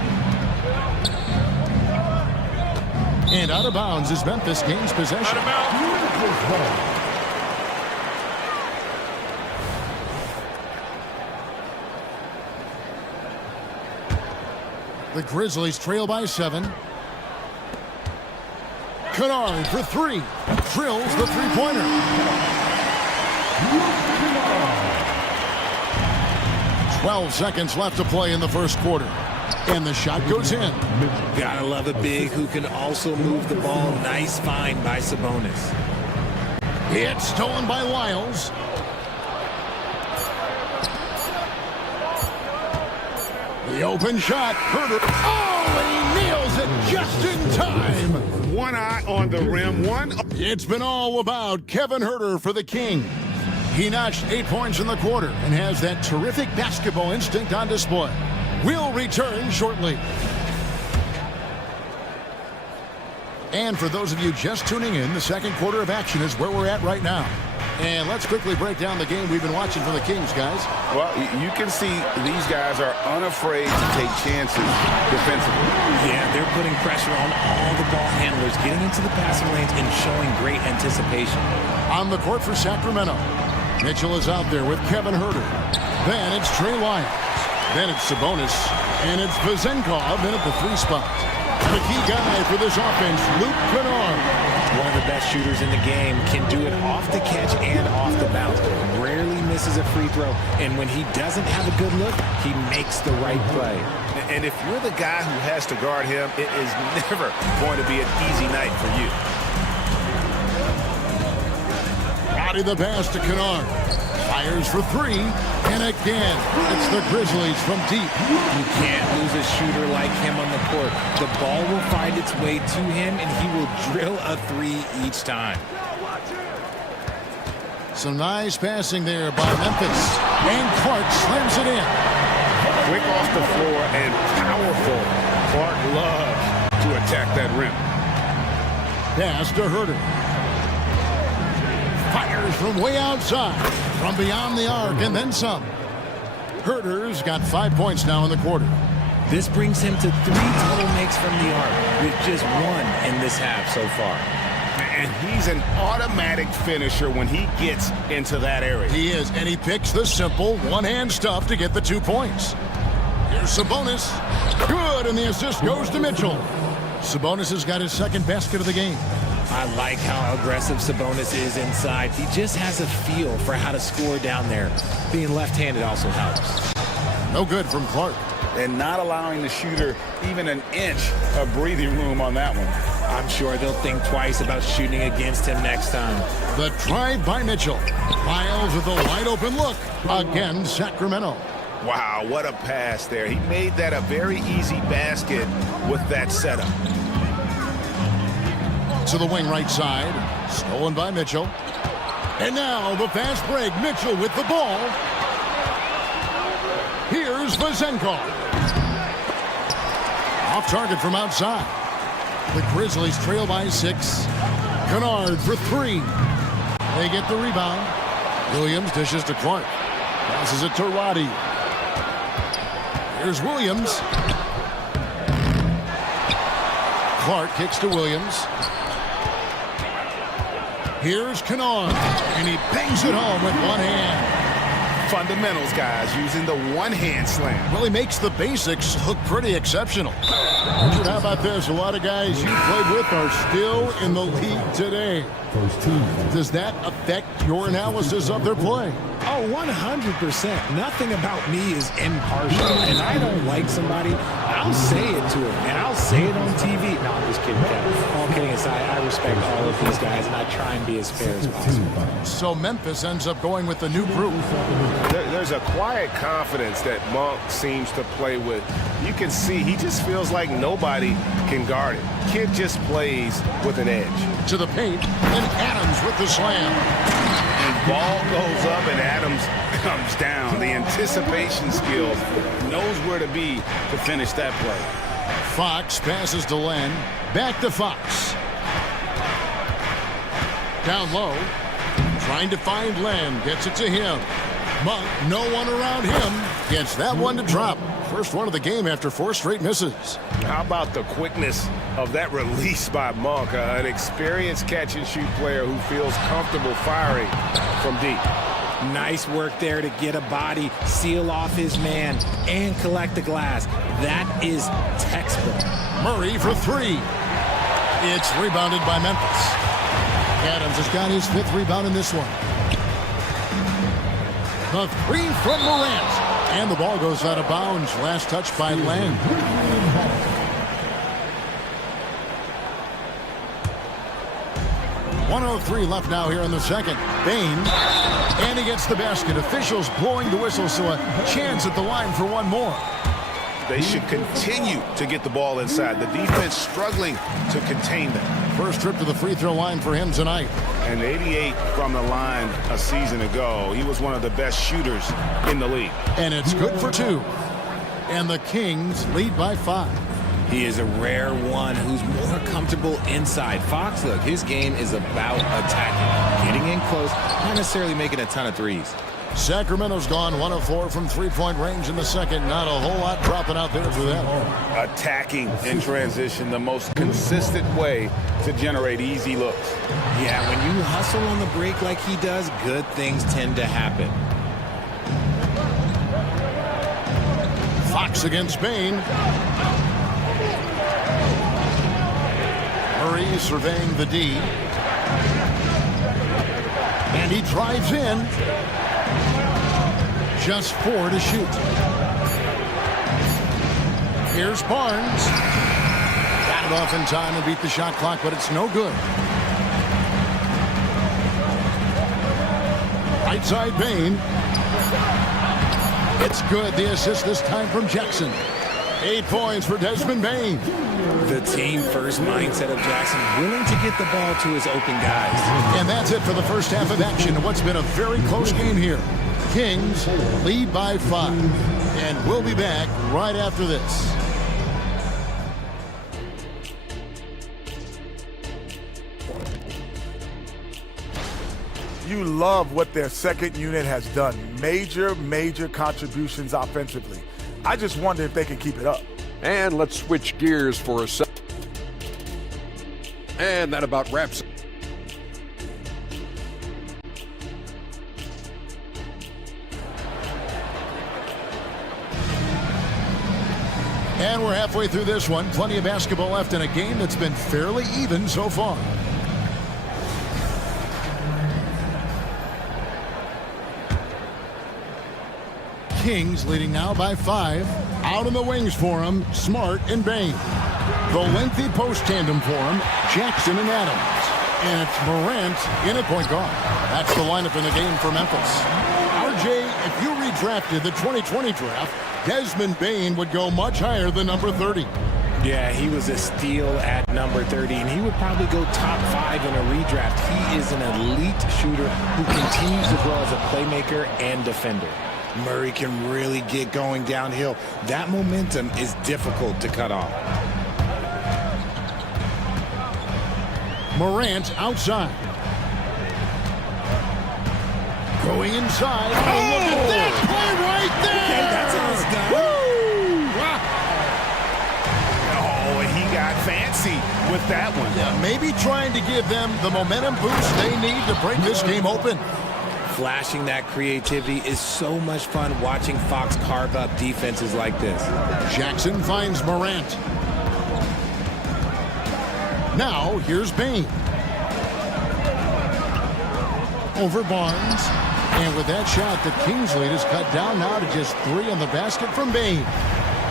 And out of bounds is Memphis gains possession. Out of bounds. The Grizzlies trail by 7. Kennard for 3. Drills the three-pointer. 12 seconds left to play in the first quarter. And the shot goes in. Gotta love a big who can also move the ball. Nice find by Sabonis. It's stolen by Lyles. The open shot. Herder. Oh, he nails it just in time. One eye on the rim. It's been all about Kevin Herder for the King. He notched 8 points in the quarter and has that terrific basketball instinct on display. We'll return shortly. And for those of you just tuning in, the second quarter of action is where we're at right now. And let's quickly break down the game we've been watching from the Kings, guys. Well, you can see these guys are unafraid to take chances defensively. Yeah, they're putting pressure on all the ball handlers, getting into the passing lanes and showing great anticipation. On the court for Sacramento, Mitchell is out there with Kevin Herder. Then it's Trey Lyles. Then it's Sabonis. And it's Vazenkov in at the 3 spot. The key guy for this offense, Luke Kennard. One of the best shooters in the game, can do it off the catch and off the bounce. Rarely misses a free throw, and when he doesn't have a good look, he makes the right play. And if you're the guy who has to guard him, it is never going to be an easy night for you. Body the pass to Kennard. Fires for 3, and again, it's the Grizzlies from deep. You can't lose a shooter like him on the court. The ball will find its way to him, and he will drill a 3 each time. Some nice passing there by Memphis, and Clark slams it in. Quick off the floor and powerful. Clark loves to attack that rim. Pass to Herder. Fires from way outside, from beyond the arc, and then some. Herder's got 5 points now in the quarter. This brings him to 3 total makes from the arc, with just 1 in this half so far. And he's an automatic finisher when he gets into that area. He is, and he picks the simple one-hand stuff to get the 2 points. Here's Sabonis. Good, and the assist goes to Mitchell. Sabonis has got his second basket of the game. I like how aggressive Sabonis is inside. He just has a feel for how to score down there. Being left-handed also helps. No good from Clark. And not allowing the shooter even an inch of breathing room on that one. I'm sure they'll think twice about shooting against him next time. The drive by Mitchell. Lyles with a wide-open look. Again, Sacramento. Wow, what a pass there. He made that a very easy basket with that setup. To the wing right side. Stolen by Mitchell. And now the fast break. Mitchell with the ball. Here's Vazenkov. Off target from outside. The Grizzlies trail by 6. Kennard for 3. They get the rebound. Williams dishes to Clark. Passes it to Roddy. Here's Williams. Clark kicks to Williams. Here's Kennard, and he bangs it home with one hand. Fundamentals, guys, using the one-hand slam. Well, he makes the basics look pretty exceptional. Richard, how about this? A lot of guys you played with are still in the league today. Does that affect your analysis of their play? Oh, 100%. Nothing about me is impartial. And I don't like somebody, I'll say it to him. And I'll say it on TV. No, I'm just kidding, Kevin. All kidding aside, I respect all of these guys, and I try and be as fair as possible. So Memphis ends up going with the new group. There's a quiet confidence that Monk seems to play with. You can see he just feels like nobody can guard him. Kid just plays with an edge. To the paint, and Adams with the slam. And ball goes up and Adams comes down. The anticipation skills, knows where to be to finish that play. Fox passes to Len. Back to Fox. Down low. Trying to find Len. Gets it to him. Monk, no one around him. Gets that one to drop. First one of the game after 4 straight misses. How about the quickness of that release by Monk? An experienced catch-and-shoot player who feels comfortable firing from deep. Nice work there to get a body, seal off his man, and collect the glass. That is textbook. Murray for 3. It's rebounded by Memphis. Adams has got his 5th rebound in this one. The 3 from Morant. And the ball goes out of bounds. Last touch by Len. .103 left now here in the second. Bain. And he gets the basket. Officials blowing the whistle, so a chance at the line for one more. They should continue to get the ball inside. The defense struggling to contain them. First trip to the free throw line for him tonight. And 88 from the line a season ago. He was one of the best shooters in the league. And it's good for 2. And the Kings lead by 5. He is a rare one who's more comfortable inside. Fox, look, his game is about attacking, getting in close, not necessarily making a ton of threes. Sacramento's gone 1 of 4 from 3-point range in the second. Not a whole lot dropping out there for them. Attacking in transition, the most consistent way to generate easy looks. Yeah, when you hustle on the break like he does, good things tend to happen. Fox against Bain. Murray surveying the D. And he drives in. Just 4 to shoot. Here's Barnes. Got it off in time and beat the shot clock, but it's no good. Right side Bain. It's good. The assist this time from Jackson. 8 points for Desmond Bain. The team-first mindset of Jackson, willing to get the ball to his open guys. And that's it for the first half of action in what's been a very close game here. Kings lead by 5. And we'll be back right after this. You love what their second unit has done. Major contributions offensively. I just wonder if they can keep it up. And let's switch gears for a second. And that about wraps it. And we're halfway through this one. Plenty of basketball left in a game that's been fairly even so far. Kings leading now by 5. Out in the wings for him, Smart and Bain. The lengthy post tandem for him, Jackson and Adams. And it's Morant in at point guard. That's the lineup in the game for Memphis. RJ, if you redrafted the 2020 draft, Desmond Bain would go much higher than number 30. Yeah, he was a steal at number 30, and he would probably go top 5 in a redraft. He is an elite shooter who continues to grow as a playmaker and defender. Murray can really get going downhill. That momentum is difficult to cut off. Morant outside. Going inside. Oh, look at that play right there! Okay, that's how it's done. Woo! Wow. Oh, and he got fancy with that one. Yeah, maybe trying to give them the momentum boost they need to break this game open. Flashing that creativity is so much fun watching Fox carve up defenses like this. Jackson finds Morant. Now, here's Bain. Over Barnes. And with that shot, the Kings lead is cut down now to just 3 on the basket from Bain.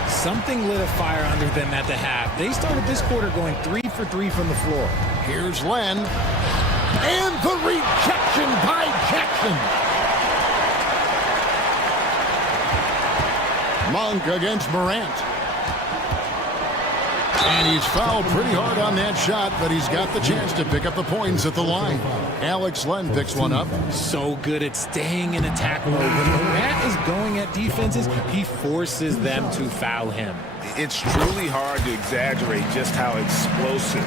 Something lit a fire under them at the half. They started this quarter going 3 for 3 from the floor. Here's Len. And the rejection by Jackson. Monk against Morant. And he's fouled pretty hard on that shot, but he's got the chance to pick up the points at the line. Alex Len picks one up. So good at staying in attack mode. When Morant is going at defenses, he forces them to foul him. It's truly hard to exaggerate just how explosive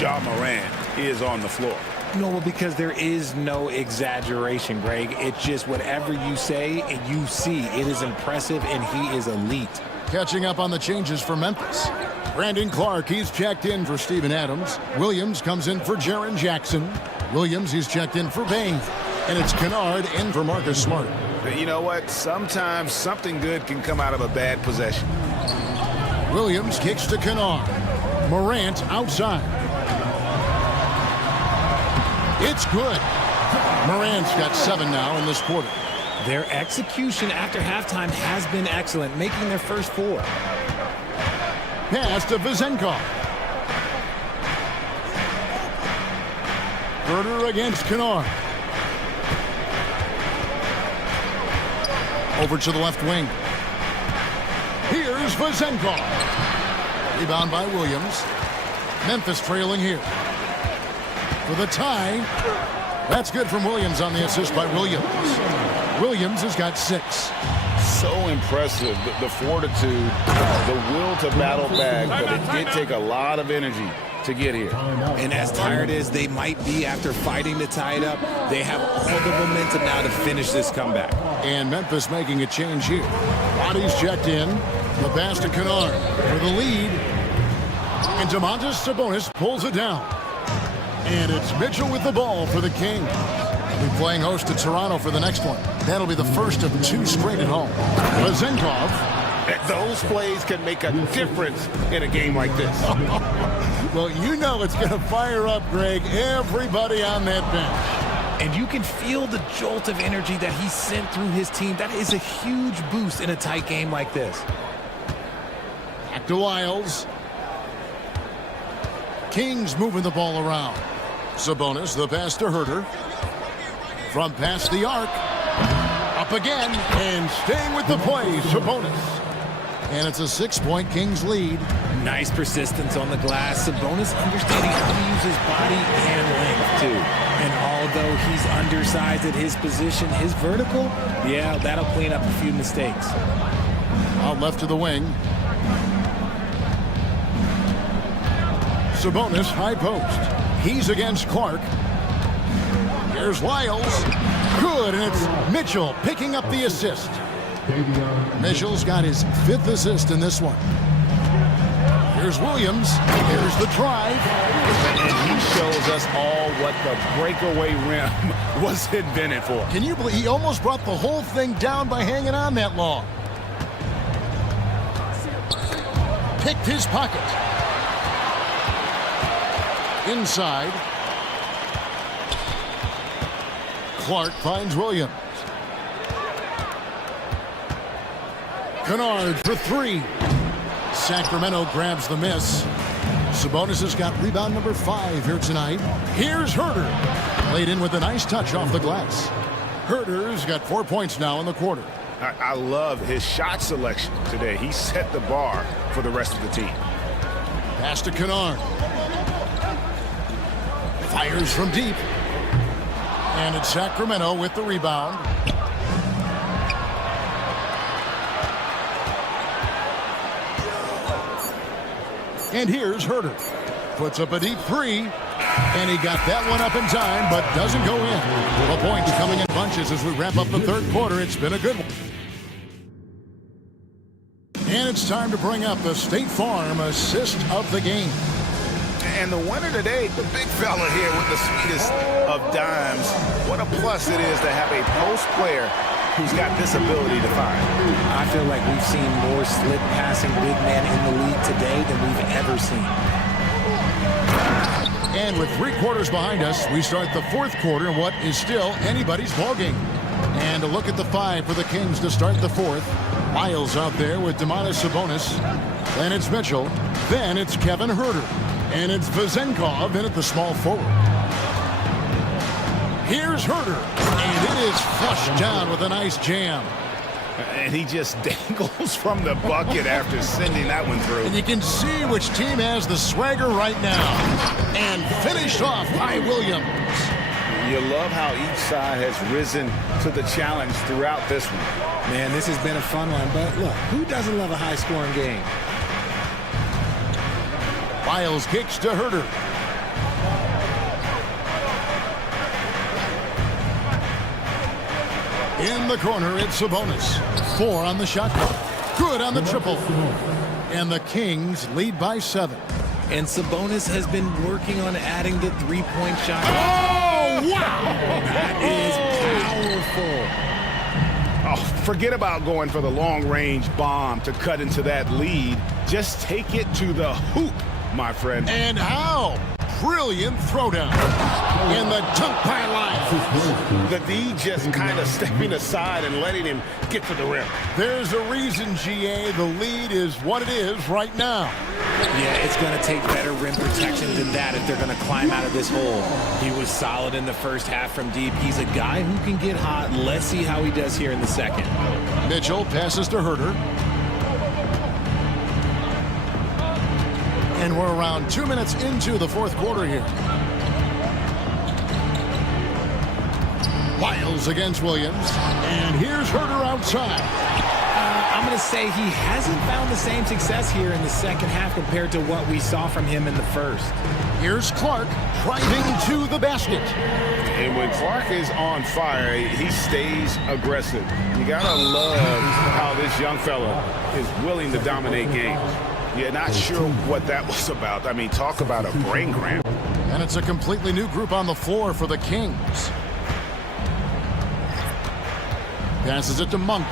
Ja Morant is on the floor. No, because there is no exaggeration, Greg. It's just whatever you say and you see. It is impressive, and he is elite. Catching up on the changes for Memphis. Brandon Clark, he's checked in for Steven Adams. Williams comes in for Jaren Jackson. Williams, he's checked in for Bain. And it's Kennard in for Marcus Smart. But you know what? Sometimes something good can come out of a bad possession. Williams kicks to Kennard. Morant outside. It's good. Morant's got 7 now in this quarter. Their execution after halftime has been excellent, making their first 4. Pass to Vezenkov. Herter against Kennard. Over to the left wing. Here's Vezenkov. Rebound by Williams. Memphis trailing here. For the tie. That's good from Williams on the assist by Williams. Williams has got 6. So impressive, the fortitude, the will to battle back, but it did take a lot of energy to get here. And as tired as they might be after fighting to tie it up, they have all the momentum now to finish this comeback. And Memphis making a change here. Bodies checked in. The pass to Kennard for the lead. And Domantas Sabonis pulls it down. And it's Mitchell with the ball for the Kings. We'll be playing host to Toronto for the next one. That'll be the first of 2 straight at home. Vezenkov. Those plays can make a difference in a game like this. Well, you know it's going to fire up, Greg, everybody on that bench. And you can feel the jolt of energy that he sent through his team. That is a huge boost in a tight game like this. Back to Wiles. Kings moving the ball around. Sabonis, the pass to Herter. From past the arc. Up again, and staying with the play, Sabonis. And it's a 6-point Kings lead. Nice persistence on the glass. Sabonis understanding how to use his body and length, too. And although he's undersized at his position, his vertical, yeah, that'll clean up a few mistakes. Out left to the wing. Sabonis, high post. He's against Clark. Here's Wiles. Good, and it's Mitchell picking up the assist. Mitchell's got his 5th assist in this one. Here's Williams. Here's the drive. And he shows us all what the breakaway rim was invented for. Can you believe he almost brought the whole thing down by hanging on that long? Picked his pocket. Inside. Clark finds Williams. Kennard for 3. Sacramento grabs the miss. Sabonis has got rebound number 5 here tonight. Here's Herter. Laid in with a nice touch off the glass. Herter's got 4 points now in the quarter. I love his shot selection today. He set the bar for the rest of the team. Pass to Kennard. Fires from deep. And it's Sacramento with the rebound. And here's Herter. Puts up a deep 3. And he got that one up in time, but doesn't go in. The points coming in bunches as we wrap up the 3rd quarter. It's been a good one. And it's time to bring up the State Farm assist of the game. And the winner today, the big fella here with the sweetest of dimes. What a plus it is to have a post player who's got this ability to find. I feel like we've seen more slip passing big man in the league today than we've ever seen. And with 3 quarters behind us, we start the 4th quarter in what is still anybody's ballgame. And a look at the 5 for the Kings to start the 4th. Miles out there with Domantas Sabonis. Then it's Mitchell. Then it's Kevin Huerter. And it's Vezenkov in at the small forward. Here's Huerter. And it is flushed down with a nice jam. And he just dangles from the bucket after sending that one through. And you can see which team has the swagger right now. And finished off by Williams. You love how each side has risen to the challenge throughout this one. Man, this has been a fun one, but look, who doesn't love a high-scoring game? Miles kicks to Huerter. In the corner, it's Sabonis. 4 on the shot clock. Good on the triple. And the Kings lead by 7. And Sabonis has been working on adding the three-point shot. Oh, wow! That is powerful. Oh, forget about going for the long-range bomb to cut into that lead. Just take it to the hoop, my friend. And how? Brilliant throwdown. And the dunk by line. The D just kind of stepping aside and letting him get to the rim. There's a reason, GA, the lead is what it is right now. Yeah, it's going to take better rim protection than that if they're going to climb out of this hole. He was solid in the first half from deep. He's a guy who can get hot. Let's see how he does here in the second. Mitchell passes to Huerter. And we're around 2 minutes into the 4th quarter here. Miles against Williams. And here's Huerter outside. I'm going to say he hasn't found the same success here in the second half compared to what we saw from him in the first. Here's Clark driving to the basket. And when Clark is on fire, he stays aggressive. You got to love how this young fella is willing to dominate games. You're not sure what that was about. I mean, talk about a brain cramp. And it's a completely new group on the floor for the Kings. Passes it to Monk.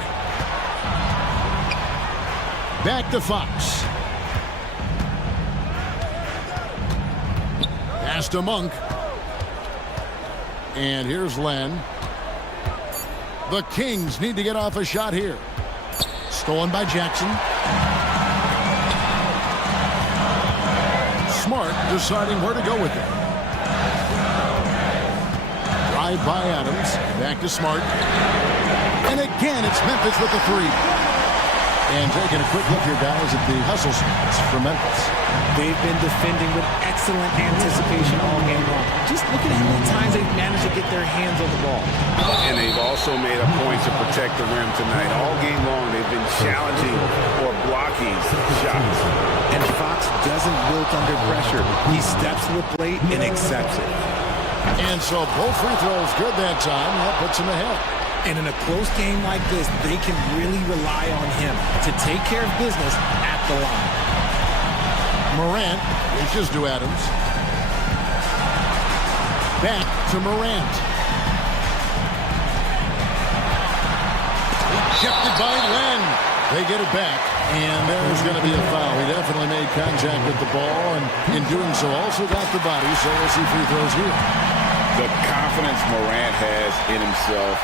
Back to Fox. Pass to Monk. And here's Len. The Kings need to get off a shot here. Stolen by Jackson. Smart deciding where to go with it. Drive by Adams. Back to Smart. And again, it's Memphis with the 3. And taking a quick look here, guys, at the hustle stats for Memphis. They've been defending with excellent anticipation all game long. Just look at how many times they've managed to get their hands on the ball. And they've also made a point to protect the rim tonight. All game long, they've been challenging or blocking shots. And Fox doesn't wilt under pressure. He steps to the plate and accepts it. And so both free throws good that time. That puts him ahead. And in a close game like this, they can really rely on him to take care of business at the line. Morant reaches to Adams. Back to Morant. Kept it by Len. They get it back. And there's going to be a foul. He definitely made contact with the ball. And in doing so, also got the body. So we'll see free throws here. The confidence Morant has in himself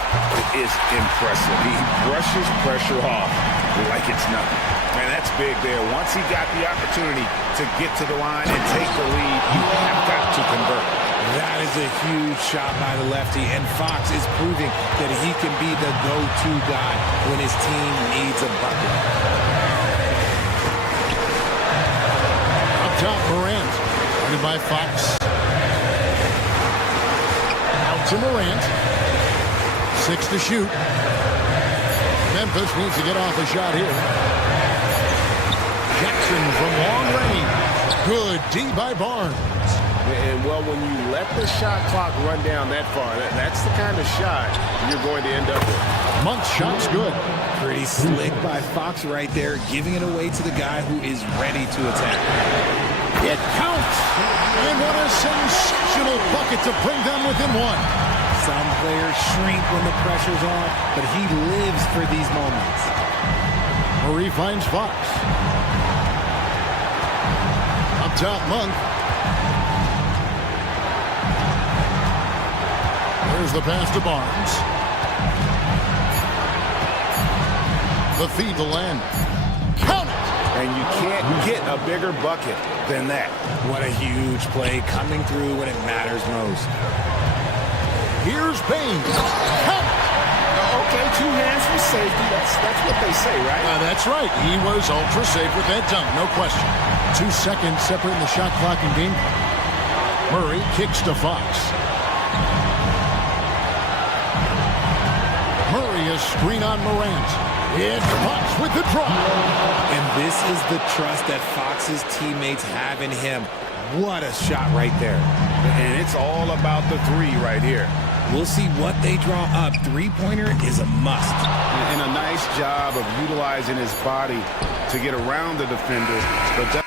is impressive. He brushes pressure off like it's nothing. Man, that's big there. Once he got the opportunity to get to the line and take the lead, you have got to convert. That is a huge shot by the lefty, and Fox is proving that he can be the go-to guy when his team needs a bucket. Up top, Morant. Running by Fox. To Morant. 6 to shoot. Memphis needs to get off a shot here. Jackson from long range. Good D by Barnes. And well, when you let the shot clock run down that far, that's the kind of shot you're going to end up with. Monk's shot's good. Pretty slick by Fox right there, giving it away to the guy who is ready to attack. It counts. And what a sensational bucket to bring them within 1. Some players shrink when the pressure's on, but he lives for these moments. Murray finds Fox. Up top, Monk. Here's the pass to Barnes. The feed to Len. Count it! And you can't get a bigger bucket than that. What a huge play coming through when it matters most. Here's Baines. Count it! Okay, 2 hands for safety. That's what they say, right? That's right. He was ultra safe with that dunk, no question. 2 seconds separating the shot clock and game clock. Murray kicks to Fox. Murray a screen on Morant. It's Fox with the draw. And this is the trust that Fox's teammates have in him. What a shot right there. And it's all about the 3 right here. We'll see what they draw up. Three-pointer is a must. And a nice job of utilizing his body to get around the defender. But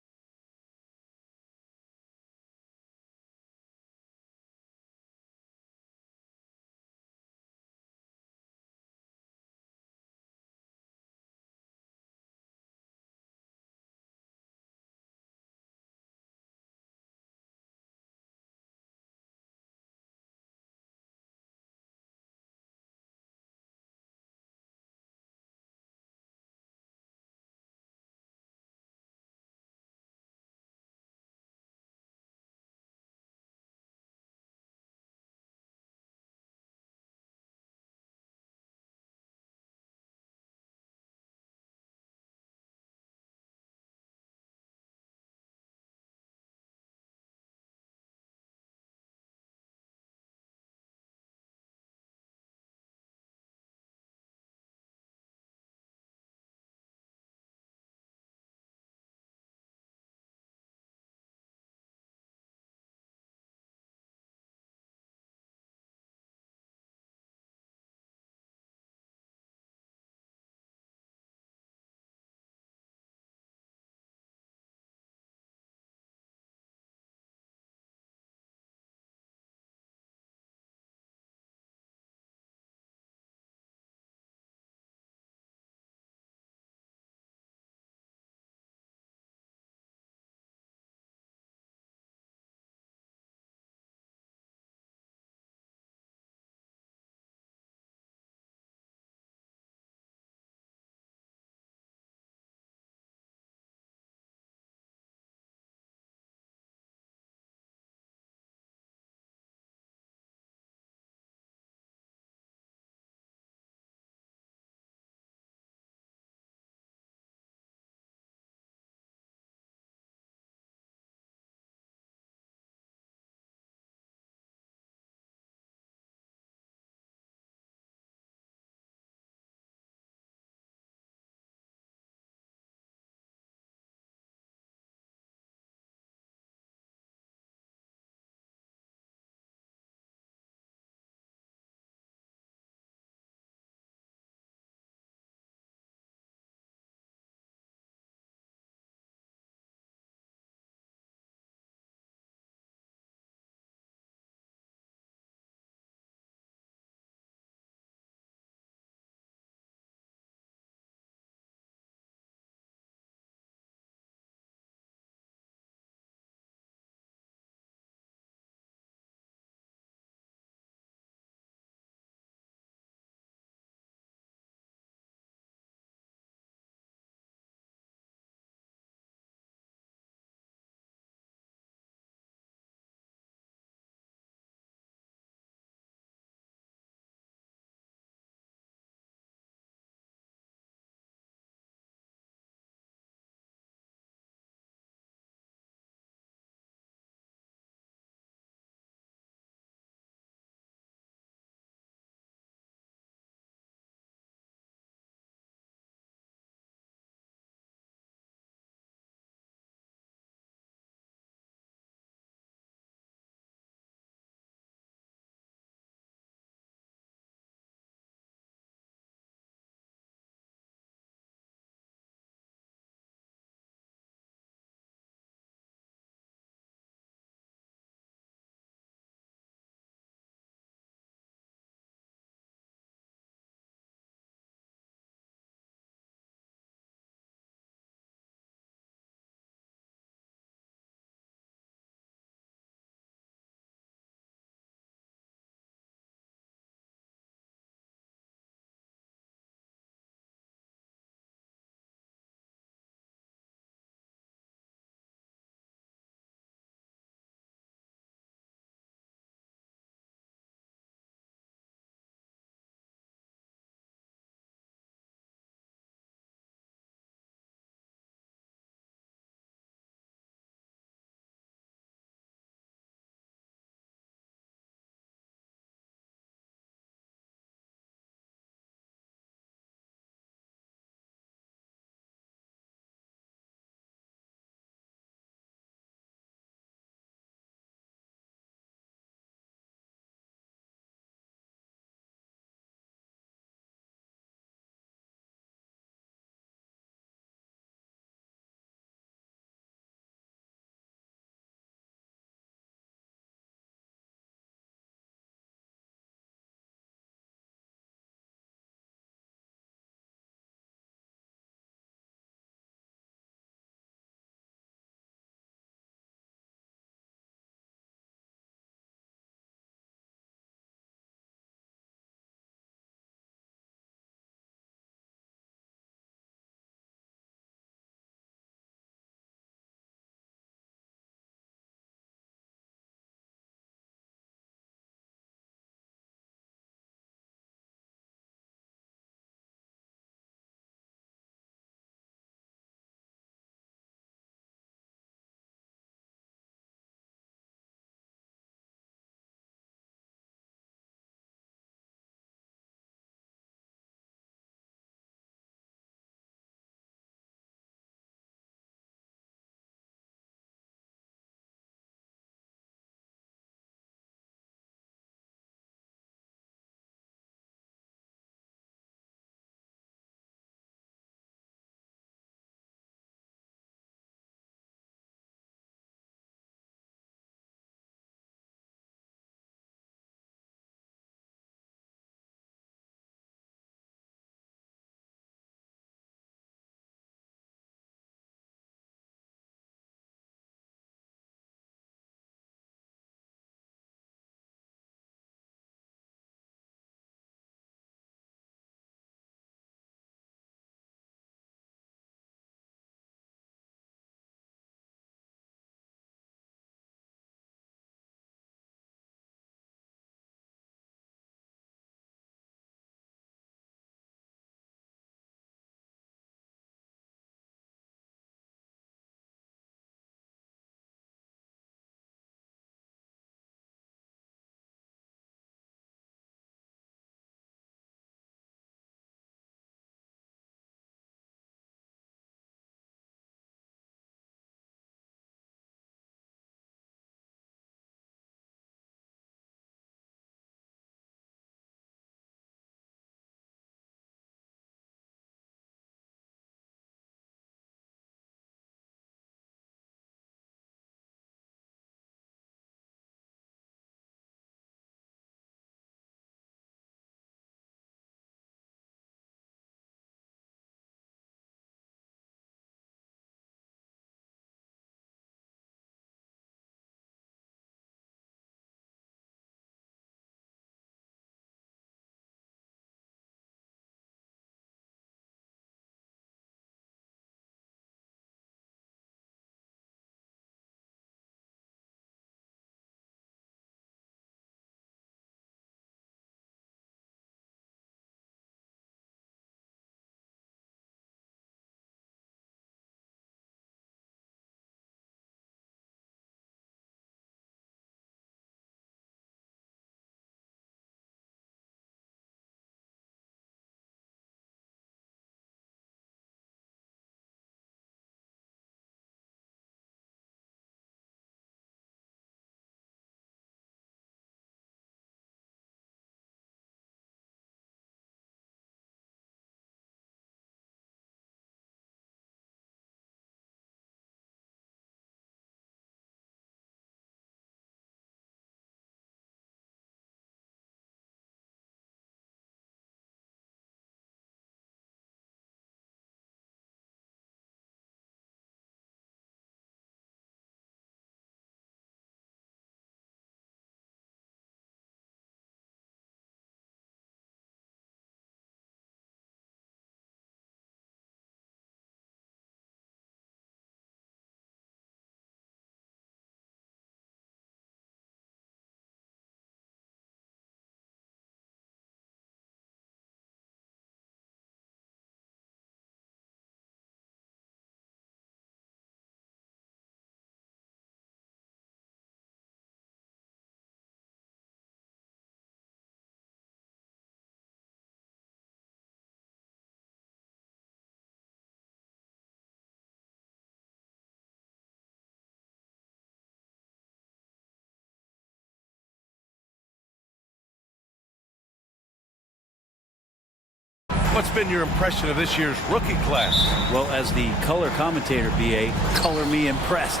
What's been your impression of this year's rookie class? Well, as the color commentator, BA, color me impressed.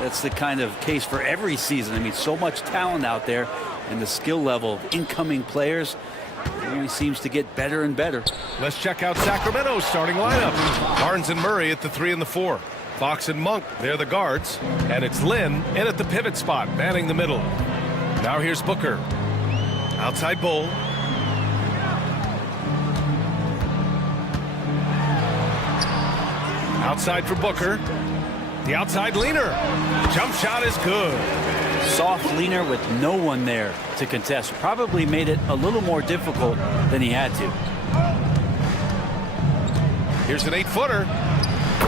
That's the kind of case for every season. I mean, so much talent out there, and the skill level of incoming players only seems to get better and better. Let's check out Sacramento's starting lineup. Barnes and Murray at the 3 and the 4. Fox and Monk, they're the guards. And it's Lynn in at the pivot spot, manning the middle. Now here's Booker. Outside Bull. Outside for Booker. The outside leaner. Jump shot is good. Soft leaner with no one there to contest. Probably made it a little more difficult than he had to. Here's an 8-footer.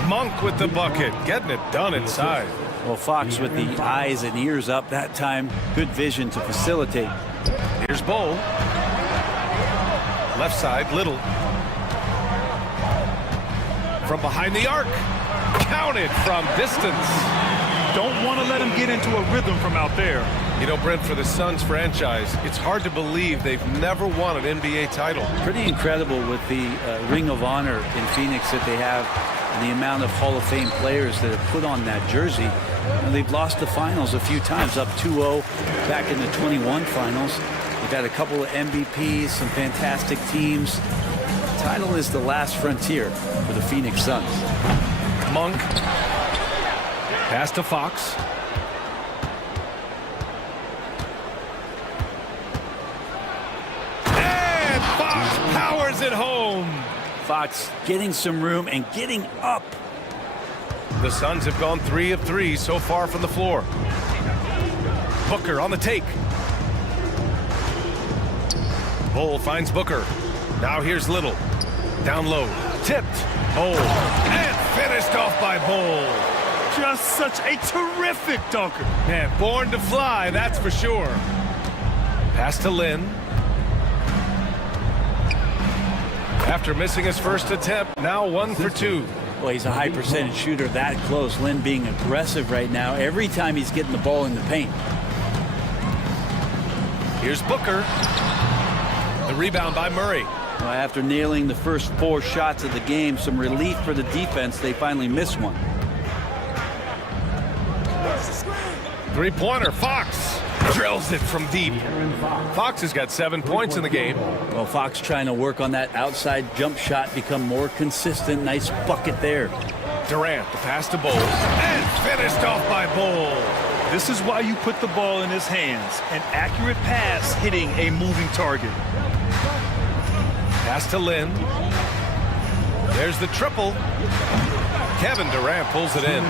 Monk with the bucket, getting it done inside. Well, Fox with the eyes and ears up that time. Good vision to facilitate. Here's Bull. Left side, Little. From behind the arc. Counted from distance. Don't want to let him get into a rhythm from out there. You know, Brent, for the Suns franchise, it's hard to believe they've never won an NBA title. Pretty incredible with the Ring of Honor in Phoenix that they have, and the amount of Hall of Fame players that have put on that jersey. And they've lost the finals a few times, up 2-0 back in the 21 finals. They've got a couple of MVPs, some fantastic teams. The title is the last frontier for the Phoenix Suns. Monk. Pass to Fox. And Fox powers it home. Fox getting some room and getting up. The Suns have gone 3 of 3 so far from the floor. Booker on the take. Bull finds Booker. Now here's Little. Down low. Tipped. Oh, and finished off by Bull. Just such a terrific dunker. Man, born to fly, that's for sure. Pass to Lynn. After missing his first attempt, now 1 for 2. Well, he's a high percentage shooter that close. Lynn being aggressive right now every time he's getting the ball in the paint. Here's Booker. The rebound by Murray. Well, after nailing the first 4 shots of the game, some relief for the defense. They finally missed one. Three-pointer, Fox drills it from deep. Fox has got 7 points in the game. Well, Fox trying to work on that outside jump shot, become more consistent. Nice bucket there. Durant, the pass to Bull, and finished off by Bull. This is why you put the ball in his hands. An accurate pass hitting a moving target. Pass to Lynn. There's the triple. Kevin Durant pulls it in.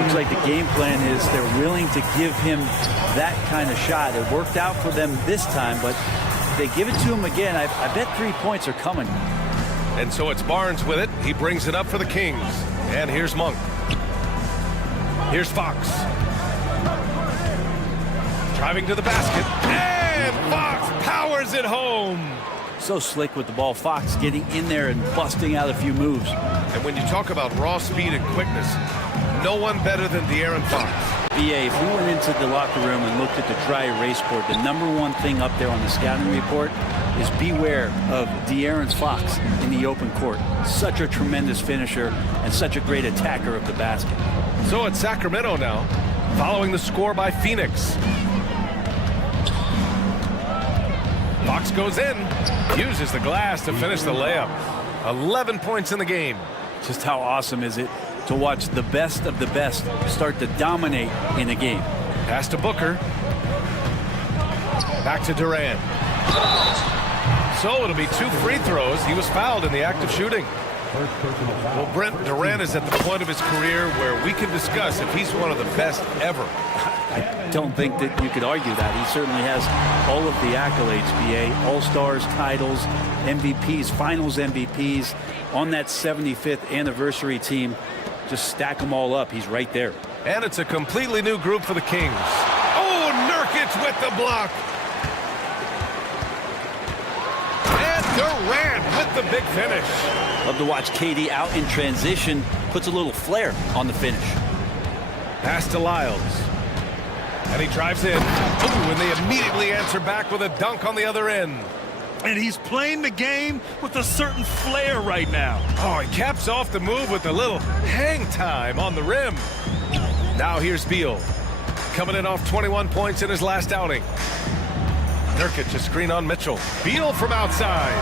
Looks like the game plan is they're willing to give him that kind of shot. It worked out for them this time, but if they give it to him again, I bet 3 points are coming. And so it's Barnes with it. He brings it up for the Kings. And here's Monk. Here's Fox. Driving to the basket. And Fox powers it home. So slick with the ball. Fox getting in there and busting out a few moves. And when you talk about raw speed and quickness, no one better than De'Aaron Fox. BA, if we went into the locker room and looked at the dry erase board, the #1 thing up there on the scouting report is beware of De'Aaron Fox in the open court. Such a tremendous finisher and such a great attacker of the basket. So it's Sacramento now, following the score by Phoenix. Fox goes in, uses the glass to finish the layup. 11 points in the game. Just how awesome is it to watch the best of the best start to dominate in a game. Pass to Booker. Back to Durant. So it'll be 2 free throws. He was fouled in the act of shooting. Well, Brent, Durant is at the point of his career where we can discuss if he's one of the best ever. I don't think that you could argue that. He certainly has all of the accolades, BA. All-Stars, titles, MVPs, finals MVPs. On that 75th anniversary team, just stack them all up. He's right there. And it's a completely new group for the Kings. Oh, Nurkic with the block. And Durant with the big finish. Love to watch KD out in transition. Puts a little flair on the finish. Pass to Lyles. And he drives in. Ooh, and they immediately answer back with a dunk on the other end. And he's playing the game with a certain flair right now. Oh, he caps off the move with a little hang time on the rim. Now here's Beal. Coming in off 21 points in his last outing. Nurkic, a screen on Mitchell. Beal from outside.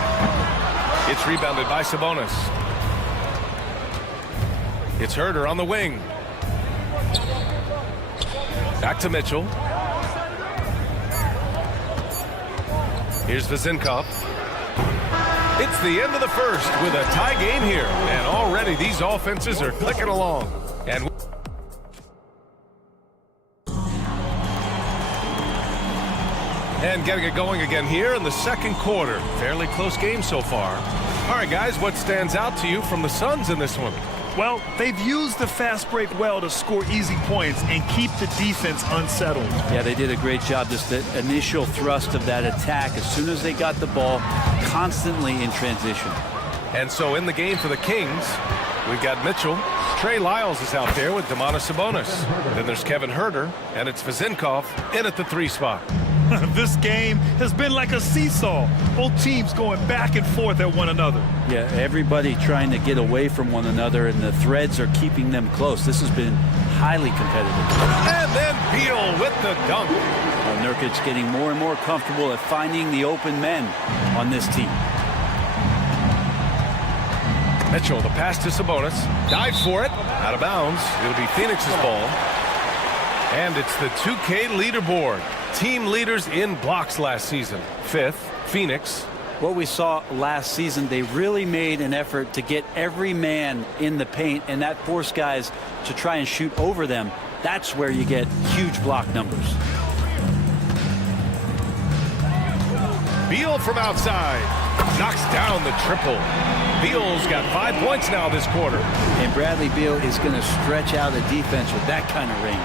It's rebounded by Sabonis. It's Herder on the wing. Back to Mitchell. Here's Vezinkov. It's the end of the first with a tie game here. And already these offenses are clicking along. And getting it going again here in the second quarter. Fairly close game so far. All right, guys, what stands out to you from the Suns in this one? Well, they've used the fast break well to score easy points and keep the defense unsettled. Yeah, they did a great job. Just the initial thrust of that attack, as soon as they got the ball, constantly in transition. And so in the game for the Kings, we've got Mitchell. Trey Lyles is out there with Domantas Sabonis. Then there's Kevin Herter, and it's Vezinkov in at the 3 spot. This game has been like a seesaw. Both teams going back and forth at one another. Yeah, everybody trying to get away from one another, and the threads are keeping them close. This has been highly competitive. And then Beal with the dunk. Nurkic getting more and more comfortable at finding the open men on this team. Mitchell, the pass to Sabonis. Dive for it. Out of bounds. It'll be Phoenix's ball. And it's the 2K leaderboard. Team leaders in blocks last season. 5th, Phoenix. What we saw last season, they really made an effort to get every man in the paint, and that forced guys to try and shoot over them. That's where you get huge block numbers. Beal from outside. Knocks down the triple. Beal's got 5 points now this quarter. And Bradley Beal is going to stretch out a defense with that kind of range.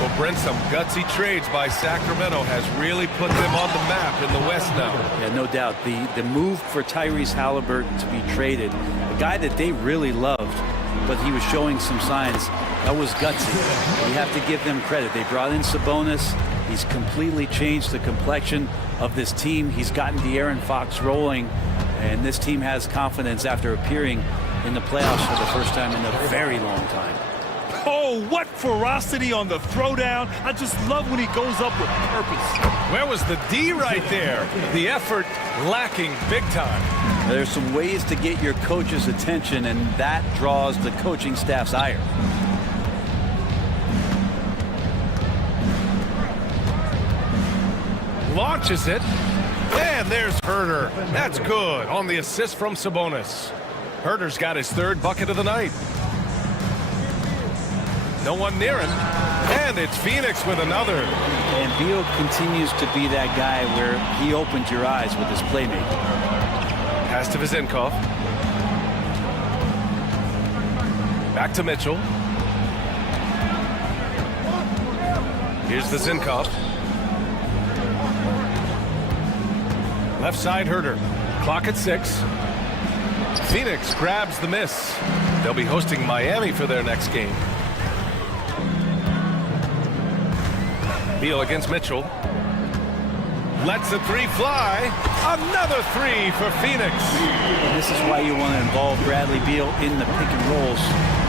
Well, Brent, some gutsy trades by Sacramento has really put them on the map in the West now. Yeah, no doubt. The move for Tyrese Halliburton to be traded, a guy that they really loved, but he was showing some signs. That was gutsy. You have to give them credit. They brought in Sabonis. He's completely changed the complexion of this team. He's gotten De'Aaron Fox rolling, and this team has confidence after appearing in the playoffs for the first time in a very long time. Oh, what ferocity on the throwdown. I just love when he goes up with purpose. Where was the D right there? The effort lacking big time. There's some ways to get your coach's attention, and that draws the coaching staff's ire. Launches it. And there's Herter. That's good on the assist from Sabonis. Herter's got his 3rd bucket of the night. No one near him. And it's Phoenix with another. And Beal continues to be that guy where he opens your eyes with his playmaking. Pass to Vezinkov. Back to Mitchell. Here's Vezinkov. Left side Herter. Clock at 6. Phoenix grabs the miss. They'll be hosting Miami for their next game. Beal against Mitchell. Lets the 3 fly. Another 3 for Phoenix. And this is why you want to involve Bradley Beal in the pick and rolls.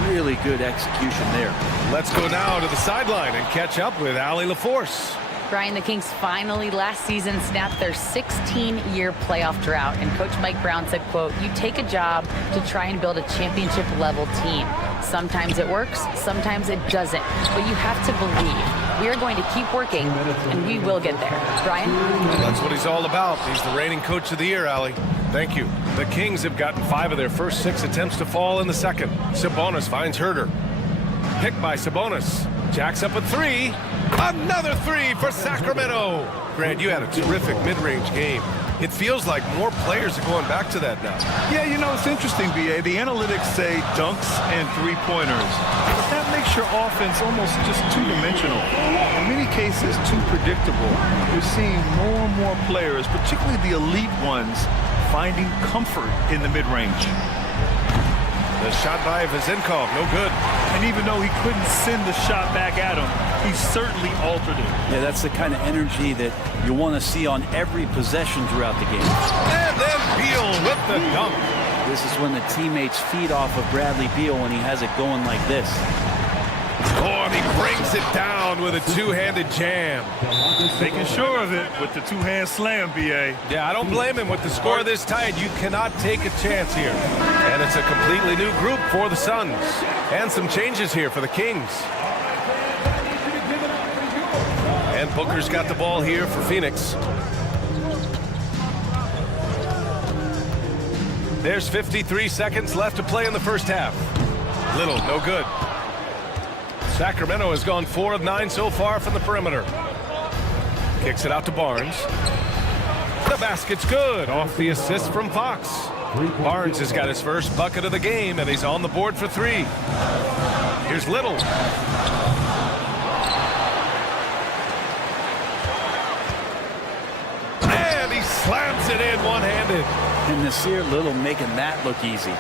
Really good execution there. Let's go now to the sideline and catch up with Allie LaForce. Brian, the Kings finally last season snapped their 16-year playoff drought, and Coach Mike Brown said, quote, "You take a job to try and build a championship-level team. Sometimes it works, sometimes it doesn't, but you have to believe. We are going to keep working, and we will get there." Brian? Well, that's what he's all about. He's the reigning Coach of the Year, Allie. Thank you. The Kings have gotten 5 of their first 6 attempts to fall in the second. Sabonis finds Herter. Picked by Sabonis. Jacks up a 3. Another 3 for Sacramento. Grant, you had a terrific mid-range game. It feels like more players are going back to that now. Yeah, you know, it's interesting, B.A. The analytics say dunks and 3-pointers. But that makes your offense almost just two-dimensional. In many cases, too predictable. You're seeing more and more players, particularly the elite ones, finding comfort in the mid-range. The shot by Vezenkov, no good. And even though he couldn't send the shot back at him, he certainly altered it. Yeah, that's the kind of energy that you want to see on every possession throughout the game. And then Beal with the dunk. This is when the teammates feed off of Bradley Beal when he has it going like this. Oh, and he brings it down with a two-handed jam. Making sure of it with the two-hand slam, B.A. Yeah, I don't blame him. With the score this tight, you cannot take a chance here. And it's a completely new group for the Suns. And some changes here for the Kings. And Booker's got the ball here for Phoenix. There's 53 seconds left to play in the first half. Little, no good. Sacramento has gone 4 of 9 so far from the perimeter. Kicks it out to Barnes. The basket's good off the assist from Fox. Barnes has got his first bucket of the game, and he's on the board for 3. Here's Little. And he slams it in one-handed. And Nasir Little making that look easy.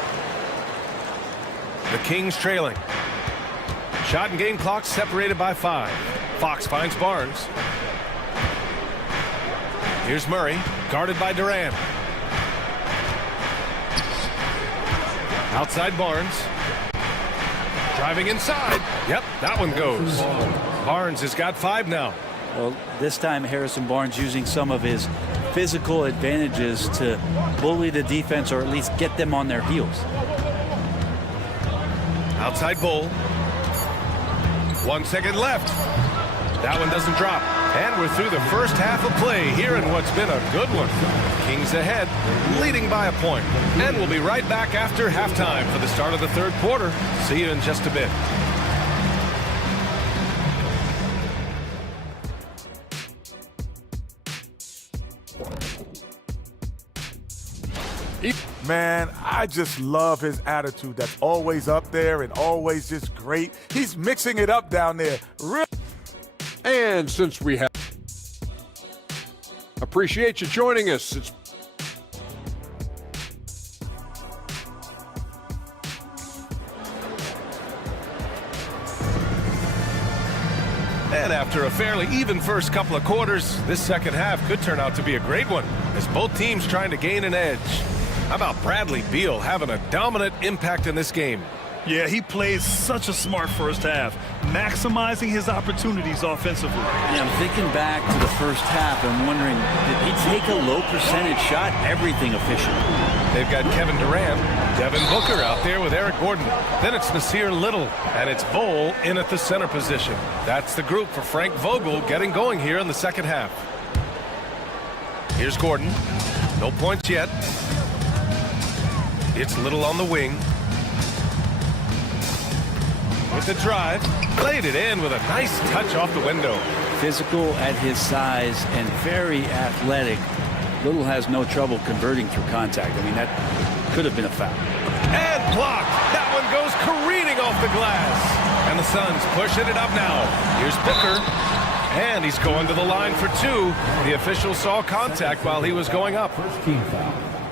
The Kings trailing. Shot and game clock separated by 5. Fox finds Barnes. Here's Murray, guarded by Durant. Outside Barnes. Driving inside. Yep, that one goes. Barnes has got 5 now. Well, this time Harrison Barnes using some of his physical advantages to bully the defense or at least get them on their heels. Outside Bull. 1 second left. That one doesn't drop. And we're through the first half of play here in what's been a good one. Kings ahead, leading by a point. And we'll be right back after halftime for the start of the third quarter. See you in just a bit. Man, I just love his attitude. That's always up there and always just great. He's mixing it up down there. And since we have... Appreciate you joining us. It's And after a fairly even first couple of quarters, this second half could turn out to be a great one, as both teams trying to gain an edge. How about Bradley Beal having a dominant impact in this game? Yeah, he played such a smart first half, maximizing his opportunities offensively. Yeah, I'm thinking back to the first half and wondering, did he take a low percentage shot? Everything efficient. They've got Kevin Durant, Devin Booker out there with Eric Gordon. Then it's Nasir Little, and it's Bol in at the center position. That's the group for Frank Vogel getting going here in the second half. Here's Gordon. No points yet. It's Little on the wing. With the drive, played it in with a nice touch off the window. Physical at his size and very athletic. Little has no trouble converting through contact. I mean, that could have been a foul. And blocked. That one goes careening off the glass. And the Suns pushing it up now. Here's Booker. And he's going to the line for 2. The official saw contact while he was going up.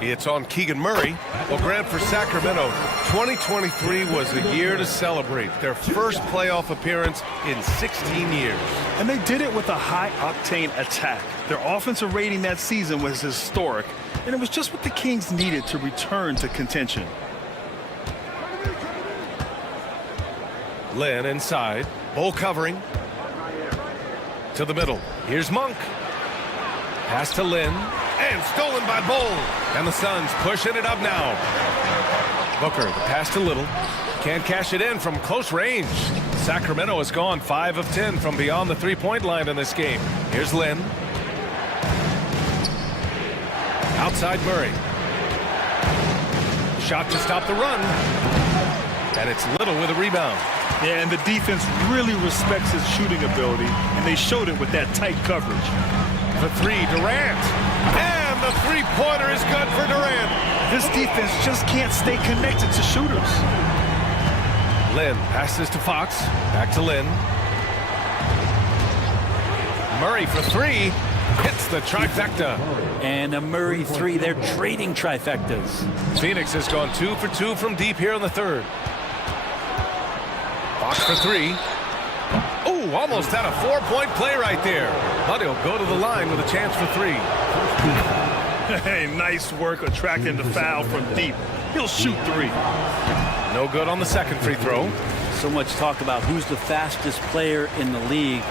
It's on Keegan Murray. Well, Grant, for Sacramento, 2023 was a year to celebrate. Their first playoff appearance in 16 years. And they did it with a high-octane attack. Their offensive rating that season was historic, and it was just what the Kings needed to return to contention. Lynn inside. Bol covering. To the middle. Here's Monk. Pass to Lynn. And stolen by Bol. And the Suns pushing it up now. Booker, the pass to Little. Can't cash it in from close range. Sacramento has gone 5 of 10 from beyond the three-point line in this game. Here's Lynn. Outside Murray. Shot to stop the run. And it's Little with a rebound. Yeah, and the defense really respects his shooting ability, and they showed it with that tight coverage. The 3, Durant. And the three-pointer is good for Durant. This defense just can't stay connected to shooters. Lynn passes to Fox. Back to Lynn. Murray for 3. hits the trifecta. And a Murray three. They're trading trifectas. Phoenix has gone 2 for 2 from deep here in the third. Fox for three. Oh, almost had a 4-point play right there. But he'll go to the line with a chance for three. Hey, nice work attracting the foul from deep. He'll shoot three. No good on the second free throw. So much talk about who's the fastest player in the league.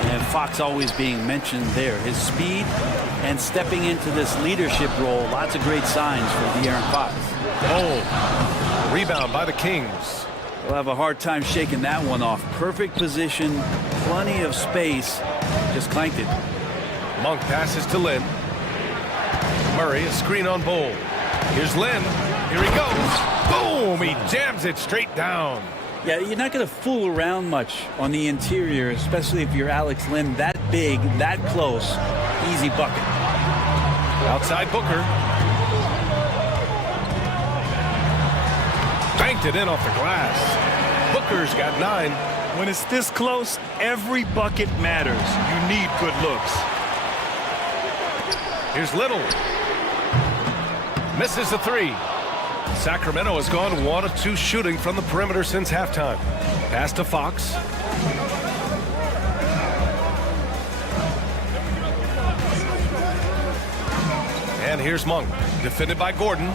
And Fox always being mentioned there. His speed and stepping into this leadership role. Lots of great signs for De'Aaron Fox. Oh, rebound by the Kings. They'll have a hard time shaking that one off. Perfect position, plenty of space. Just clanked it. Monk passes to Lynn. Murray, a screen on Bowl. Here's Lynn. Here he goes. Boom! He jams it straight down. Yeah, you're not going to fool around much on the interior, especially if you're Alex Lynn. That big, that close, easy bucket. Outside Booker. Banked it in off the glass. Booker's got 9. When it's this close, every bucket matters. You need good looks. Here's Little. Misses the three. Sacramento has gone 1 of 2 shooting from the perimeter since halftime. Pass to Fox. And here's Monk, defended by Gordon.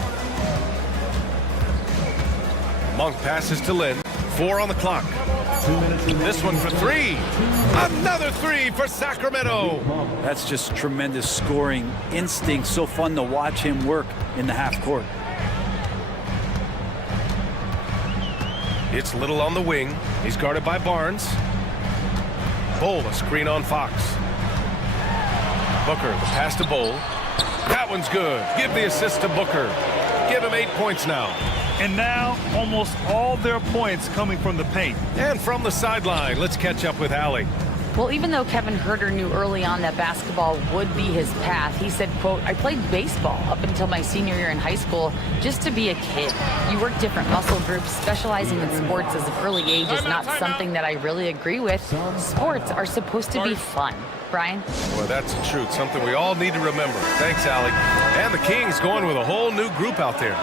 Monk passes to Lynn. 4 on the clock. This one for three. Another three for Sacramento. That's just tremendous scoring instinct. So fun to watch him work in the half court. It's Little on the wing. He's guarded by Barnes. Bowl, a screen on Fox. Booker, the pass to Bowl. That one's good. Give the assist to Booker. Give him 8 points now. And now, almost all their points coming from the paint. And from the sideline, let's catch up with Allie. Well, even though Kevin Huerter knew early on that basketball would be his path, he said, quote, I played baseball up until my senior year in high school just to be a kid. You work different muscle groups. Specializing in sports as an early age is not something that I really agree with. Sports are supposed to be fun. Brian? Well, that's the truth. Something we all need to remember. Thanks, Allie. And the Kings going with a whole new group out there.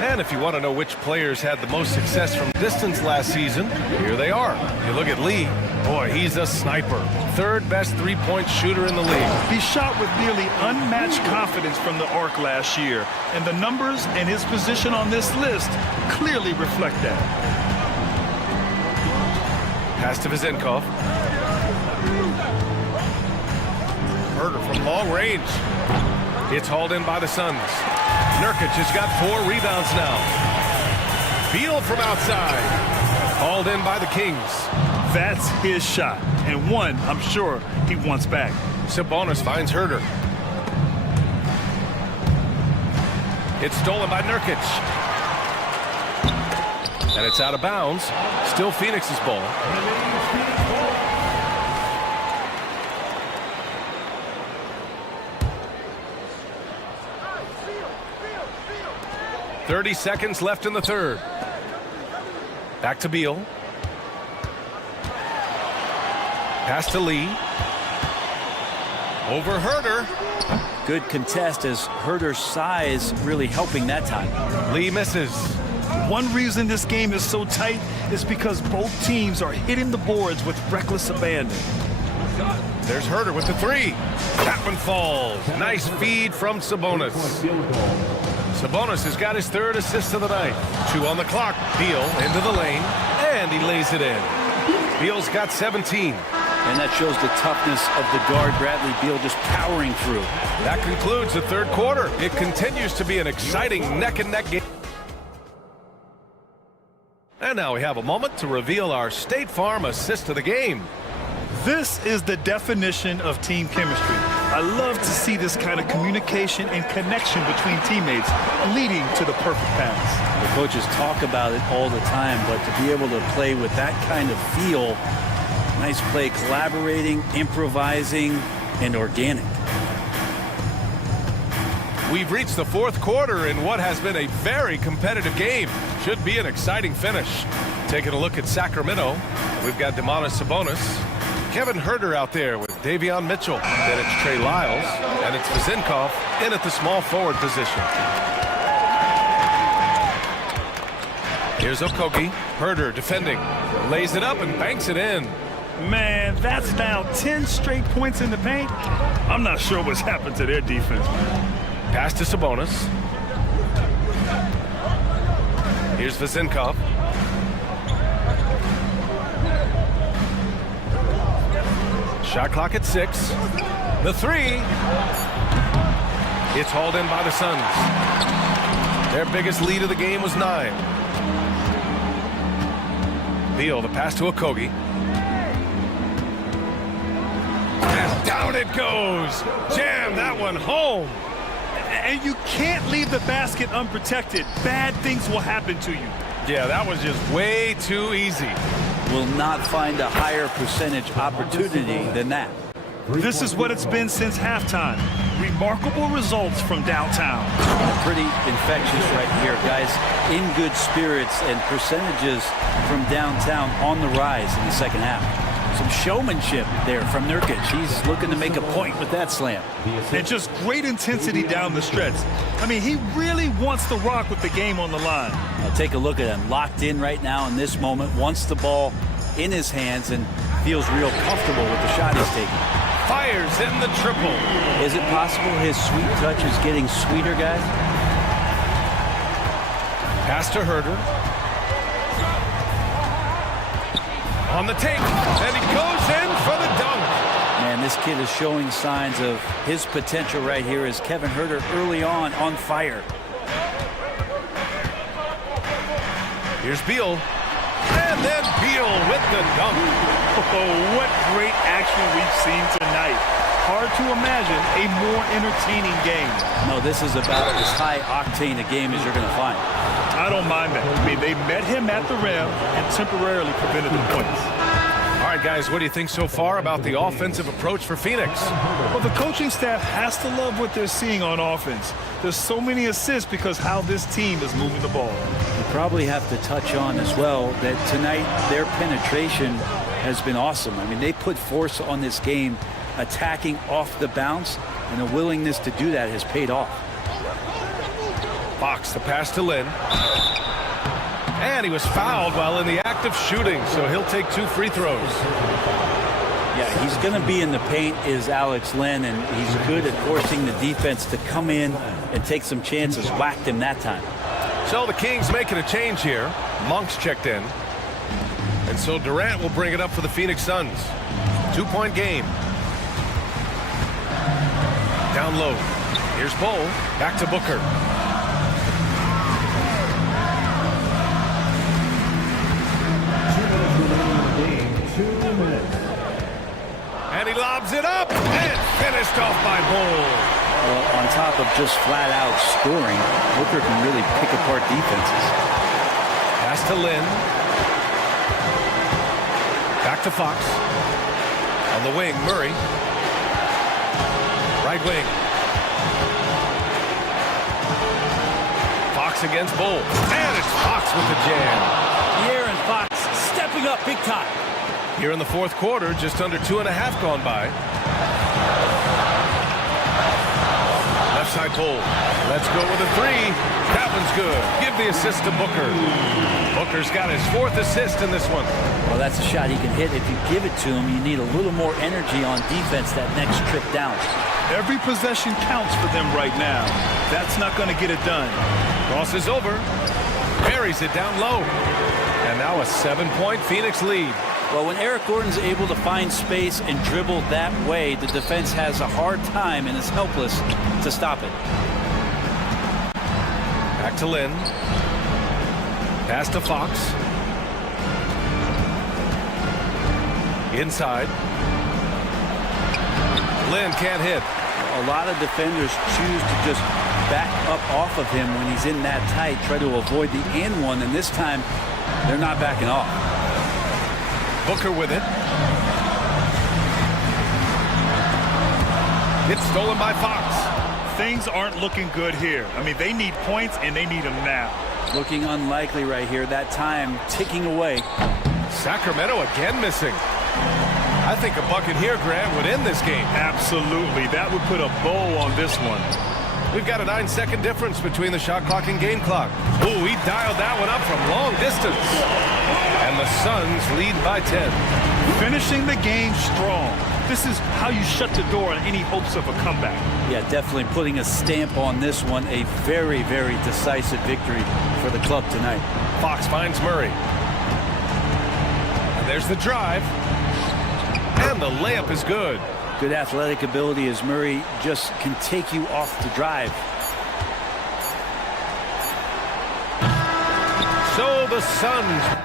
And if you want to know which players had the most success from distance last season, here they are. You look at Lee. Boy, he's a sniper. 3rd best three-point shooter in the league. He shot with nearly unmatched confidence from the arc last year. And the numbers and his position on this list clearly reflect that. Pass to Vizenkov. Huerter from long range. It's hauled in by the Suns. Nurkic has got 4 rebounds now. Beal from outside. Hauled in by the Kings. That's his shot. And one, I'm sure, he wants back. Sabonis finds Huerter. It's stolen by Nurkic. And it's out of bounds. Still Phoenix's ball. .30 seconds left in the third. Back to Beal. Pass to Lee. Over Huerter. Good contest as Huerter's size really helping that time. Lee misses. One reason this game is so tight is because both teams are hitting the boards with reckless abandon. There's Huerter with the three. That one falls. Nice feed from Sabonis. Sabonis has got his 3rd assist of the night. 2 on the clock. Beal into the lane, and he lays it in. Beal's got 17. And that shows the toughness of the guard, Bradley Beal, just powering through. That concludes the third quarter. It continues to be an exciting neck-and-neck game. And now we have a moment to reveal our State Farm assist of the game. This is the definition of team chemistry. I love to see this kind of communication and connection between teammates leading to the perfect pass. The coaches talk about it all the time, but to be able to play with that kind of feel, nice play, collaborating, improvising, and organic. We've reached the fourth quarter in what has been a very competitive game. Should be an exciting finish. Taking a look at Sacramento, we've got Domantas Sabonis. Kevin Herter out there with Davion Mitchell. Then it's Trey Lyles, and it's Vazinkov in at the small forward position. Here's Okogie. Herter defending. Lays it up and banks it in. Man, that's now 10 straight points in the paint. I'm not sure what's happened to their defense, man. Pass to Sabonis. Here's Vazinkov. Shot clock at 6. The three. It's hauled in by the Suns. Their biggest lead of the game was 9. Beal, the pass to Okogie. And down it goes. Jam that one home. And you can't leave the basket unprotected. Bad things will happen to you. Yeah, that was just way too easy. Will not find a higher percentage opportunity than that. This is what it's been since halftime. Remarkable results from downtown. Pretty infectious right here, guys. In good spirits and percentages from downtown on the rise in the second half. Some showmanship there from Nurkic. He's looking to make a point with that slam. And just great intensity down the stretch. I mean, he really wants to rock with the game on the line. Now take a look at him. Locked in right now in this moment. Wants the ball in his hands and feels real comfortable with the shot he's taking. Fires in the triple. Is it possible his sweet touch is getting sweeter, guys? Pass to Herter. On the tape, and he goes in for the dunk. Man, this kid is showing signs of his potential right here as Kevin Herter early on fire. Here's Beal. And then Beal with the dunk. Oh, what great action we've seen tonight. Hard to imagine a more entertaining game. No, this is about as high octane a game as you're going to find. I don't mind that. I mean, they met him at the rim and temporarily prevented the points. All right, guys, what do you think so far about the offensive approach for Phoenix? Well, the coaching staff has to love what they're seeing on offense. There's so many assists because how this team is moving the ball. You probably have to touch on as well that tonight their penetration has been awesome. I mean, they put force on this game, attacking off the bounce, and the willingness to do that has paid off. Fox, the pass to Lynn. And he was fouled while in the act of shooting, so he'll take 2 free throws. Yeah, he's going to be in the paint is Alex Lynn, and he's good at forcing the defense to come in and take some chances. Whacked him that time. So the Kings making a change here. Monk's checked in. And so Durant will bring it up for the Phoenix Suns. 2-point game. Down low. Here's Bull. Back to Booker. And he lobs it up and finished off by Bull. Well, on top of just flat out scoring, Booker can really pick apart defenses. Pass to Lynn. Back to Fox. On the wing, Murray. Right wing. Fox against Bull. And it's Fox with the jam. De'Aaron Fox stepping up big time. Here in the fourth quarter, just under 2.5 gone by. Left side Bull. Let's go with a 3. That one's good. Give the assist to Booker. Booker's got his 4th assist in this one. Well, that's a shot he can hit. If you give it to him, you need a little more energy on defense that next trip down. Every possession counts for them right now. That's not going to get it done. Crosses over. Buries it down low. And now a 7-point Phoenix lead. Well, when Eric Gordon's able to find space and dribble that way, the defense has a hard time and is helpless to stop it. Back to Lynn. Pass to Fox. Inside. Lynn can't hit. A lot of defenders choose to just back up off of him when he's in that tight, try to avoid the and one, and this time they're not backing off. Booker with it. It's stolen by Fox. Things aren't looking good here. I mean, they need points, and they need them now. Looking unlikely right here. That time ticking away. Sacramento again missing. I think a bucket here, Grant, would end this game. Absolutely. That would put a bow on this one. We've got a 9-second difference between the shot clock and game clock. Ooh, he dialed that one up from long distance. And the Suns lead by 10. Finishing the game strong. This is how you shut the door on any hopes of a comeback. Yeah, definitely putting a stamp on this one. A very, very decisive victory for the club tonight. Fox finds Murray. And there's the drive. And the layup is good. Good athletic ability as Murray just can take you off the drive. So the Suns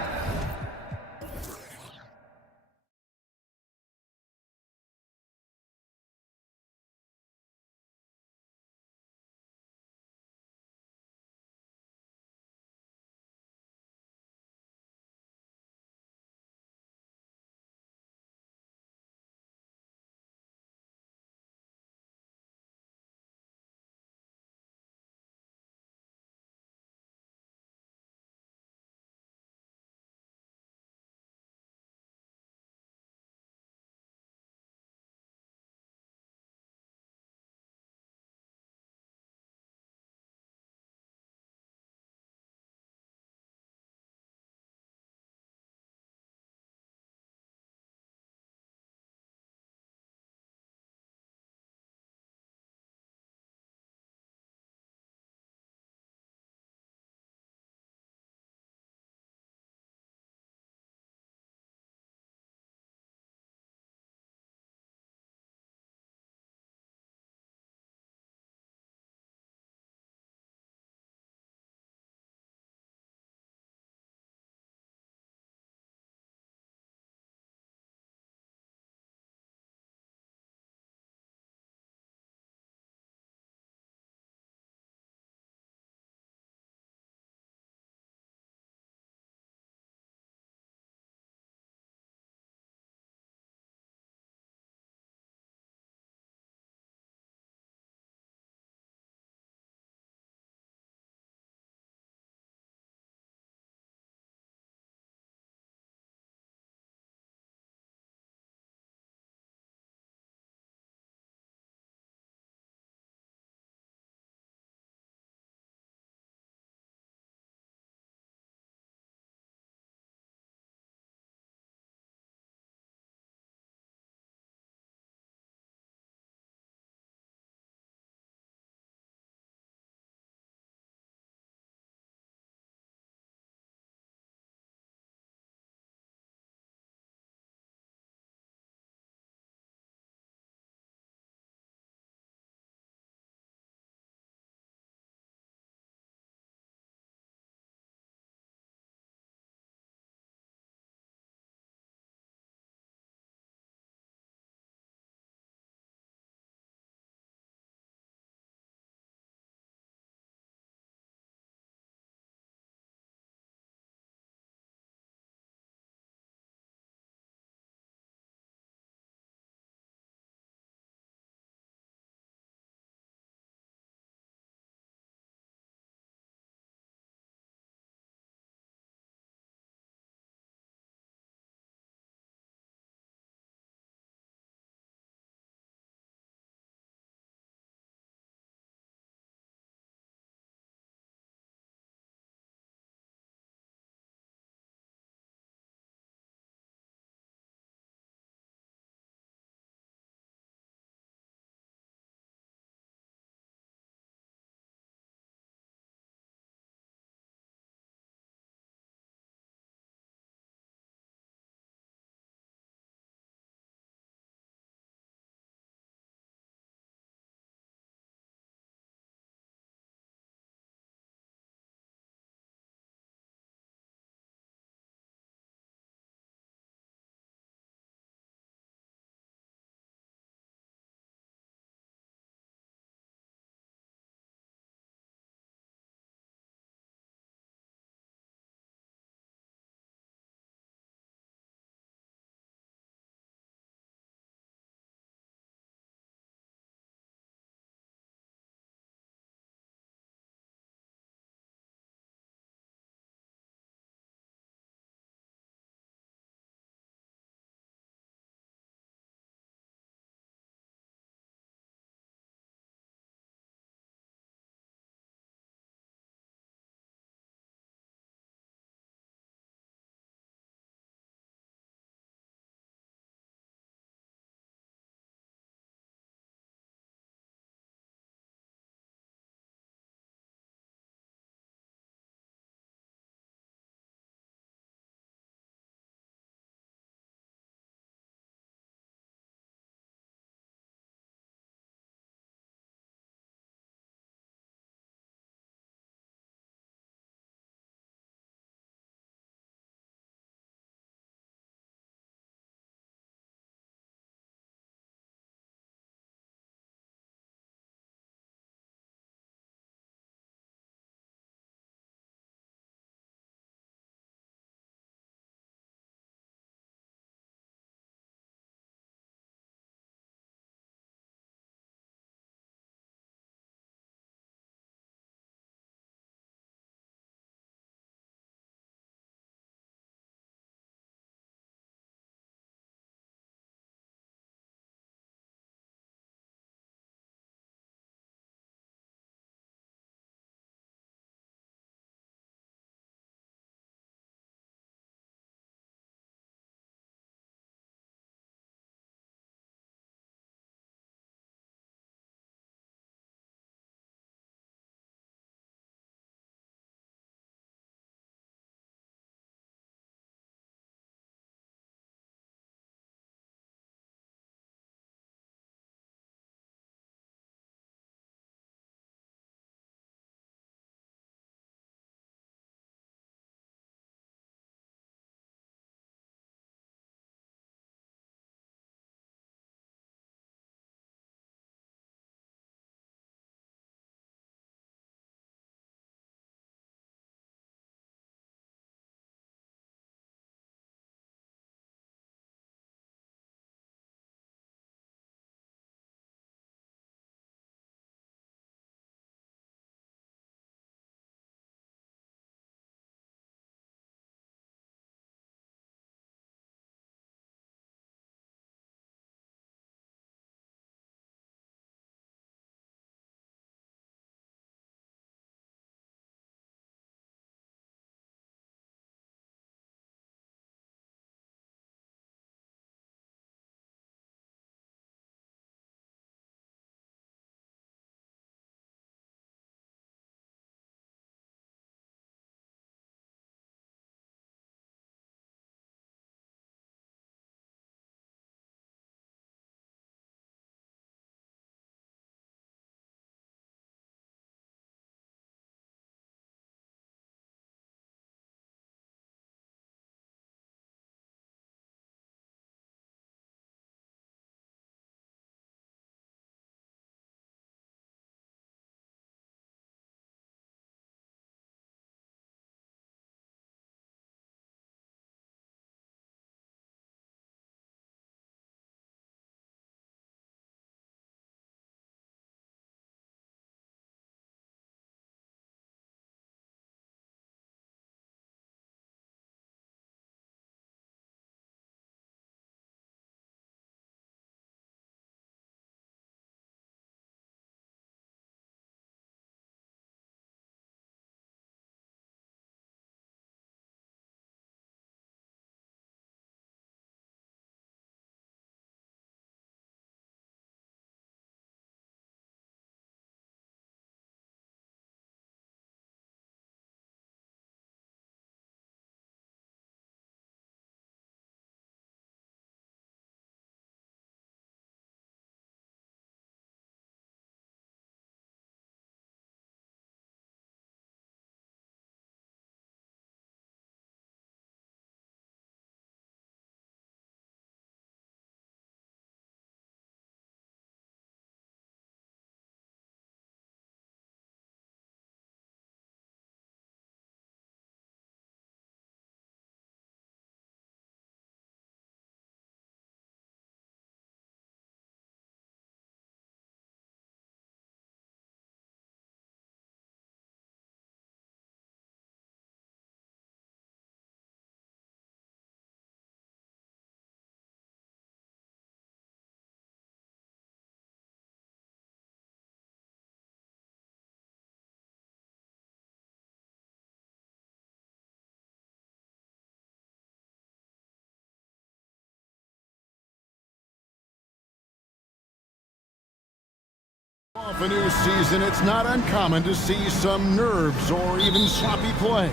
Off a new season, it's not uncommon to see some nerves or even sloppy play.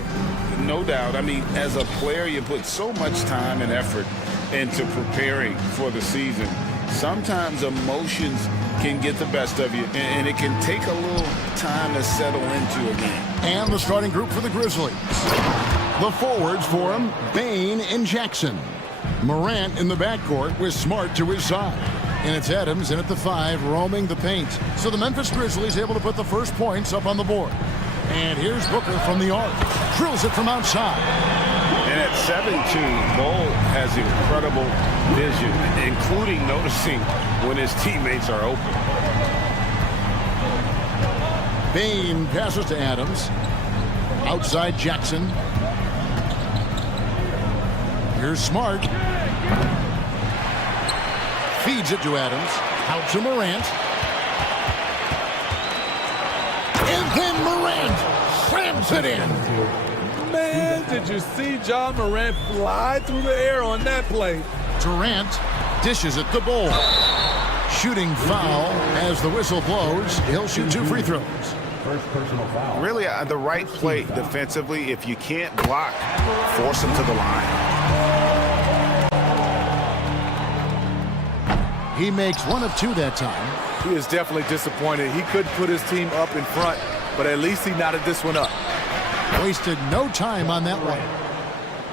No doubt. I mean, as a player, you put so much time and effort into preparing for the season. Sometimes emotions can get the best of you, and it can take a little time to settle into a game. And the starting group for the Grizzlies. The forwards for him, Bain and Jackson. Morant in the backcourt with Smart to his side. And it's Adams in at the 5, roaming the paint. So the Memphis Grizzlies able to put the first points up on the board. And here's Booker from the arc. Drills it from outside. And at 7'2", Bol has incredible vision, including noticing when his teammates are open. Bain passes to Adams. Outside Jackson. Here's Smart. Feeds it to Adams. Out to Morant. And then Morant slams it in. Man, did you see John Morant fly through the air on that play? Durant dishes it to Bol. Shooting foul as the whistle blows. He'll shoot 2 free throws. First personal foul. Really, the right play defensively. If you can't block, force him to the line. He makes 1 of 2 that time. He is definitely disappointed. He couldn't put his team up in front, but at least he knotted this one up. Wasted no time on that one.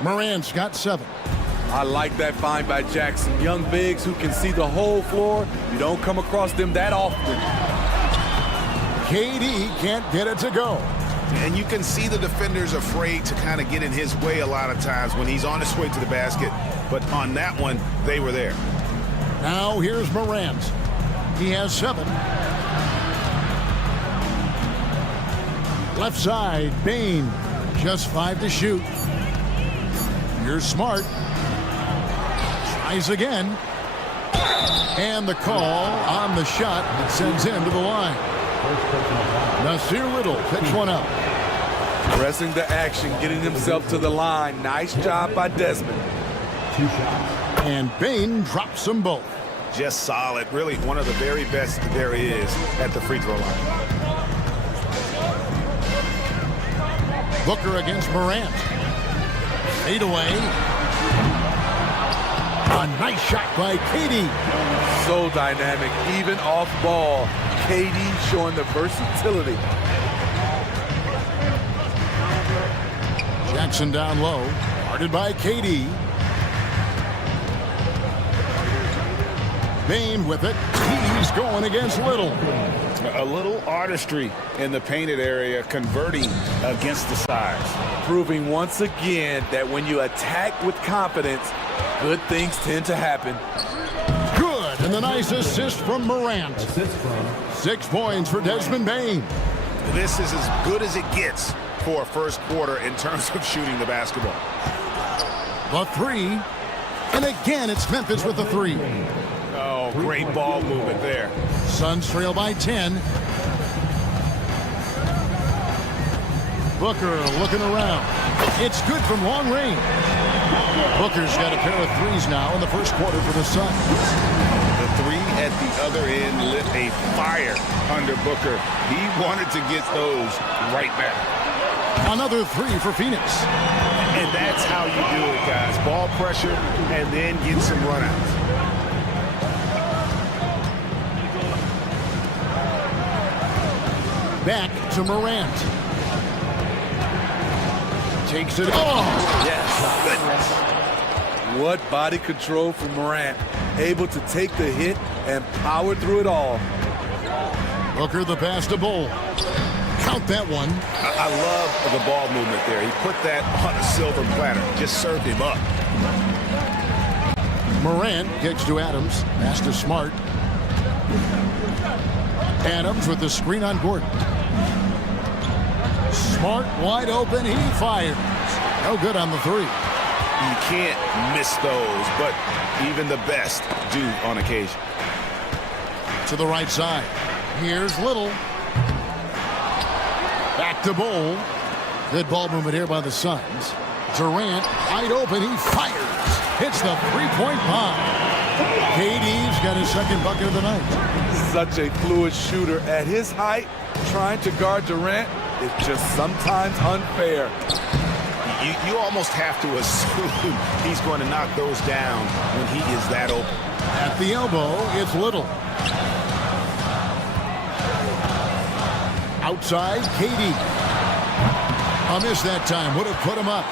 Morant's got 7. I like that find by Jackson. Young bigs who can see the whole floor. You don't come across them that often. KD can't get it to go. And you can see the defenders afraid to kind of get in his way a lot of times when he's on his way to the basket. But on that one, they were there. Now here's Morant. He has 7. Left side, Bain. Just 5 to shoot. Here's Smart. Tries again. And the call on the shot that sends him to the line. Nasir Little picks one up. Pressing the action, getting himself to the line. Nice job by Desmond. 2 shots. And Bain drops them both. Just solid. Really one of the very best there is at the free throw line. Booker against Morant. Fade away. A nice shot by KD. So dynamic, even off ball. KD showing the versatility. Jackson down low. Guarded by KD. Bain with it. He's going against Little. A little artistry in the painted area, converting against the size. Proving once again that when you attack with confidence, good things tend to happen. Good, and a nice assist from Morant. 6 points for Desmond Bain. This is as good as it gets for a first quarter in terms of shooting the basketball. The 3, and again it's Memphis with the 3. Oh, great ball movement there. Suns trail by 10. Booker looking around. It's good from long range. Booker's got a pair of 3s now in the first quarter for the Suns. The 3 at the other end lit a fire under Booker. He wanted to get those right back. Another 3 for Phoenix. And that's how you do it, guys. Ball pressure and then get some runouts. Back to Morant. Takes it. Oh! Yes. What body control from Morant. Able to take the hit and power through it all. Booker the pass to Bol. Count that one. I love the ball movement there. He put that on a silver platter. Just served him up. Morant kicks to Adams. Pass to Smart. Adams with the screen on Gordon. Smart wide open. He fires. No good on the 3. You can't miss those, but even the best do on occasion. To the right side. Here's Little. Back to Bol. Good ball movement here by the Suns. Durant wide open. He fires. Hits the 3-point bomb. KD's got his second bucket of the night. such a fluid shooter. At his height, trying to guard Durant is just sometimes unfair. You almost have to assume he's going to knock those down when he is that open. At the elbow, it's Little. Outside, KD. A miss that time, would have put him up.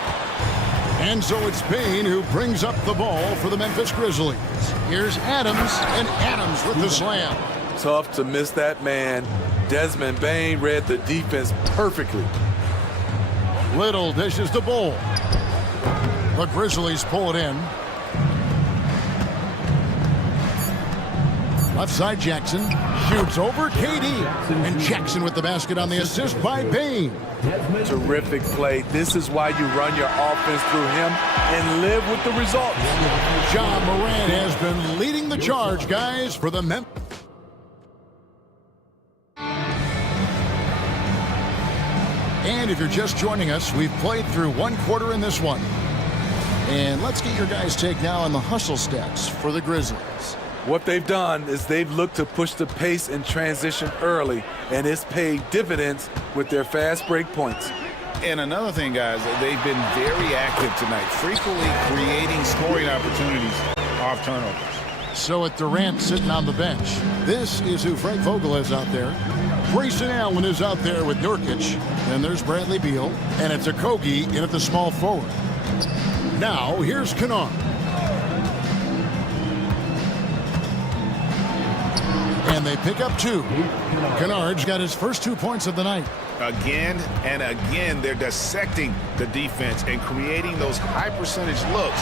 And so it's Payne who brings up the ball for the Memphis Grizzlies. Here's Adams, and Adams with the slam. Tough to miss that man. Desmond Bane read the defense perfectly. Little dishes the ball. The Grizzlies pull it in. Left side, Jackson shoots over KD. And Jackson with the basket on the assist by Payne. Terrific play. This is why you run your offense through him and live with the results. John Moran has been leading the charge, guys, for the Memphis. And if you're just joining us, we've played through one quarter in this one. And let's get your guys' take now on the hustle stats for the Grizzlies. What they've done is they've looked to push the pace and transition early, and it's paid dividends with their fast break points. And another thing, guys, they've been very active tonight, frequently creating scoring opportunities off turnovers. So with Durant sitting on the bench, this is who Frank Vogel is out there. Grayson Allen is out there with Nurkic. And there's Bradley Beal. And it's Okogie in at the small forward. Now, here's Kennard. And they pick up two. Kennard's got his first 2 points of the night. Again and again, they're dissecting the defense and creating those high percentage looks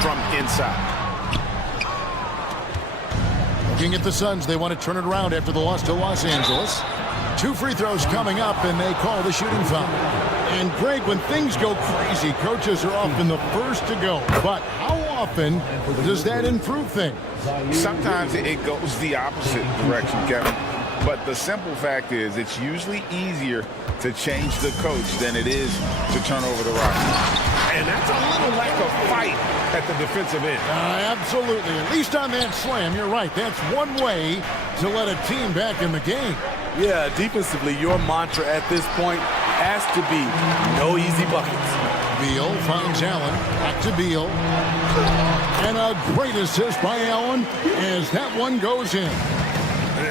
from inside. Looking at the Suns, they want to turn it around after the loss to Los Angeles. 2 free throws coming up, and they call the shooting foul. And Greg, when things go crazy, coaches are often the first to go. But how often does that improve things? Sometimes it goes the opposite direction, Kevin. But the simple fact is it's usually easier to change the coach than it is to turn over the rock. And that's a little lack of fight at the defensive end. Absolutely. At least on that slam, you're right. That's one way to let a team back in the game. Yeah, defensively, your mantra at this point has to be no easy buckets. Beal finds Allen. Back to Beal. And a great assist by Allen as that one goes in.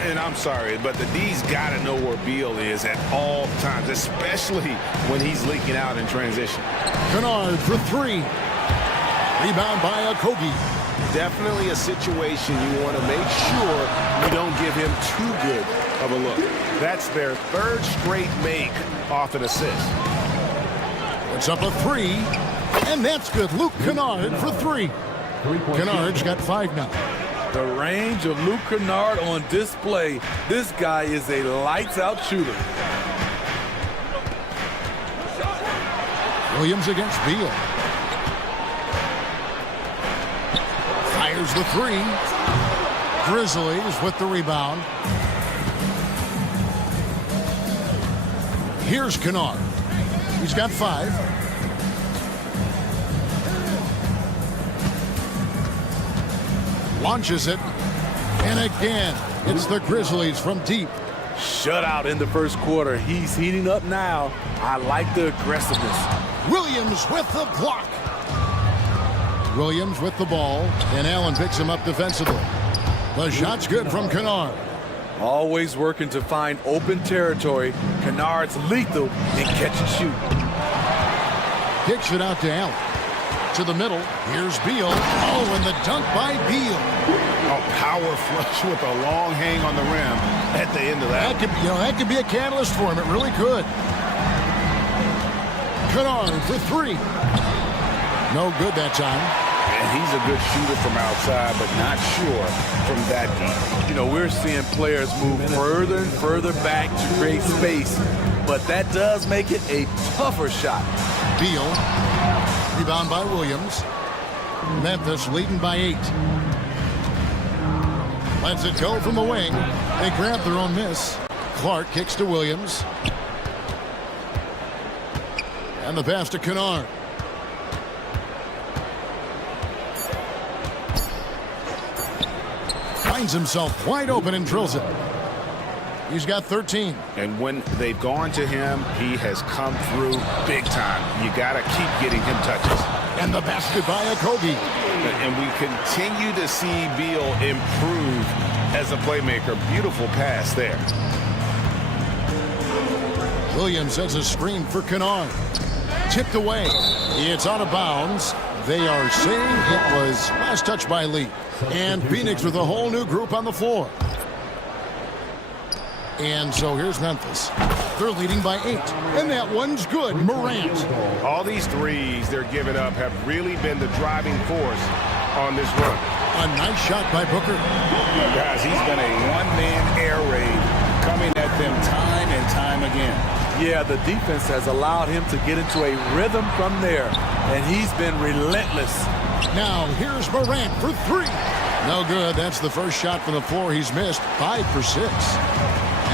And I'm sorry, but the D's got to know where Beal is at all times, especially when he's leaking out in transition. Kennard for three. Rebound by Okogie. Definitely a situation you want to make sure you don't give him too good of a look. That's their third straight make off an assist. It's up a three, and that's good. Luke Kennard for three. Kennard's got 5 now. The range of Luke Kennard on display. This guy is a lights-out shooter. Williams against Beal. Fires the three. Grizzlies with the rebound. Here's Kennard. He's got 5. Launches it. And again, it's the Grizzlies from deep. Shutout in the first quarter. He's heating up now. I like the aggressiveness. Williams with the block. Williams with the ball, and Allen picks him up defensively. The shot's good from Kennard. Always working to find open territory. Kennard's lethal in catch and shoot. Kicks it out to Allen. To the middle. Here's Beal. Oh, and the dunk by Beal. A power flush with a long hang on the rim at the end of that. That could be a catalyst for him. It really could. Kennard for 3. No good that time. And he's a good shooter from outside, but not sure from that deep. You know, we're seeing players move further and further back to create space, but that does make it a tougher shot. Beal. Rebound by Williams. Memphis leading by 8. Lets it go from the wing. They grab their own miss. Clark kicks to Williams. And the pass to Kennard. finds himself wide open and drills it. He's got 13. And when they've gone to him, he has come through big time. You got to keep getting him touches. And the basket by Okogie. And we continue to see Beal improve as a playmaker. Beautiful pass there. Williams has a screen for Kennard. Tipped away. It's out of bounds. They are saying it was last touch by Lee. And Phoenix with a whole new group on the floor. And so here's Memphis. They're leading by 8. And that one's good. Morant. All these threes they're giving up have really been the driving force on this run. A nice shot by Booker. Guys, he's been a one-man air raid coming at them time and time again. Yeah, the defense has allowed him to get into a rhythm from there, and he's been relentless. Now here's Morant for 3. No good. That's the first shot from the floor he's missed. 5 for 6.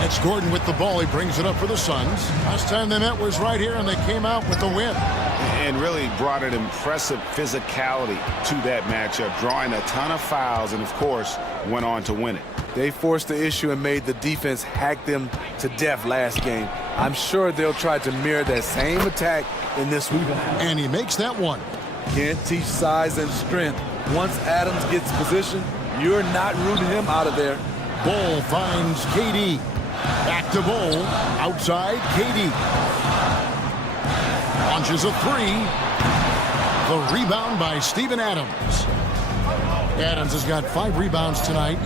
It's Gordon with the ball. He brings it up for the Suns. Last time they met was right here, and they came out with the win. And really brought an impressive physicality to that matchup, drawing a ton of fouls, and of course, went on to win it. They forced the issue and made the defense hack them to death last game. I'm sure they'll try to mirror that same attack in this week. And he makes that one. Can't teach size and strength. Once Adams gets position, you're not rooting him out of there. Ball finds KD. Back to Ball. Outside, KD. Launches a 3. The rebound by Steven Adams. Adams has got 5 rebounds tonight.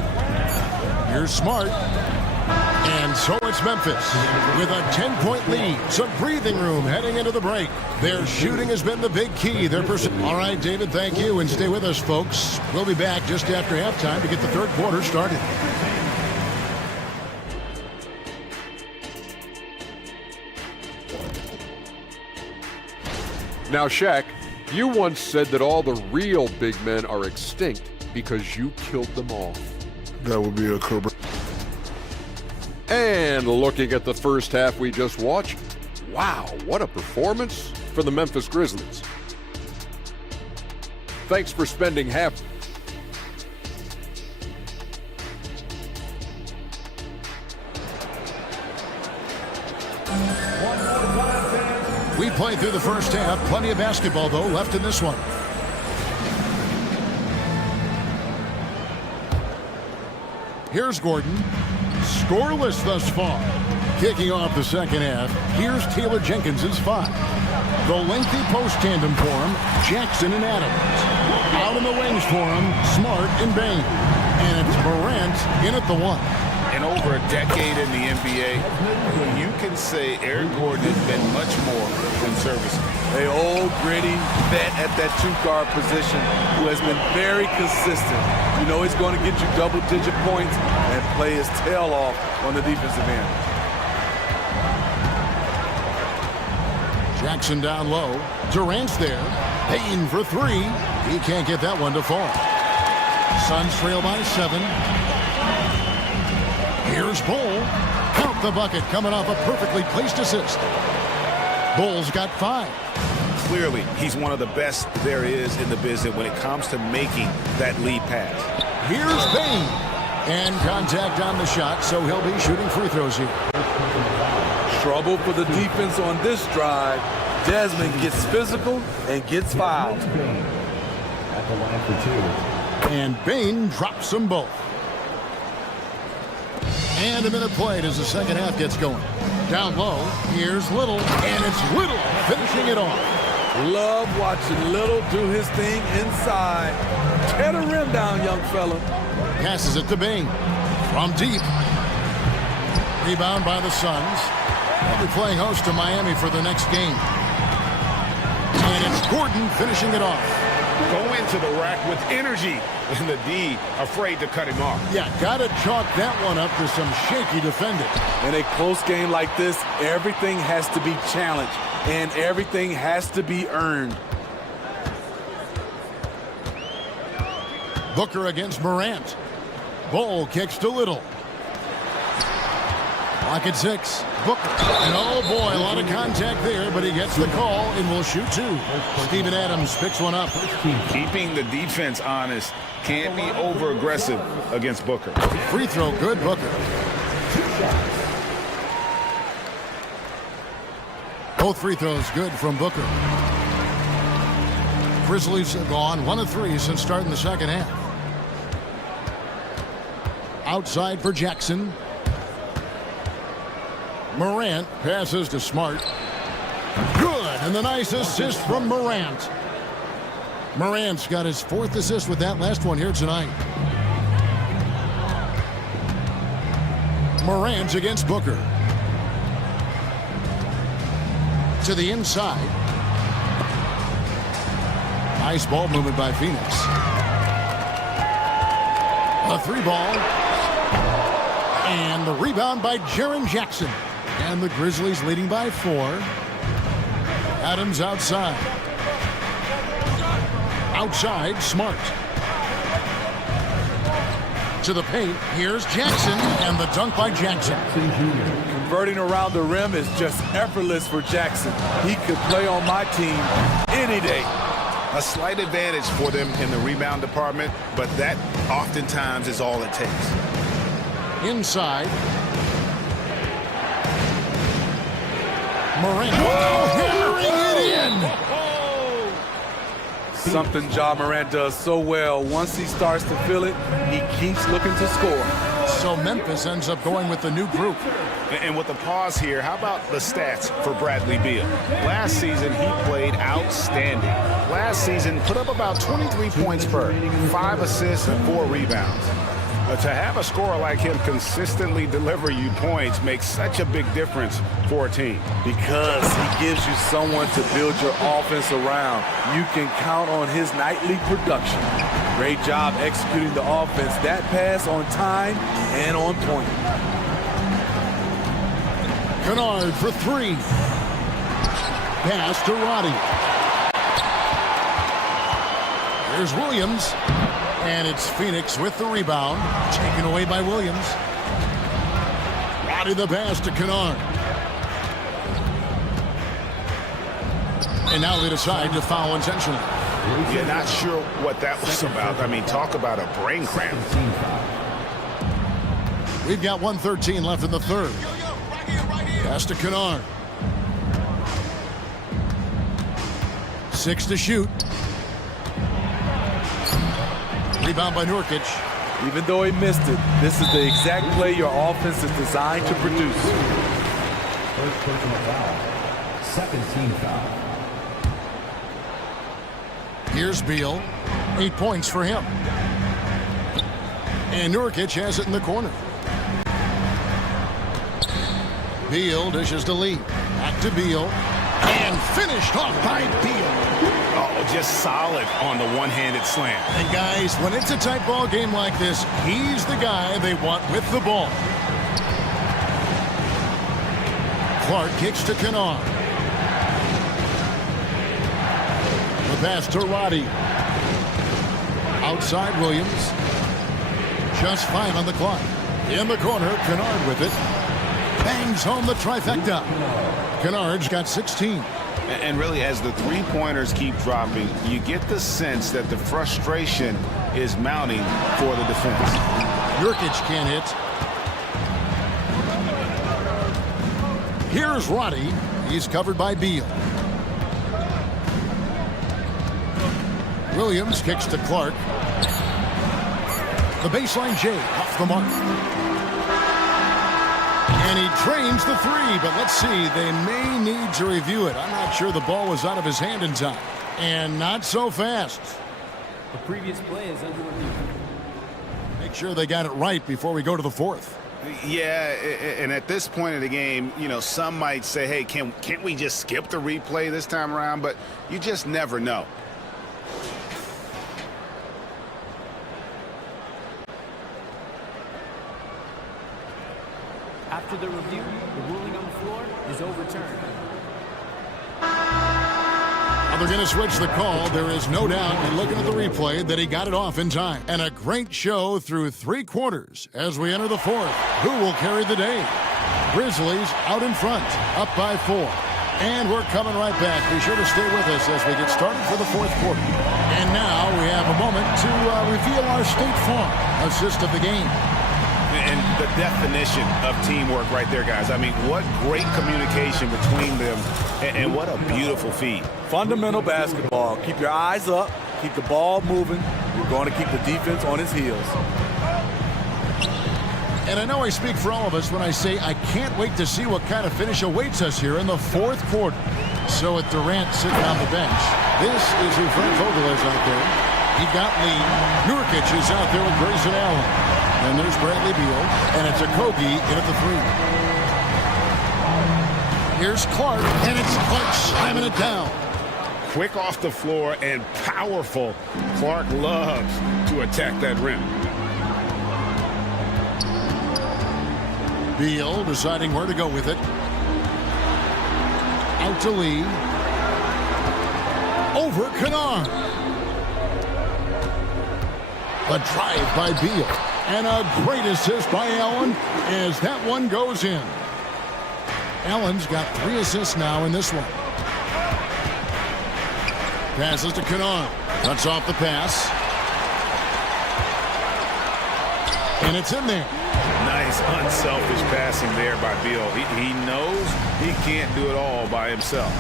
Here's Smart. And so it's Memphis with a 10-point lead. Some breathing room heading into the break. Their shooting has been the big key. All right, David, thank you. And stay with us, folks. We'll be back just after halftime to get the third quarter started. Now, Shaq, you once said that all the real big men are extinct because you killed them all. That would be a correct. And looking at the first half we just watched, wow, what a performance for the Memphis Grizzlies. Thanks for spending half. We played through the first half. Plenty of basketball, though, left in this one. Here's Gordon. Scoreless thus far. Kicking off the second half, here's Taylor Jenkins's 5. The lengthy post tandem for him, Jackson and Adams. Out in the wings for him, Smart and Bain. And it's Morant in at the 1. In over a decade in the NBA, you can say Eric Gordon has been much more than serviceable. A old, gritty vet at that 2-guard position who has been very consistent. You know he's going to get you double-digit points and play his tail off on the defensive end. Jackson down low. Durant's there. Payton for 3. He can't get that one to fall. Suns trail by 7. Here's Bull. Count the bucket coming off a perfectly placed assist. Bull's got 5. Clearly, he's one of the best there is in the business when it comes to making that lead pass. Here's Bain. And contact on the shot, so he'll be shooting free throws here. Trouble for the defense on this drive. Desmond gets physical and gets fouled. At the line for 2. And Bain drops them both. And a minute played as the second half gets going. Down low, here's Little, and it's Little finishing it off. Love watching Little do his thing inside. Tear the rim down, young fella. Passes it to Bain. From deep. Rebound by the Suns. They'll be playing host to Miami for their next game. And it's Gordon finishing it off. Go into the rack with energy, and the D afraid to cut him off. Yeah, gotta chalk that one up to some shaky defending. In a close game like this, everything has to be challenged, and everything has to be earned. Booker against Morant. Bull kicks to Little. Clock at 6. Booker. And oh boy, a lot of contact there, but he gets the call and will shoot 2. Steven Adams picks one up. Keeping the defense honest. Can't be over-aggressive against Booker. Free throw, good, Booker. Both free throws good from Booker. Grizzlies have gone 1 of 3 since starting the second half. Outside for Jackson. Morant passes to Smart. Good, and the nice assist from Morant. Morant's got his 4th assist with that last one here tonight. Morant's against Booker. To the inside. Nice ball movement by Phoenix. A 3-ball. And the rebound by Jaren Jackson. And the Grizzlies leading by 4. Adams outside. Outside, Smart. To the paint, here's Jackson, and the dunk by Jackson. Converting around the rim is just effortless for Jackson. He could play on my team any day. A slight advantage for them in the rebound department, but that oftentimes is all it takes. Inside. Morant. Hammering it in. Something Ja Morant does so well. Once he starts to feel it, he keeps looking to score. So Memphis ends up going with the new group. And with the pause here, how about the stats for Bradley Beal? Last season, he played outstanding. Last season, put up about 23 points per, 5 assists and 4 rebounds. To have a scorer like him consistently deliver you points makes such a big difference for a team. Because he gives you someone to build your offense around. You can count on his nightly production. Great job executing the offense. That pass on time and on point. Kennard for 3. Pass to Roddy. Here's Williams. And it's Phoenix with the rebound. Taken away by Williams. Roddy the pass to Kennard. And now they decide to foul intentionally. You're not sure what that was about. I mean, talk about a brain cramp. We've got 1:13 left in the third. Pass to Kennard. 6 to shoot. Rebound by Nurkic. Even though he missed it, this is the exact play your offense is designed to produce. First personal foul. Second team foul. Here's Beal. 8 points for him. And Nurkic has it in the corner. Beal dishes to Lee. Back to Beal. And finished off by Beal. Oh, just solid on the one-handed slam. And guys, when it's a tight ball game like this, he's the guy they want with the ball. Clark kicks to Kennard. The pass to Roddy. Outside Williams. Just 5 on the clock. In the corner, Kennard with it. Bangs home the trifecta. Kennard's got 16. And really, as the three-pointers keep dropping, you get the sense that the frustration is mounting for the defense. Nurkic can't hit. Here's Roddy. He's covered by Beal. Williams kicks to Clark. The baseline J off the mark. And he trains the 3, but let's see, they may need to review it. I'm not sure the ball was out of his hand in time. And not so fast. The previous play is under review. Make sure they got it right before we go to the 4th. Yeah, and at this point of the game, you know, some might say, hey, can't we just skip the replay this time around? But you just never know. After the review, the ruling on the floor is overturned. Now they're going to switch the call. There is no doubt in looking at the replay that he got it off in time. And a great show through 3 quarters as we enter the 4th. Who will carry the day? Grizzlies out in front, up by 4. And we're coming right back. Be sure to stay with us as we get started for the fourth quarter. And now we have a moment to reveal our State Farm assist of the game. And the definition of teamwork right there, guys. I mean, what great communication between them, and what a beautiful feed. Fundamental basketball. Keep your eyes up. Keep the ball moving. You're going to keep the defense on its heels. And I know I speak for all of us when I say I can't wait to see what kind of finish awaits us here in the fourth quarter. So with Durant sitting on the bench, this is who Fred Vogel is out there. He got Lee. Nurkic is out there with Grayson Allen. And there's Bradley Beal. And it's Okogie in at the 3. Here's Clark, and it's Clark slamming it down. Quick off the floor and powerful. Clark loves to attack that rim. Beal deciding where to go with it. Out to Lee. Over Kennard. A drive by Beal. And a great assist by Allen as that one goes in. Allen's got 3 assists now in this one. Passes to Kennard. Cuts off the pass. And it's in there. Nice unselfish passing there by Beal. He knows he can't do it all by himself.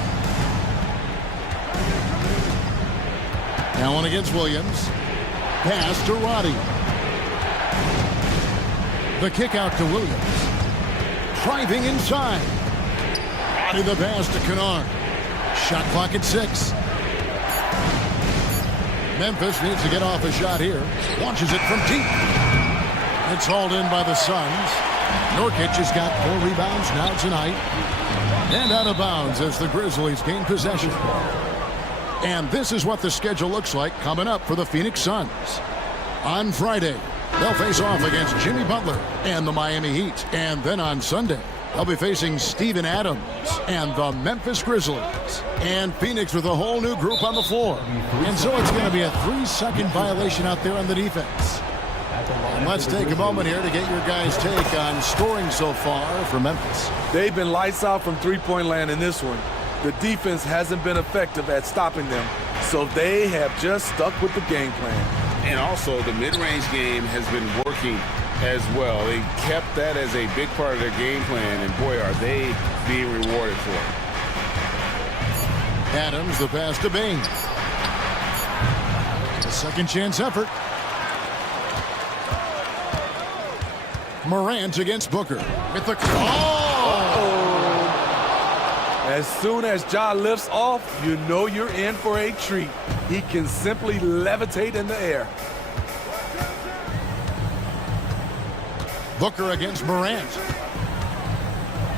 Allen against Williams. Pass to Roddy. The kick out to Williams. Driving inside. Roddy the pass to Kennard. Shot clock at 6. Memphis needs to get off a shot here. Launches it from deep. It's hauled in by the Suns. Nurkic has got 4 rebounds now tonight. And out of bounds as the Grizzlies gain possession. And this is what the schedule looks like coming up for the Phoenix Suns. On Friday, they'll face off against Jimmy Butler and the Miami Heat. And then on Sunday, they'll be facing Steven Adams and the Memphis Grizzlies. And Phoenix with a whole new group on the floor. And so it's going to be a 3-second violation out there on the defense. And let's take a moment here to get your guys' take on scoring so far for Memphis. They've been lights out from three-point land in this one. The defense hasn't been effective at stopping them, so they have just stuck with the game plan. And also, the mid-range game has been working as well. They kept that as a big part of their game plan, and boy, are they being rewarded for it. Adams, the pass to Bain. A second chance effort. Morant against Booker with the As soon as Ja lifts off, you know you're in for a treat. He can simply levitate in the air. Booker against Morant.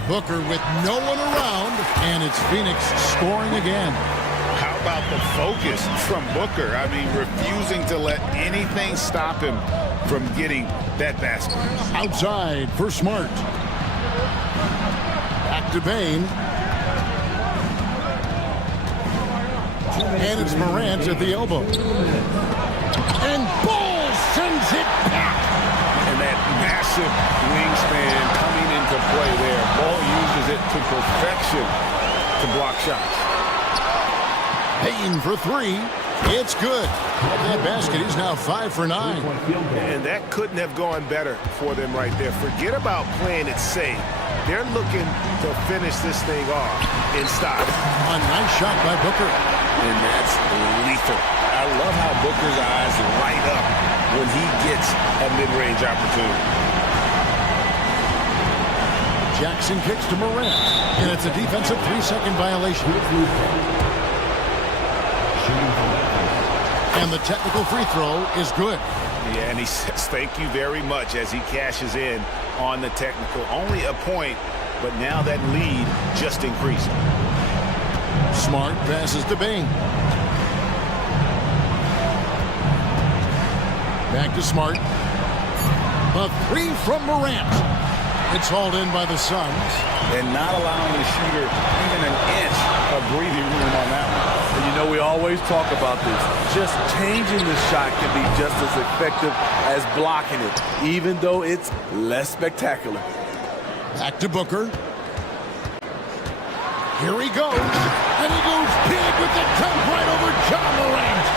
Booker with no one around, and it's Phoenix scoring again. How about the focus from Booker? I mean, refusing to let anything stop him from getting that basket. Outside for Smart. Back to Bain. And it's Morant at the elbow. And Ball sends it back. And that massive wingspan coming into play there. Ball uses it to perfection to block shots. Bain for 3. It's good. That basket is now 5 for 9. And that couldn't have gone better for them right there. Forget about playing it safe. They're looking to finish this thing off in style. A nice shot by Booker. And that's lethal. I love how Booker's eyes light up when he gets a mid-range opportunity. Jackson kicks to Morant. And it's a defensive 3-second violation. And the technical free throw is good. Yeah, and he says thank you very much as he cashes in on the technical. Only a point, but now that lead just increased. Smart passes to Bain. Back to Smart. A 3 from Morant. It's hauled in by the Suns. And not allowing the shooter even an inch of breathing room on that one. And you know, we always talk about this. Just changing the shot can be just as effective as blocking it, even though it's less spectacular. Back to Booker. Here he goes. And he goes big with the dunk right over John Morant.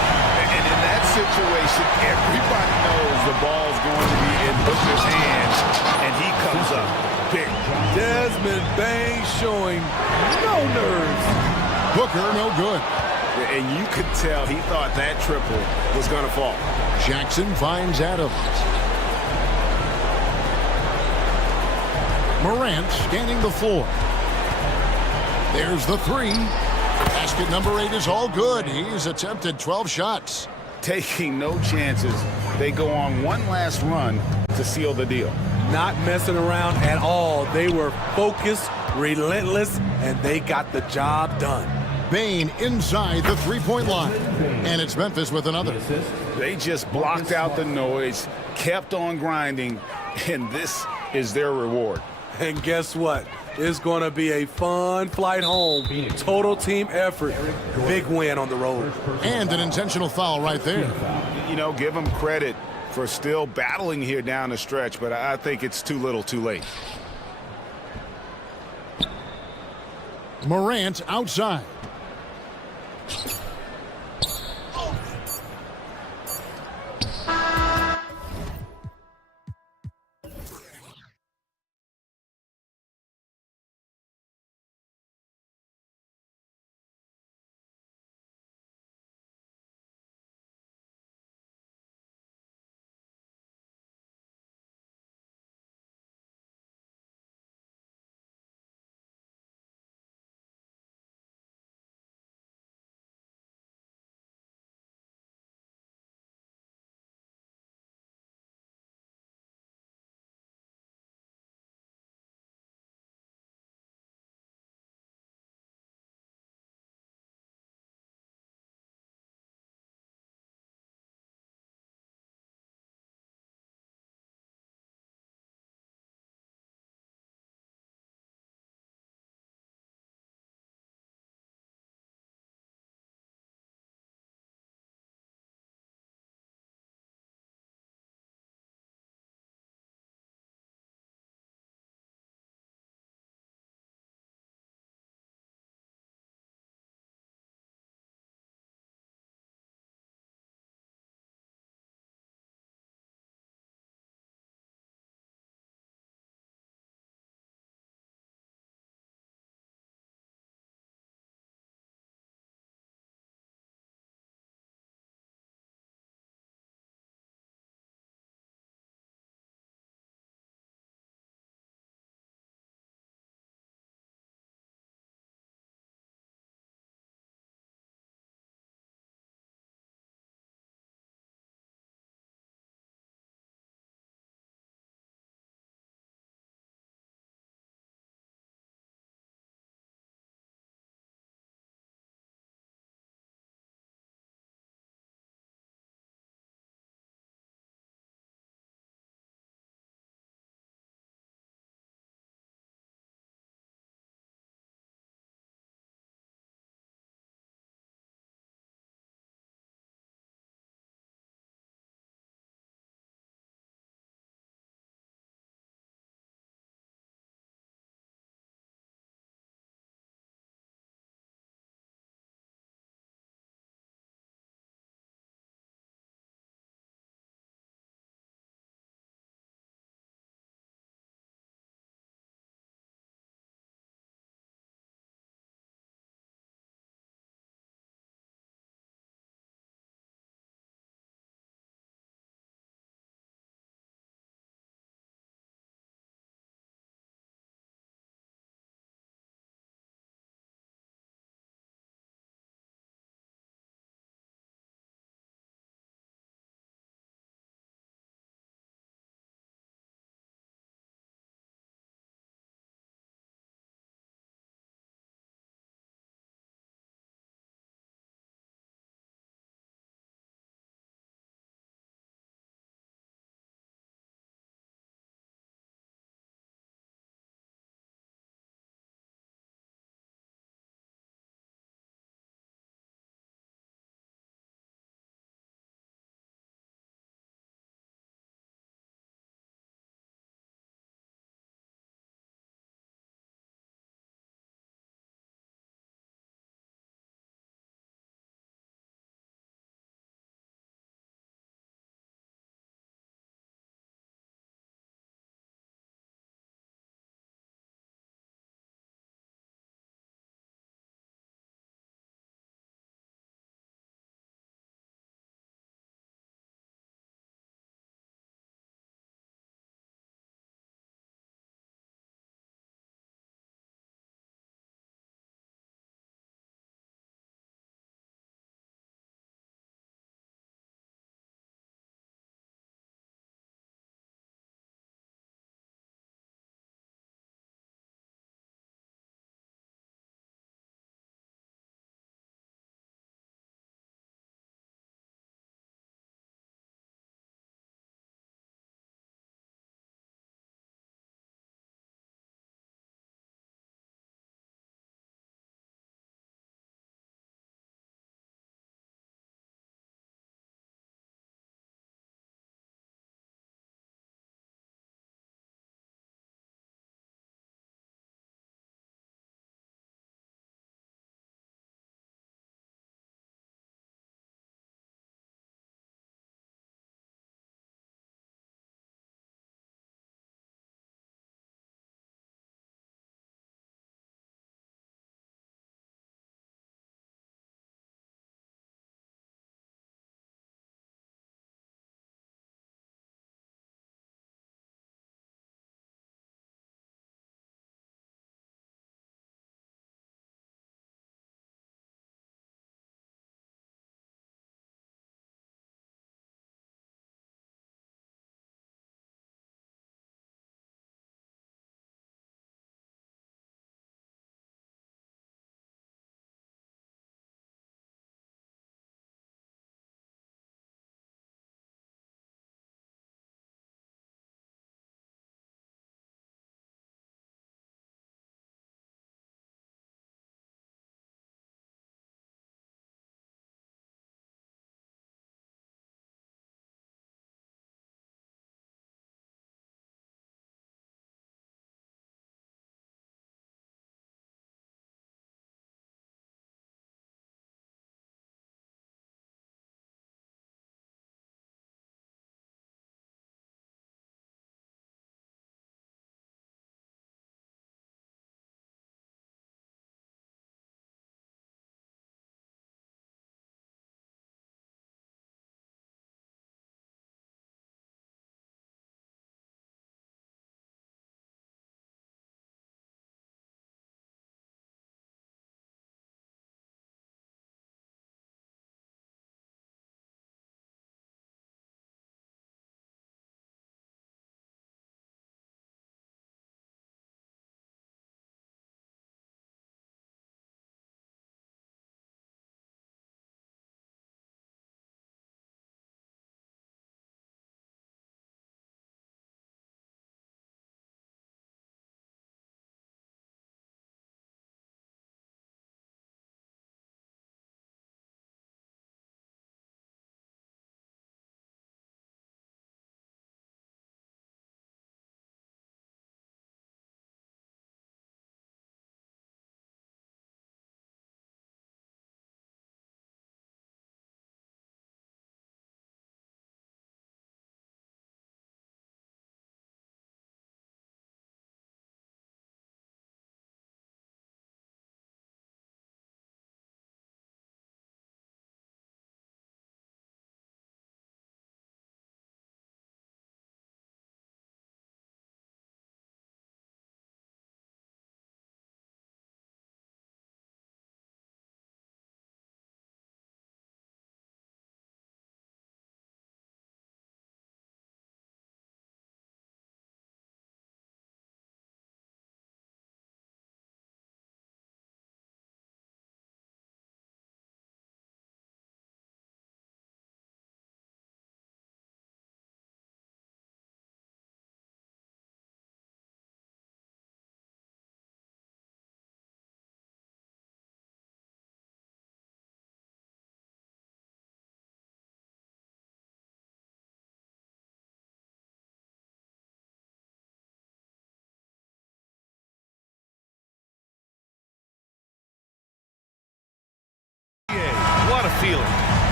And in that situation, everybody knows the ball's going to be in Booker's hands, and he comes up big. Desmond Bain showing no nerves. Booker, no good. And you could tell he thought that triple was going to fall. Jackson finds Adams. Morant scanning the floor. There's the three. Basket number 8 is all good. He's attempted 12 shots. Taking no chances. They go on one last run to seal the deal. Not messing around at all. They were focused, relentless, and they got the job done. Bain inside the three-point line. And it's Memphis with another. They just blocked out the noise, kept on grinding, and this is their reward. And guess what? It's going to be a fun flight home. Total team effort. Big win on the road. And an intentional foul right there. You know, give them credit for still battling here down the stretch, but I think it's too little too late. Morant outside.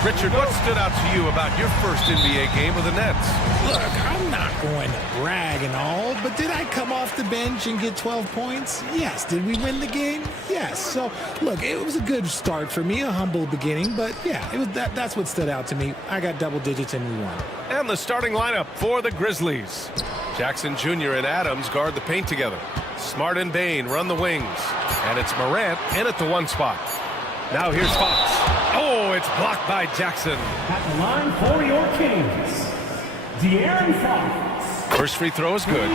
Richard, what stood out to you about your first NBA game with the Nets? Look, I'm not going to brag and all, but did I come off the bench and get 12 points? Yes. Did we win the game? Yes. So, look, it was a good start for me, a humble beginning, but yeah, that's what stood out to me. I got double digits and we won. And the starting lineup for the Grizzlies. Jackson Jr. and Adams guard the paint together. Smart and Bain run the wings. And it's Morant in at the 1 spot. Now here's Fox. Oh, it's blocked by Jackson. At the line for your Kings, De'Aaron Fox. First free throw is good.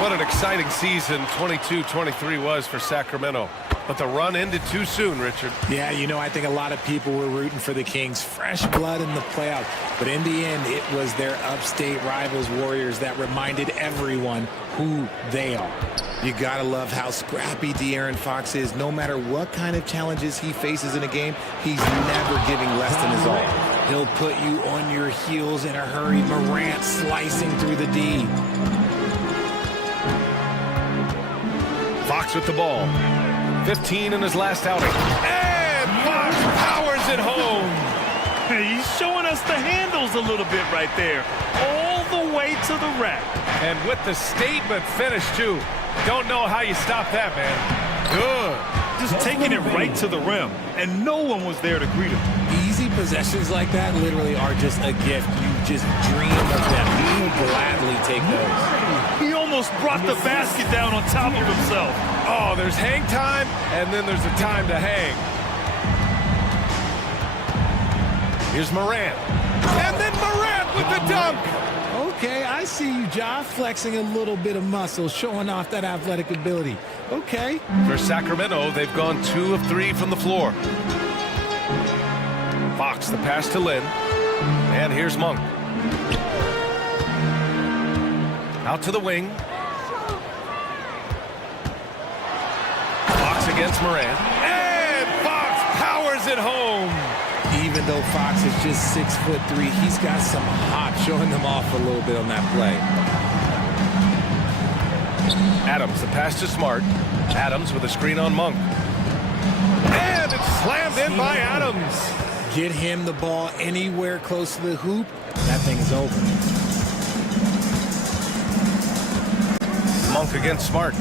What an exciting season 22-23 was for Sacramento. But the run ended too soon, Richard. Yeah, you know, I think a lot of people were rooting for the Kings. Fresh blood in the playoff. But in the end, it was their upstate rivals, Warriors, that reminded everyone who they are. You gotta love how scrappy De'Aaron Fox is. No matter what kind of challenges he faces in a game, he's never giving less than his all. He'll put you on your heels in a hurry. Morant slicing through the D. Fox with the ball. 15 in his last outing. And Fox powers it home. Hey, he's showing us the handles a little bit right there. All the way to the rack. And with the statement finish, too. Don't know how you stop that, man. Good. Just taking it right to the rim, and no one was there to greet him. Easy possessions like that literally are just a gift. You just dream of them. You gladly take those. He almost brought the basket down on top of himself. Oh, there's hang time, and then there's the time to hang. Here's Morant. And then Morant with the dunk. Okay, I see you, Ja, flexing a little bit of muscle, showing off that athletic ability. Okay. For Sacramento, they've gone 2 of 3 from the floor. Fox, the pass to Lynn. And here's Monk. Out to the wing. Fox against Morant. And Fox powers it home. Even though Fox is just 6'3", he's got some hop, showing them off a little bit on that play. Adams, the pass to Smart. Adams with a screen on Monk. And it's slammed in by Adams. Get him the ball anywhere close to the hoop, that thing is over. Monk against Smart.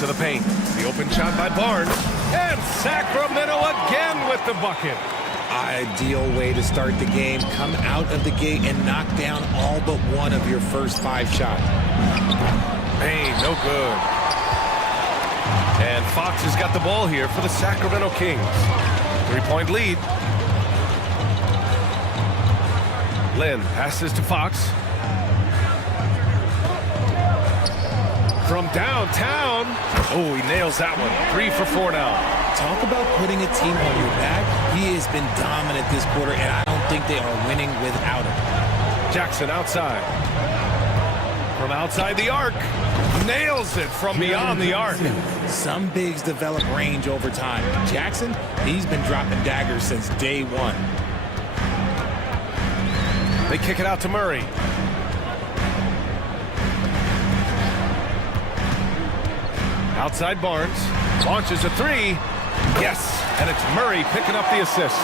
To the paint. The open shot by Barnes. And Sacramento again with the bucket. Ideal way to start the game. Come out of the gate and knock down all but one of your first 5 shots. Hey, no good. And Fox has got the ball here for the Sacramento Kings. 3-point lead. Lynn passes to Fox. From downtown. Oh, he nails that one. 3 for 4 now. Talk about putting a team on your back. He has been dominant this quarter, and I don't think they are winning without him. Jackson outside. From outside the arc. Nails it from beyond the arc. Some bigs develop range over time. Jackson, he's been dropping daggers since day 1. They kick it out to Murray. Outside Barnes. Launches a 3. Yes, and it's Murray picking up the assist.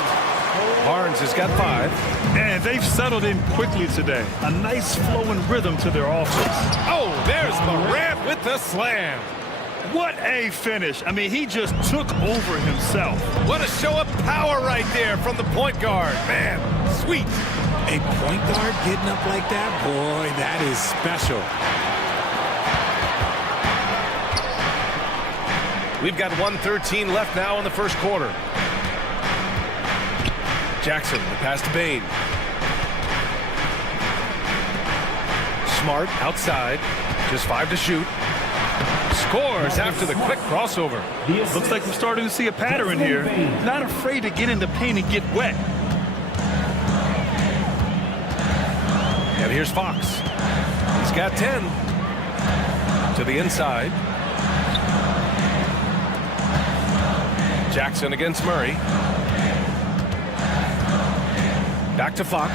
Barnes has got 5. And they've settled in quickly today. A nice flowing rhythm to their offense. Oh, there's Morant with the slam. What a finish. I mean, he just took over himself. What a show of power right there from the point guard. Man, sweet. A point guard getting up like that? Boy, that is special. We've got 1:13 left now in the first quarter. Jackson, the pass to Bain. Smart outside. Just 5 to shoot. Scores after the quick crossover. Looks like we're starting to see a pattern here. Not afraid to get in the paint and get wet. And here's Fox. He's got 10. To the inside. Jackson against Murray. Back to Fox.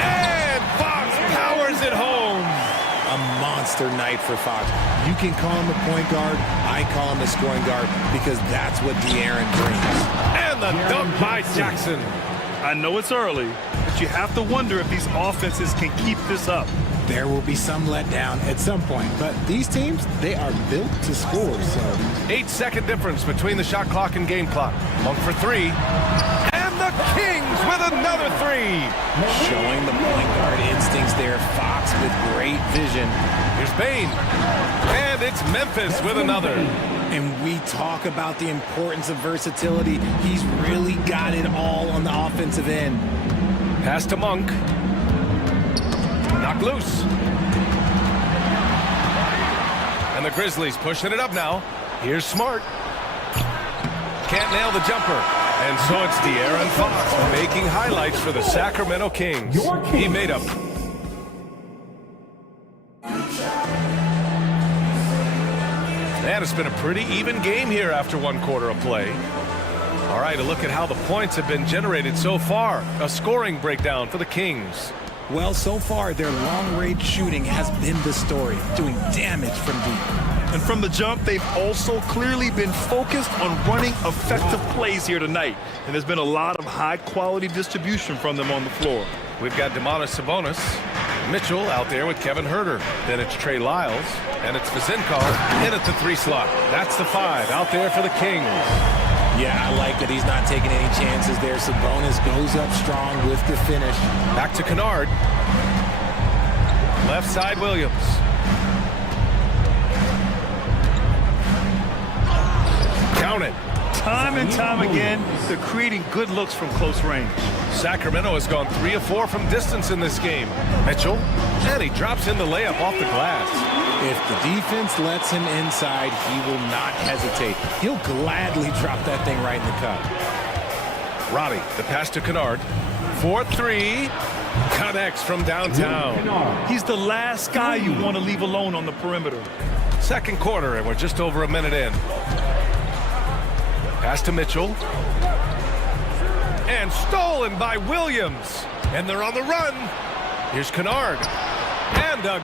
And Fox powers it home. A monster night for Fox. You can call him a point guard. I call him a scoring guard because that's what De'Aaron brings. And the dunk by Jackson. I know it's early, but you have to wonder if these offenses can keep this up. There will be some letdown at some point, but these teams, they are built to score, so. 8-second difference between the shot clock and game clock. Monk for three. And the Kings with another three. Showing the point guard instincts there. Fox with great vision. Here's Bain. And it's Memphis with another. And we talk about the importance of versatility. He's really got it all on the offensive end. Pass to Monk. Knocked loose. And the Grizzlies pushing it up now. Here's Smart. Can't nail the jumper. And so it's De'Aaron Fox making highlights for the Sacramento Kings. He made up. Man, it's been a pretty even game here after one quarter of play. All right, a look at how the points have been generated so far. A scoring breakdown for the Kings. Well, so far, their long-range shooting has been the story, doing damage from deep. And from the jump, they've also clearly been focused on running effective plays here tonight. And there's been a lot of high-quality distribution from them on the floor. We've got Domantas Sabonis. Mitchell out there with Kevin Huerter. Then it's Trey Lyles. And it's Vezenkov in at the three slot. That's the five out there for the Kings. Yeah, I like that he's not taking any chances there. Sabonis goes up strong with the finish. Back to Kennard. Left side Williams. Count it. Time and time again, they're creating good looks from close range. Sacramento has gone 3 of 4 from distance in this game. Mitchell, and he drops in the layup off the glass. If the defense lets him inside, he will not hesitate. He'll gladly drop that thing right in the cup. Roddy, the pass to Kennard. 4-3. Connects from downtown. He's the last guy you want to leave alone on the perimeter. Second quarter, and we're just over a minute in. Pass to Mitchell. And stolen by Williams. And they're on the run. Here's Kennard. And a...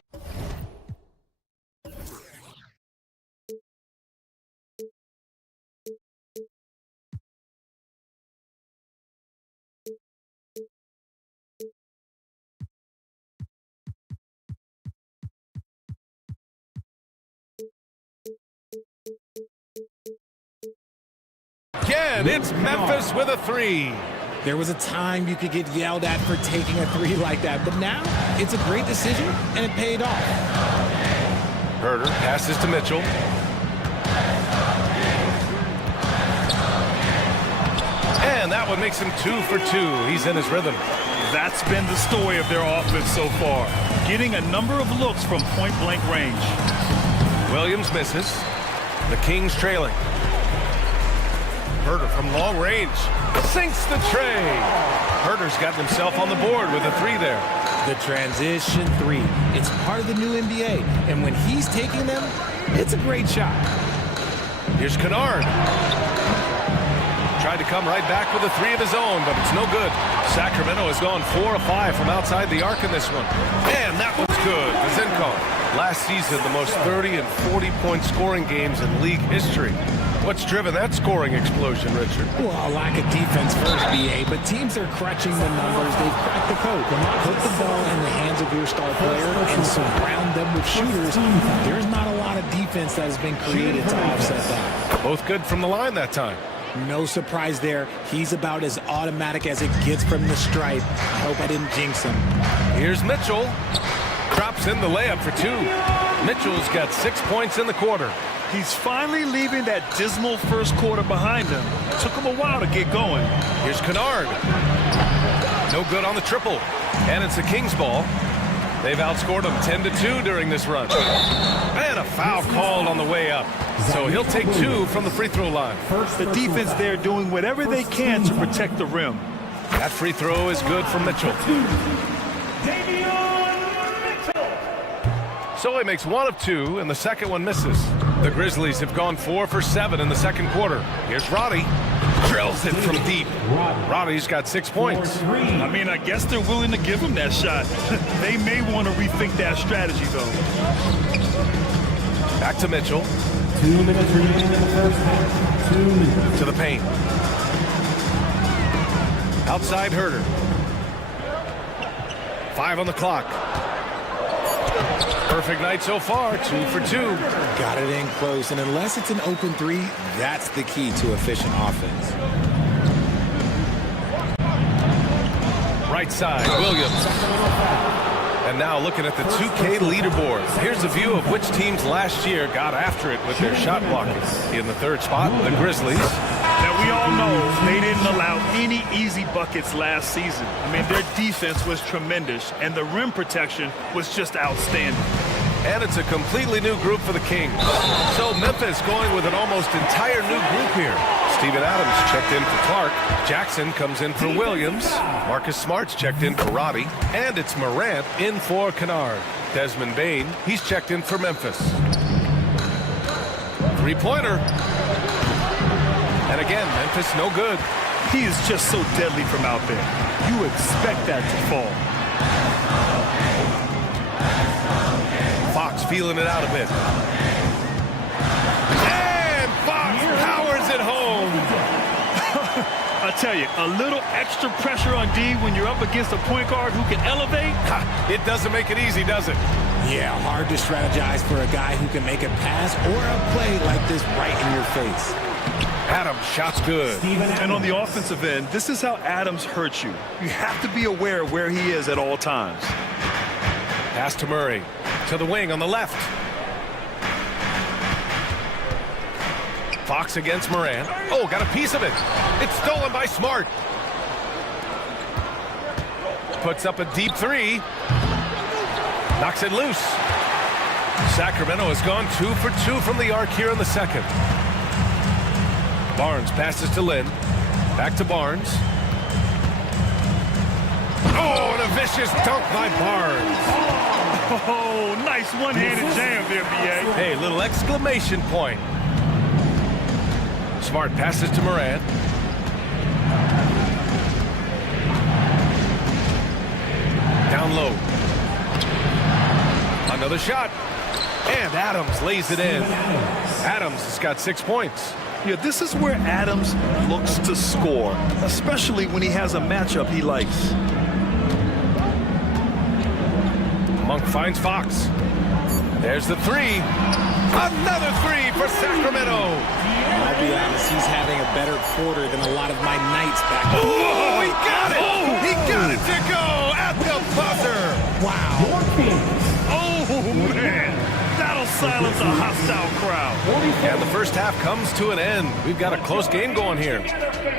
Again, it's Memphis with a three. There was a time you could get yelled at for taking a three like that, but now it's a great decision, and it paid off. Huerter passes to Mitchell. And that one makes him 2 for 2. He's in his rhythm. That's been the story of their offense so far, getting a number of looks from point-blank range. Williams misses. The Kings trailing. Huerter from long range sinks the tray. Huerter's got himself on the board with a three there. The transition three. It's part of the new NBA, and when he's taking them, it's a great shot. Here's Kennard. Tried to come right back with a three of his own, but it's no good. Sacramento has gone 4 of 5 from outside the arc in this one. And that one's good. Vezenkov. Last season, the most 30 and 40-point scoring games in league history. What's driven that scoring explosion, Richard? Well, a lack of defense first, BA, but teams are crutching the numbers. They've cracked the code. Put the ball in the hands of your star player and surround them with shooters. There's not a lot of defense that has been created to offset that. Both good from the line that time. No surprise there. He's about as automatic as it gets from the stripe. I hope I didn't jinx him. Here's Mitchell. Drops in the layup for 2. Mitchell's got 6 points in the quarter. He's finally leaving that dismal first quarter behind him. It took him a while to get going. Here's Kennard. No good on the triple. And it's the Kings ball. They've outscored them 10-2 during this run. And a foul called on the way up. So he'll take 2 from the free throw line. The defense there doing whatever they can to protect the rim. That free throw is good from Mitchell. So he makes 1 of 2, and the second one misses. The Grizzlies have gone 4 for 7 in the second quarter. Here's Roddy. Drills it from deep. Roddy's got 6 points. I mean, I guess they're willing to give him that shot. They may want to rethink that strategy, though. Back to Mitchell. 2 minutes remaining in the first half. 2 minutes. To the paint. Outside Herder. 5 on the clock. Perfect night so far, 2 for 2. Got it in close, and unless it's an open three, that's the key to efficient offense. Right side, Williams. And now looking at the 2K leaderboard. Here's a view of which teams last year got after it with their shot blocking. In the third spot, the Grizzlies. Now, we all know they didn't allow any easy buckets last season. I mean, their defense was tremendous, and the rim protection was just outstanding. And it's a completely new group for the Kings. So Memphis going with an almost entire new group here. Steven Adams checked in for Clark. Jackson comes in for Williams. Marcus Smart's checked in for Roddy. And it's Morant in for Kennard. Desmond Bane, he's checked in for Memphis. Three-pointer. And again, Memphis no good. He is just so deadly from out there. You expect that to fall. Fox feeling it out a bit. And Fox powers it home. I tell you, a little extra pressure on D when you're up against a point guard who can elevate. It doesn't make it easy, does it? Yeah, hard to strategize for a guy who can make a pass or a play like this right in your face. Adams, shot's good. And on the offensive end, this is how Adams hurts you. You have to be aware of where he is at all times. Pass to Murray. To the wing on the left. Fox against Morant. Oh, got a piece of it. It's stolen by Smart. Puts up a deep three. Knocks it loose. Sacramento has gone 2 for 2 from the arc here in the second. Barnes passes to Lynn. Back to Barnes. Oh, and a vicious dunk by Barnes. Oh, nice one-handed jam there, B.A. Hey, little exclamation point. Smart passes to Morant. Down low. Another shot. And Adams lays it in. Adams has got 6 points. Yeah, this is where Adams looks to score, especially when he has a matchup he likes. Monk finds Fox. There's the three. Another three for Sacramento. I'll be honest, he's having a better quarter than a lot of my nights back. Oh, he got it! He got it to go at the buzzer. Wow. Oh, man. That'll silence a hostile crowd. And the first half comes to an end. We've got a close game going here.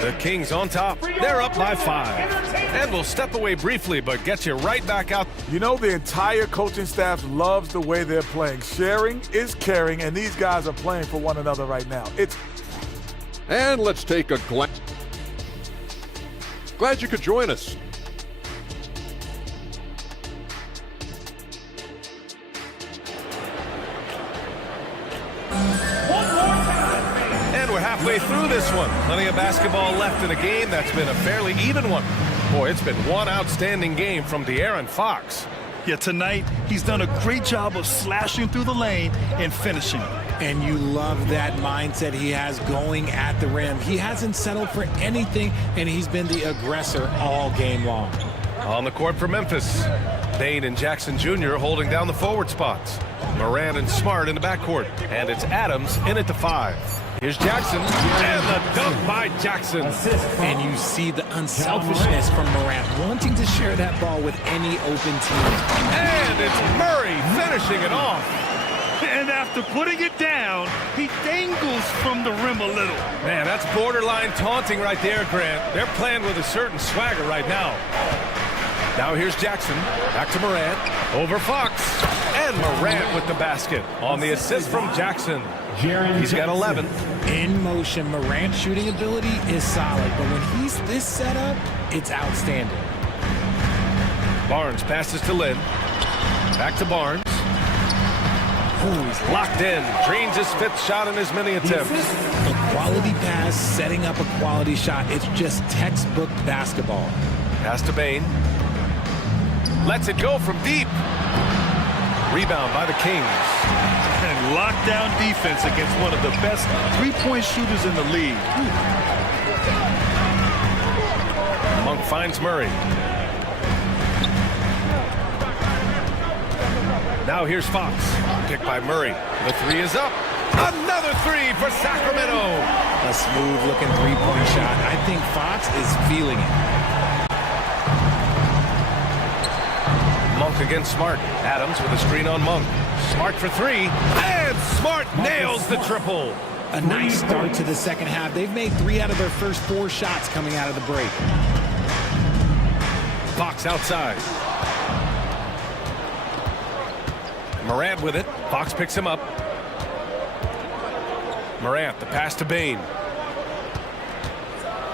The Kings on top. They're up by 5. And we'll step away briefly, but get you right back out. You know, the entire coaching staff loves the way they're playing. Sharing is caring, and these guys are playing for one another right now. And let's take a glance. Glad you could join us. And we're halfway through this one. Plenty of basketball left in a game that's been a fairly even one. Boy, it's been one outstanding game from De'Aaron Fox. Yeah, tonight he's done a great job of slashing through the lane and finishing. And you love that mindset he has going at the rim. He hasn't settled for anything, and he's been the aggressor all game long. On the court for Memphis, Bane and Jackson Jr. holding down the forward spots. Moran and Smart in the backcourt. And it's Adams in at the 5. Here's Jackson, and the dunk by Jackson. And you see the unselfishness from Morant, wanting to share that ball with any open team. And it's Murray finishing it off. And after putting it down, he dangles from the rim a little. Man, that's borderline taunting right there, Grant. They're playing with a certain swagger right now. Now here's Jackson, back to Morant, over Fox. And Morant with the basket on the assist from Jackson. He's got 11. In motion, Morant's shooting ability is solid, but when he's this set up, it's outstanding. Barnes passes to Lynn. Back to Barnes. Ooh, he's locked in. Drains his fifth shot in as many attempts. A quality pass, setting up a quality shot. It's just textbook basketball. Pass to Bain. Lets it go from deep. Rebound by the Kings. And lockdown defense against one of the best three-point shooters in the league. Monk finds Murray. Now here's Fox. Picked by Murray. The three is up. Another three for Sacramento. A smooth-looking three-point shot. I think Fox is feeling it. Monk against Smart. Adams with a screen on Monk. Smart for three. And Smart nails the triple. A nice start to the second half. They've made 3 out of their first 4 shots coming out of the break. Fox outside. Morant with it. Fox picks him up. Morant, the pass to Bain.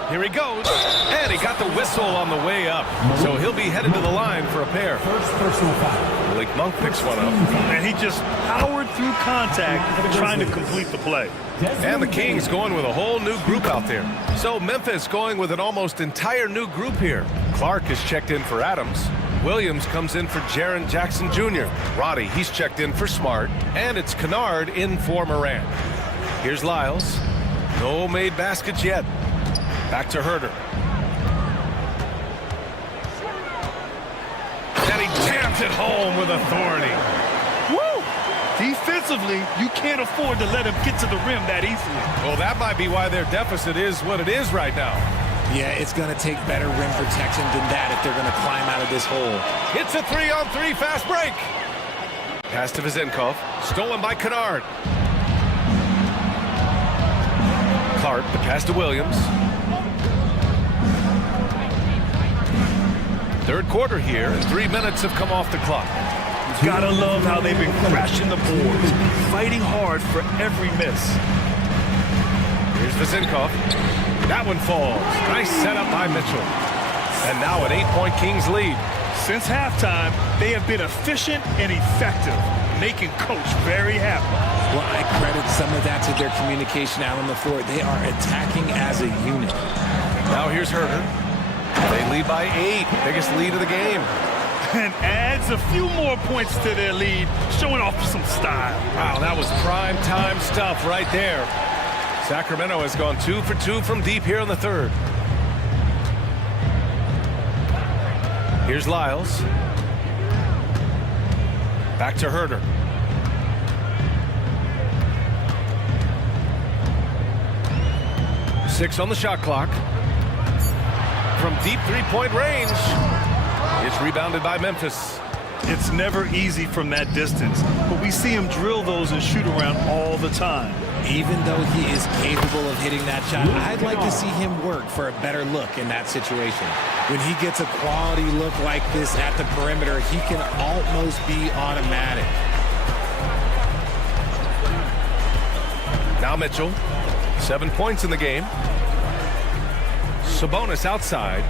Here he goes. And he got the whistle on the way up. So he'll be headed to the line for a pair. First personal foul. Malik Monk picks one up. And he just powered through contact trying to complete the play. And the Kings going with a whole new group out there. So Memphis going with an almost entire new group here. Clark is checked in for Adams. Williams comes in for Jaren Jackson Jr. Roddy, he's checked in for Smart. And it's Kennard in for Morant. Here's Lyles. No made baskets yet. Back to Herter. And he jams it home with authority. Woo! Defensively, you can't afford to let him get to the rim that easily. Well, that might be why their deficit is what it is right now. Yeah, it's going to take better rim protection than that if they're going to climb out of this hole. It's a 3-on-3 fast break. Pass to Vizenkov. Stolen by Kennard. Clark, the pass to Williams. Third quarter here, and 3 minutes have come off the clock. Gotta love how they've been crashing the boards, fighting hard for every miss. Here's Vizenkov. That one falls. Nice setup by Mitchell. And now an 8-point Kings lead. Since halftime, they have been efficient and effective, making Coach very happy. Well, I credit some of that to their communication out on the floor. They are attacking as a unit. Now here's Herter. They lead by 8. Biggest lead of the game. And adds a few more points to their lead, showing off some style. Wow, that was prime time stuff right there. Sacramento has gone 2 for 2 from deep here in the third. Here's Lyles. Back to Herter. Six on the shot clock. From deep three-point range. It's rebounded by Memphis. It's never easy from that distance, but we see him drill those and shoot around all the time. Even though he is capable of hitting that shot, I'd like to see him work for a better look in that situation. When he gets a quality look like this at the perimeter, he can almost be automatic. Now Mitchell, 7 points in the game. Sabonis outside.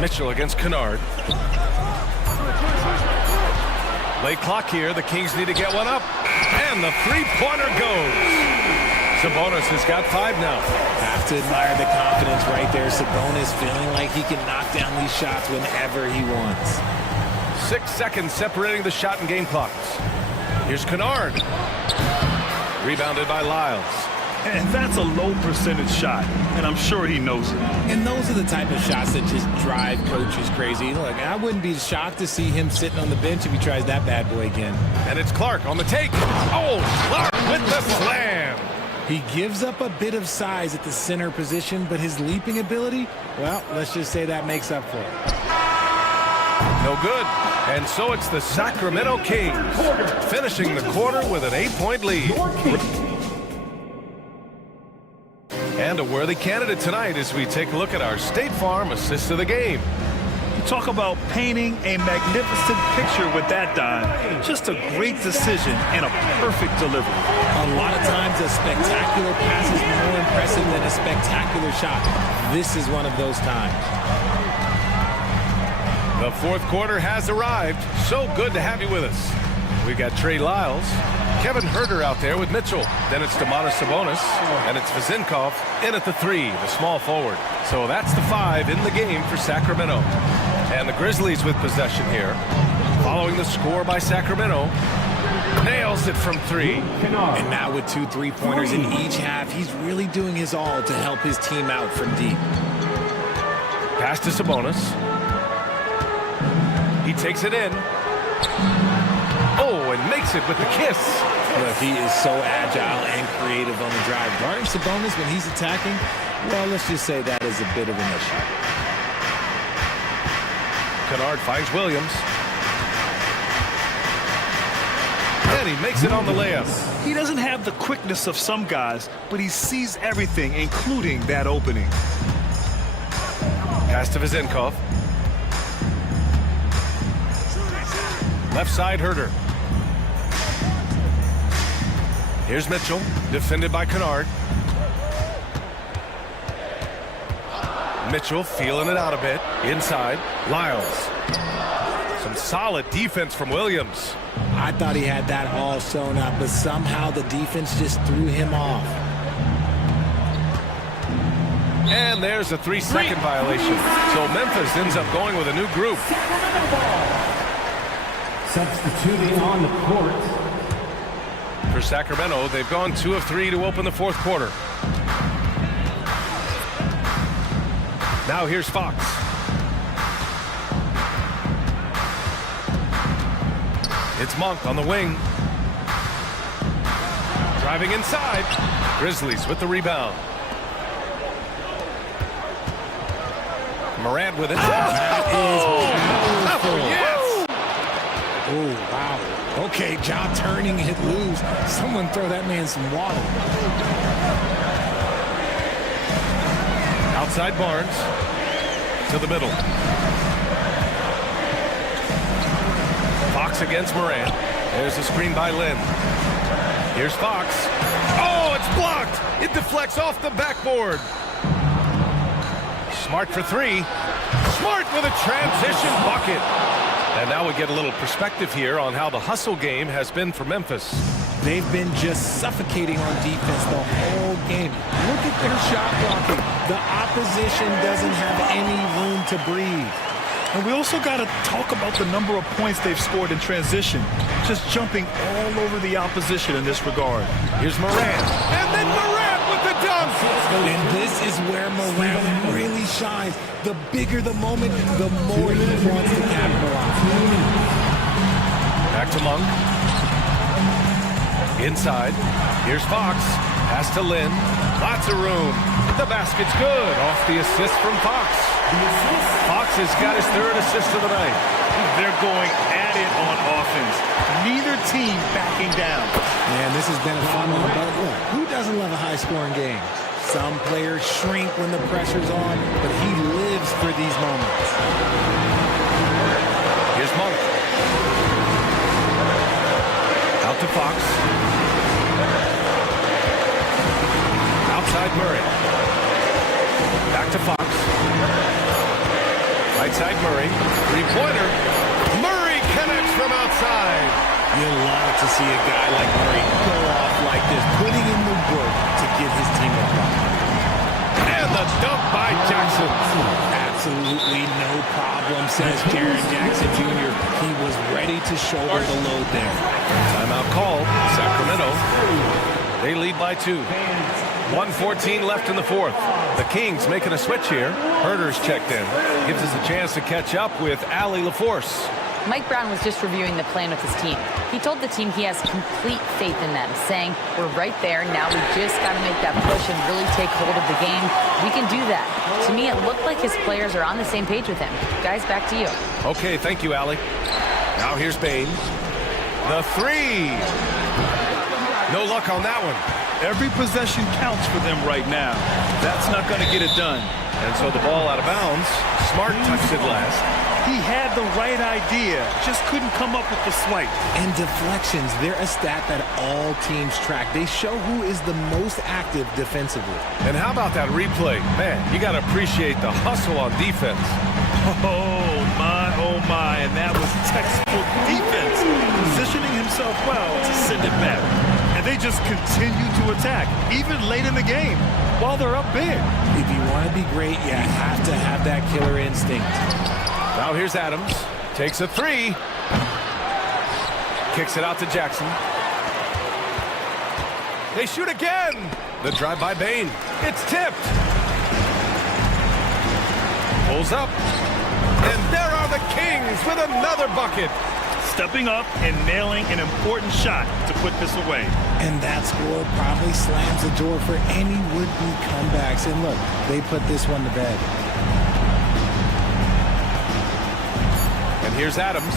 Mitchell against Kennard. Late clock here. The Kings need to get one up. And the three-pointer goes. Sabonis has got 5 now. Have to admire the confidence right there. Sabonis feeling like he can knock down these shots whenever he wants. 6 seconds separating the shot and game clocks. Here's Kennard. Rebounded by Lyles. And that's a low percentage shot, and I'm sure he knows it. And those are the type of shots that just drive coaches crazy. Look, I wouldn't be shocked to see him sitting on the bench if he tries that bad boy again. And it's Clark on the take. Oh, Clark with the slam. He gives up a bit of size at the center position, but his leaping ability, well, let's just say that makes up for it. No good. And so it's the Sacramento Kings finishing the quarter with an 8-point lead. And a worthy candidate tonight as we take a look at our State Farm assist of the game. You talk about painting a magnificent picture with that dime. Just a great decision and a perfect delivery. A lot of times a spectacular pass is more impressive than a spectacular shot. This is one of those times. The fourth quarter has arrived. So good to have you with us. We got Trey Lyles, Kevin Herter out there with Mitchell. Then it's Domantas Sabonis, and it's Vezinkov in at the 3, the small forward. So that's the 5 in the game for Sacramento. And the Grizzlies with possession here. Following the score by Sacramento. Nails it from 3. And now with 2 3-pointers in each half, he's really doing his all to help his team out from deep. Pass to Sabonis. He takes it in. Oh, and makes it with the kiss. Look, he is so agile and creative on the drive. Guarding Sabonis when he's attacking, well, let's just say that is a bit of an issue. Kennard finds Williams. And he makes it on the layup. He doesn't have the quickness of some guys, but he sees everything, including that opening. Pass to Vezinkov. Left side, Herter. Here's Mitchell, defended by Kennard. Mitchell feeling it out a bit. Inside, Lyles. Some solid defense from Williams. I thought he had that all sewn up, but somehow the defense just threw him off. And there's a 3-second violation. So Memphis ends up going with a new group. Substituting on the court. For Sacramento, they've gone 2 of 3 to open the fourth quarter. Now here's Fox. It's Monk on the wing. Driving inside. Grizzlies with the rebound. Morant with it. That is powerful. Yes! Oh, wow. Okay, Ja turning it loose. Someone throw that man some water. Outside Barnes. To the middle. Fox against Morant. There's a screen by Lynn. Here's Fox. Oh, it's blocked. It deflects off the backboard. Smart for 3. Smart with a transition bucket. And now we get a little perspective here on how the hustle game has been for Memphis. They've been just suffocating on defense the whole game. Look at their shot blocking. The opposition doesn't have any room to breathe. And we also got to talk about the number of points they've scored in transition. Just jumping all over the opposition in this regard. Here's Morant. And then Morant with the dunk. And this is where Morant really shines. The bigger the moment, the more he wants to capitalize. Back to Monk. Inside. Here's Fox. Pass to Lynn. Lots of room. The basket's good. Off the assist from Fox. Fox has got his 3rd assist of the night. They're going at it on offense. Neither team backing down. Man, this has been a fun one, but look, who doesn't love a high-scoring game? Some players shrink when the pressure's on, but he lives for these moments. Here's Monk. Out to Fox. Outside Murray. Back to Fox. Right side Murray. 3-pointer. Murray connects from outside. You love to see a guy like Murray go off like this, putting in the work to give his team a run. And the dunk by Jackson. Absolutely no problem, says Jaren Jackson Jr. He was ready to shoulder the load there. Timeout called. Sacramento. They lead by 2. 1:14 left in the fourth. The Kings making a switch here. Herter's checked in. Gives us a chance to catch up with Allie LaForce. Mike Brown was just reviewing the plan with his team. He told the team he has complete faith in them, saying, we're right there, now we just got to make that push and really take hold of the game. We can do that. To me, it looked like his players are on the same page with him. Guys, back to you. Okay, thank you, Allie. Now here's Bain. The 3. No luck on that one. Every possession counts for them right now. That's not going to get it done. And so the ball out of bounds. Smart touched it last. He had the right idea, just couldn't come up with the swipe. And deflections, they're a stat that all teams track. They show who is the most active defensively. And how about that replay? Man, you got to appreciate the hustle on defense. Oh my, and that was textbook defense. Positioning himself well to send it back. And they just continue to attack, even late in the game, while they're up big. If you want to be great, you have to have that killer instinct. Now here's Adams. Takes a three. Kicks it out to Jackson. They shoot again. The drive by Bain. It's tipped. Pulls up. And there are the Kings with another bucket. Stepping up and nailing an important shot to put this away. And that score probably slams the door for any would-be comebacks. And look, they put this one to bed. And here's Adams.